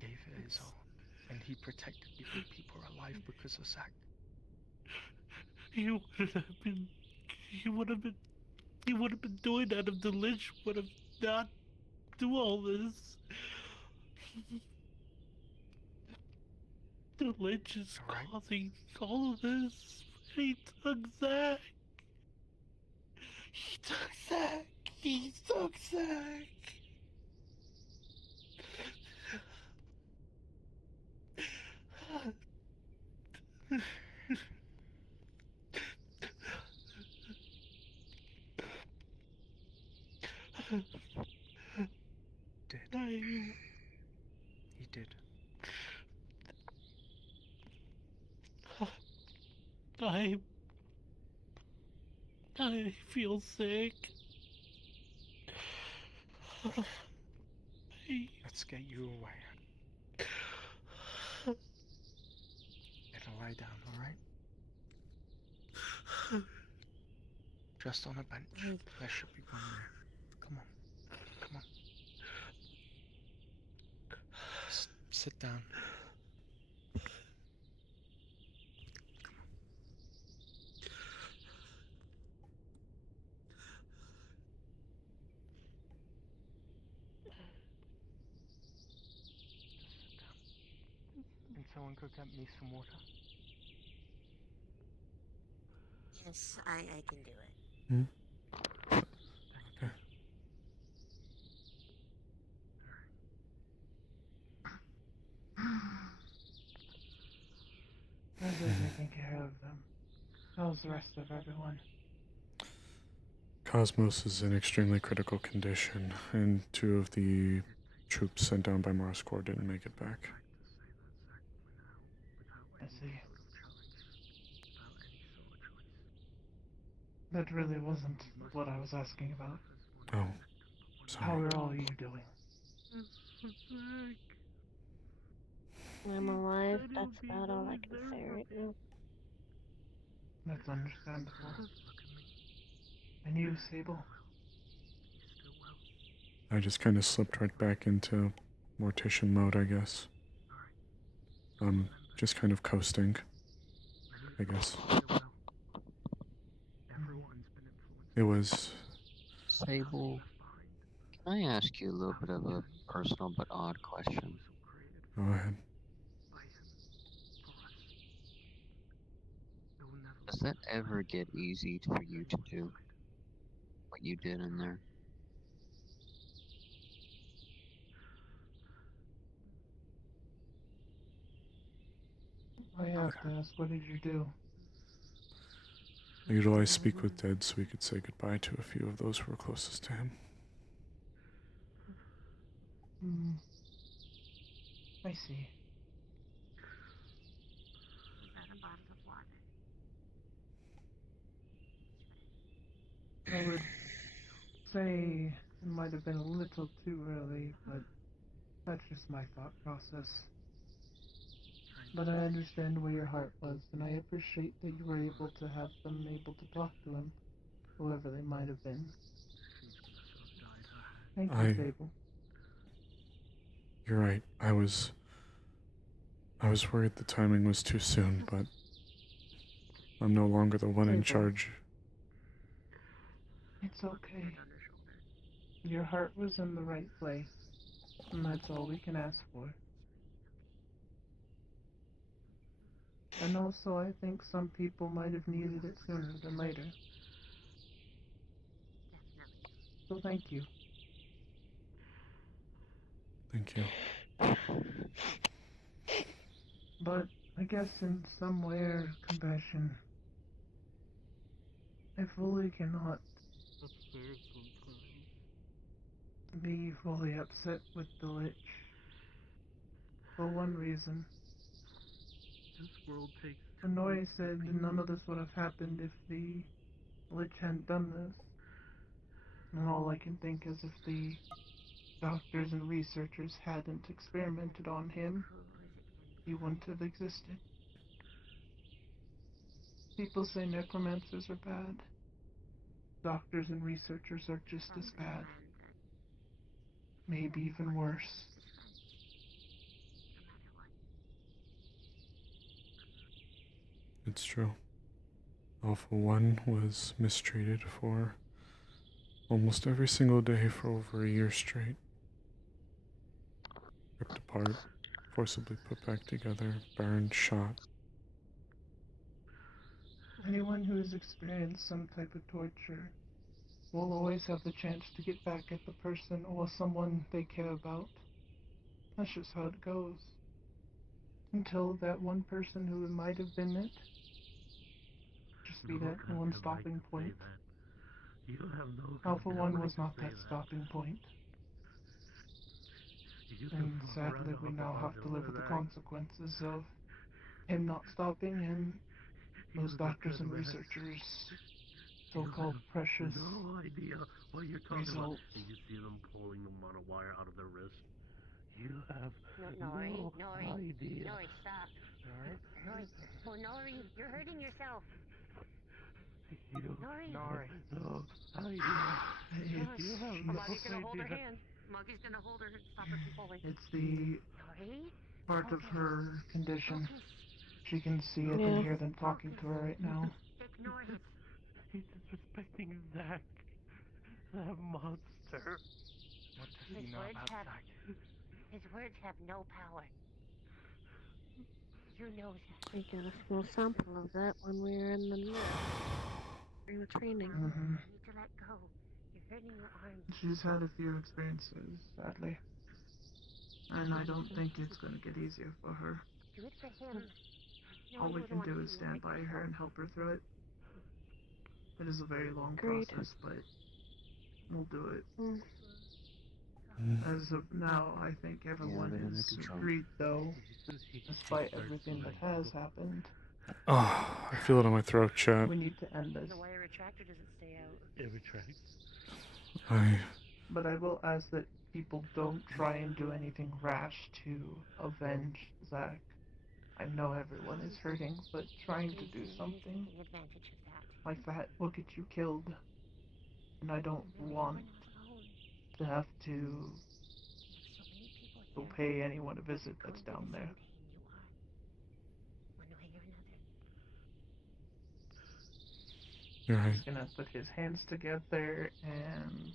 Gave it his all. And he protected keeping people alive because of Zach. He would have been doing that if the Lich would have not do all this. The Lich is causing all of this. He took Zach. He took Zach. He took Zach. He did. I feel sick. Let's get you away. Better lie down, alright? Just on a bench. There should be one there. Come on. Come on. Sit down. And someone could get me some water. Yes, I can do it. Hmm? Okay. How's they taking care of them? How's the rest of everyone? Cosmos is in extremely critical condition, and 2 of the troops sent down by Mars Corps didn't make it back. I see. That really wasn't what I was asking about. Oh, How sorry. are all you doing? I'm alive. That's about all I can say right now. That's understandable. And you, Sable? I just kind of slipped right back into mortician mode, I guess. Just kind of coasting, I guess. It was... Sable, can I ask you a little bit of a personal but odd question? Go ahead. Does that ever get easy for you to do? What you did in there? I have to ask, what did you do? I utilized Speak with Dead so we could say goodbye to a few of those who were closest to him. I see. I would say it might have been a little too early, but that's just my thought process. But I understand where your heart was, and I appreciate that you were able to have them able to talk to him, whoever they might have been. Thank you, Sable. You're right. I was worried the timing was too soon, but I'm no longer the one in charge. It's okay. Your heart was in the right place, and that's all we can ask for. And also, I think some people might have needed it sooner than later. So thank you. Thank you. But I guess in some way or compassion, I fully cannot be fully upset with the Lich. For one reason. Sonoy said none of this would have happened if the Lich hadn't done this. And all I can think is if the doctors and researchers hadn't experimented on him, he wouldn't have existed. People say necromancers are bad. Doctors and researchers are just as bad. Maybe even worse. It's true. Alpha 1 was mistreated for almost every single day for over a year straight. Ripped apart, forcibly put back together, burned, shot. Anyone who has experienced some type of torture will always have the chance to get back at the person or someone they care about. That's just how it goes. Until that one person who might have been it just be that one stopping point. You have no Alpha goddamn 1 right was to not say that stopping point. You can And fuck around sadly, and we hop now on have the to live with the other consequences of him not stopping and those He was a doctors good and man. researchers' You so-called have precious no idea what you're talking about. results. And you see them pulling them on a wire out of their wrist. You have Nori, no Nori, idea. Nori, stop. Alright? Nori, oh, Nori, you're hurting yourself. You Nori. have no idea. You have no Muggy's gonna hold her idea. hand. Muggy's gonna hold her and stop her from falling. It's the Nori, part of her condition. She can see it Yeah. and hear them talking to her right now. Ignore it. He's disrespecting Zach. That monster. What does His he know words about have Zach? his words have no power. You know that. We got a small sample of that when we were in the nurse during the training. Mm-hmm. You need to let go. You're hurting your arms. She's had a few experiences, sadly. And I don't think it's going to get easier for her. Do it for him. No, All you we don't can want do to is feel stand like by her yourself. and help her through it. It is a very long Agreed. process, but we'll do it. Mm. As of now, I think everyone they're under is control. agreed, though, despite everything that has happened. Oh, I feel it on my throat, chat. We need to end this. The wire retractor doesn't stay out. It retracts. But I will ask that people don't try and do anything rash to avenge Zach. I know everyone is hurting, but trying to do something Taking advantage of that. like that will get you killed. And I don't want to have to go pay anyone a visit that's down there. One way or another. You're right. He's gonna put his hands together and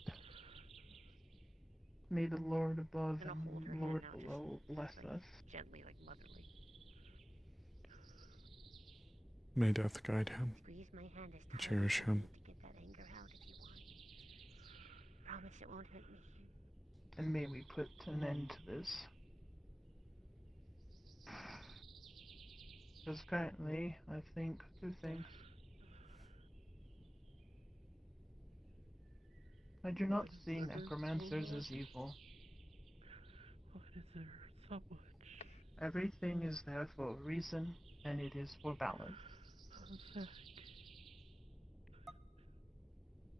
may the Lord above and Lord below bless us. Gently, like motherly. May death guide him. Squeeze my hand as And tight cherish as you him. need to get that anger out if you want. Promise it won't hurt me. And may we put an end to this. Because currently, I think two things. I do not see necromancers as evil. Why is there so much? Everything is there for a reason, and it is for balance. Zach.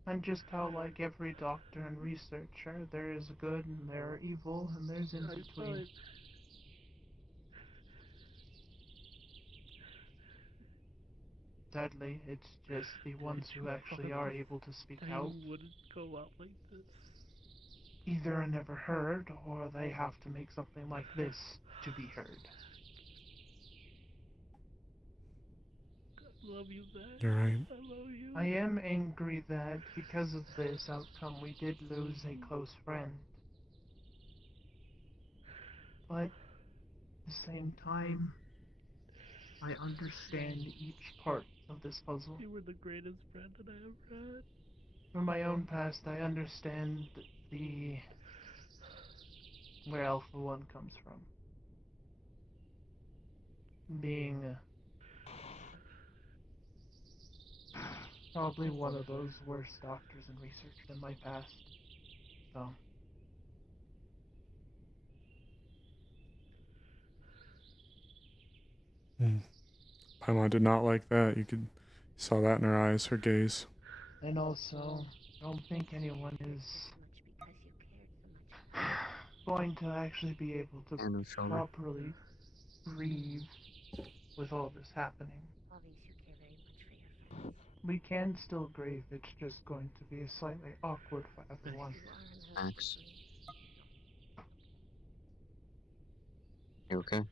And just how, like every doctor and researcher, there is good and there are evil, and there's in between. Sadly, it's just the ones who actually are able to speak They out wouldn't go out like this. either are never heard, or they have to make something like this to be heard. I love you, Zach. You're right. I love you. I am angry that because of this outcome we did lose a close friend. But at the same time, I understand each part of this puzzle. You were the greatest friend that I ever had. From my own past, I understand where Alpha 1 comes from. Being probably one of those worst doctors and researchers in my past. So, Paimon did not like that. You saw that in her eyes, her gaze. and also, I don't think anyone is going to actually be able to properly grieve with all this happening. Obviously, you care very much for We can still grieve, it's just going to be slightly awkward for everyone. Max. You okay?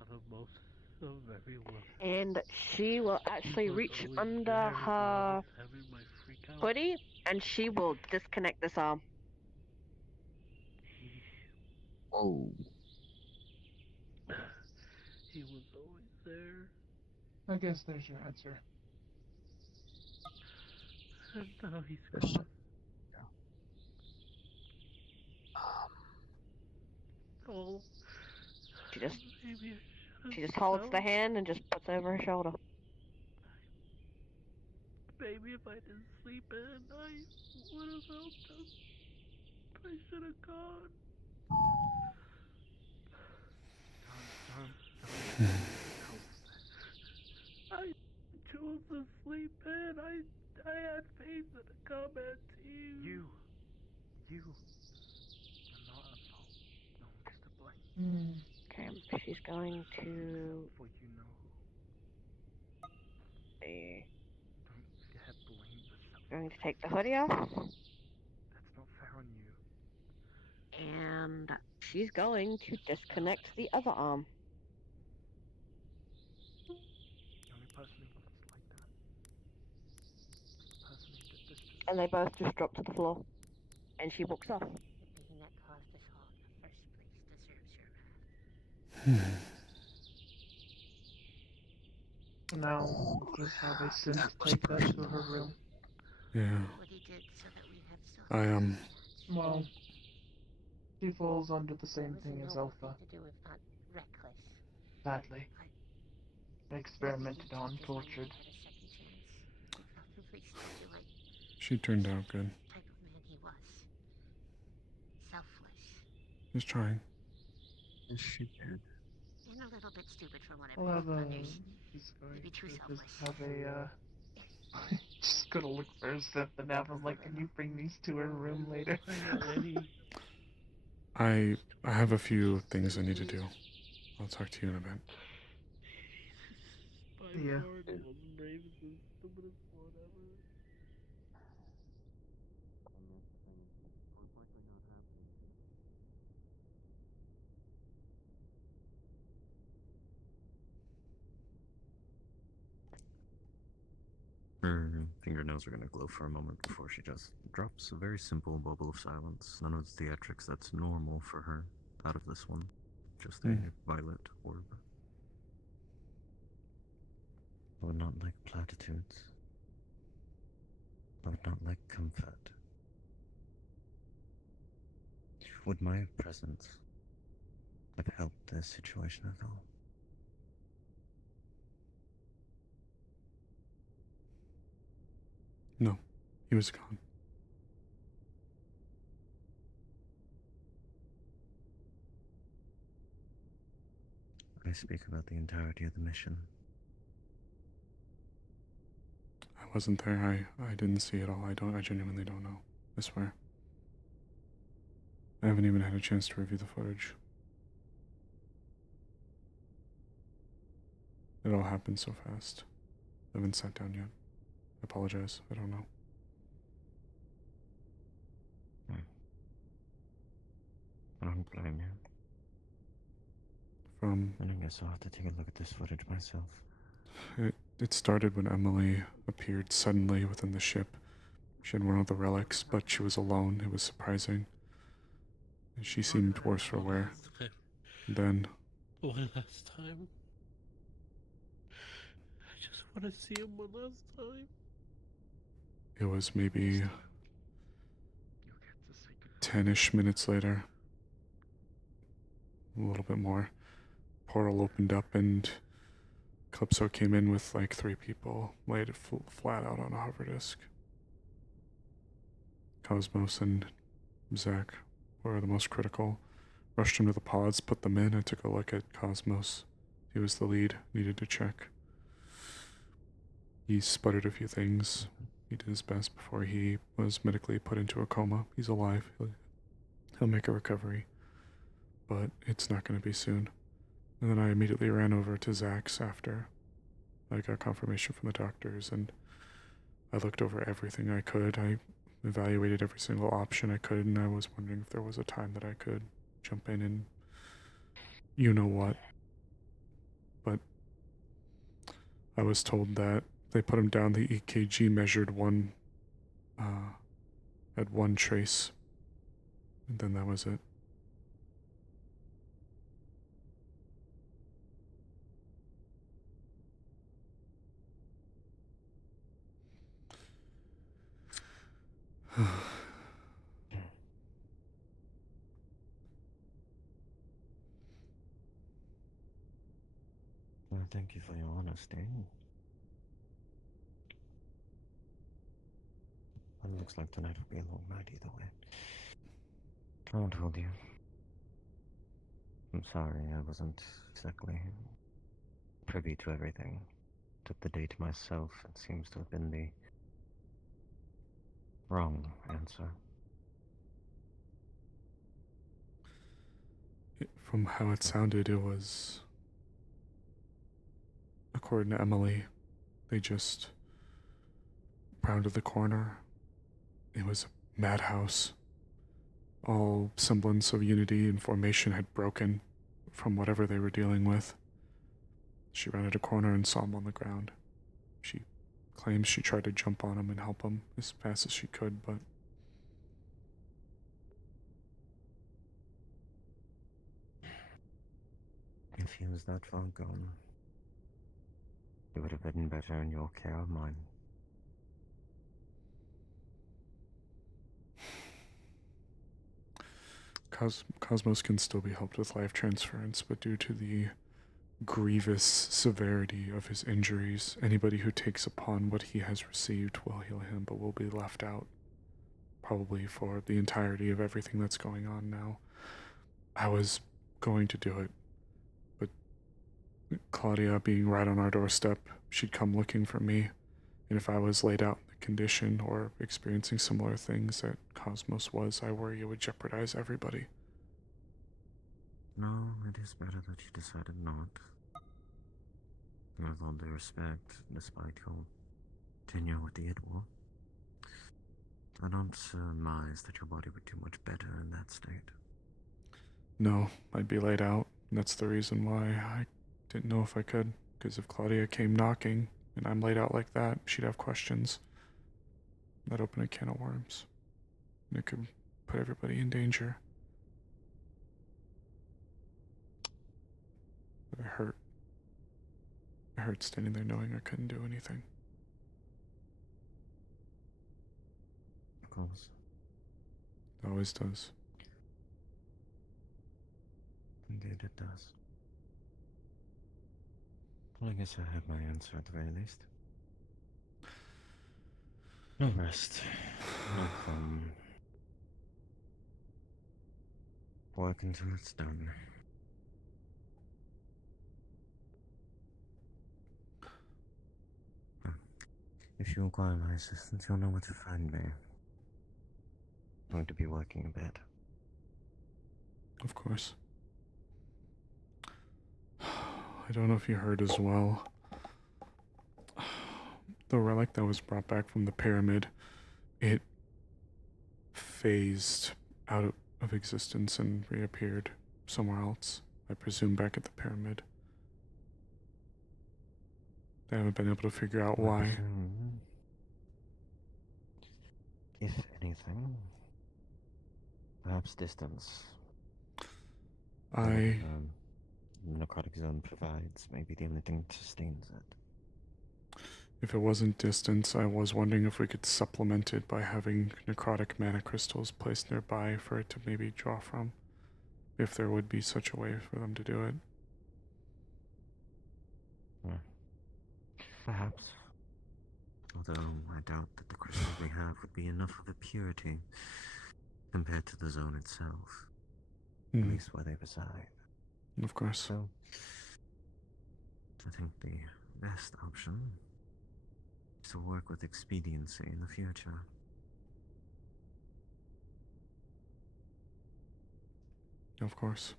Out of most of everyone. And she will actually was reach always under there when I her was having my freak out. hoodie and she will disconnect this arm. Whoa. He was always there. I guess there's your answer. And now he's Yes. gone. Oh. She just Maybe I should've she just holds the felt. hand and just puts over her shoulder. Maybe if I didn't sleep in, I would have helped him. I should have gone. John, I chose to sleep in. I had faith in a combat team. You. I'm not at fault. No one's to blame. Okay, she's going to. For you know who. Don't get blame yourself. Going to take the hoodie off. That's not fair on you. And she's going to disconnect the other arm. The only person who was like that was the person who did this to And they both just drop to the floor. And she walks off. The being that caused us all in the first place deserves your wrath. Now, we'll just have a synth take that to her room. Yeah. What he did so that we have self. Well, she falls under the same thing as Alpha. To do if not reckless. Sadly. Experimented on, tortured. Had a second chance. He probably still do like She turned out good. type of man he was. Selfless. Just trying. Yes, she did. And a little bit stupid for one of I'll have others. she's going Maybe too to selfless. just have a, just gonna look for a synth and have him like, can you bring these to her room later? I have a few things I need to do. I'll talk to you in a bit. Yeah. The most bravest and stupidest one ever. And that's the thing. Most likely not happening again. Her fingernails are going to glow for a moment before she just drops a very simple bubble of silence. None of the theatrics that's normal for her out of this one. Just a violet orb. I would not like platitudes. I would not like comfort. Would my presence have helped this situation at all? No, he was gone. I speak about the entirety of the mission. I wasn't there. I didn't see it all. I genuinely don't know. I swear. I haven't even had a chance to review the footage. It all happened so fast. I haven't sat down yet. I apologize. I don't know. I don't blame you. And I guess I'll have to take a look at this footage myself. It started when Emily appeared suddenly within the ship. She had one of the relics, but she was alone. It was surprising. And she seemed worse for wear. Then... One last time. I just want to see him one last time. It was maybe 10-ish minutes later. A little bit more. Portal opened up and Calypso came in with like 3 people, laid it flat out on a hover disk. Cosmos and Zach were the most critical. Rushed him to the pods, put them in. I took a look at Cosmos. He was the lead, needed to check. He sputtered a few things. He did his best before he was medically put into a coma. He's alive. He'll make a recovery, but it's not going to be soon. And then I immediately ran over to Zach's after I got confirmation from the doctors, and I looked over everything I could. I evaluated every single option I could, and I was wondering if there was a time that I could jump in and you know what. But I was told that they put him down. The EKG measured had one trace, and then that was it. Well, thank you for your honesty. It looks like tonight will be a long night either way. I won't hold you. I'm sorry, I wasn't exactly privy to everything. Took the day to myself. It seems to have been the wrong answer. From how it sounded, it was, according to Emily, they just rounded the corner. It was a madhouse. All semblance of unity and formation had broken from whatever they were dealing with. She rounded a corner and saw him on the ground. She claims she tried to jump on him and help him as fast as she could, but If he was that far gone, it would have been better in your care of mine. Cosmos can still be helped with life transference, but due to the grievous severity of his injuries, anybody who takes upon what he has received will heal him, but will be left out, probably for the entirety of everything that's going on now. I was going to do it, but Claudia being right on our doorstep, she'd come looking for me, and if I was laid out in the condition or experiencing similar things that Cosmos was, I worry it would jeopardize everybody. No, it is better that you decided not. With all due respect, despite your tenure with the Idwal, I don't surmise that your body would do much better in that state. No, I'd be laid out. That's the reason why I didn't know if I could, because if Claudia came knocking and I'm laid out like that, she'd have questions. That'd open a can of worms. And it could put everybody in danger. But it hurt. It hurt standing there knowing I couldn't do anything. Of course. It always does. Indeed it does. Well, I guess I have my answer at the very least. No rest. No fun. Work until it's done. If you require my assistance, you'll know where to find me. I'm going to be working a bit. Of course. I don't know if you heard as well. The relic that was brought back from the pyramid, it phased out of existence and reappeared somewhere else. I presume back at the pyramid. They haven't been able to figure out why. If anything, perhaps distance. The necrotic zone provides maybe the only thing that sustains it. If it wasn't distance, I was wondering if we could supplement it by having necrotic mana crystals placed nearby for it to maybe draw from. If there would be such a way for them to do it. Perhaps. Although I doubt that the crystals we have would be enough of a purity compared to the zone itself. At least where they reside. Of course. So, I think the best option is to work with expediency in the future. Of course.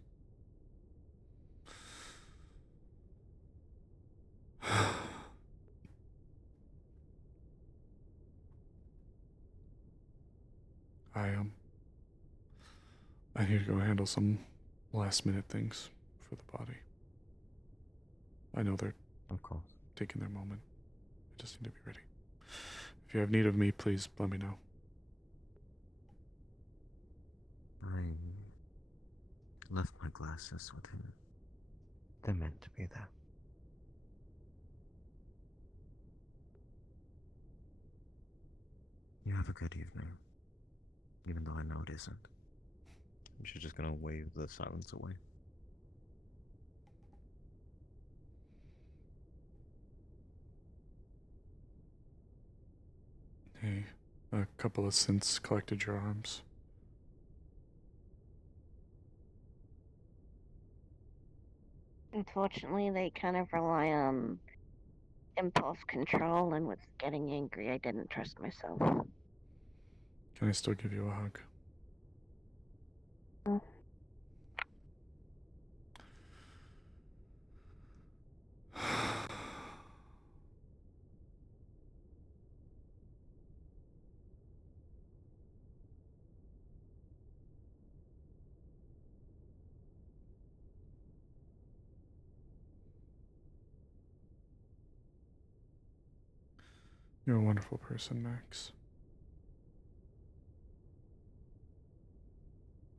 I need to go handle some last minute things for the body. I know they're Of course. taking their moment. I just need to be ready. If you have need of me, please let me know. I left my glasses with him. They're meant to be there. You have a good evening. Even though I know it isn't. She's just gonna wave the silence away. Hey, a couple of synths collected your arms. Unfortunately, they kind of rely on impulse control, and with getting angry, I didn't trust myself. Can I still give you a hug? Mm. You're a wonderful person, Max.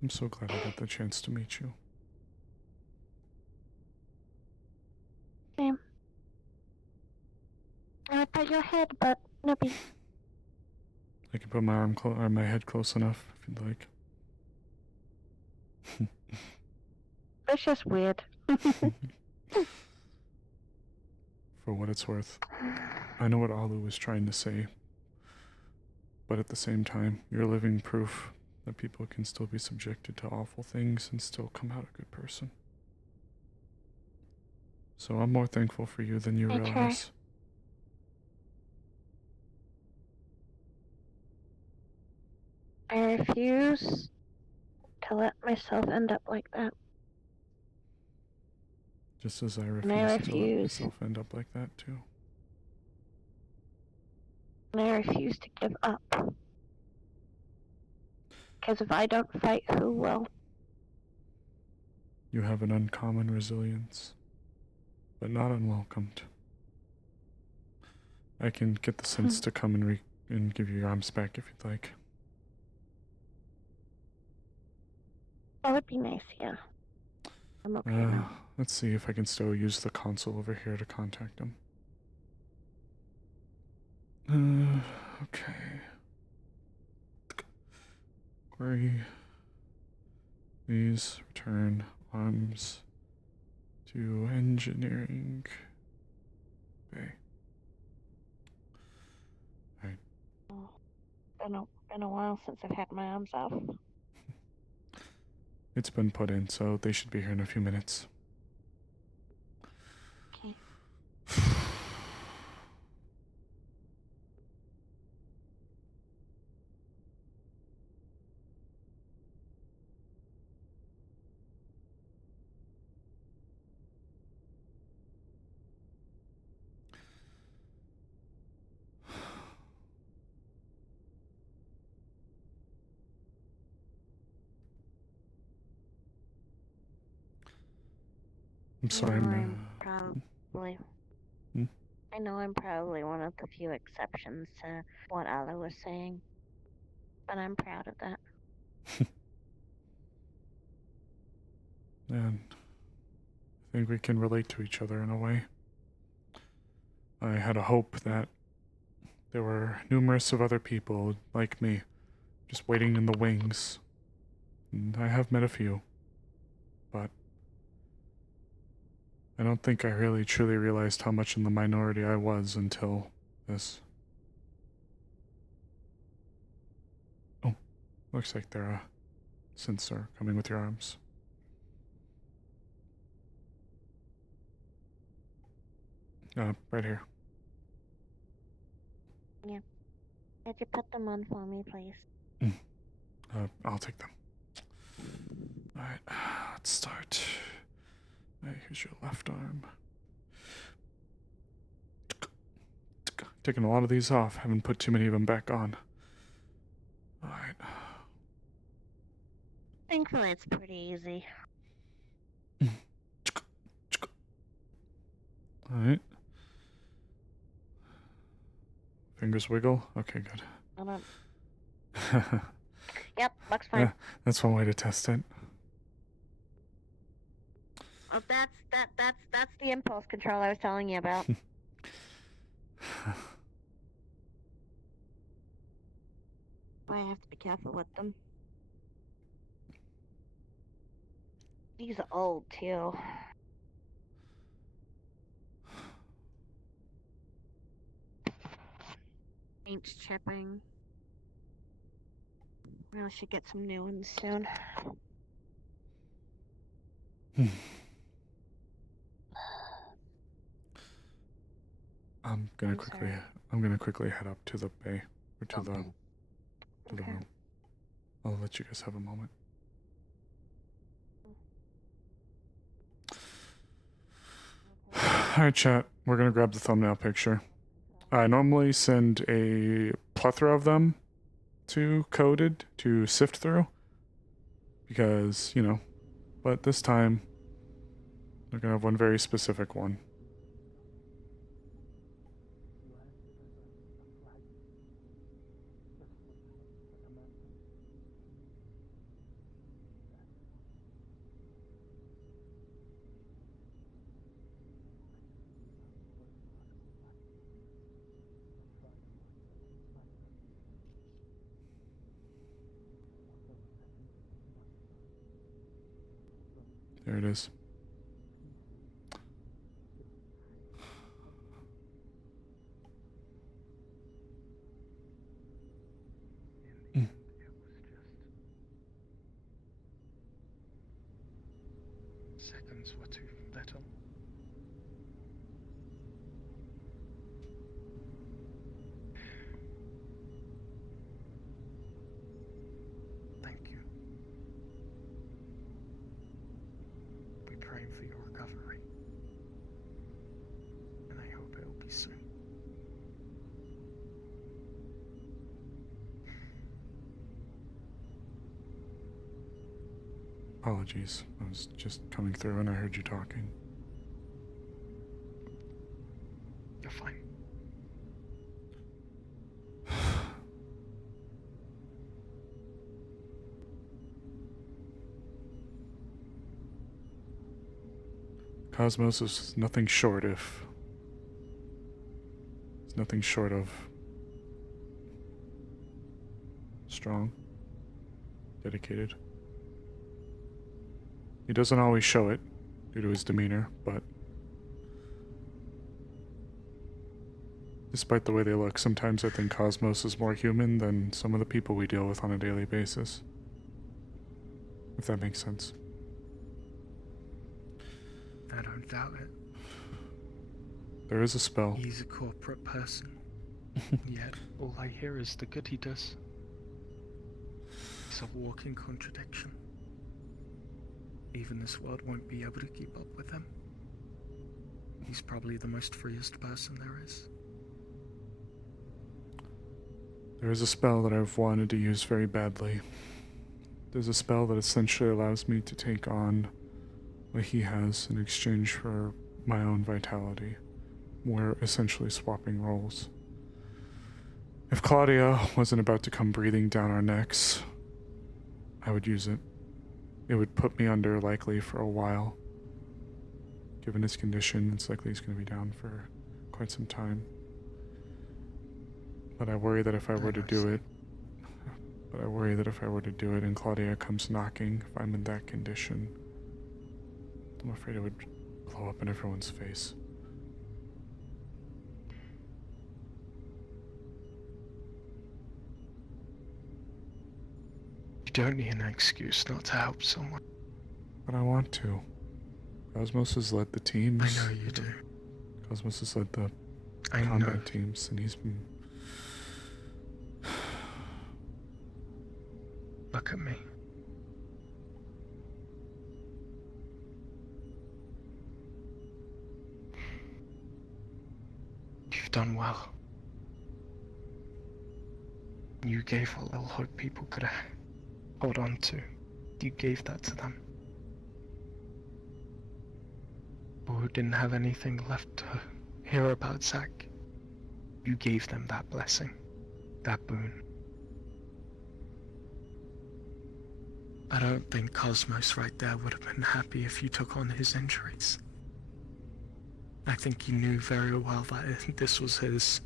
I'm so glad I got the chance to meet you. Same. I would pat your head, but no be. I can put my arm or my head close enough if you'd like. It's just weird. For what it's worth, I know what Alu was trying to say, but at the same time, you're living proof that people can still be subjected to awful things and still come out a good person. So I'm more thankful for you than you I try. realize. I refuse to let myself end up like that. Just as I And refuse to let myself end up like that too. And I refuse to give up. Because if I don't fight, who will? You have an uncommon resilience, but not unwelcomed. I can get the sense to come and give you your arms back if you'd like. That would be nice, yeah. I'm okay now. Let's see if I can still use the console over here to contact him. Okay. Query. Please return arms to engineering bay. Alright. Been a while since I've had my arms off. It's been put in, so they should be here in a few minutes. Okay. I'm sorry, I know I'm probably one of the few exceptions to what Allah was saying, but I'm proud of that. And I think we can relate to each other in a way. I had a hope that there were numerous of other people like me, just waiting in the wings. And I have met a few, but I don't think I really truly realized how much in the minority I was until this. Oh, looks like they're synths are coming with your arms. Right here. Yeah. Could you put them on for me, please? I'll take them. Alright, let's start. Alright, here's your left arm. Taking a lot of these off, haven't put too many of them back on. Alright. Thankfully, it's pretty easy. Alright. Fingers wiggle? Okay, good. Hold on. Yep, looks fine. That's one way to test it. Oh, that's the impulse control I was telling you about. I have to be careful with them. These are old too. Paint's chipping. Really should get some new ones soon. I'm gonna quickly head up to the bay or to the room. I'll let you guys have a moment. Alright, chat. We're gonna grab the thumbnail picture. I normally send a plethora of them to Coded to sift through. Because, you know, but this time we're gonna have one very specific one. There it is. Seconds were too little. Thank you. We're praying for your recovery. And I hope it'll be soon. Apologies. I was just coming through and I heard you talking. You're fine. Cosmos is nothing short of strong, dedicated. He doesn't always show it due to his demeanor, but despite the way they look, sometimes I think Cosmos is more human than some of the people we deal with on a daily basis. If that makes sense. I don't doubt it. There is a spell. He's a corporate person. Yet all I hear is the good he does. He's a walking contradiction. Even this world won't be able to keep up with him. He's probably the most freest person there is. There is a spell that I've wanted to use very badly. There's a spell that essentially allows me to take on what he has in exchange for my own vitality. We're essentially swapping roles. If Claudia wasn't about to come breathing down our necks, I would use it. It would put me under likely for a while. Given his condition, it's likely he's going to be down for quite some time. But I worry that if I were to do it, and Claudia comes knocking, if I'm in that condition, I'm afraid it would blow up in everyone's face. You don't need an excuse not to help someone. But I want to. Cosmos has led the teams. I know you do. Cosmos has led the I know. combat teams, and he's been... Look at me. done well. You gave what little hope people could hold on to. You gave that to them. People who didn't have anything left to hear about Zack, you gave them that blessing, that boon. I don't think Cosmos right there would have been happy if you took on his injuries. I think he knew very well that this was his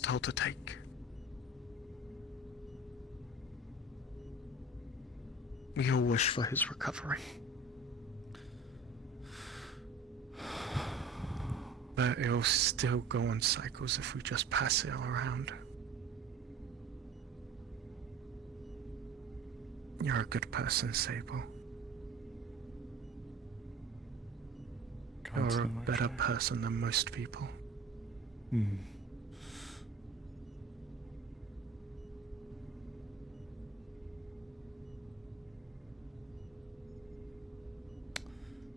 toll to take. We all wish for his recovery. But it'll still go on cycles if we just pass it around. You're a good person, Sable. You're a better person than most people.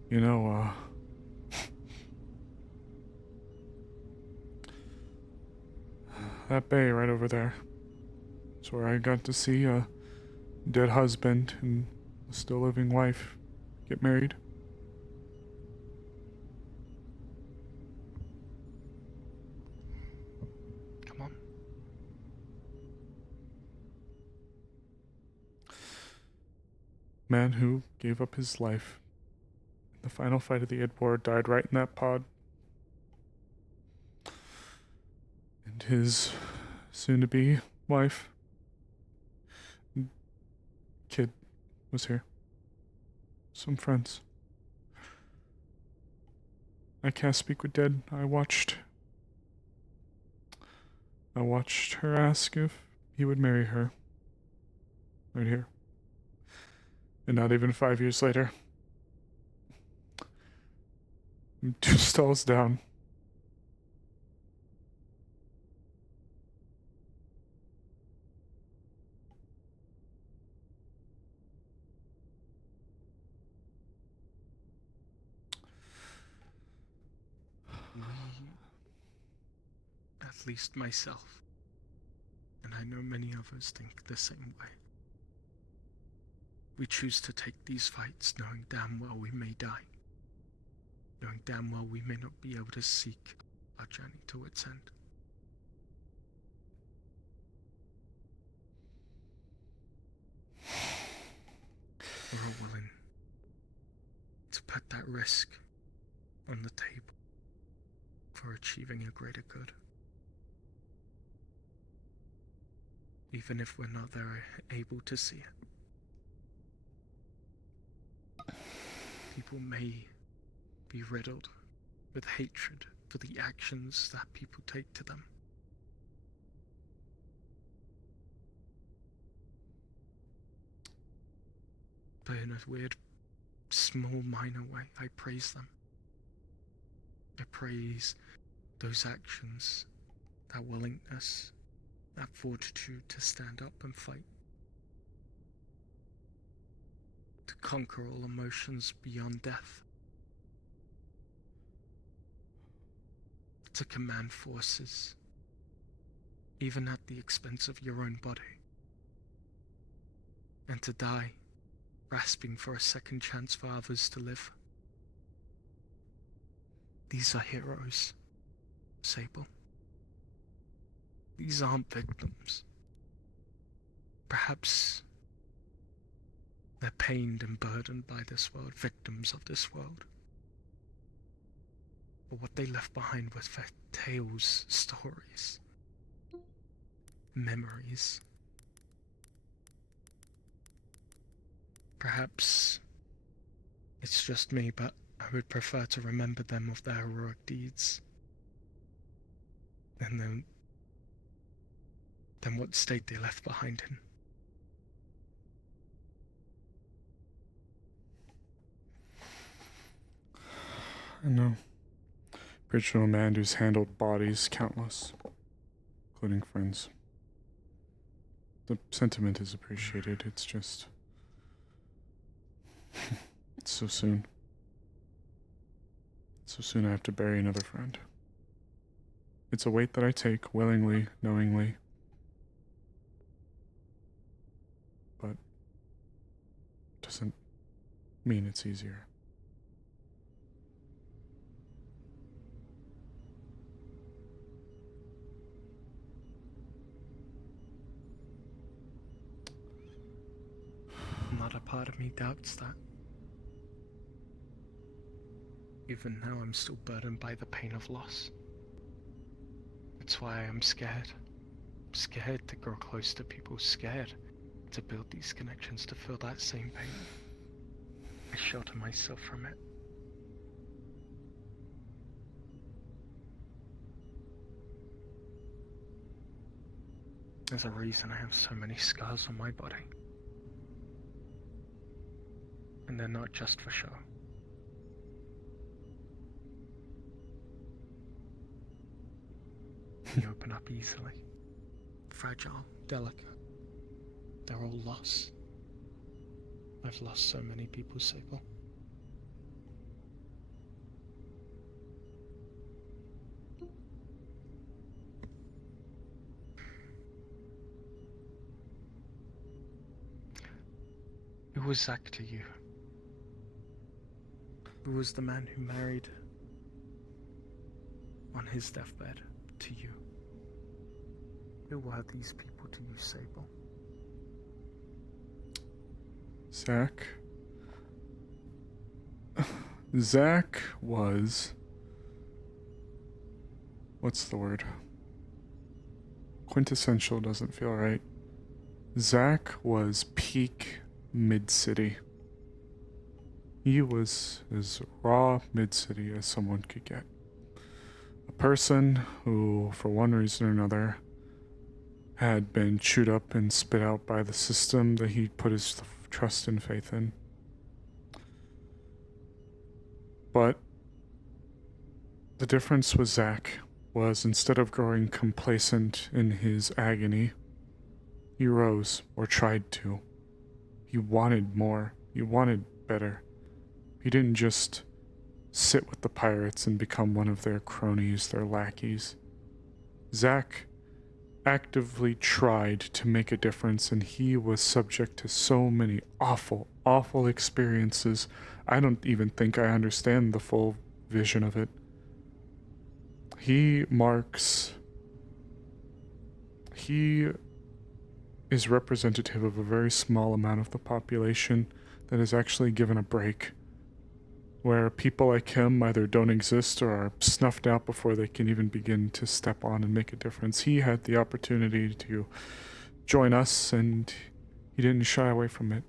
You know, that bay right over there. It's where I got to see a dead husband and a still living wife get married. Come on. Man who gave up his life in the final fight of the Id War died right in that pod. And his soon-to-be wife, kid, was here. Some friends. I can't speak with dead. I watched her ask if he would marry her. Right here. And not even 5 years later. 2 stalls down. At least myself, and I know many others think the same way. We choose to take these fights knowing damn well we may die. Knowing damn well we may not be able to seek our journey to its end. We're all willing to put that risk on the table for achieving a greater good. Even if we're not there able to see it. People may be riddled with hatred for the actions that people take to them. But in a weird, small, minor way, I praise them. I praise those actions, that willingness, that fortitude to stand up and fight. To conquer all emotions beyond death. To command forces, even at the expense of your own body. And to die, grasping for a second chance for others to live. These are heroes, Sable. These aren't victims. Perhaps they're pained and burdened by this world, victims of this world. But what they left behind was their tales, stories, memories. Perhaps it's just me, but I would prefer to remember them of their heroic deeds. And then what state they left behind in. I know. Bridge to a man who's handled bodies countless, including friends. The sentiment is appreciated, it's just... it's so soon. So soon I have to bury another friend. It's a weight that I take willingly, knowingly. But doesn't mean it's easier. Not a part of me doubts that. Even now, I'm still burdened by the pain of loss. That's why I am scared. Scared to grow close to people, scared to build these connections, to feel that same pain. I shelter myself from it. There's a reason I have so many scars on my body. And they're not just for show. They open up easily. Fragile, delicate. They're all lost. I've lost so many people, Sable. Who was Zach to you? Who was the man who married on his deathbed to you? Who were these people to you, Sable? Zach was... What's the word? Quintessential doesn't feel right. Zach was peak mid-city. He was as raw mid-city as someone could get. A person who, for one reason or another, had been chewed up and spit out by the system that he put his trust and faith in. But the difference with Zach was, instead of growing complacent in his agony, he rose, or tried to. He wanted more. He wanted better. He didn't just sit with the pirates and become one of their cronies, their lackeys. Zach actively tried to make a difference, and he was subject to so many awful, awful experiences. I don't even think I understand the full vision of it. He is representative of a very small amount of the population that is actually given a break, where people like him either don't exist or are snuffed out before they can even begin to step on and make a difference. He had the opportunity to join us, and he didn't shy away from it.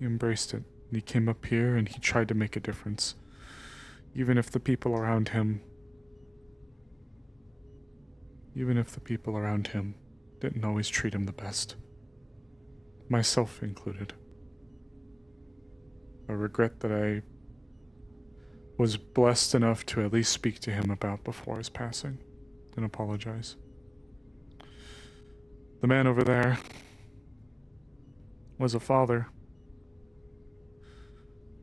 He embraced it. He came up here and he tried to make a difference, even if the people around him didn't always treat him the best, myself included. A regret that I was blessed enough to at least speak to him about before his passing and apologize. The man over there was a father.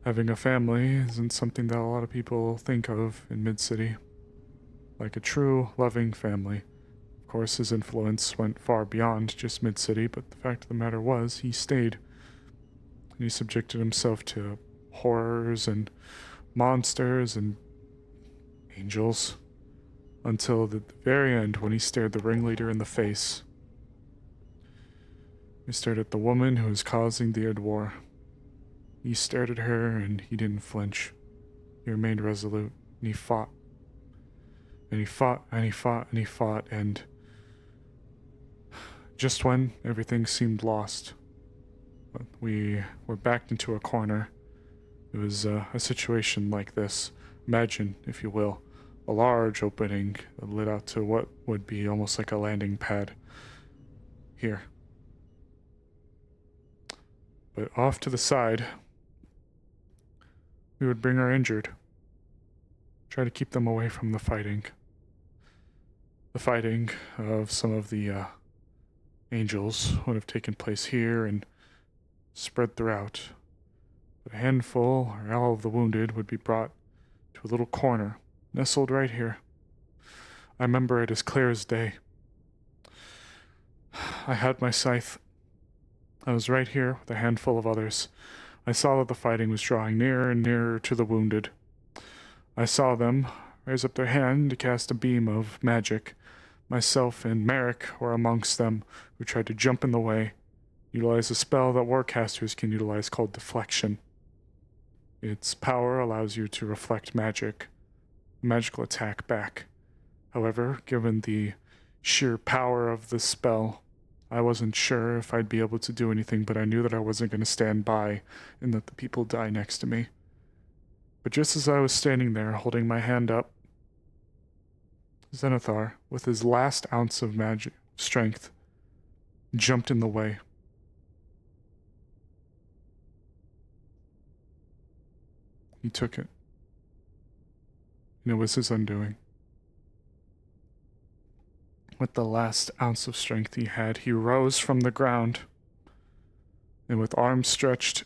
Having a family isn't something that a lot of people think of in Mid-City. Like a true, loving family. Of course, his influence went far beyond just Mid-City, but the fact of the matter was, he stayed. And he subjected himself to horrors and monsters and angels, until the very end, when he stared the ringleader in the face. He stared at the woman who was causing the Ed War. He stared at her and he didn't flinch. He remained resolute, and he fought. And he fought, and he fought, and he fought, and just when everything seemed lost, we were backed into a corner. It was a situation like this. Imagine, if you will, a large opening that led out to what would be almost like a landing pad here. But off to the side, we would bring our injured. Try to keep them away from the fighting. The fighting of some of the angels would have taken place here and spread throughout. But a handful, or all of the wounded, would be brought to a little corner, nestled right here. I remember it as clear as day. I had my scythe. I was right here with a handful of others. I saw that the fighting was drawing nearer and nearer to the wounded. I saw them raise up their hand to cast a beam of magic. Myself and Merrick were amongst them, who tried to jump in the way, utilize a spell that warcasters can utilize called deflection. Its power allows you to reflect magical attack back. However, given the sheer power of the spell, I wasn't sure if I'd be able to do anything, but I knew that I wasn't going to stand by and let the people die next to me. But just as I was standing there, holding my hand up, Zenithar, with his last ounce of magic strength, jumped in the way. He took it. And it was his undoing. With the last ounce of strength he had, he rose from the ground, and with arms stretched,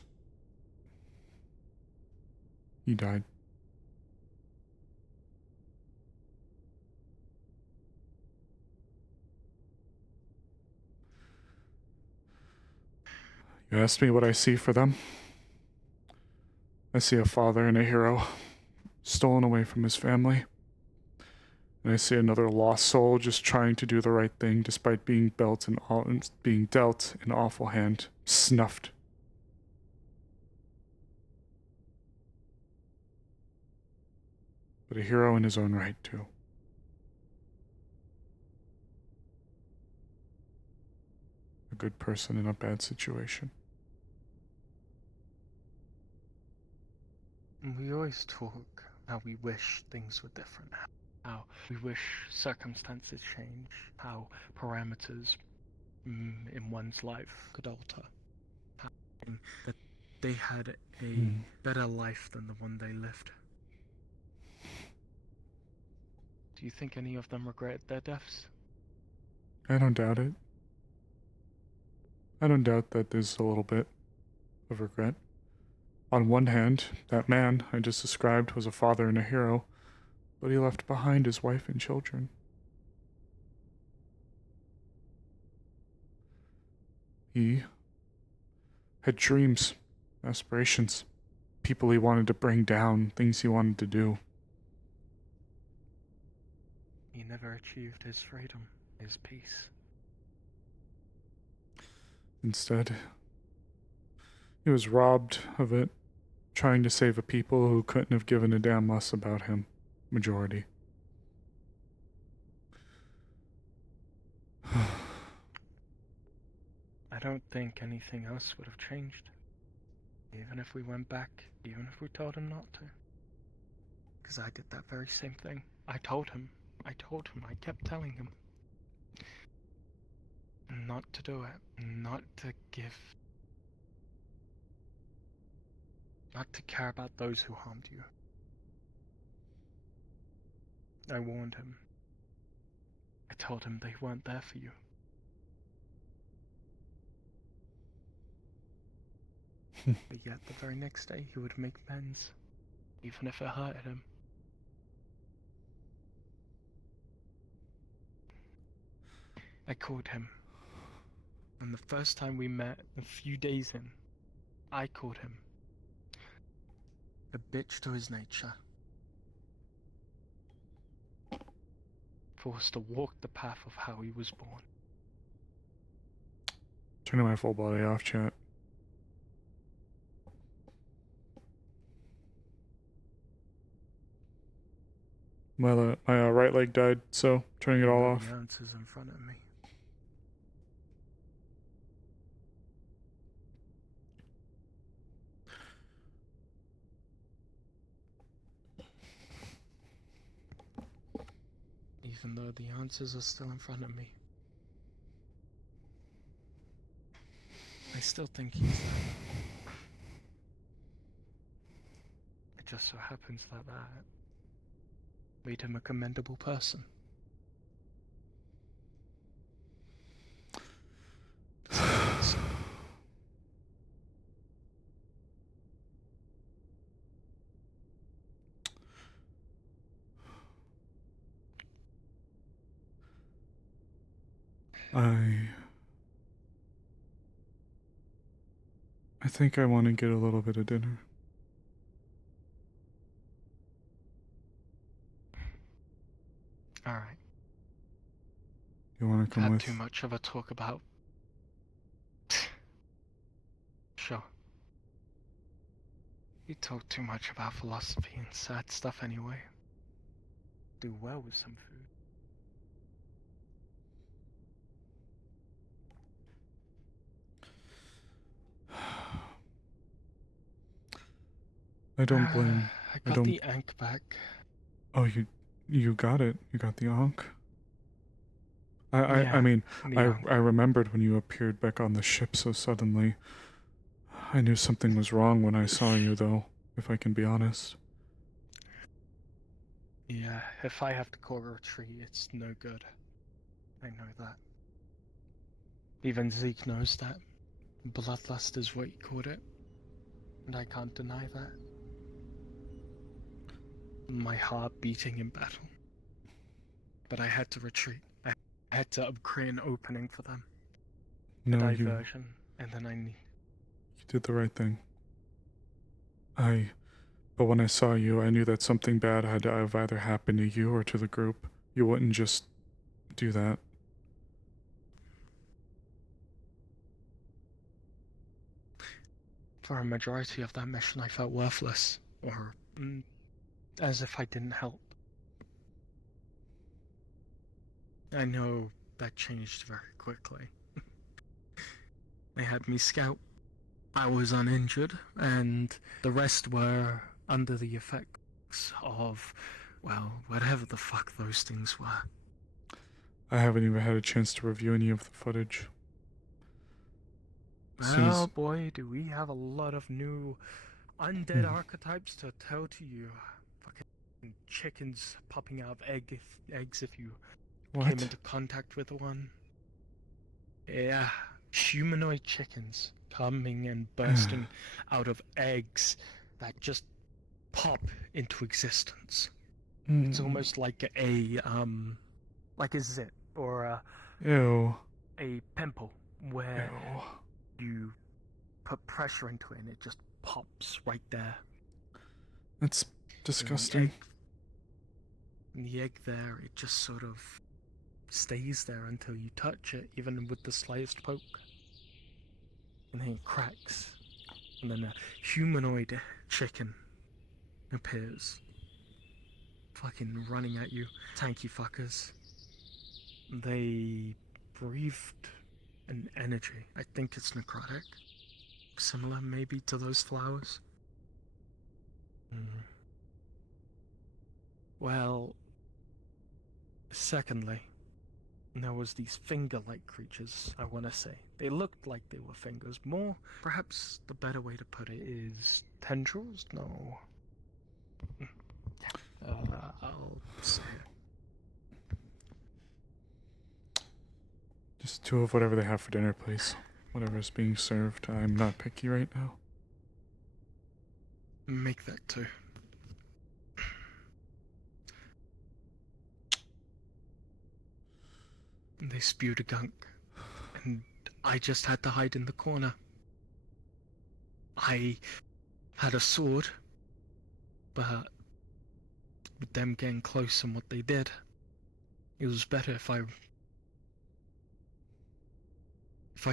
he died. You asked me what I see for them. I see a father and a hero stolen away from his family. And I see another lost soul just trying to do the right thing despite being dealt an awful hand, snuffed. But a hero in his own right, too. A good person in a bad situation. We always talk how we wish things were different, how we wish circumstances change, how parameters in one's life could alter, how that they had a better life than the one they lived. Do you think any of them regret their deaths? I don't doubt it. I don't doubt that there's a little bit of regret. On one hand, that man I just described was a father and a hero, but he left behind his wife and children. He had dreams, aspirations, people he wanted to bring down, things he wanted to do. He never achieved his freedom, his peace. Instead, he was robbed of it, trying to save a people who couldn't have given a damn less about him. Majority. I don't think anything else would have changed. Even if we went back, even if we told him not to. Because I did that very same thing. I told him, I kept telling him. Not to do it, not to give. Not to care about those who harmed you. I warned him. I told him they weren't there for you. But yet the very next day he would make amends, even if it hurted him. I called him. And the first time we met, a few days in, I called him a bitch to his nature. Forced to walk the path of how he was born. Turning my full body off, chat. My right leg died, so turning it all off. The answers in front of me. Even though the answers are still in front of me. I still think he's there. It just so happens that made him a commendable person. I think I want to get a little bit of dinner. Alright. You want to come Had with? too much of a talk about. Sure. You talk too much about philosophy and sad stuff anyway. Do well with some food. I don't blame. I got the Ankh back. Oh, you got it. You got the Ankh. Yeah, I mean, the Ankh. I remembered when you appeared back on the ship so suddenly. I knew something was wrong when I saw you, though, if I can be honest. Yeah, if I have to call a retreat, it's no good. I know that. Even Zeke knows that. Bloodlust is what he called it. And I can't deny that. My heart beating in battle. But I had to retreat. I had to create an opening for them. A No, you diversion. And then You did the right thing. But when I saw you, I knew that something bad had to have either happened to you or to the group. You wouldn't just do that. For a majority of that mission, I felt worthless. Or as if I didn't help. I know that changed very quickly. They had me scout. I was uninjured, and the rest were under the effects of, well, whatever the fuck those things were. I haven't even had a chance to review any of the footage. As soon as- Oh boy, do we have a lot of new undead archetypes to tell to you. Fucking chickens popping out of eggs if you What? came into contact with one. Yeah, humanoid chickens coming and bursting out of eggs that just pop into existence. It's almost like like a zit or Ew. a pimple where you put pressure into it and it just pops right there. That's disgusting. And the egg there, it just sort of stays there until you touch it, even with the slightest poke. And then it cracks. And then a humanoid chicken appears. Fucking running at you. Tanky fuckers. They breathed an energy. I think it's necrotic. Similar maybe to those flowers. Well, secondly, there was these finger-like creatures, I want to say. They looked like they were fingers. More, perhaps the better way to put it is tendrils? No. I'll say it. Just two of whatever they have for dinner, please. Whatever's being served. I'm not picky right now. Make that too. They spewed a gunk, and I just had to hide in the corner. I had a sword, but with them getting close and what they did, it was better if I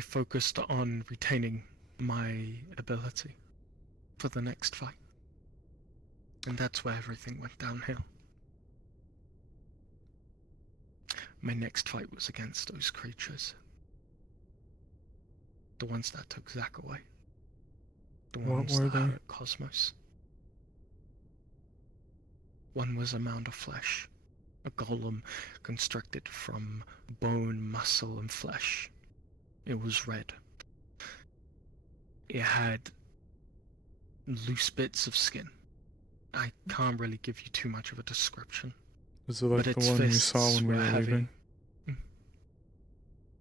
focused on retaining my ability for the next fight. And that's where everything went downhill. My next fight was against those creatures. The ones that took Zack away. The ones What were that they? hurt Cosmos. One was a mound of flesh. A golem constructed from bone, muscle, and flesh. It was red. It had loose bits of skin. I can't really give you too much of a description. Was it like but the its one we saw fists when we were heavy. leaving?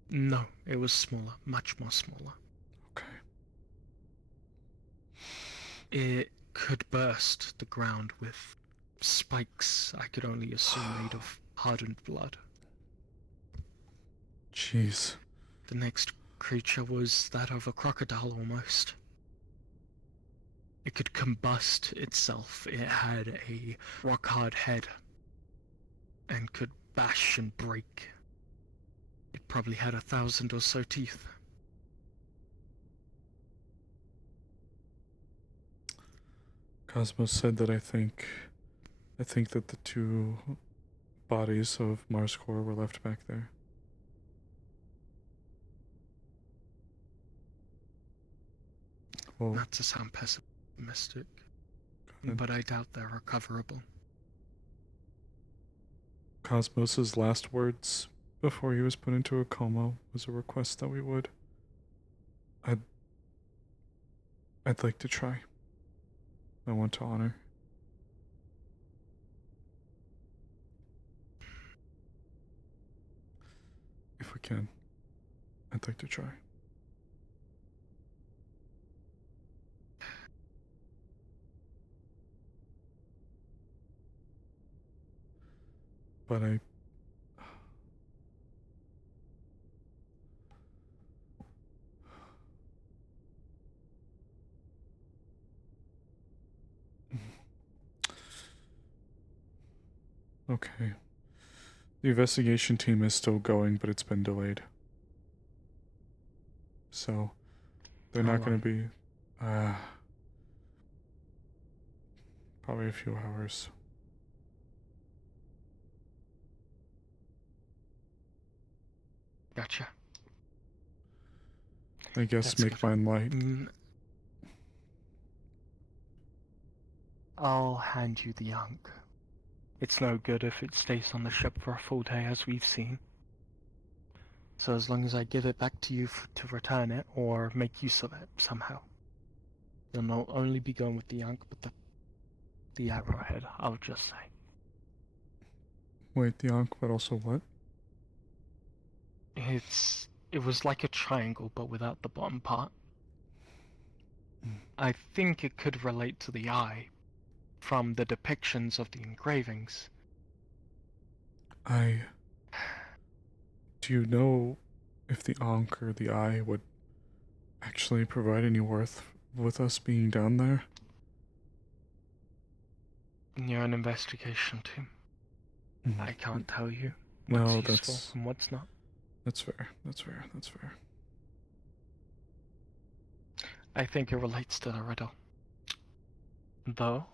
No, it was smaller, much more smaller. Okay. It could burst the ground with spikes I could only assume made of hardened blood. Jeez. The next creature was that of a crocodile almost. It could combust itself. It had a rock-hard head and could bash and break. It probably had 1,000 or so teeth. Cosmos said that I think that the two bodies of Mars Core were left back there. Well, not to sound pessimistic, ahead. but I doubt they're recoverable. Cosmos's last words before he was put into a coma was a request that we would. I'd like to try. I want to honor. If we can, I'd like to try. But I... Okay. The investigation team is still going, but it's been delayed. So, they're How not going long? to be... probably a few hours. Gotcha. I guess That's make good. mine light. I'll hand you the Ankh. It's no good if it stays on the ship for a full day, as we've seen. So as long as I give it back to you to return it, or make use of it somehow, you'll not only be going with the Ankh, but the arrowhead, I'll just say. Wait, the Ankh, but also what? It was like a triangle, but without the bottom part. I think it could relate to the eye, from the depictions of the engravings. Do you know if the Ankh or the Eye would actually provide any worth with us being down there? You're an investigation team. I can't tell you No, what's useful that's... and what's not. That's fair. That's fair. That's fair. I think it relates to the riddle. Though,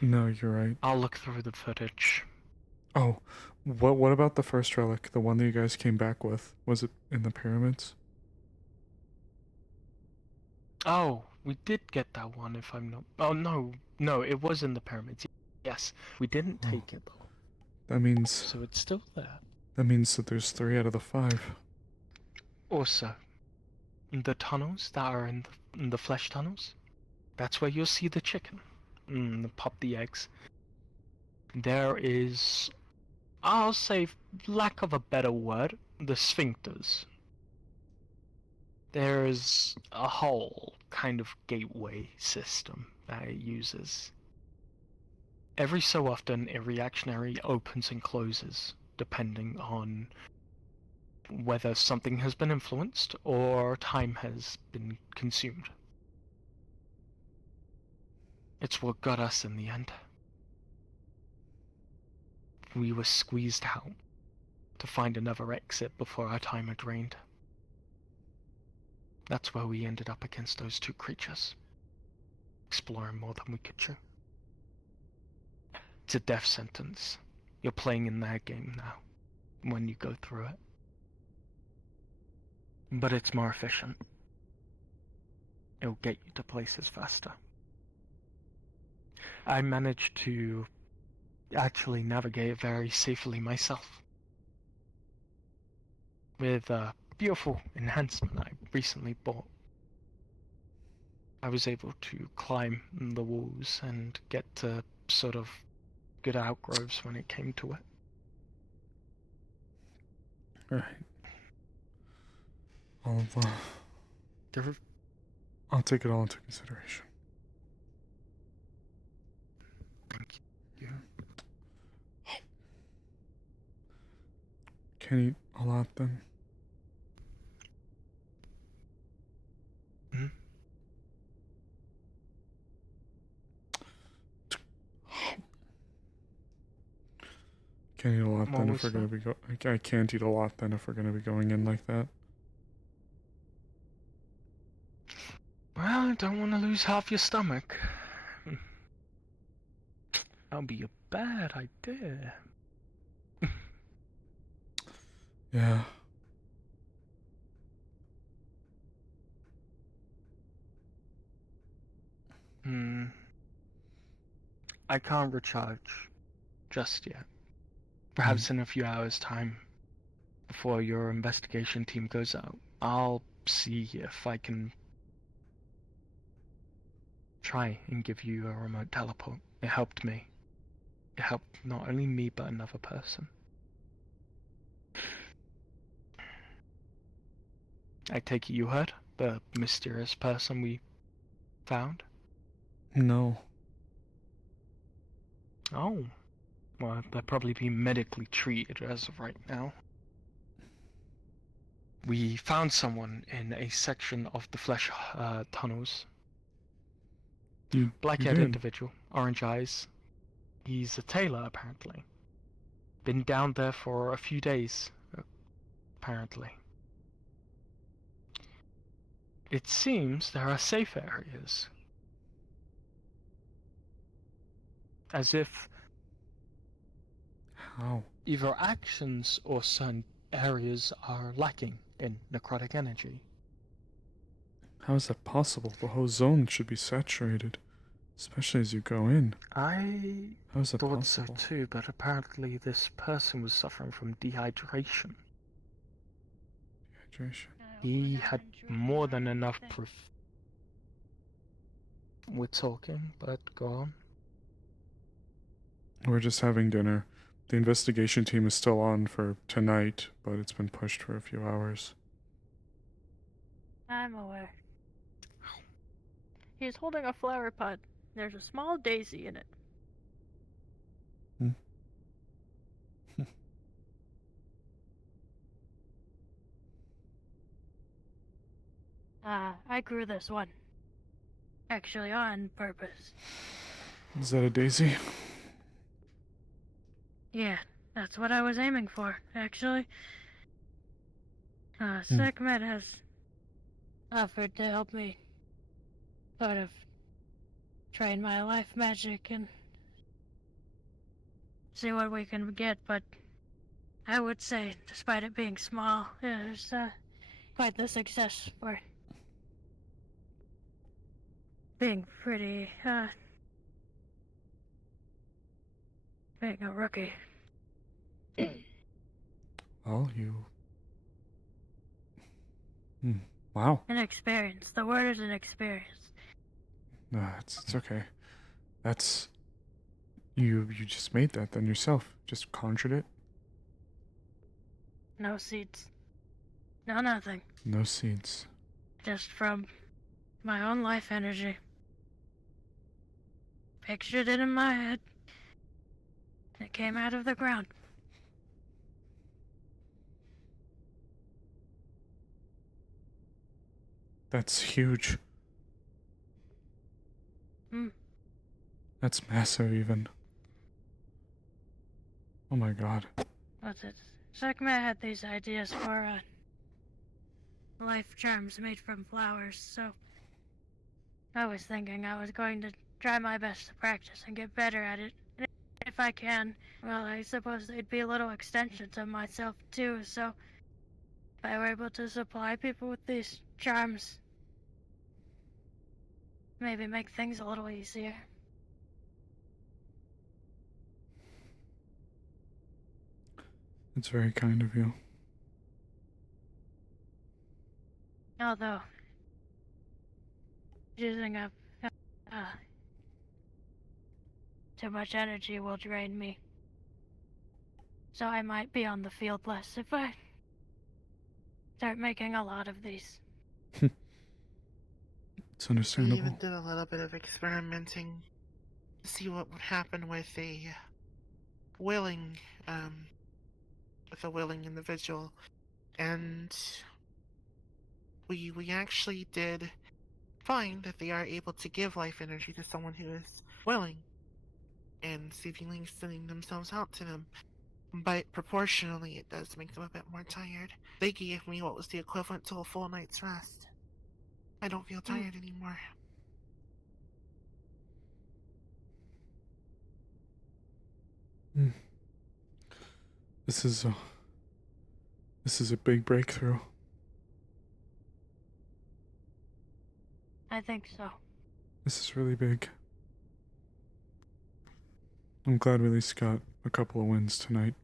No, you're right. I'll look through the footage. Oh, what about the first relic? The one that you guys came back with? Was it in the pyramids? Oh, we did get that one, if I'm not... Oh, no, it was in the pyramids. Yes, we didn't take it, though. That means... So it's still there. That means that there's 3 out of the 5. Also, the tunnels that are in the flesh tunnels, that's where you'll see the chicken. Pop the eggs. There is, I'll say, lack of a better word, the sphincters. There's a whole kind of gateway system that it uses. Every so often, a reactionary opens and closes, depending on whether something has been influenced or time has been consumed. It's what got us in the end. We were squeezed out to find another exit before our time had drained. That's where we ended up against those 2 creatures, exploring more than we could chew. It's a death sentence. You're playing in their game now, when you go through it. But it's more efficient. It'll get you to places faster. I managed to actually navigate it very safely myself. With a beautiful enhancement I recently bought. I was able to climb the walls and get to sort of good outgrowths when it came to it. Alright. I'll take it all into consideration. Thank you. Can't eat a lot then. Can't eat a lot What then if was we're gonna that? be I can't eat a lot then if we're gonna be going in like that. Well, I don't want to lose half your stomach. That'll be a bad idea. Yeah. I can't recharge just yet. Perhaps in a few hours' time, before your investigation team goes out, I'll see if I can try and give you a remote teleport. It helped me. It helped not only me, but another person. I take it you heard? The mysterious person we found? No. Oh. Well, they're probably being medically treated as of right now. We found someone in a section of the flesh tunnels. Black-haired did? individual, orange eyes. He's a tailor, apparently. Been down there for a few days, apparently. It seems there are safe areas. As if How? either actions or certain areas are lacking in necrotic energy. How is that possible? The whole zone should be saturated, especially as you go in. I How is that thought possible? so too, but apparently this person was suffering from dehydration. Hydration. He had more than enough proof. We're talking, but go on. We're just having dinner. The investigation team is still on for tonight, but it's been pushed for a few hours. I'm aware. He's holding a flower pot. There's a small daisy in it. I grew this one. Actually, on purpose. Is that a daisy? Yeah, that's what I was aiming for, actually. Sekhmet has offered to help me sort of train my life magic and see what we can get, but I would say, despite it being small, it was quite the success for being pretty, being a rookie. Well, you... Wow. An experience. The word is an experience. No, it's okay. That's... You just made that then yourself. Just conjured it? No seeds. No nothing. No seeds. Just from my own life energy. Pictured it in my head. It came out of the ground. That's huge. That's massive even. Oh my god. What's it? Sekhmet had these ideas for, life charms made from flowers, so I was thinking I was going to try my best to practice and get better at it. And if I can, well, I suppose they'd be little extensions of myself too, so if I were able to supply people with these charms, maybe make things a little easier. It's very kind of you. Although, using up too much energy will drain me. So I might be on the field less if I start making a lot of these. It's We understandable. even did a little bit of experimenting to see what would happen with a willing individual, and we actually did find that they are able to give life energy to someone who is willing, and seemingly sending themselves out to them. but proportionally it does make them a bit more tired. They gave me what was the equivalent to a full night's rest. I don't feel tired anymore. This is a big breakthrough. I think so. This is really big. I'm glad we at least got a couple of wins tonight.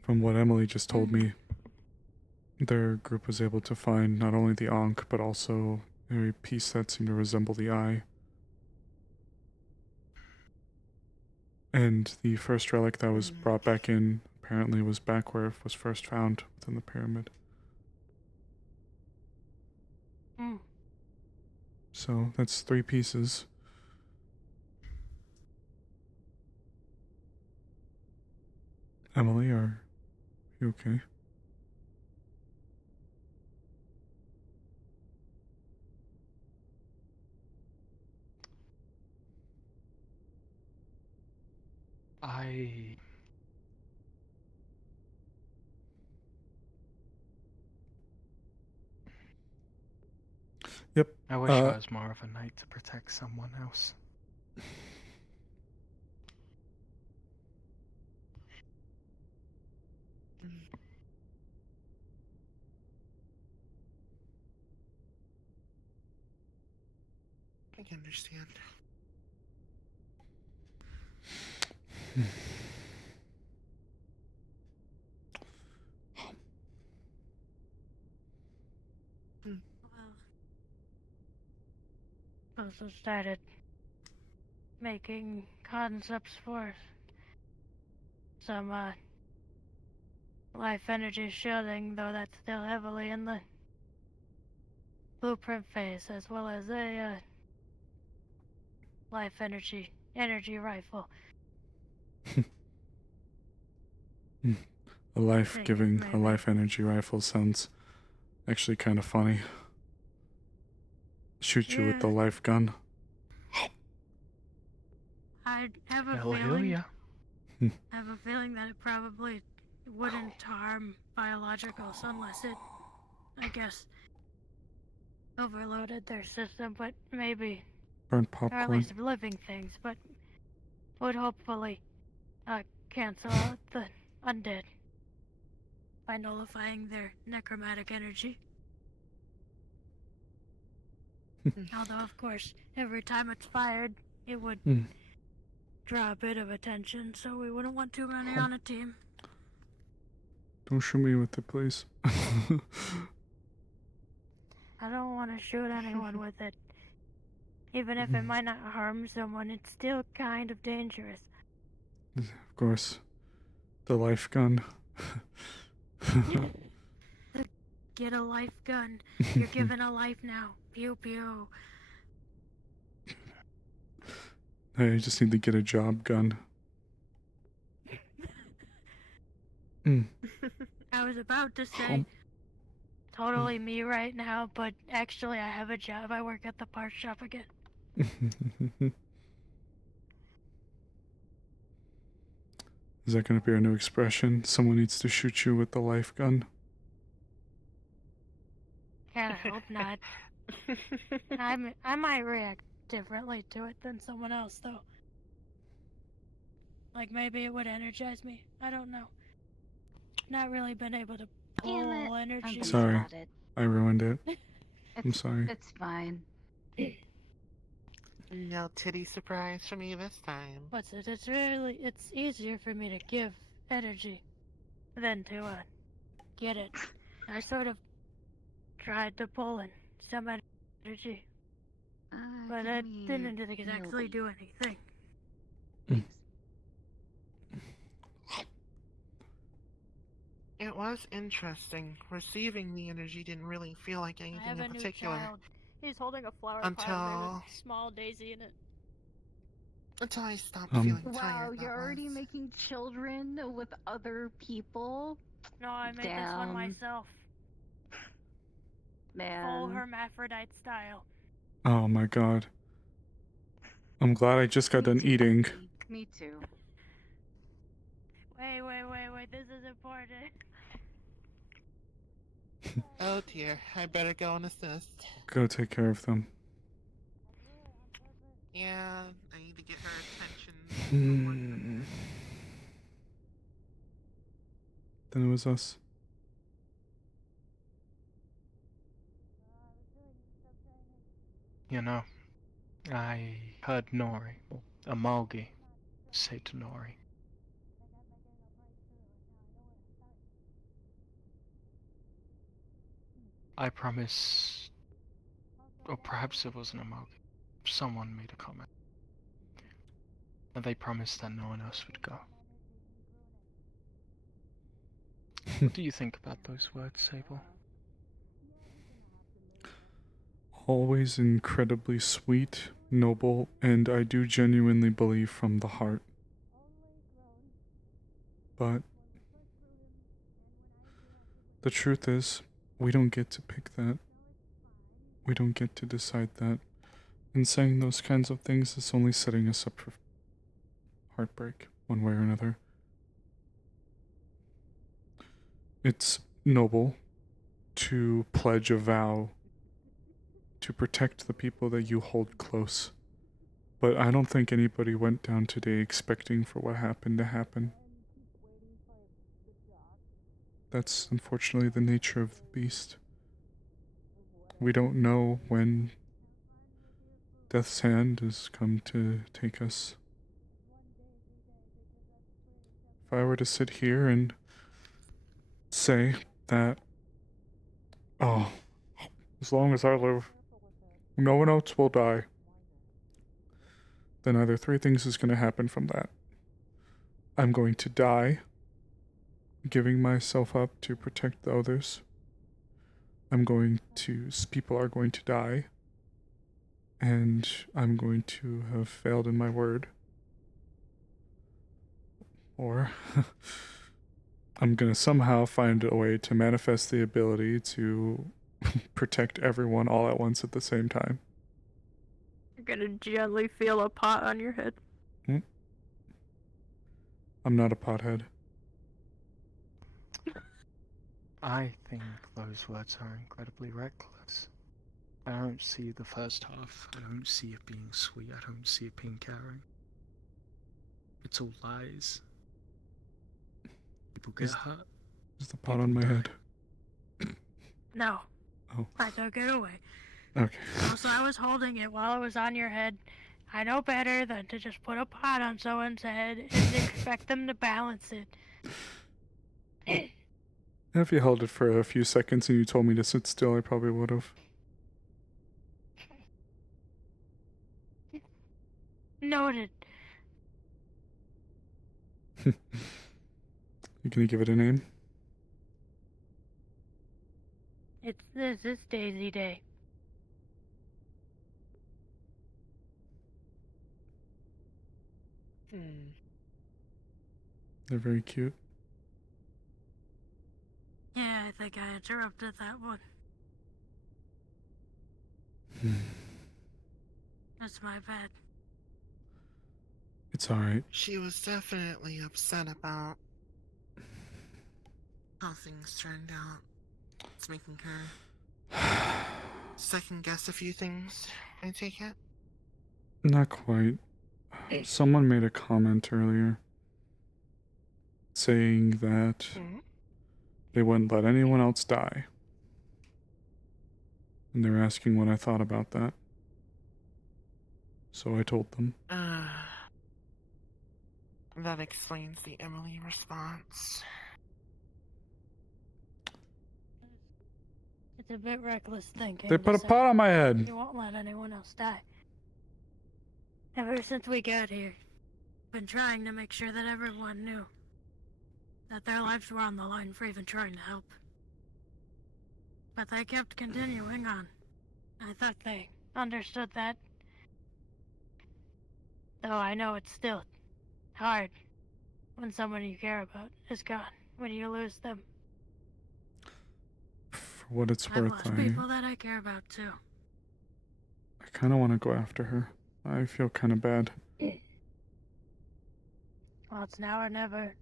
From what Emily just told me, their group was able to find not only the Ankh, but also a piece that seemed to resemble the eye. And the first relic that was brought back in apparently was back where it was first found within the pyramid. So that's 3 pieces. Emily, are you okay? Yep. I wish I was more of a knight to protect someone else. I can understand. Also started making concepts for some life energy shielding, though that's still heavily in the blueprint phase, as well as a life energy rifle. A life energy rifle sounds actually kind of funny. Shoot you with the life gun. I have a Hallelujah. I have a feeling that it probably wouldn't harm biologicals unless it, I guess, overloaded their system, but maybe, Burnt or at popcorn. least living things, but would hopefully cancel out the undead by nullifying their necromantic energy. Although, of course, every time it's fired, it would draw a bit of attention, so we wouldn't want too many on a team. Don't shoot me with it, please. I don't want to shoot anyone with it. Even if it might not harm someone, it's still kind of dangerous. Of course. The life gun. Get a life gun. You're given a life now. Pew pew. I just need to get a job gun. I was about to say totally me right now, but actually I have a job. I work at the parts shop again. Is that going to be our new expression? Someone needs to shoot you with the life gun. God, I hope not. I might react differently to it than someone else, though. Like maybe it would energize me. I don't know. Not really been able to pull energy. Sorry, I ruined it. I'm sorry. It's fine. No titty surprise for me this time. What's it? It's easier for me to give energy than to get it. I sort of tried to pull in some energy, but I didn't exactly do anything. It was interesting. Receiving the energy didn't really feel like anything in particular. Child. He's holding a flower Until- pot with a small daisy in it. Until I stopped feeling Wow, tired. you're already making children with other people? No, I made this one myself. Man. Full hermaphrodite style. Oh my god. I'm glad I just got done eating. Me too. Wait, this is important. Oh dear, I better go and assist. Go take care of them. Yeah, I need to get her attention. Then it was us. You know, I heard Nori, or Amalgi, say to Nori. I promise, or perhaps it wasn't Amalgi, someone made a comment. And they promised that no one else would go. What do you think about those words, Sable? Always incredibly sweet, noble, and I do genuinely believe from the heart. But the truth is, we don't get to pick that. We don't get to decide that. And saying those kinds of things is only setting us up for heartbreak, one way or another. It's noble to pledge a vow to protect the people that you hold close. But I don't think anybody went down today expecting for what happened to happen. That's unfortunately the nature of the beast. We don't know when Death's hand has come to take us. If I were to sit here and say that, oh, as long as I live, no one else will die, then either three things is going to happen from that. I'm going to die, giving myself up to protect the others. People are going to die, and I'm going to have failed in my word. Or I'm going to somehow find a way to manifest the ability to protect everyone all at once at the same time. You're gonna gently feel a pot on your head. I'm not a pothead. I think those words are incredibly reckless. I don't see the first half. I don't see it being sweet. I don't see it being caring. It's all lies. People get hurt. Is the pot on my head? No. Oh. I took it away. Okay. Also, I was holding it while it was on your head. I know better than to just put a pot on someone's head and expect them to balance it. If you held it for a few seconds and you told me to sit still, I probably would have. Noted. You gonna give it a name? This is Daisy Day. They're very cute. Yeah, I think I interrupted that one. That's my bad. It's alright. She was definitely upset about how things turned out. It's making her second guess a few things, I take it? Not quite. Someone made a comment earlier saying that they wouldn't let anyone else die. And they were asking what I thought about that. So I told them. That explains the Emily response. It's a bit reckless thinking. They put a pot on my head. You won't let anyone else die. Ever since we got here, I've been trying to make sure that everyone knew that their lives were on the line for even trying to help. But they kept continuing on. I thought they understood that. Though I know it's still hard when someone you care about is gone, when you lose them. For what it's I've worth, lost people that I care about too. I kind of want to go after her. I feel kind of bad. Well, it's now or never.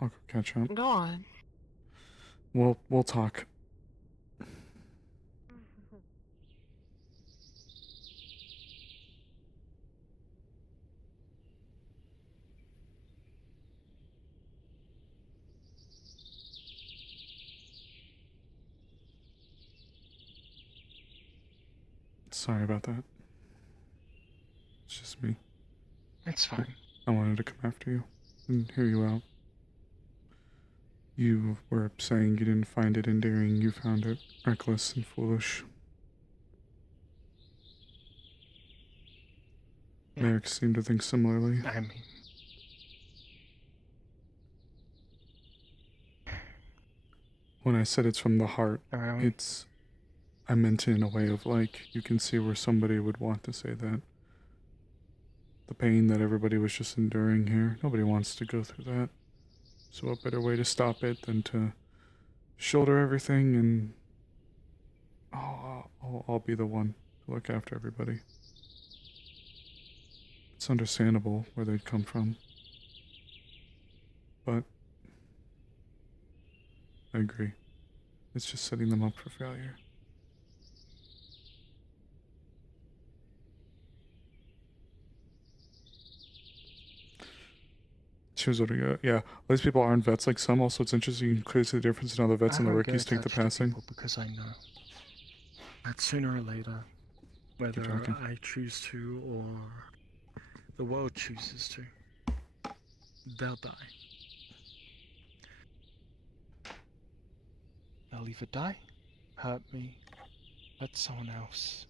I'll go catch up. Go on. We'll talk. Sorry about that. It's just me. It's fine. I wanted to come after you and hear you out. You were saying you didn't find it endearing, you found it reckless and foolish. Yeah. Merrick seemed to think similarly. I mean... When I said it's from the heart, I meant it in a way of like, you can see where somebody would want to say that. The pain that everybody was just enduring here, nobody wants to go through that. So what better way to stop it than to shoulder everything and I'll be the one to look after everybody. It's understandable where they'd come from. But I agree. It's just setting them up for failure. Choose what to go. Yeah, all these people aren't vets like some. Also, it's interesting you can clearly see the difference in how the vets and the rookies take the passing. Because I know that sooner or later, whether I choose to or the world chooses to, they'll die. They'll either die, hurt me, hurt someone else,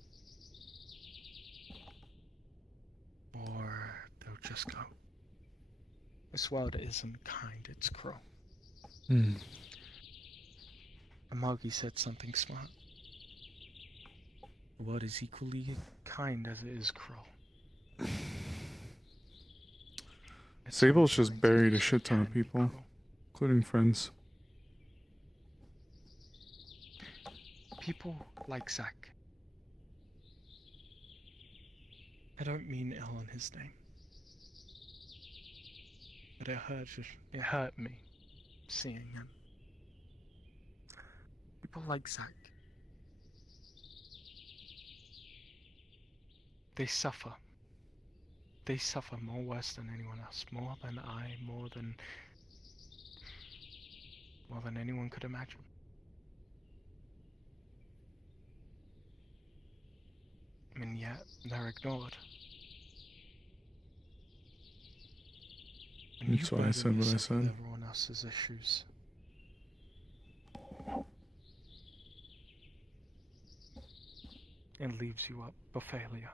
or they'll just go. This world isn't kind, it's cruel. Amogi said something smart. The world is equally kind as it is cruel. Sable's just buried a shit ton of people, including friends. People like Zach. I don't mean ill on his name. But it hurt me seeing him. People like Zach. They suffer. They suffer more worse than anyone else. More than I, more than anyone could imagine. And yet, they're ignored. And That's why I said what I said. With everyone else's issues. It leaves you up for failure.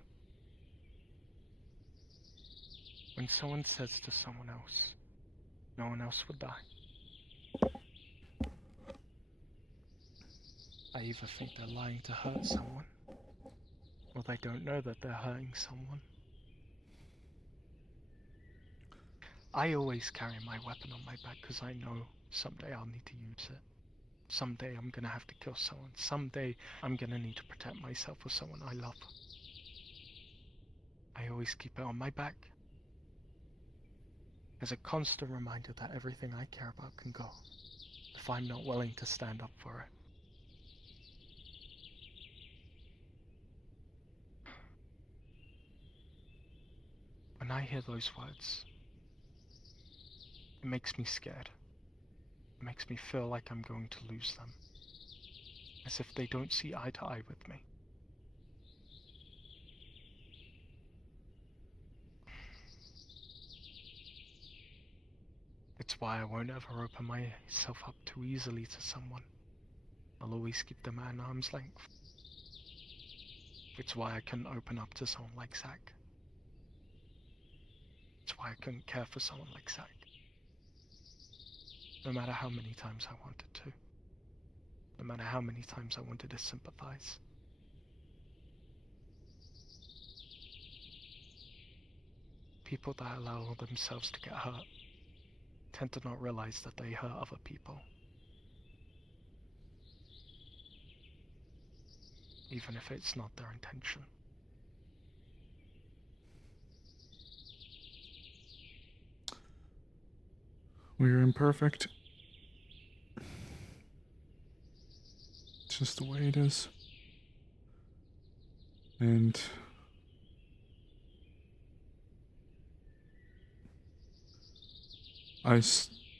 When someone says to someone else, no one else would die. I either think they're lying to hurt someone, or they don't know that they're hurting someone. I always carry my weapon on my back because I know someday I'll need to use it. Someday I'm gonna have to kill someone. Someday I'm gonna need to protect myself or someone I love. I always keep it on my back as a constant reminder that everything I care about can go if I'm not willing to stand up for it. When I hear those words, it makes me scared. It makes me feel like I'm going to lose them. As if they don't see eye to eye with me. It's why I won't ever open myself up too easily to someone. I'll always keep them at an arm's length. It's why I couldn't open up to someone like Zach. It's why I couldn't care for someone like Zach. No matter how many times I wanted to. No matter how many times I wanted to sympathize. People that allow themselves to get hurt tend to not realize that they hurt other people. Even if it's not their intention. We're imperfect. It's just the way it is. And I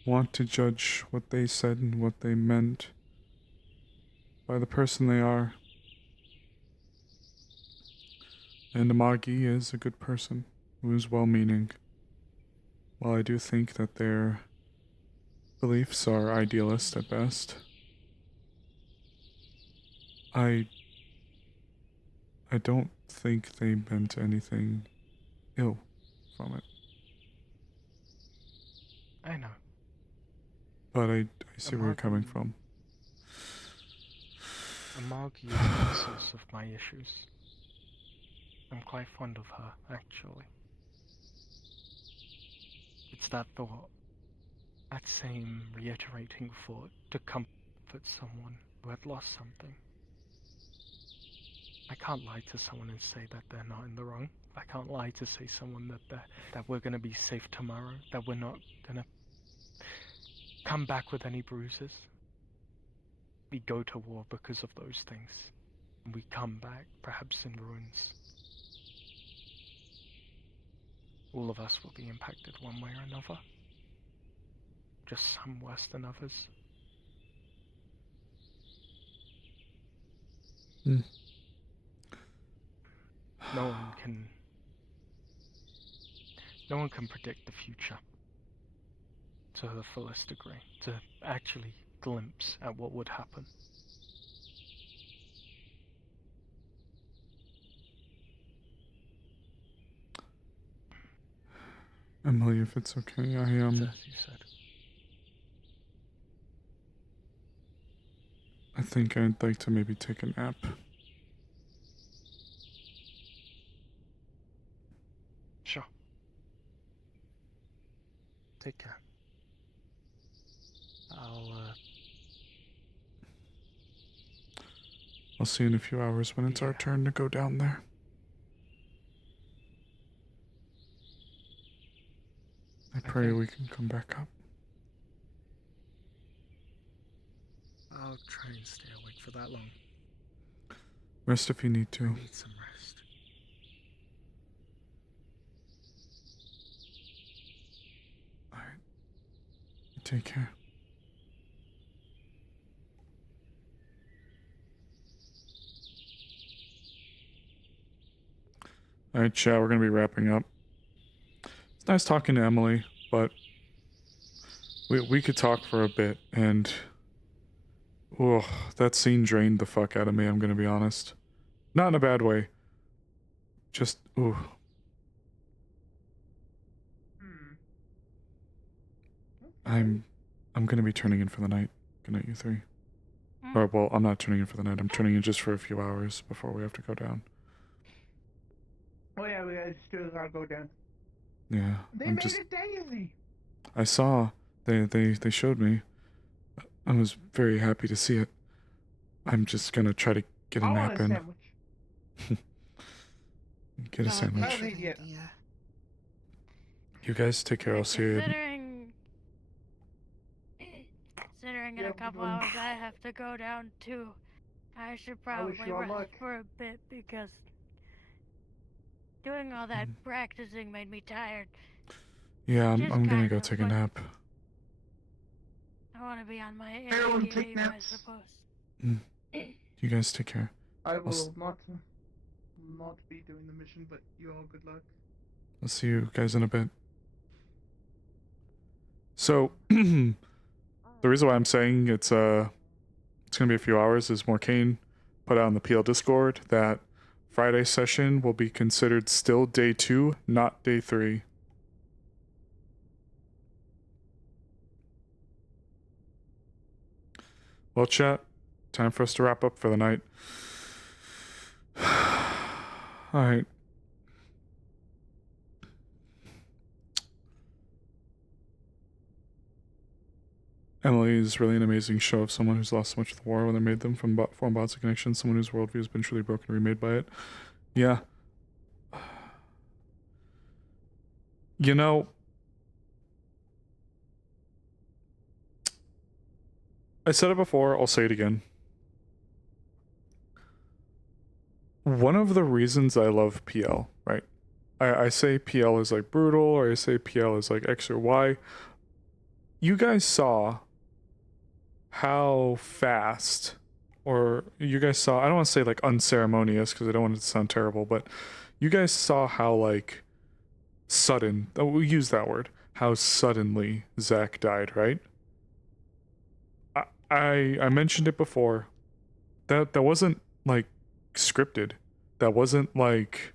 want to judge what they said and what they meant by the person they are. And Amagi is a good person who is well-meaning. While I do think that their beliefs are idealist at best, I don't think they meant anything ill from it. I know. But I see where you're coming from. Amagi is the source of my issues. I'm quite fond of her, actually. It's that thought, that same reiterating thought to comfort someone who had lost something. I can't lie to someone and say that they're not in the wrong. I can't lie to say someone that we're gonna be safe tomorrow, that we're not gonna come back with any bruises. We go to war because of those things. And we come back, perhaps in ruins. All of us will be impacted one way or another. Just some worse than others. Hmm. No one can predict the future to the fullest degree, to actually glimpse at what would happen. Emily, if it's okay, As you said. I think I'd like to maybe take a nap. Sure. Take care. I'll see you in a few hours when it's our turn to go down there. I pray we can come back up. I'll try and stay awake for that long. Rest if you need to. I need some rest. Alright. Take care. Alright, chat, we're gonna be wrapping up. It's nice talking to Emily, but we could talk for a bit, and that scene drained the fuck out of me, I'm gonna be honest. Not in a bad way. Just, I'm gonna be turning in for the night. Good night, you three. Or, well, I'm not turning in for the night. I'm turning in just for a few hours before we have to go down. Oh yeah, we gotta go down. Yeah, They I'm made just. it daisy. I saw. They showed me. I was very happy to see it. I'm just gonna try to get a I nap want a in. sandwich. Get a sandwich. I don't eat yet. You guys take care. I'll see you. Considering in a couple hours I have to go down too, I should probably rest for a bit because doing all that practicing made me tired. Yeah, Just I'm gonna kind go of, take a but nap. I want to be on my Everyone A take game, I naps. suppose. You guys take care. I will not be doing the mission, but you all good luck. I'll see you guys in a bit. So, the reason why I'm saying it's gonna be a few hours is Morcane put out on the PL Discord that Friday session will be considered still day 2, not day 3. Well, chat, time for us to wrap up for the night. Alright. Emily is really an amazing show of someone who's lost so much of the war when they made them from foreign bonds of connection, someone whose worldview has been truly broken and remade by it. Yeah. You know, I said it before, I'll say it again. One of the reasons I love PL, right? I say PL is like brutal, or I say PL is like X or Y. You guys saw how fast, or you guys saw, I don't want to say like unceremonious because I don't want it to sound terrible, but you guys saw how like sudden, we'll use that word, how suddenly Zach died, right? I mentioned it before. That wasn't like scripted. That wasn't like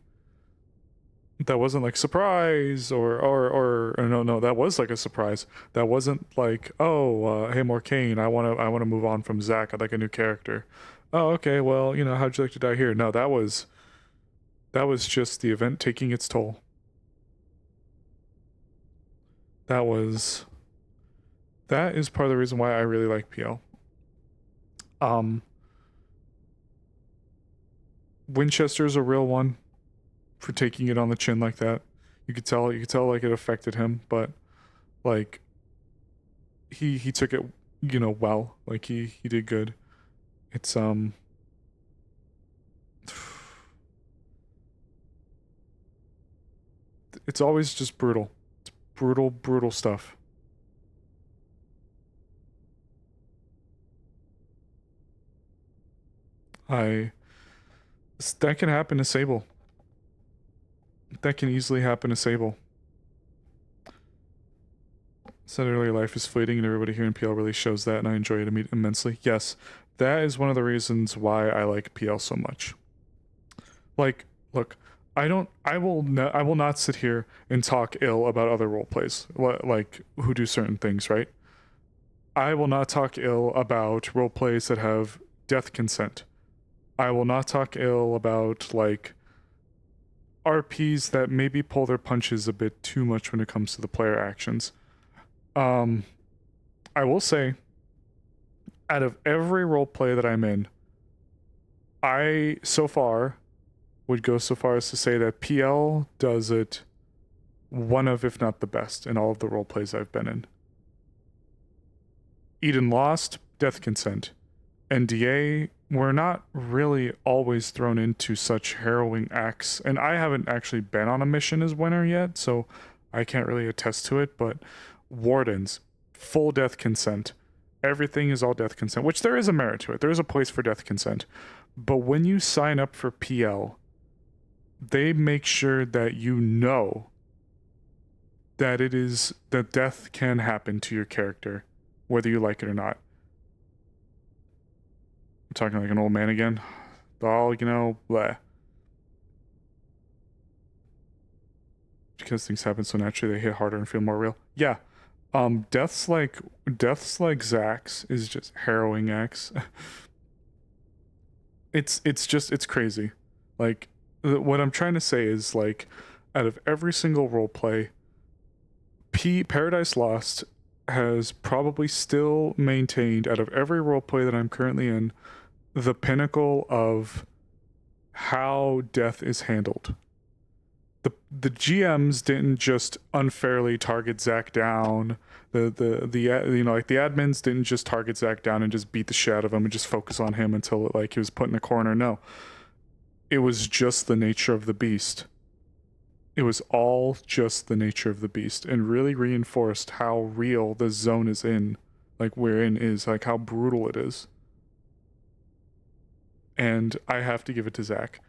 surprise or no, that was like a surprise. That wasn't like, oh, hey Morcane, I wanna move on from Zach. I'd like a new character. Oh, okay, well, you know, how'd you like to die here? No, that was just the event taking its toll. That is part of the reason why I really like PL. Winchester's a real one for taking it on the chin like that. You could tell like it affected him, but like he took it, you know, well. Like he did good. It's it's always just brutal. It's brutal stuff. That can happen to Sable. That can easily happen to Sable. Said earlier, life is fleeting, and everybody here in PL really shows that, and I enjoy it immensely. Yes, that is one of the reasons why I like PL so much. Like, look, I will not sit here and talk ill about other roleplays, like who do certain things, right? I will not talk ill about roleplays that have death consent. I will not talk ill about like RPs that maybe pull their punches a bit too much when it comes to the player actions. I will say, out of every roleplay that I'm in, I so far would go so far as to say that PL does it one of, if not the best, in all of the roleplays I've been in. Eden Lost, death consent. NDA, we're not really always thrown into such harrowing acts, and I haven't actually been on a mission as winner yet, so I can't really attest to it, but Wardens, full death consent. Everything is all death consent, which there is a merit to it. There is a place for death consent. But when you sign up for PL, they make sure that you know that that death can happen to your character, whether you like it or not. I'm talking like an old man again. All, you know, bleh. Because things happen so naturally, they hit harder and feel more real. Yeah. Deaths like Zach's is just harrowing acts. It's crazy. Like, what I'm trying to say is, like, out of every single roleplay, Paradise Lost has probably still maintained, out of every roleplay that I'm currently in, the pinnacle of how death is handled. The GMs didn't just unfairly target Zach down. The you know, like the admins didn't just target Zach down and just beat the shit out of him and just focus on him until like he was put in a corner. No. It was just the nature of the beast. It was all just the nature of the beast, and really reinforced how real the zone is in, like we're in, is like how brutal it is. And I have to give it to Zach.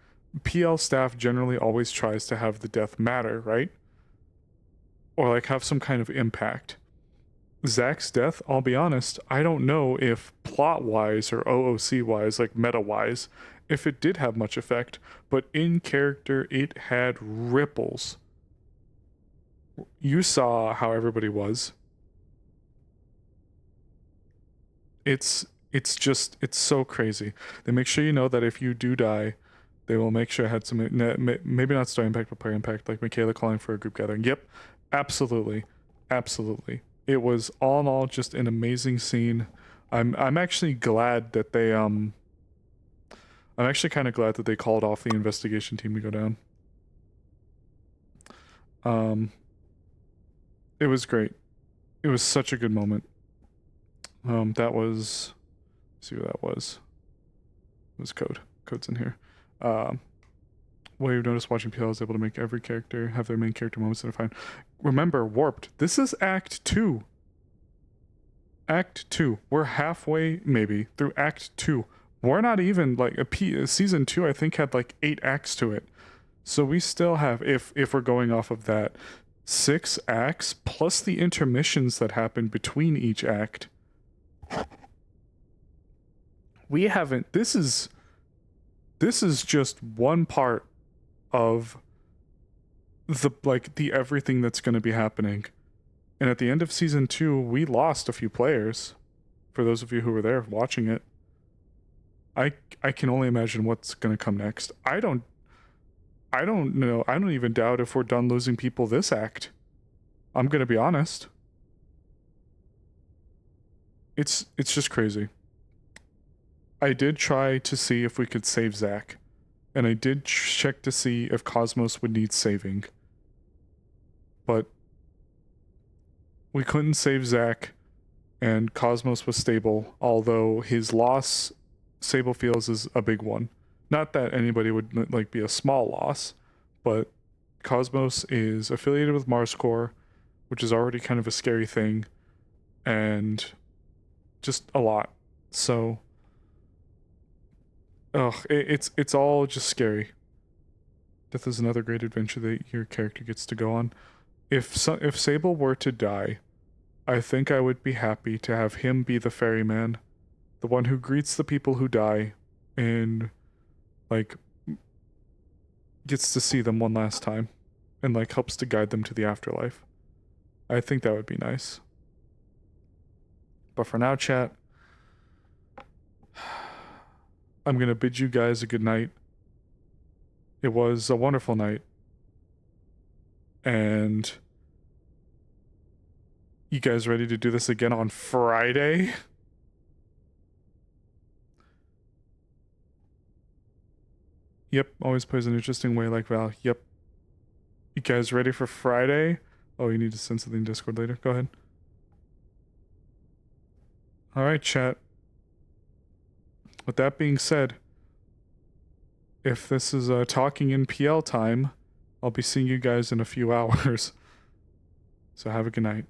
PL staff generally always tries to have the death matter, right? Or like have some kind of impact. Zach's death, I'll be honest, I don't know if plot-wise or OOC-wise, like meta-wise, if it did have much effect, but in character, it had ripples. You saw how everybody was. It's so crazy. They make sure you know that if you do die, they will make sure it had some, maybe not story impact, but player impact, like Michaela calling for a group gathering. Yep, absolutely. It was all in all just an amazing scene. I'm actually glad that they I'm actually kind of glad that they called off the investigation team to go down. It was great. It was such a good moment. That was see who that was. It was Code. Code's in here. Well, you've noticed watching PL is able to make every character have their main character moments that are fine. Remember, Warped. This is Act 2. Act 2. We're halfway, maybe, through Act 2. We're not even, like, Season 2, I think, had, like, 8 acts to it. So we still have, if we're going off of that, 6 acts, plus the intermissions that happen between each act. We haven't, this is just one part of the everything that's going to be happening. And at the end of Season 2, we lost a few players. For those of you who were there watching it. I can only imagine what's going to come next. I don't know. I don't even doubt if we're done losing people this act. I'm going to be honest. It's just crazy. I did try to see if we could save Zach. And I did check to see if Cosmos would need saving. But we couldn't save Zach, and Cosmos was stable, although his loss, Sable feels, is a big one. Not that anybody would like be a small loss, but Cosmos is affiliated with MarsCore, which is already kind of a scary thing, and just a lot. So, it's all just scary. Death is another great adventure that your character gets to go on. If Sable were to die, I think I would be happy to have him be the ferryman, the one who greets the people who die, and like gets to see them one last time, and like helps to guide them to the afterlife. I think that would be nice. But for now, chat, I'm gonna bid you guys a good night. It was a wonderful night. And you guys ready to do this again on Friday? Yep, always plays an interesting way like Val. Yep. You guys ready for Friday? Oh, you need to send something in Discord later. Go ahead. Alright, chat. With that being said, if this is talking in PL time, I'll be seeing you guys in a few hours. So have a good night.